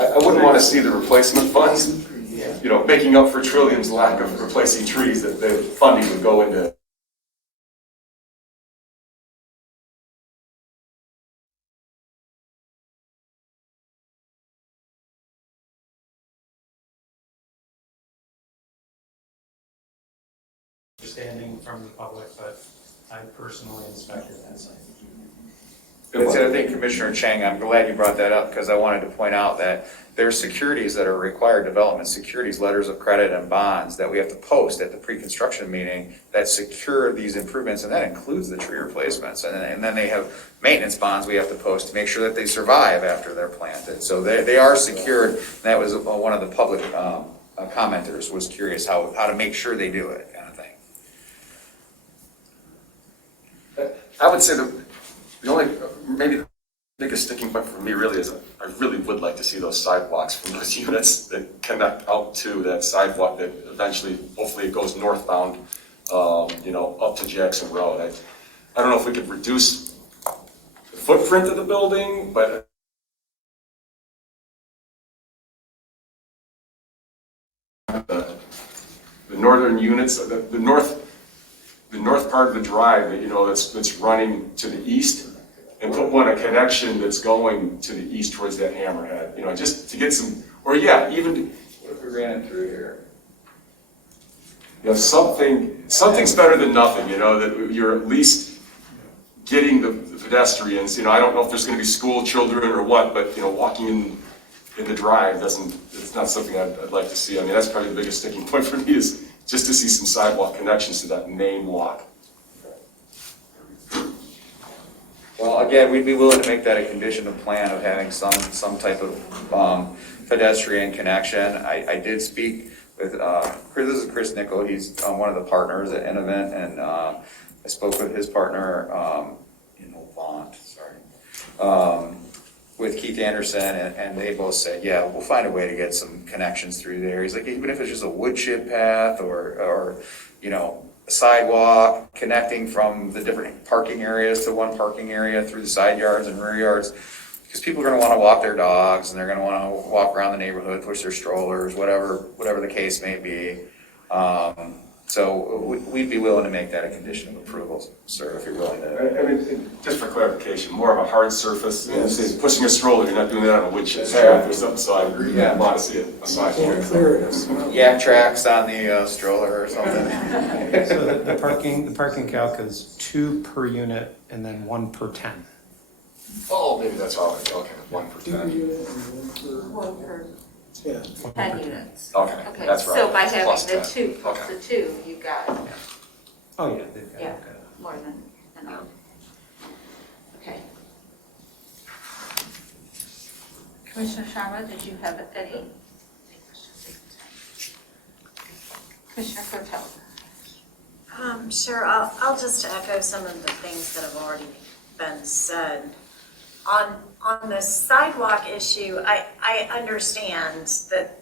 I wouldn't want to see the replacement funds, you know, making up for Trillium's lack of replacing trees, that the funding would go into. Understanding from the public, but I personally inspected that site. I think Commissioner Chang, I'm glad you brought that up because I wanted to point out that there's securities that are required, development securities, letters of credit and bonds that we have to post at the pre-construction meeting that secure these improvements, and that includes the tree replacements. And then they have maintenance bonds we have to post to make sure that they survive after they're planted. So they are secured. That was one of the public commenters was curious how to make sure they do it, kind of thing. I would say the only, maybe the biggest sticking point for me really is I really would like to see those sidewalks from those units that connect out to that sidewalk that eventually, hopefully it goes northbound, you know, up to Jackson Road. I don't know if we could reduce the footprint of the building, but the northern units, the north part of the drive that, you know, that's running to the east, and put a connection that's going to the east towards that hammerhead, you know, just to get some, or yeah, even. What if we ran it through here? You know, something's better than nothing, you know, that you're at least getting the pedestrians, you know, I don't know if there's gonna be school children or what, but, you know, walking in the drive it's not something I'd like to see. I mean, that's probably the biggest sticking point for me is just to see some sidewalk connections to that main walk. Well, again, we'd be willing to make that a condition of plan of having some type of pedestrian connection. I did speak with this is Chris Nickel. He's one of the partners at Innovent, and I spoke with his partner in Levant. Sorry, with Keith Anderson, and they both said, yeah, we'll find a way to get some connections through there. He's like, even if it's just a wood chip path or you know, a sidewalk connecting from the different parking areas to one parking area through the side yards and rear yards, because people are going to want to walk their dogs and they're going to want to walk around the neighborhood, push their strollers, whatever the case may be. So we'd be willing to make that a condition of approval, sir, if you're willing to. I mean, just for clarification, more of a hard surface, and say pushing a stroller, you're not doing that on a wood chip path or something, so I agree, I want to see a sidewalk. Yak tracks on the stroller or something. So the parking calc is 2 per unit and then 1 per 10. Oh, maybe that's all, okay, 1 per 10. 1 per 10 units. Okay, Okay, that's right. so by having Plus the 10. two, Okay. the two, you got, Oh, yeah, they've got yeah, it. more than enough. Okay. Commissioner Sharma, did you have any? Commissioner Fertel. Sure, I'll just echo some of the things that have already been said. On the sidewalk issue, I understand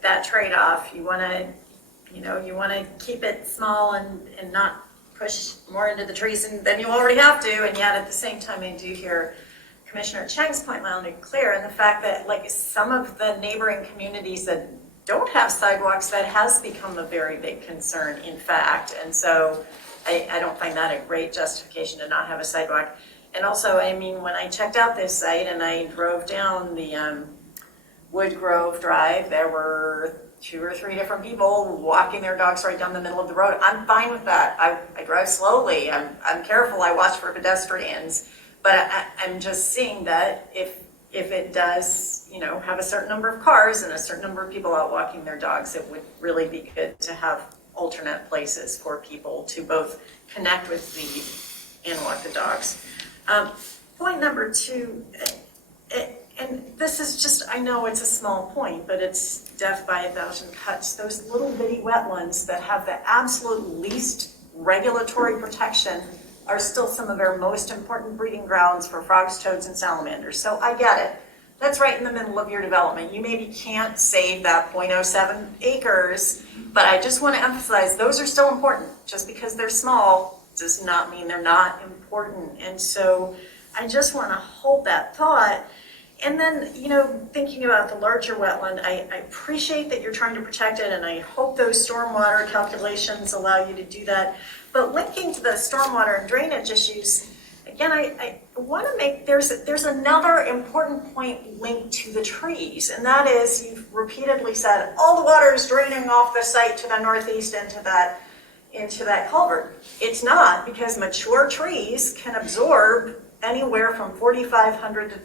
that trade-off. You want to keep it small and not push more into the trees than you already have to, and yet at the same time I do hear Commissioner Cheng's point loud and clear, and the fact that like some of the neighboring communities that don't have sidewalks, that has become a very big concern, in fact, and so I don't find that a great justification to not have a sidewalk. And also, I mean, when I checked out this site and I drove down the Wood Grove Drive, there were 2 or 3 different people walking their dogs right down the middle of the road. I'm fine with that. I drive slowly. I'm careful. I watch for pedestrians. But I'm just seeing that if it does, you know, have a certain number of cars and a certain number of people out walking their dogs, it would really be good to have alternate places for people to both connect with and walk the dogs. Point number 2, and this is just, I know it's a small point, but it's death by a thousand cuts. Those little bitty wetlands that have the absolute least regulatory protection are still some of our most important breeding grounds for frogs, toads, and salamanders. So I get it. That's right in the middle of your development. You maybe can't save that 0.07 acres, but I just want to emphasize those are still important. Just because they're small does not mean they're not important. And so I just want to hold that thought. And then, you know, thinking about the larger wetland, I appreciate that you're trying to protect it, and I hope those stormwater calculations allow you to do that. But linking to the stormwater and drainage issues, again, I want to make, there's another important point linked to the trees, and that is, you've repeatedly said, all the water is draining off the site to the northeast into that culvert. It's not, because mature trees can absorb anywhere from 4,500 to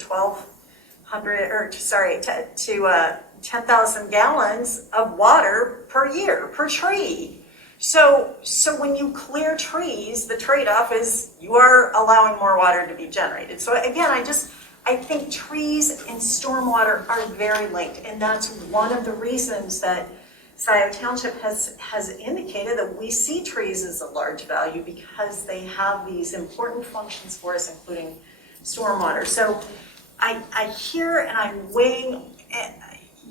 10,000 gallons of water per year, per tree. So when you clear trees, the trade-off is you are allowing more water to be generated. So again, I think trees and stormwater are very linked, and that's one of the reasons that Scio Township has indicated that we see trees as a large value, because they have these important functions for us, including stormwater. So I hear and I'm weighing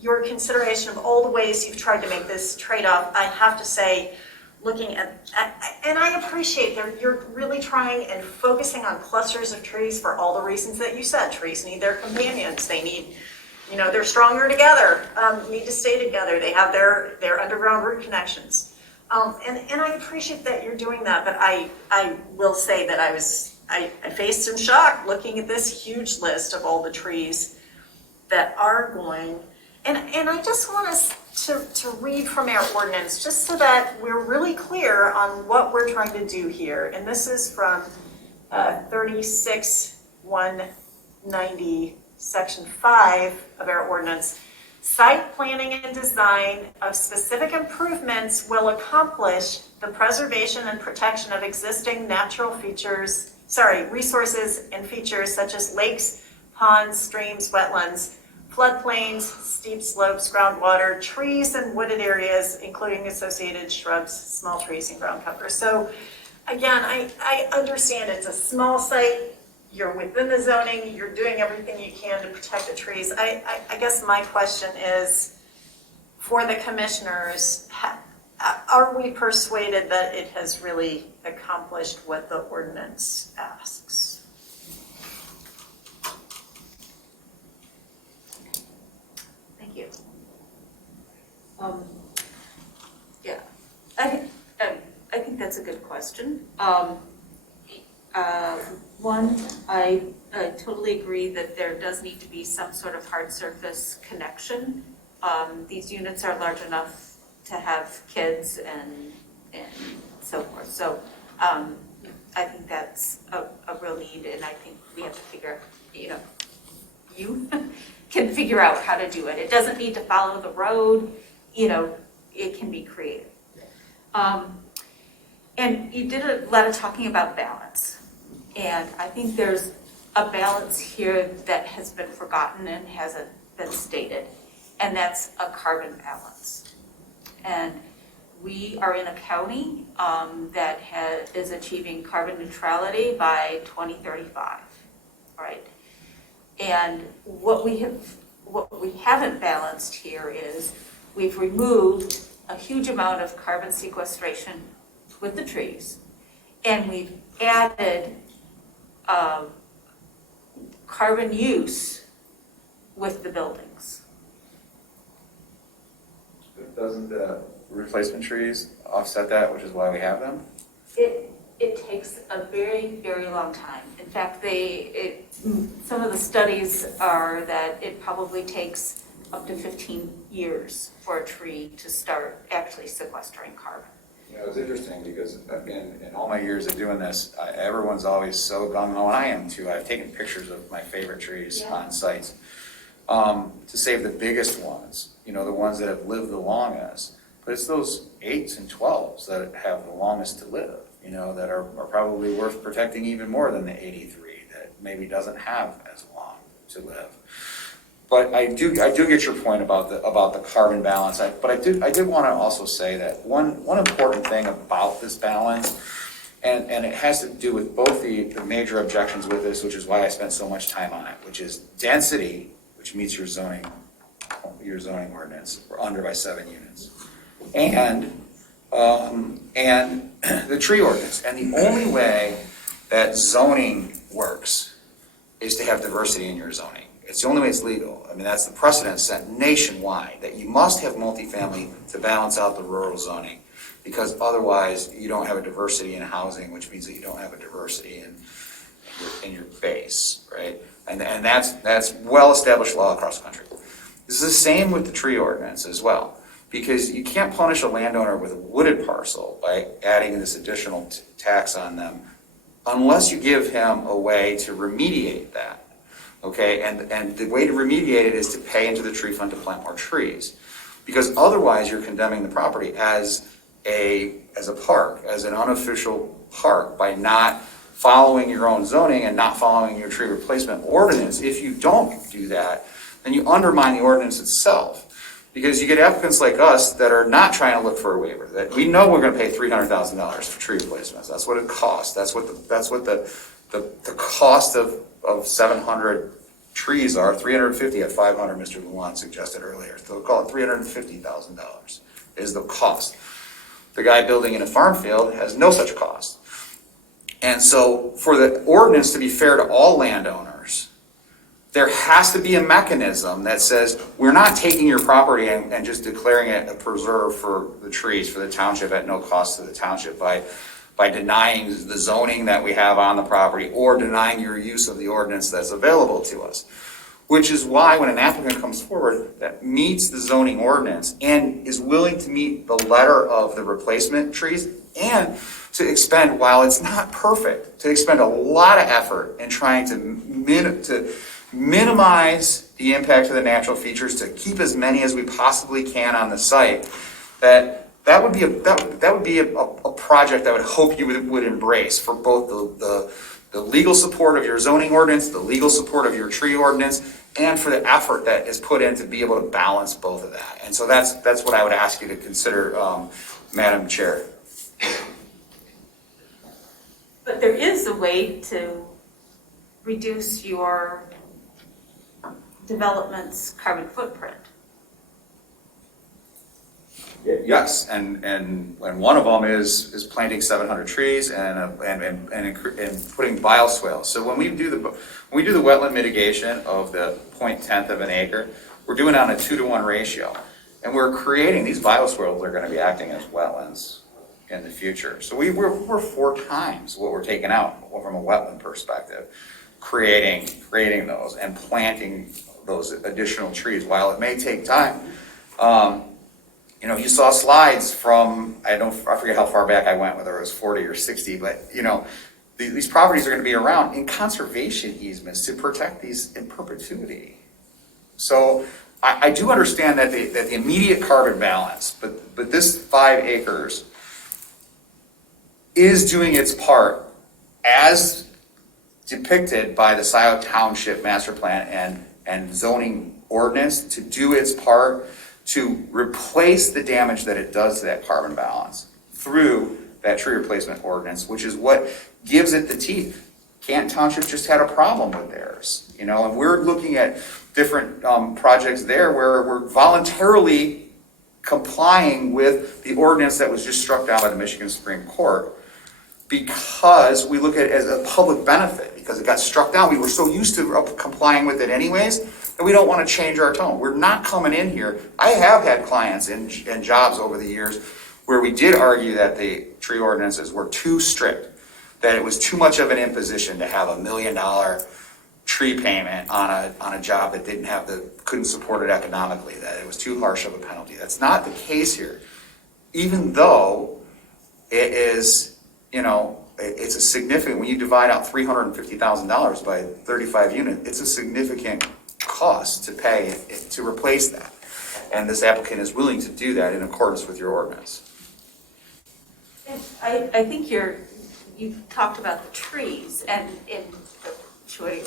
your consideration of all the ways you've tried to make this trade-off. I have to say, looking at, and I appreciate that you're really trying and focusing on clusters of trees for all the reasons that you said. Trees need their companions. They need, you know, they're stronger together, need to stay together. They have their underground root connections. And I appreciate that you're doing that, but I will say that I faced some shock looking at this huge list of all the trees that are going. And I just want us to read from our ordinance, just so that we're really clear on what we're trying to do here. And this is from 36-190, Section 5 of our ordinance. Site planning and design of specific improvements will accomplish the preservation and protection of existing natural resources and features such as lakes, ponds, streams, wetlands, floodplains, steep slopes, groundwater, trees, and wooded areas, including associated shrubs, small trees, and ground cover. So again, I understand it's a small site. you're within the zoning, you're doing everything you can to protect the trees. I guess my question is, for the commissioners, are we persuaded that it has really accomplished what the ordinance asks? Thank you. Yeah, I think that's a good question. One, I totally agree that there does need to be some sort of hard surface connection. These units are large enough to have kids and so forth. So I think that's a real need, and I think we have to figure, you can figure out how to do it. It doesn't need to follow the road, it can be creative. And you did a lot of talking about balance. And I think there's a balance here that has been forgotten and hasn't been stated, and that's a carbon balance. And we are in a county that is achieving carbon neutrality by 2035, right? And what we haven't balanced here is we've removed a huge amount of carbon sequestration with the trees, and we've added carbon use with the buildings. Doesn't the replacement trees offset that, which is why we have them? It takes a very, very long time. In fact, some of the studies are that it probably takes up to 15 years for a tree to start actually sequestering carbon. It's interesting because in all my years of doing this, everyone's always so gung-ho, and I am too. I've taken pictures of my favorite trees on sites to save the biggest ones, the ones that have lived the longest. But it's those 8s and 12s that have the longest to live, that are probably worth protecting even more than the 83 that maybe doesn't have as long to live. But I do get your point about the carbon balance. But I did want to also say that one important thing about this balance, and it has to do with both the major objections with this, which is why I spent so much time on it, which is density, which meets your zoning ordinance. We're under by 7 units, and the tree ordinance. And the only way that zoning works is to have diversity in your zoning. It's the only way it's legal. I mean, that's the precedent set nationwide, that you must have multifamily to balance out the rural zoning, because otherwise you don't have a diversity in housing, which means that you don't have a diversity in your base, right? And that's well-established law across the country. This is the same with the tree ordinance as well, because you can't punish a landowner with a wooded parcel by adding this additional tax on them unless you give him a way to remediate that. Okay, and the way to remediate it is to pay into the tree fund to plant more trees, because otherwise you're condemning the property as a park, as an unofficial park, by not following your own zoning and not following your tree replacement ordinance. If you don't do that, then you undermine the ordinance itself, because you get applicants like us that are not trying to look for a waiver. That we know we're going to pay $300,000 for tree replacements. That's what it costs. That's what the cost of 700 trees are. 350 at 500, Mr. Luan suggested earlier. So we'll call it $350,000 is the cost. The guy building in a farm field has no such cost. And so for the ordinance to be fair to all landowners, there has to be a mechanism that says we're not taking your property and just declaring it a preserve for the trees, for the township at no cost to the township by denying the zoning that we have on the property or denying your use of the ordinance that's available to us. Which is why when an applicant comes forward that meets the zoning ordinance and is willing to meet the letter of the replacement trees and to expend, while it's not perfect, to expend a lot of effort in trying to minimize the impact of the natural features, to keep as many as we possibly can on the site, that would be a project I would hope you would embrace, for both the legal support of your zoning ordinance, the legal support of your tree ordinance, and for the effort that is put in to be able to balance both of that. And so that's what I would ask you to consider, Madam Chair. But there is a way to reduce your development's carbon footprint? Yes, and one of them is planting 700 trees and putting bioswale. So when we do the wetland mitigation of the 0.1 of an acre, we're doing it on a 2-to-1 ratio, and we're creating these bioswales are going to be acting as wetlands in the future. So we're 4 times what we're taking out from a wetland perspective, creating those and planting those additional trees. While it may take time. You know, you saw slides from, I forget how far back I went, whether it was 40 or 60, but you know, these properties are going to be around in conservation easements to protect these in perpetuity. So I do understand that the immediate carbon balance, but this 5 acres is doing its part as depicted by the Scio Township Master Plan and zoning ordinance to do its part to replace the damage that it does to that carbon balance through that tree replacement ordinance, which is what gives it the teeth. Canton Township just had a problem with theirs, you know, and we're looking at different projects there where we're voluntarily complying with the ordinance that was just struck down by the Michigan Supreme Court because we look at it as a public benefit because it got struck down. We were so used to complying with it anyways that we don't want to change our tone. We're not coming in here. I have had clients and jobs over the years where we did argue that the tree ordinances were too strict, that it was too much of an imposition to have $1 million tree payment on a job that couldn't support it economically, that it was too harsh of a penalty. That's not the case here. Even though it is, you know, it's a significant, when you divide out $350,000 by 35 units, it's a significant cost to pay to replace that. And this applicant is willing to do that in accordance with your ordinance. I think you've talked about the trees, and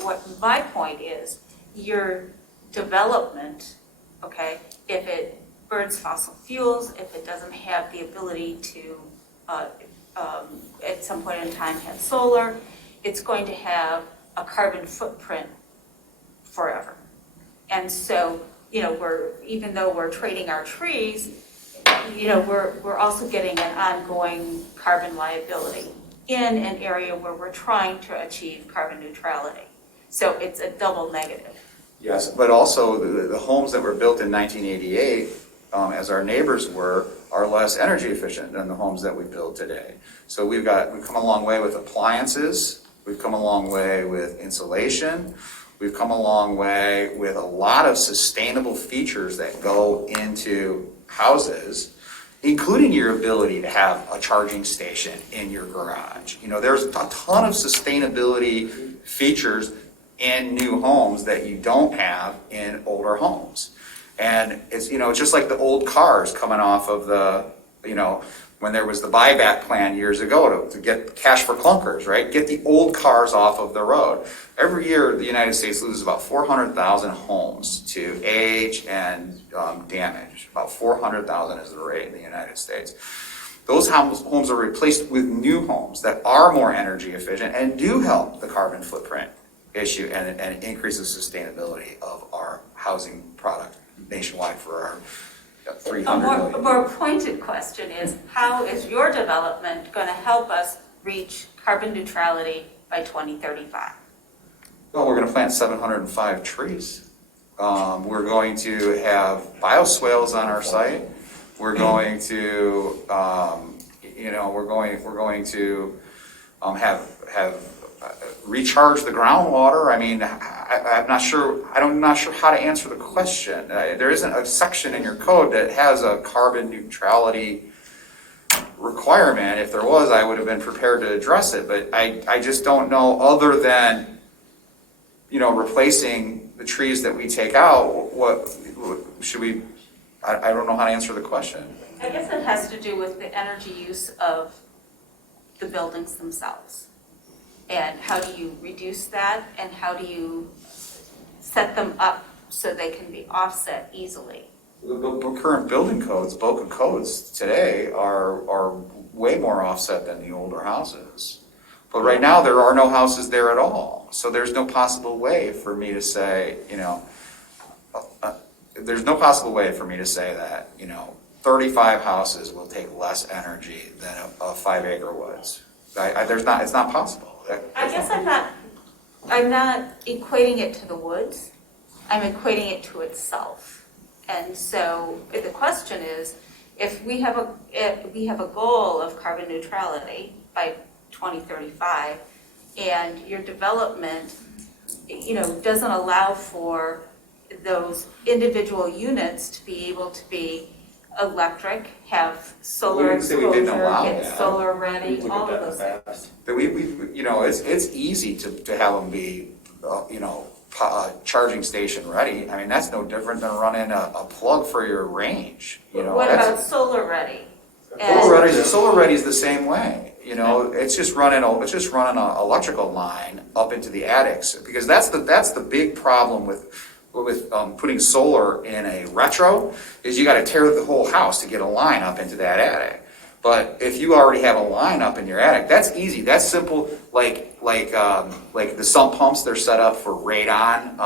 what my point is, your development, okay, if it burns fossil fuels, if it doesn't have the ability to at some point in time have solar, it's going to have a carbon footprint forever. And so, you know, even though we're trading our trees, you know, we're also getting an ongoing carbon liability in an area where we're trying to achieve carbon neutrality. So it's a double negative. Yes, but also the homes that were built in 1988, as our neighbors were, are less energy efficient than the homes that we build today. So we've come a long way with appliances, we've come a long way with insulation, we've come a long way with a lot of sustainable features that go into houses, including your ability to have a charging station in your garage. You know, there's a ton of sustainability features in new homes that you don't have in older homes. And it's, you know, just like the old cars coming off of the, you know, when there was the buyback plan years ago to get cash for clunkers, right? Get the old cars off of the road. Every year, the United States loses about 400,000 homes to age and damage. About 400,000 is the rate in the United States. Those homes are replaced with new homes that are more energy efficient and do help the carbon footprint issue and increase the sustainability of our housing product nationwide for our 300 million. A more pointed question is, how is your development going to help us reach carbon neutrality by 2035? Well, we're going to plant 705 trees. We're going to have bioswales on our site. We're going to, you know, we're going to have recharge the groundwater. I mean, I'm not sure how to answer the question. There isn't a section in your code that has a carbon neutrality requirement. If there was, I would have been prepared to address it, but I just don't know, other than, you know, replacing the trees that we take out, what should we, I don't know how to answer the question. I guess it has to do with the energy use of the buildings themselves. And how do you reduce that, and how do you set them up so they can be offset easily? The current building codes, BOCA codes today are way more offset than the older houses. But right now, there are no houses there at all. So there's no possible way for me to say, there's no possible way for me to say that, 35 houses will take less energy than a 5-acre woods. It's not possible. I guess I'm not equating it to the woods. I'm equating it to itself. And so the question is, if we have a goal of carbon neutrality by 2035, and your development, doesn't allow for those individual units to be able to be electric, have solar didn't say we didn't exposure, allow get that. solar ready, all of those things. But it's easy to have them be, charging station ready. I mean, that's no different than running a plug for your range. What about solar ready? Solar ready is the same way. It's just running an electrical line up into the attics, because that's the big problem with putting solar in a retro, is you got to tear the whole house to get a line up into that attic. But if you already have a line up in your attic, that's easy. That's simple. Like the sump pumps, they're set up for radon.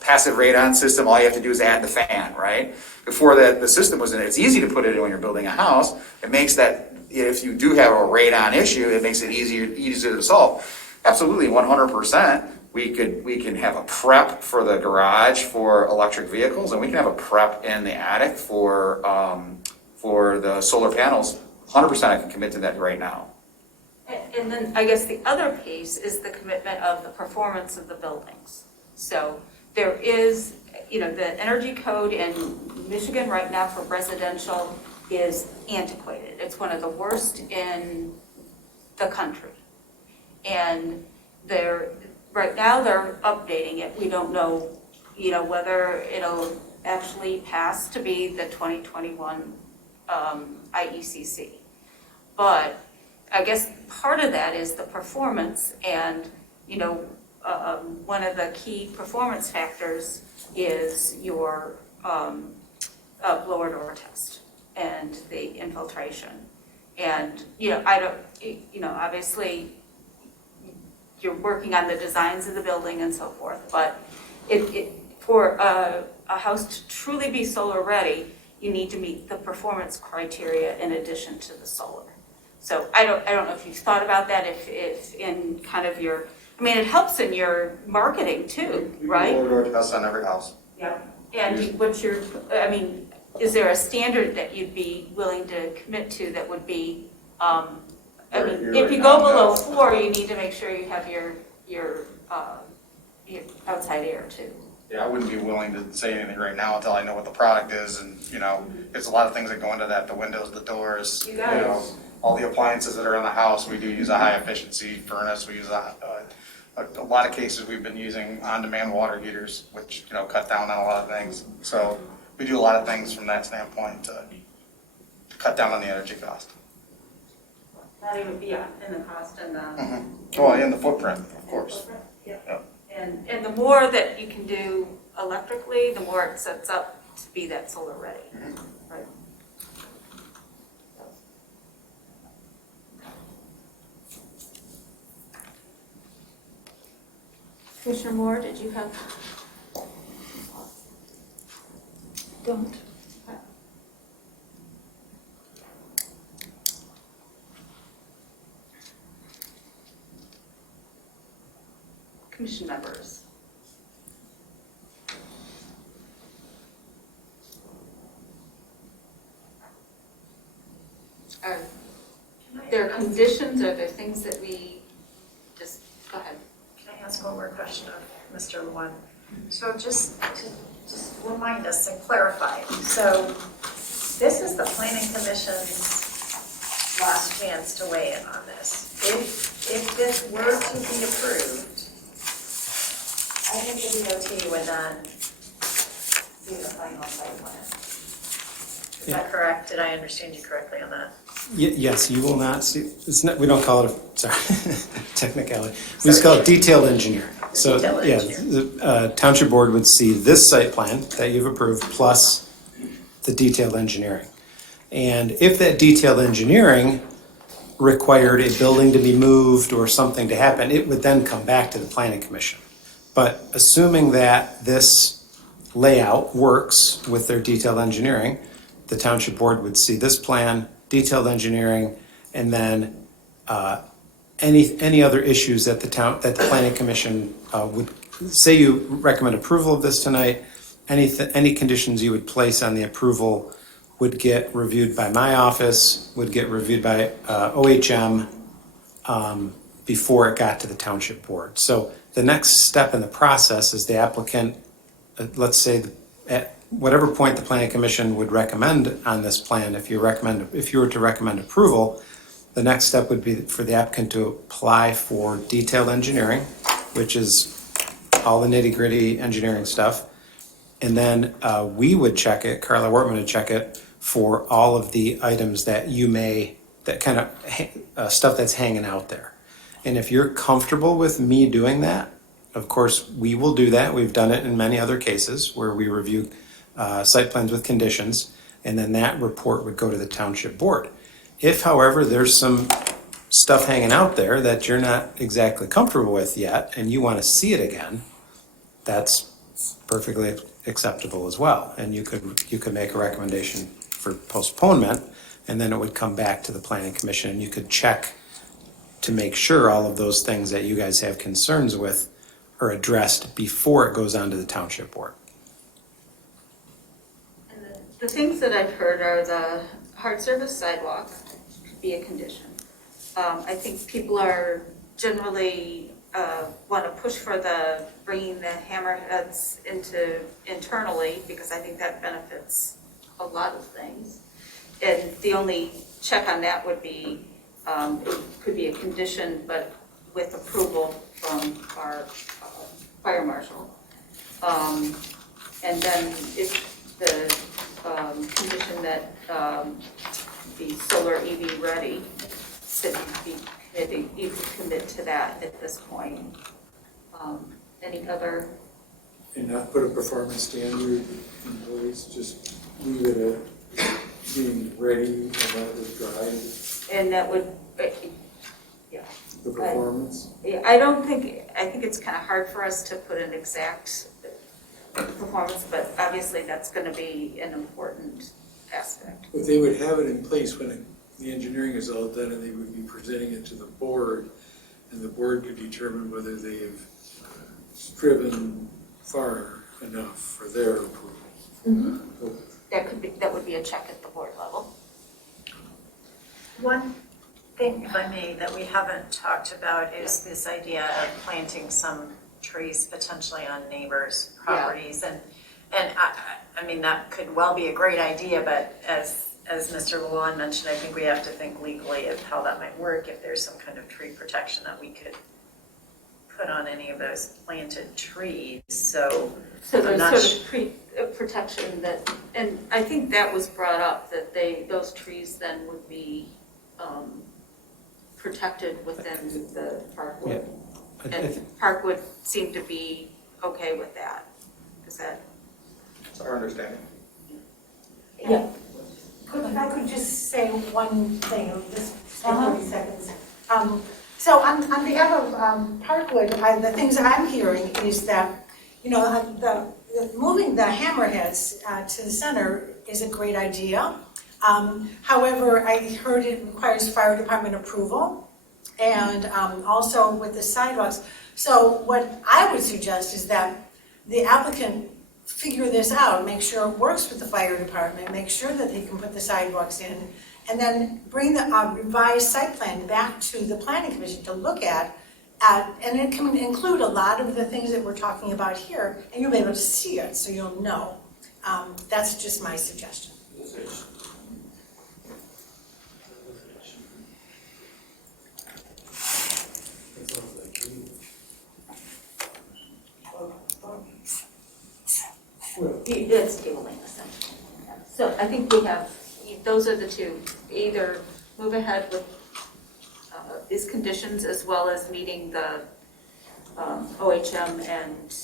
Passive radon system. All you have to do is add the fan, right? Before the system was in it, it's easy to put it in when you're building a house. It makes that, if you do have a radon issue, it makes it easier to solve. Absolutely, 100%. We can have a prep for the garage for electric vehicles, and we can have a prep in the attic for the solar panels. 100%, I can commit to that right now. And then I guess the other piece is the commitment of the performance of the buildings. So there is, the energy code in Michigan right now for residential is antiquated. It's one of the worst in the country. And right now they're updating it. We don't know, whether it'll actually pass to be the 2021 IECC. But I guess part of that is the performance, and one of the key performance factors is your blower door test and the infiltration. And obviously you're working on the designs of the building and so forth, but for a house to truly be solar ready, you need to meet the performance criteria in addition to the solar. So I don't know if you've thought about that, if in kind of your, it helps in your marketing too, right? We do blower door tests on every house. Yeah. And what's your, is there a standard that you'd be willing to commit to that would be, if you go below 4, you need to make sure you have your outside air too. Yeah, I wouldn't be willing to say anything right now until I know what the product is, and it's a lot of things that go into that: the windows, the doors, all the appliances that are in the house. We do use a high efficiency furnace. We use a lot of cases we've been using on-demand water heaters, which cut down on a lot of things. So we do a lot of things from that standpoint to cut down on the energy cost. Not even in the cost and the. Well, in the footprint, of course. Yep. And the more that you can do electrically, the more it sets up to be that solar ready. Right. Commissioner Moore, did you have? Don't. Commission members. Are there conditions, are there things that we just, go ahead. Can I ask one more question of Mr. Lewan? So just remind us and clarify. So this is the Planning Commission's last chance to weigh in on this. If this were to be approved, I think the DOT would then do the final site plan. Is that correct? Did I understand you correctly on that? Yes, you will not see, we don't call it technicality. We just call it detailed engineering. So, the Township Board would see this site plan that you've approved plus the detailed engineering. And if that detailed engineering required a building to be moved or something to happen, it would then come back to the planning commission. But assuming that this layout works with their detailed engineering, the township board would see this plan, detailed engineering, and then any other issues that the planning commission would, say you recommend approval of this tonight, any conditions you would place on the approval would get reviewed by my office, would get reviewed by OHM before it got to the township board. So the next step in the process is the applicant, let's say at whatever point the planning commission would recommend on this plan, if you were to recommend approval, the next step would be for the applicant to apply for detailed engineering, which is all the nitty-gritty engineering stuff. And then we would check it, Carla Wortman would check it for all of the items that that kind of stuff that's hanging out there. And if you're comfortable with me doing that, of course, we will do that. We've done it in many other cases where we review site plans with conditions, and then that report would go to the township board. If, however, there's some stuff hanging out there that you're not exactly comfortable with yet, and you want to see it again, that's perfectly acceptable as well. And you could make a recommendation for postponement, and then it would come back to the planning commission, and you could check to make sure all of those things that you guys have concerns with are addressed before it goes on to the township board. And the things that I've heard are the hard service sidewalk could be a condition. I think people are generally want to push for the bringing the hammerheads internally, because I think that benefits a lot of things. And the only check on that would be, it could be a condition, but with approval from our fire marshal. And then if the condition that the solar EV ready, that you could commit to that at this point. Any other? And not put a performance standard in place, just leave it at being ready and let it drive. And that would, yeah. The performance? I think it's kind of hard for us to put an exact performance, but obviously that's going to be an important aspect. But they would have it in place when the engineering is all done, and they would be presenting it to the board, and the board could determine whether they have striven far enough for their approval. Mm-hmm. That would be a check at the board level. One thing, if I may, that we haven't talked about is this idea of planting some trees potentially on neighbors' properties. And I mean, that could well be a great idea, but as Mr. Lalonde mentioned, I think we have to think legally of how that might work, if there's some kind of tree protection that we could put on any of those planted trees. So there's sort of tree protection that, and I think that was brought up, that those trees then would be protected within the parkwood. Yeah. And parkwood seemed to be okay with that. Is that? That's our understanding. Yeah. If I could just say one thing, just 30 seconds. So on behalf of Parkwood, the things I'm hearing is that, moving the hammerheads to the center is a great idea. However, I heard it requires fire department approval, and also with the sidewalks. So what I would suggest is that the applicant figure this out, make sure it works with the fire department, make sure that they can put the sidewalks in, and then bring the revised site plan back to the planning commission to look at, and it can include a lot of the things that we're talking about here, and you'll be able to see it, so you'll know. That's just my suggestion. It's tabling essentially. So I think we have, those are the two, either move ahead with these conditions as well as meeting the OHM and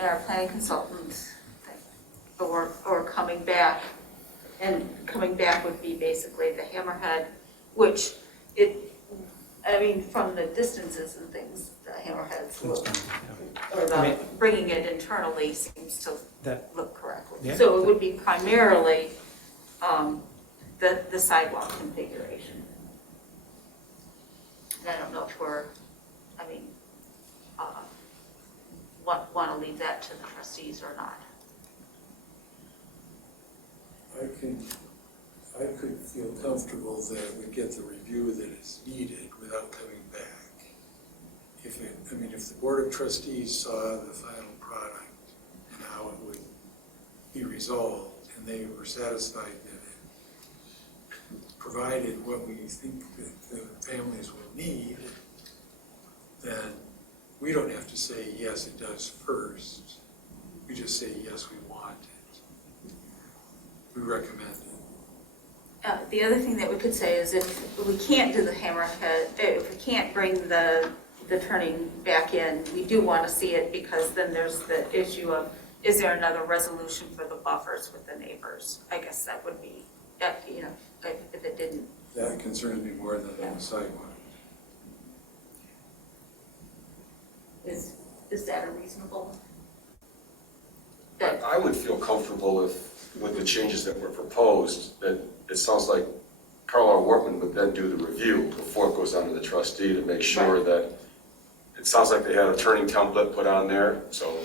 our planning consultant, or coming back And coming back would be basically the hammerhead, which from the distances and things, the hammerheads look, or bringing it internally seems to look correctly. Yeah. So it would be primarily the sidewalk configuration. And I don't know if want to leave that to the trustees or not. I could feel comfortable that we get the review that is needed without coming back. If the Board of Trustees saw the final product and how it would be resolved, and they were satisfied that it provided what we think that the families will need, then we don't have to say, yes, it does first. We just say, yes, we want it. We recommend it. The other thing that we could say is if we can't do the hammerhead, if we can't bring the turning back in, we do want to see it, because then there's the issue of, is there another resolution for the buffers with the neighbors? I guess that would be, if it didn't. That concerns me more than the sidewalk. Is that a reasonable? I would feel comfortable with the changes that were proposed, that it sounds like Carlisle Workman would then do the review before it goes on to the trustee to make sure that, it sounds like they had a turning template put on there, so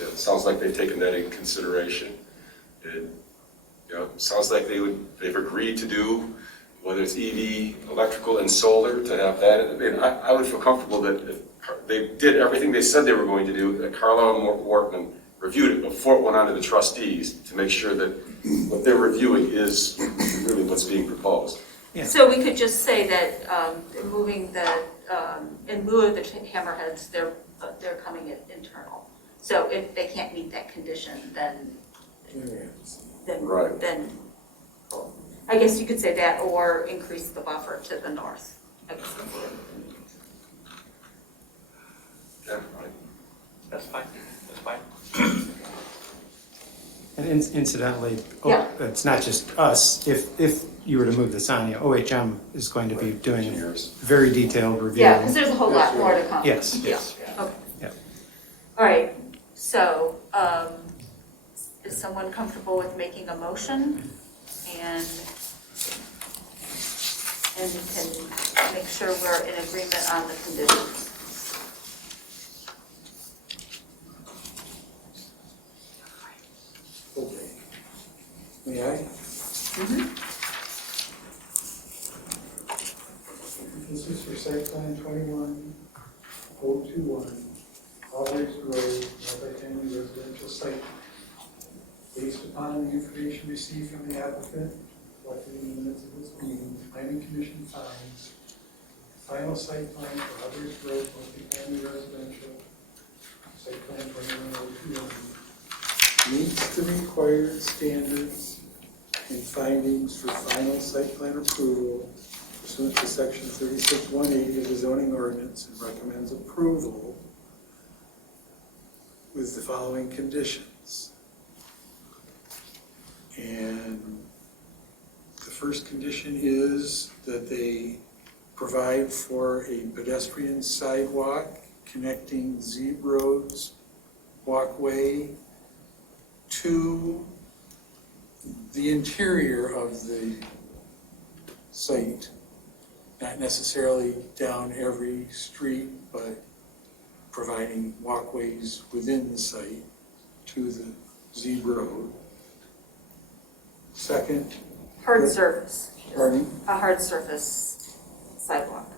it sounds like they've taken that into consideration. It sounds like they've agreed to do, whether it's EV, electrical, and solar, to have that. I would feel comfortable that if they did everything they said they were going to do, that Carlisle Workman reviewed it before it went on to the trustees to make sure that what they're reviewing is really what's being proposed. Yeah. So we could just say that moving in lieu of the hammerheads, they're coming in internal. So if they can't meet that condition, then cool. I guess you could say that, or increase the buffer to the north. I guess that's it. Yeah, That's fine, that's fine. And incidentally, Yeah. it's not just us. If you were to move this on, OHM is going to be doing a very detailed review. Yeah, because there's a whole lot more to come. Yes. Yeah. Yes. Okay. Yeah. All right. So, is someone comfortable with making a motion? And we can make sure we're in agreement on the conditions. Okay. May I? This is for site plan 21021, Alvarez Road, multifamily residential site. Based upon the information received from the applicant, reflected in the minutes of this meeting, the Planning Commission finds final site plan for Alvarez Road, multifamily residential, site plan 21021, meets the required standards and findings for final site plan approval pursuant to section 36-180 of the zoning ordinance, and recommends approval with the following conditions. And the first condition is that they provide for a pedestrian sidewalk connecting Z Road's walkway to the interior of the site, not necessarily down every street, but providing walkways within the site to the Z Road. Second. Hard surface. Pardon? A hard surface sidewalk.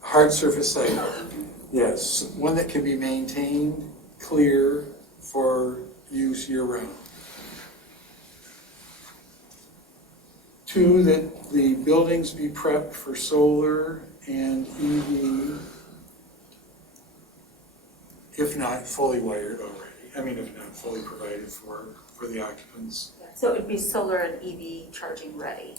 Hard surface sidewalk, yes. One that can be maintained, clear for use year-round. 2, that the buildings be prepped for solar and EV, if not fully wired already. If not fully provided for the occupants. So it would be solar and EV charging ready.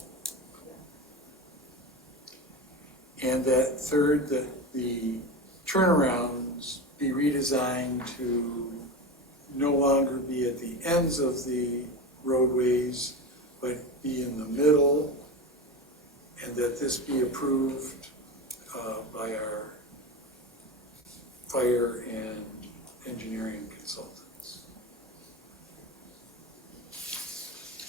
And that 3rd, that the turnarounds be redesigned to no longer be at the ends of the roadways, but be in the middle, and that this be approved by our fire and engineering consultants.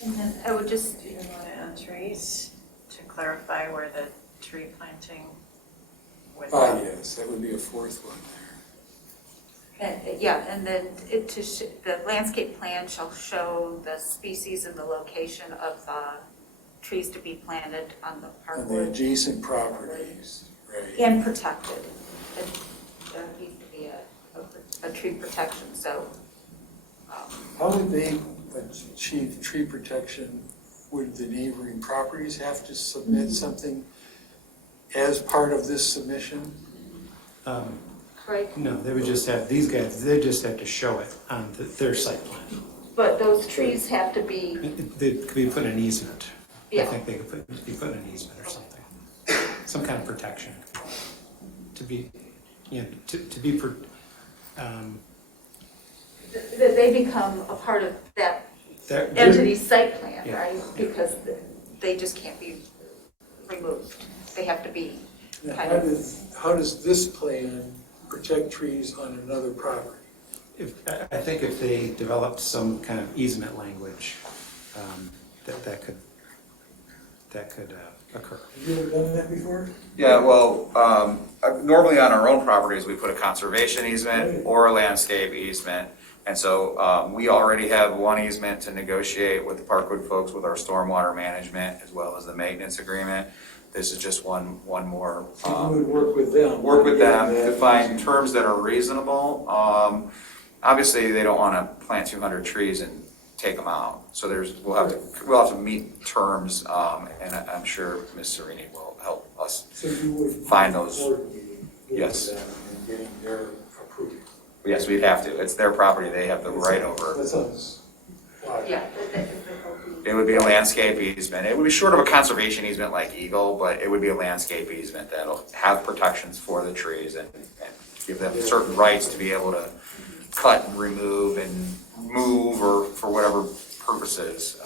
And then I would just, Do you want to add trees to clarify where the tree planting would go? Yes, that would be a fourth one there. and then the landscape plan shall show the species and the location of the trees to be planted on the On the parkwood. adjacent properties, right. And protected. There needs to be a tree protection, so. How would they achieve tree protection? Would the neighboring properties have to submit something as part of this submission? Right. No, they would just have, these guys, they just have to show it on their site plan. But those trees have to be, They could be put in an easement. I Yeah. think they could be put in an easement or something. Some kind of protection. To be, that they become a part of that they're- entity's site plan, Yeah. right? Because they just can't be removed. They have to be Now, kind of. how does this plan protect trees on another property? I think if they developed some kind of easement language, that could occur. Have you ever done that before? Yeah, well, normally on our own properties, we put a conservation easement or a landscape easement. And so we already have one easement to negotiate with the Parkwood folks with our stormwater management as well as the maintenance agreement. This is just one more. So you would work with them? Work with them to find terms that are reasonable. Obviously, they don't want to plant 200 trees and take them out. So we'll have to meet terms, and I'm sure Ms. Serini will help us So you would find those. coordinate with Yes. them and getting their approval? Yes, we'd have to. It's their property. They have the right over. That sounds logical. Yeah. It would be a landscape easement. It would be short of a conservation easement like Eagle, but it would be a landscape easement that'll have protections for the trees and give them certain rights to be able to cut and remove and move or for whatever purposes.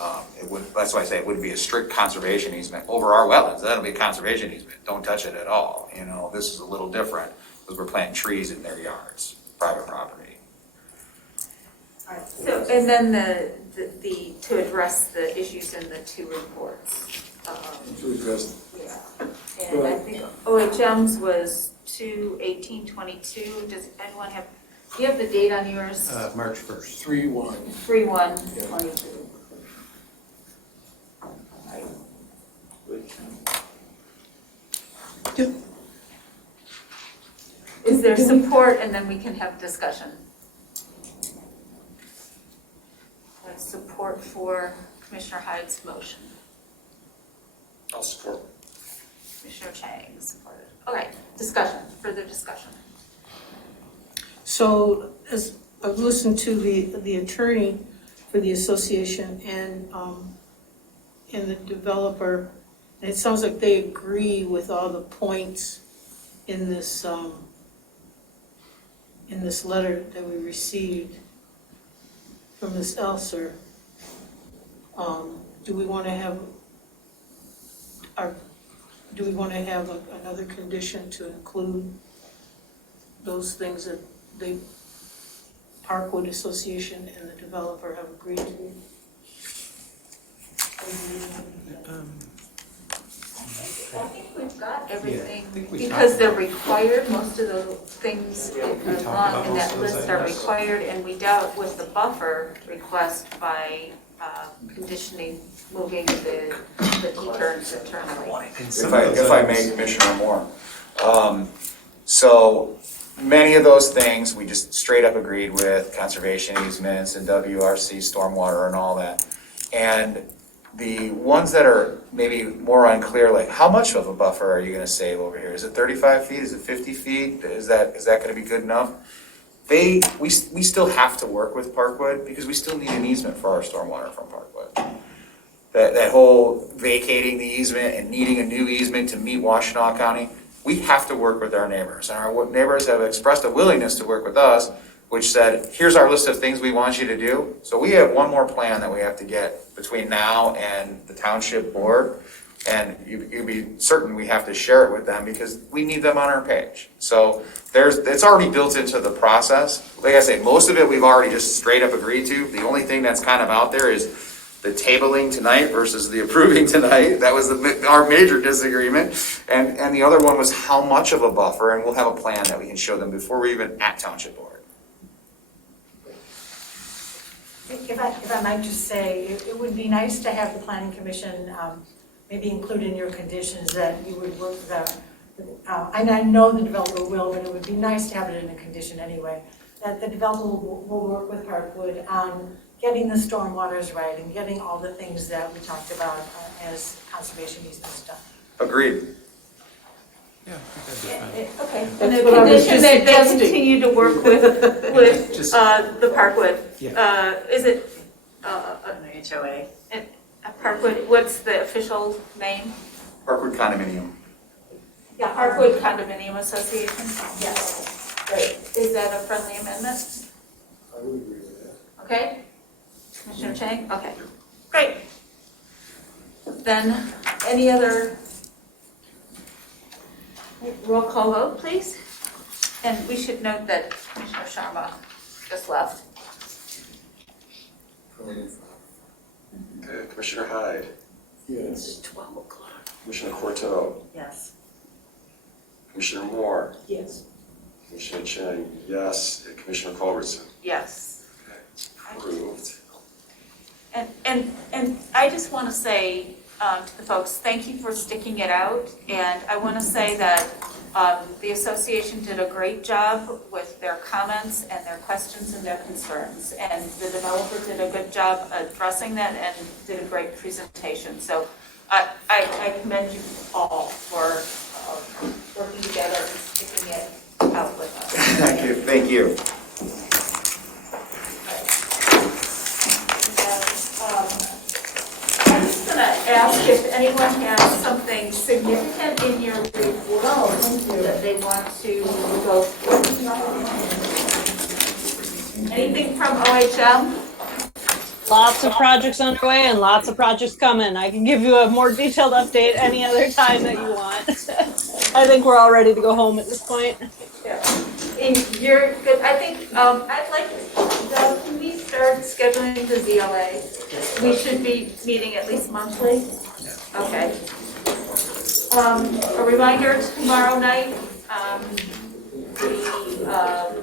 That's why I say it wouldn't be a strict conservation easement over our wetlands. That'll be a conservation easement. Don't touch it at all. This is a little different because we're planting trees in their yards, private property. So, and then to address the issues in the two reports. To address. Yeah, and I think OHM's was 2/18/22. Does anyone have, do you have the date on yours? March 1st. 3/1. 3/1/22. Is there support, and then we can have discussion? Support for Commissioner Hyde's motion. I'll support. Commissioner Chang supported. Okay, discussion, further discussion. So as I've listened to the attorney for the association and the developer, and it sounds like they agree with all the points in this letter that we received from Ms. Elser. Do we want to have another condition to include those things that the Parkwood Association and the developer have agreed to? I think we've got everything, Yeah, I think we because talked they're required, most of the things talked along about in most that of those list are items. required, and we dealt with the buffer request by conditioning, moving the deterrents internally. If I may, Commissioner Moore. So many of those things we just straight up agreed with, conservation easements and WRC stormwater and all that. And the ones that are maybe more unclear, like how much of a buffer are you gonna save over here? Is it 35 feet? Is it 50 feet? Is that gonna be good enough? We still have to work with Parkwood because we still need an easement for our stormwater from Parkwood. That whole vacating the easement and needing a new easement to meet Washtenaw County, we have to work with our neighbors. And our neighbors have expressed a willingness to work with us, which said, here's our list of things we want you to do. So we have one more plan that we have to get between now and the township board. And you'd be certain we have to share it with them because we need them on our page. So it's already built into the process. Like I say, most of it we've already just straight up agreed to. The only thing that's kind of out there is the tabling tonight versus the approving tonight. That was our major disagreement. And the other one was how much of a buffer, and we'll have a plan that we can show them before we're even at township board. If I might just say, it would be nice to have the planning commission maybe include in your conditions that you would work with and I know the developer will, but it would be nice to have it in a condition anyway, that the developer will work with Parkwood on getting the stormwaters right and getting all the things that we talked about as conservation easements done. Agreed. Yeah, I think that'd be fine. Okay, That's and the what I was condition just that they suggesting. continue to work with the Parkwood. Yeah. Is it, An HOA. Parkwood, what's the official name? Parkwood Condominium. Yeah, Parkwood Condominium Association? Yes. Great. Is that a friendly amendment? I would agree with that. Okay. Commissioner Chang? Okay. Great. Then, any other roll call vote, please? And we should note that Commissioner Sharma just left. Okay, Commissioner Hyde, Yes. 12 o'clock. Commissioner Corto, Yes. Commissioner Moore, Yes. Commissioner Chang, yes, and Commissioner Culbertson. Yes. Approved. And I just want to say to the folks, thank you for sticking it out. And I want to say that the association did a great job with their comments and their questions and their concerns. And the developer did a good job addressing that and did a great presentation. So I commend you all for working together and sticking it out with us. Thank you. Thank you. I'm just going to ask if anyone has something significant in your report that they want to go through. Anything from OHM? Lots of projects underway and lots of projects coming. I can give you a more detailed update any other time that you want. I think we're all ready to go home at this point. Yeah. And you're good. I think I'd like, Doug, can we start scheduling the ZLA? We should be meeting at least monthly. Okay. A reminder, tomorrow night, the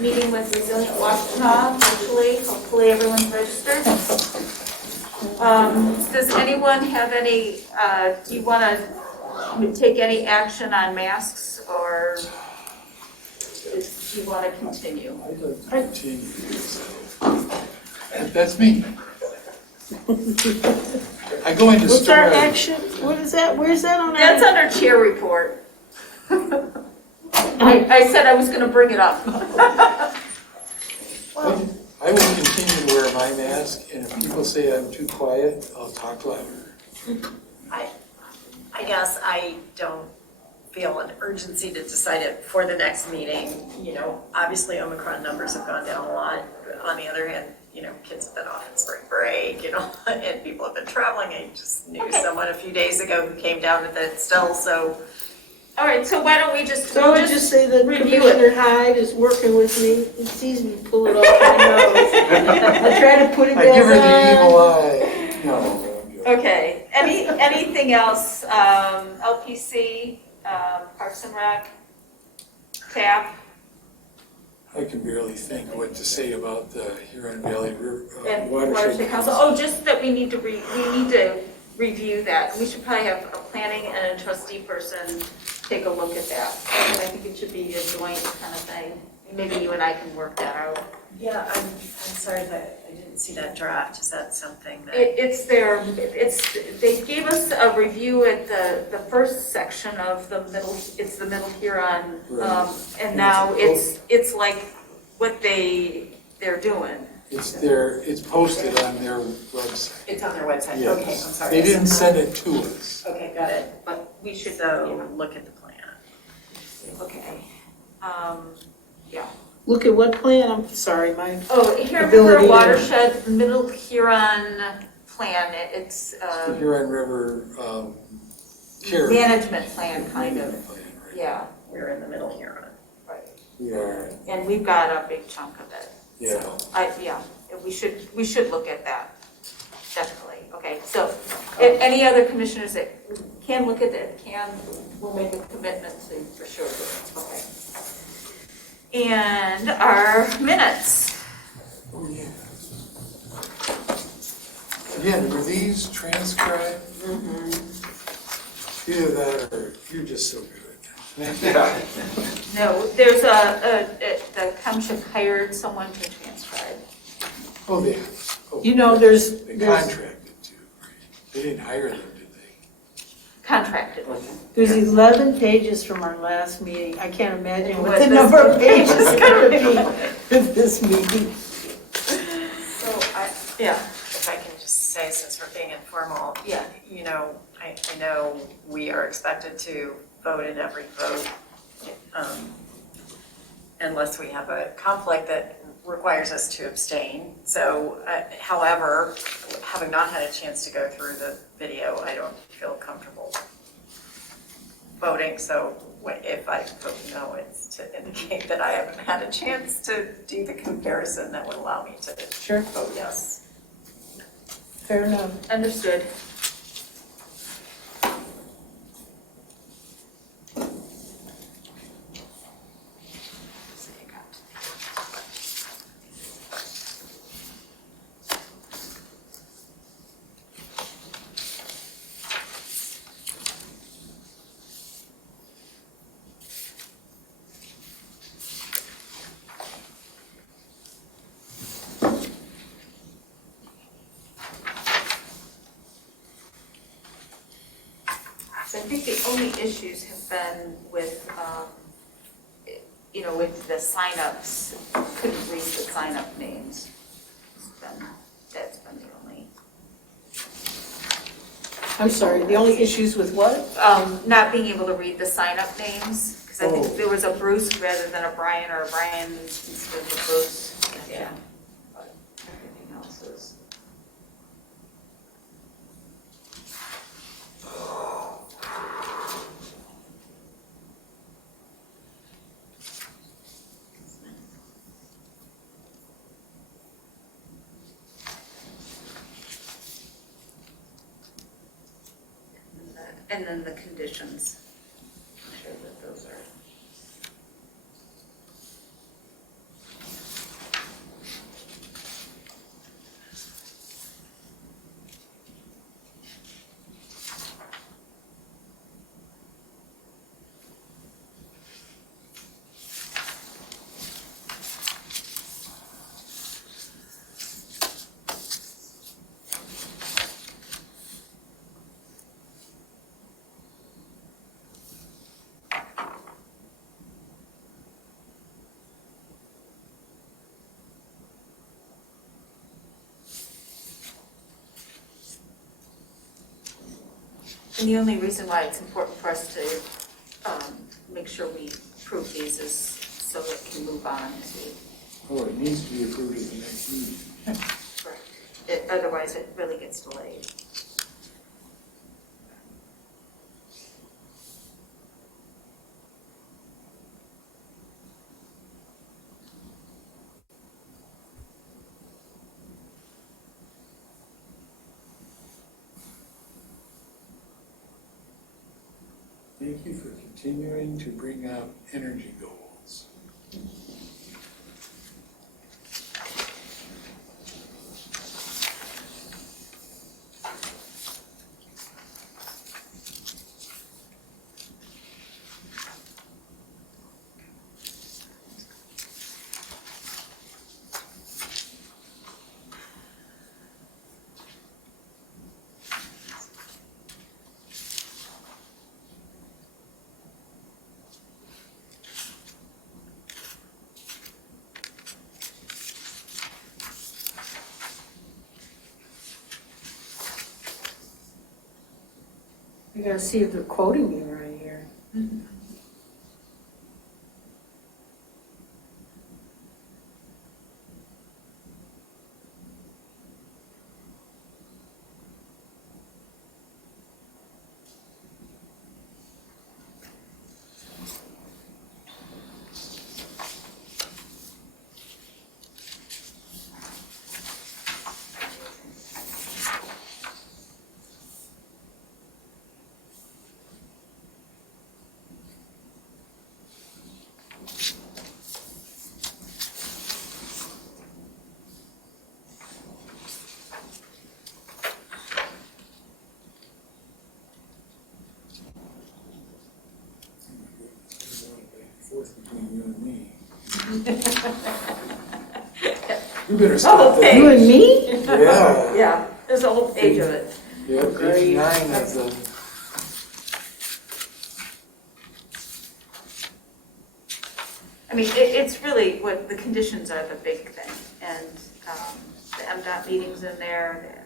meeting with Resilient Washington, hopefully everyone's registered. Does anyone have any, do you want to take any action on masks, or do you want to continue? I'd like to continue. That's me. I go into What's our stores. action? What is that? Where's that on our? That's under chair report. I said I was going to bring it up. I will continue to wear my mask, and if people say I'm too quiet, I'll talk louder. I guess I don't feel an urgency to decide it for the next meeting. You know, obviously Omicron numbers have gone down a lot. On the other hand, you know, kids have been off in spring break, you know, and people have been traveling. I just knew someone a few days ago who came down with it still, so. All right, so why don't we just, So I would just say that review Commissioner it. Hyde is working with me. He sees me pull it off my nose. I try to put it back on. I give her the evil eye. No. Okay, anything else? LPC, Parks and Rec, TAP, I can barely think what to say about the Huron Valley and Watershed Watershed Council. Oh, just that we need to review that. We should probably have a planning and a trustee person take a look at that. And I think it should be a joint kind of thing. Maybe you and I can work that out. Yeah, I'm sorry that I didn't see that draft. Is that something that? They gave us a review at the first section of the middle, it's the Middle Huron, and now it's like what they're doing. It's posted on their website. It's on their website, Yes. okay, I'm sorry. They didn't send it to us. Okay, got it, but We should so look at the plan. Okay. Yeah. Look at what plan? I'm sorry, my Oh, Huron ability River to- Watershed, Middle Huron Plan, it's The Huron River, care. management plan, kind of, Management plan, right? yeah. We're in the middle here on it. Right. We are, And we've got a big chunk of it. yeah. Yeah, we should look at that, definitely. Okay, so any other commissioners that can look at it, will make a commitment to, for sure. Okay. And our minutes. Oh, yeah. Again, were these transcribed? Either that or you're just so good. Yeah. No, there's the township hired someone to transcribe. Oh, yeah. Oh, You know, there's- They there's- contracted to, right? They didn't hire them, did they? Contracted. There's 11 pages from our last meeting. I can't imagine what What the this number of meeting pages is gonna be in this meeting. So if I can just say, since we're being informal, Yeah. you know, I know we are expected to vote in every vote, unless we have a conflict that requires us to abstain. So, however, having not had a chance to go through the video, I don't feel comfortable voting. So if I vote no, it's to indicate that I haven't had a chance to do the comparison that would allow me to Sure. vote yes. Fair enough. Understood. So I think the only issues have been with, with the signups, couldn't read the sign-up names. That's been the only. I'm sorry, the only issues with what? Not being able to read the sign-up names, because I think there was a Bruce rather than a Brian, or a Brian instead of a Bruce. Yeah. But everything else is. And then the conditions. I'm sure that those are. And the only reason why it's important for us to make sure we approve these is so that we can move on as we. Oh, it needs to be approved at the next meeting. Correct. Otherwise, it really gets delayed. Thank you for continuing to bring up energy goals. I gotta see if they're quoting me right here. You better The stop whole that. page. You and me? Yeah. Yeah, there's a whole page of it. Yeah, page 9 of the. I mean, it's really what the conditions are the big thing, and the MDOT meetings in there.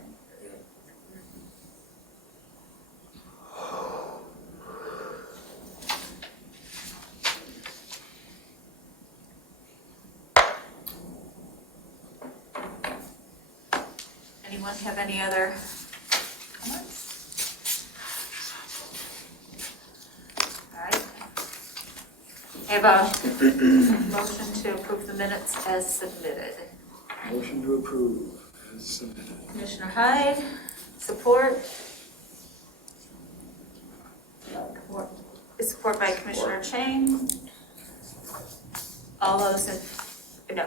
Anyone have any other comments? All right. I have a motion to approve the minutes as submitted. Motion to approve as submitted. Commissioner Hyde, support? Support by Commissioner Chang. All those in, no,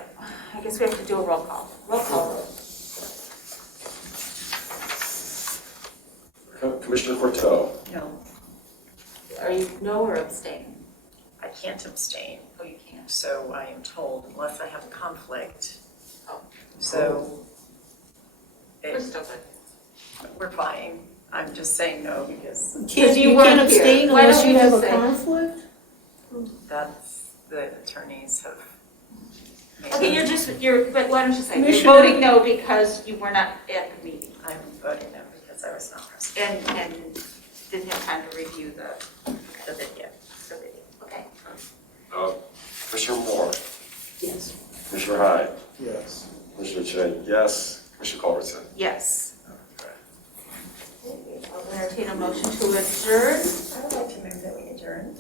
I guess we have to do a roll call. Roll call. Commissioner Cortell. No. Are you no or abstain? I can't abstain. Oh, you can't. So I am told unless I have a conflict. Oh. So. We're still good. We're fine. I'm just saying no because Can't, you you weren't can't here. abstain Why unless don't you we have just a say- conflict? that's the attorneys have. made Okay, that. but why don't you say, you're Commissioner- voting no because you were not at the meeting I'm voting no because I was not present. and didn't have time to review the video. Okay. Commissioner Moore. Yes. Commissioner Hyde. Yes. Commissioner Chang, yes. Commissioner Culbertson. Yes. I'll entertain a motion to adjourn. I would like to move that we adjourn.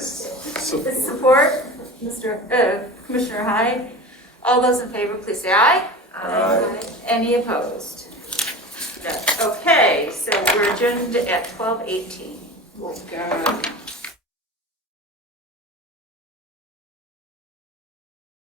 Support, Commissioner Hyde. All those in favor, please say aye. Aye. Any opposed? No. Okay, so we're adjourned at 12:18. Oh, God.